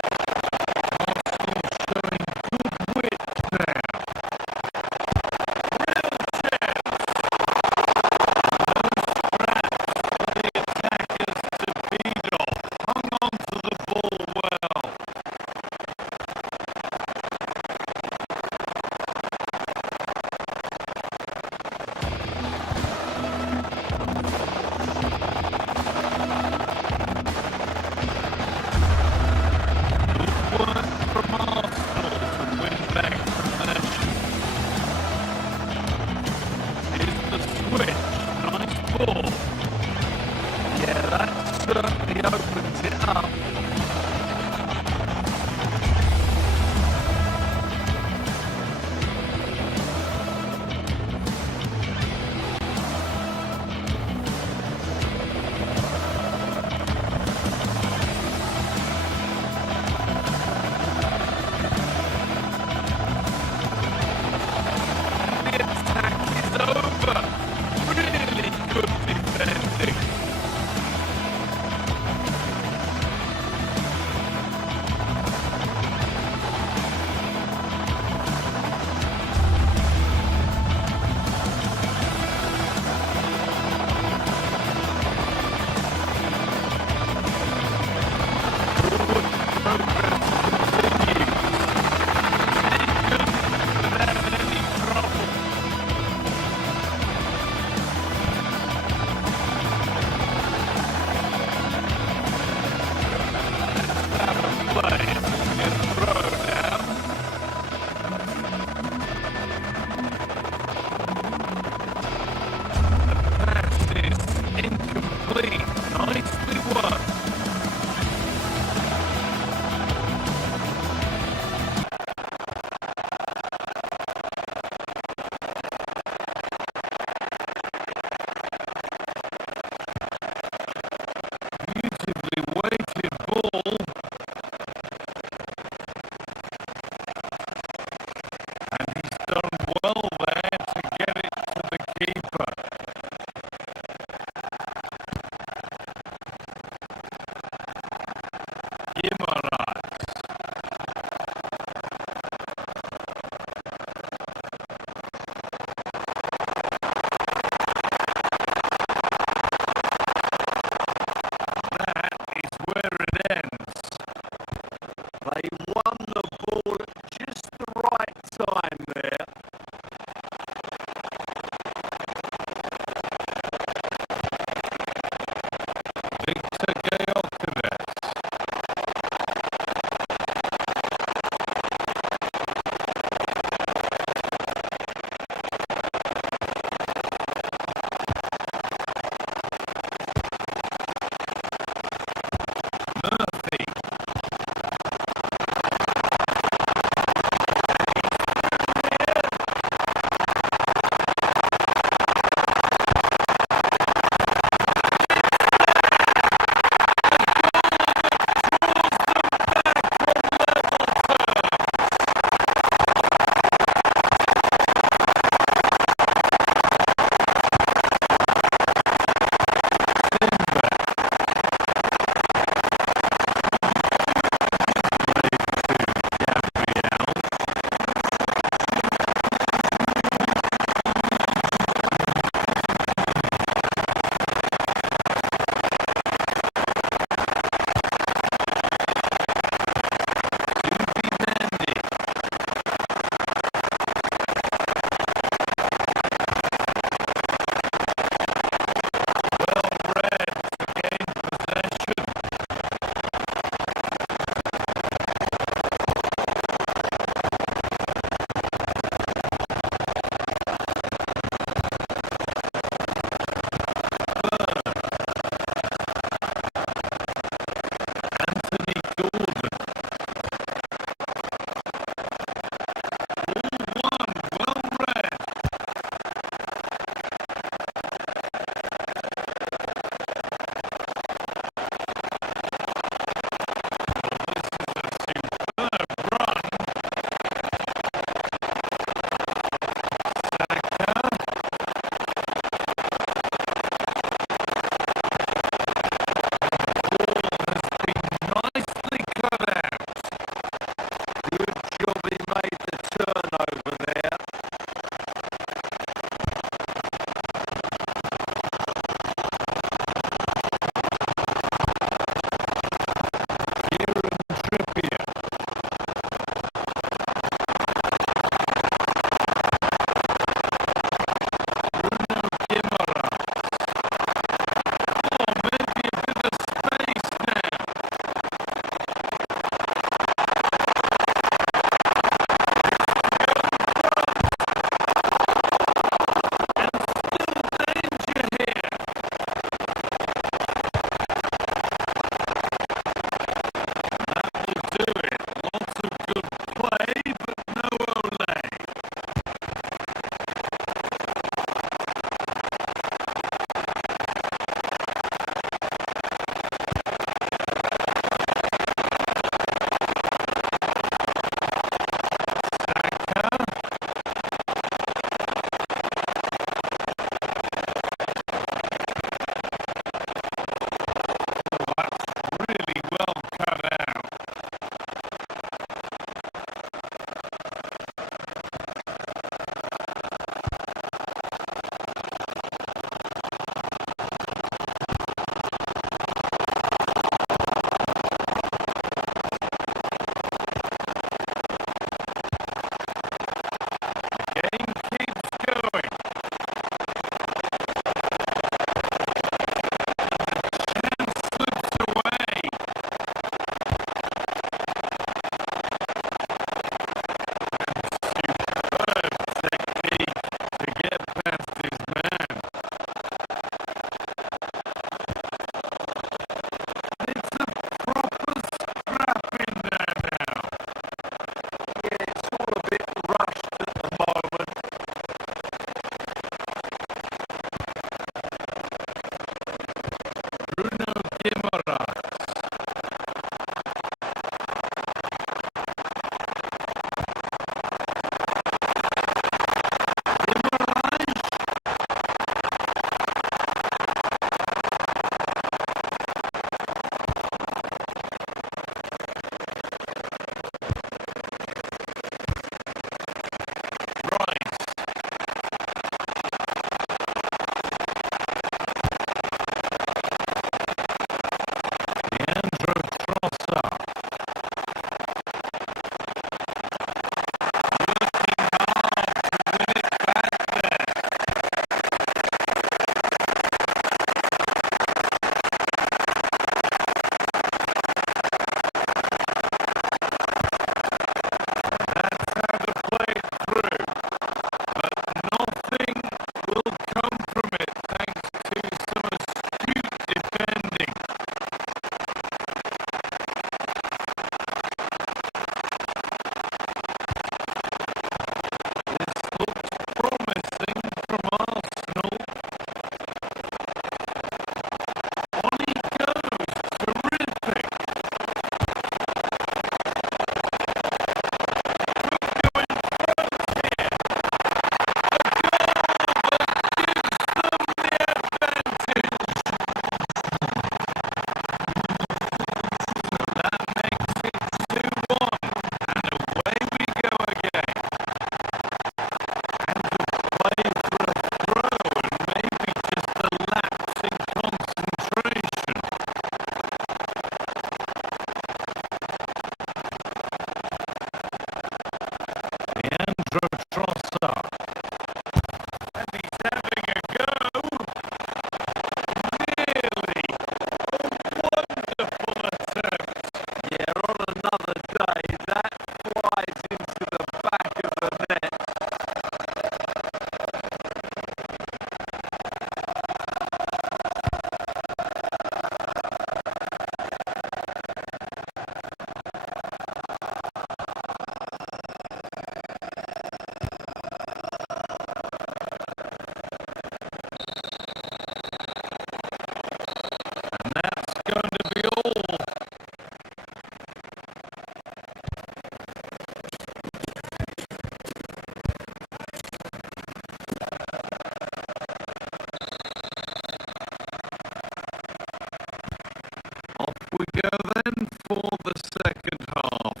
we go then for the second half.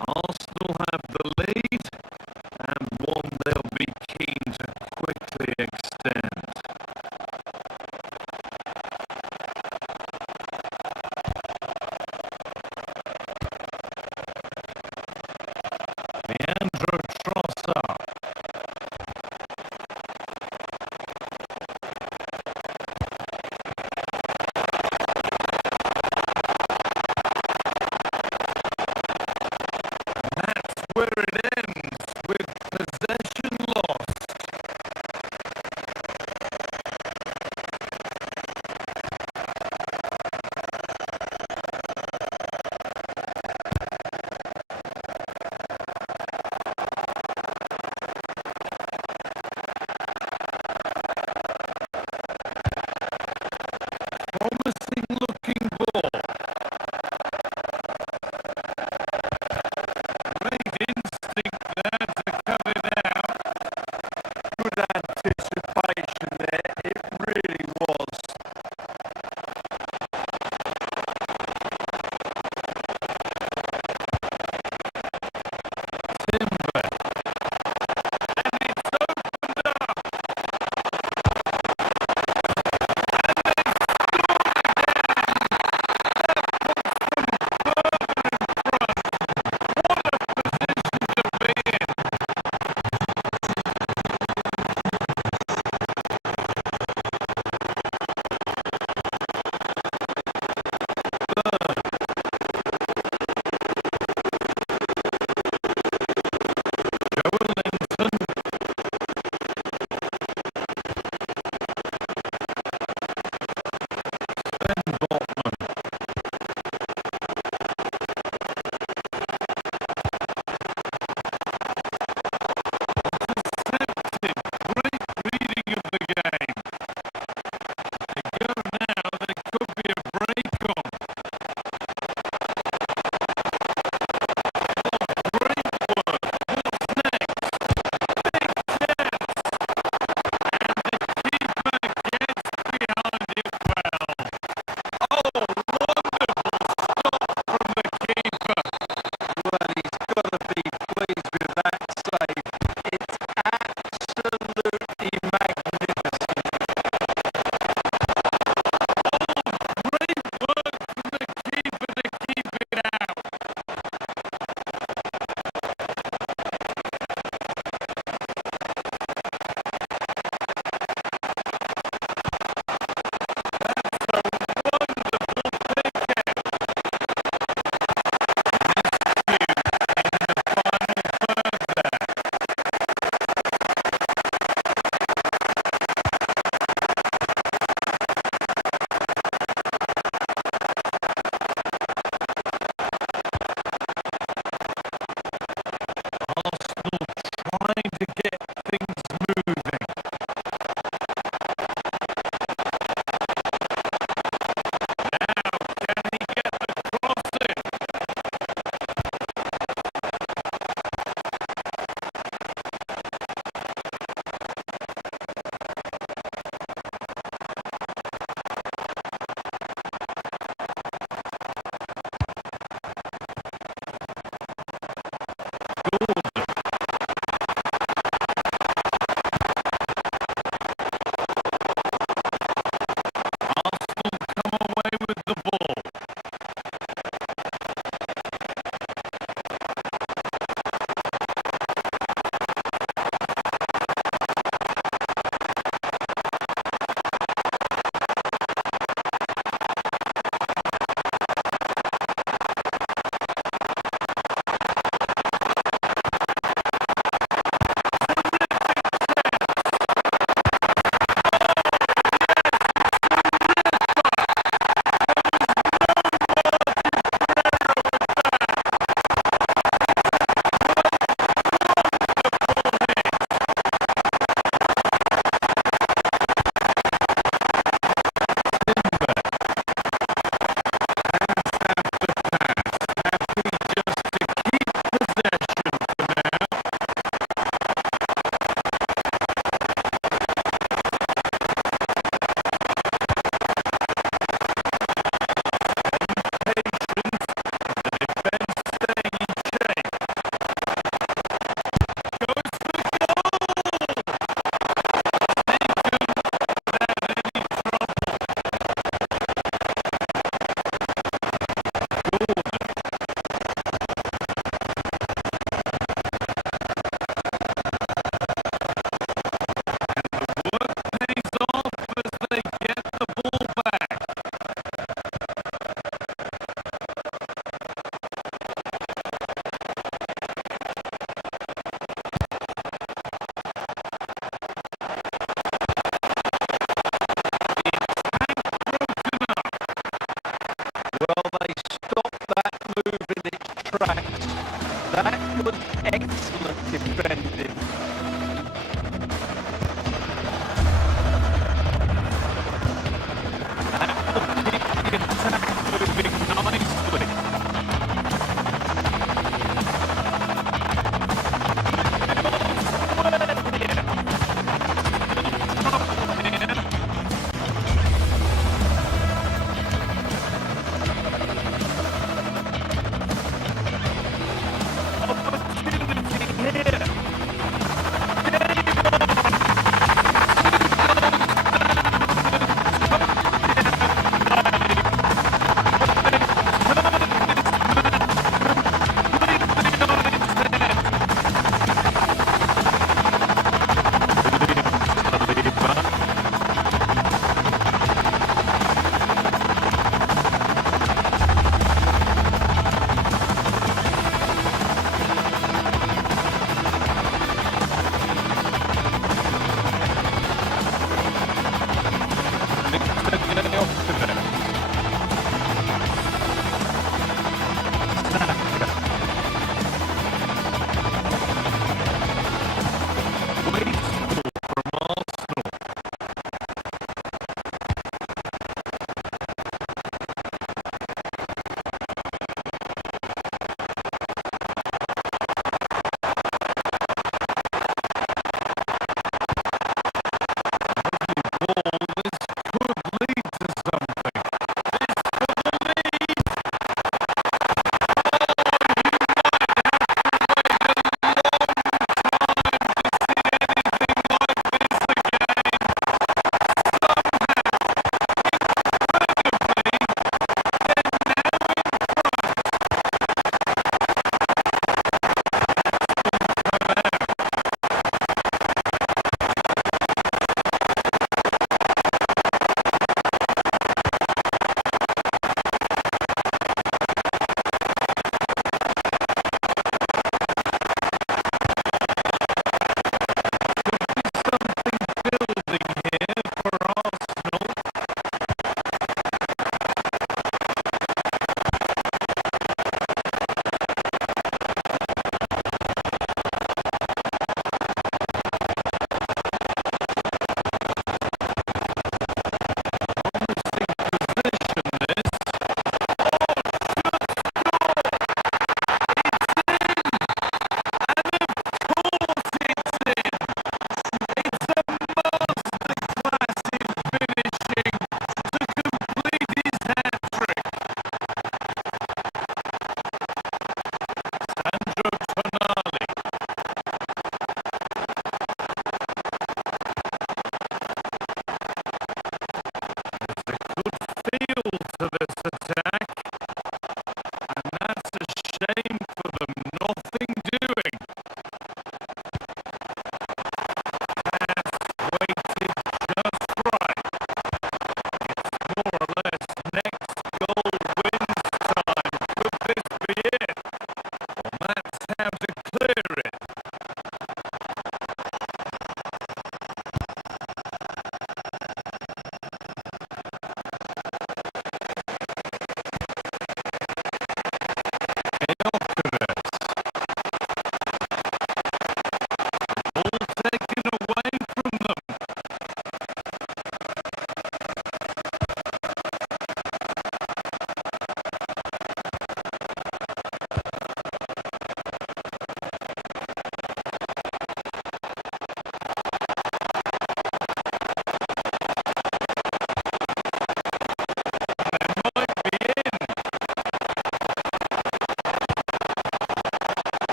Arsenal have the lead, and one they'll be keen to quickly extend. Leandro Trossard. That's where it ends, with possession lost. Promising looking ball. Great instinct.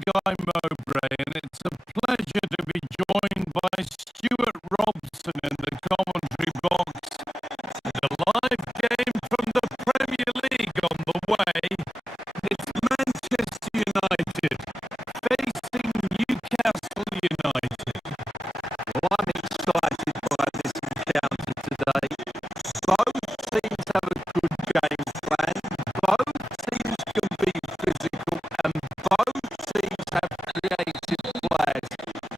Guy Mowbray, and it's a pleasure to be joined by Stuart Robson in the commentary box. And a live game from the Premier League on the way. It's Manchester United facing Newcastle United. Well, I'm excited by this encounter today. Both teams have a good game plan. Both teams can be physical, and both teams have creative players.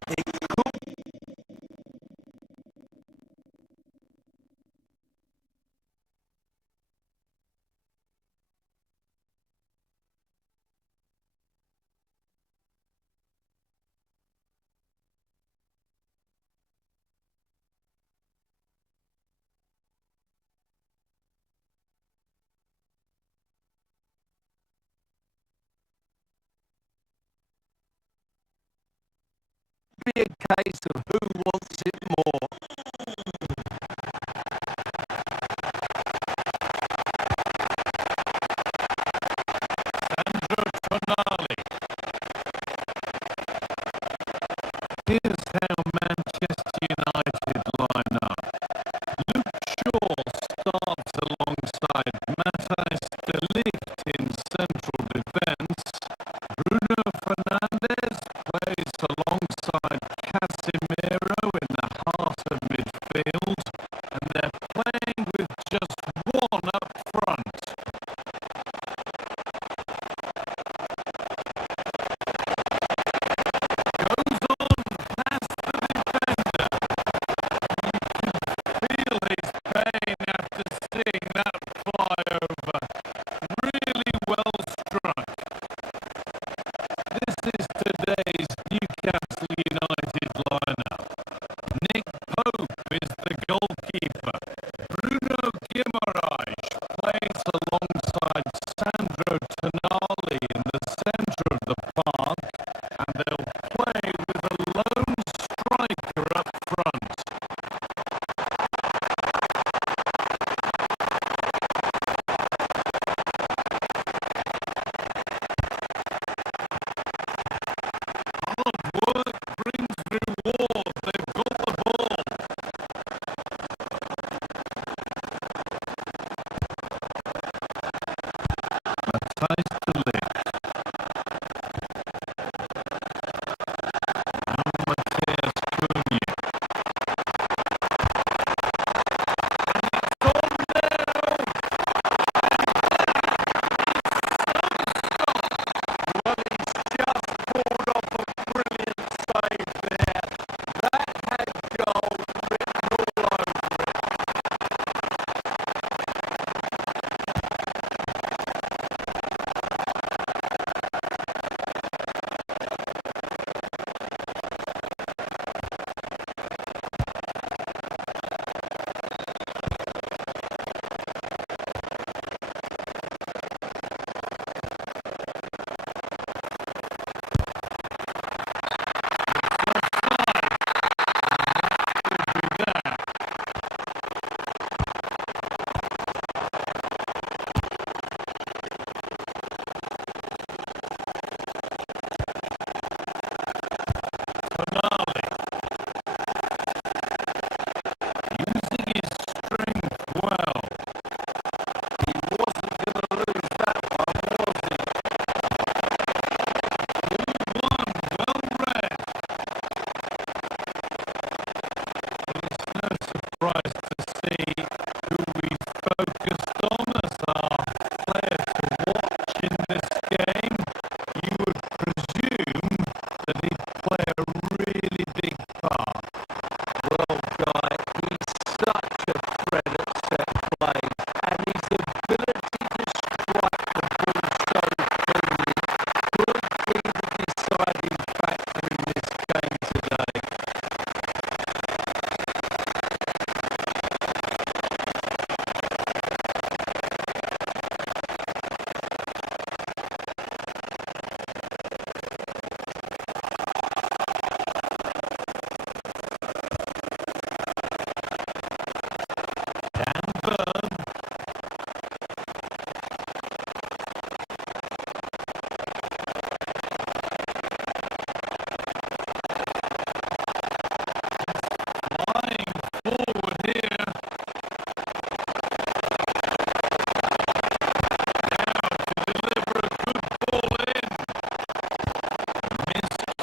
It could be a case of who wants it more. Sandro Tonali. Here's how Manchester United line up. Luke Shaw starts alongside Matthijs de Ligt in central defence. Bruno Fernandes plays alongside Casemiro in the heart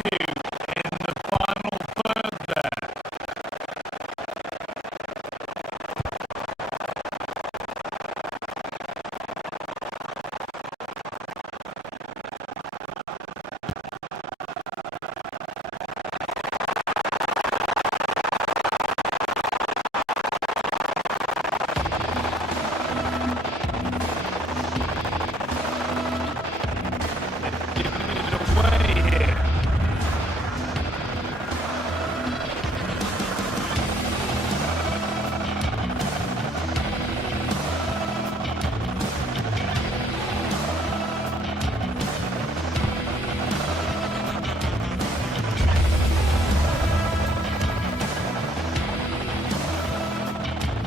2.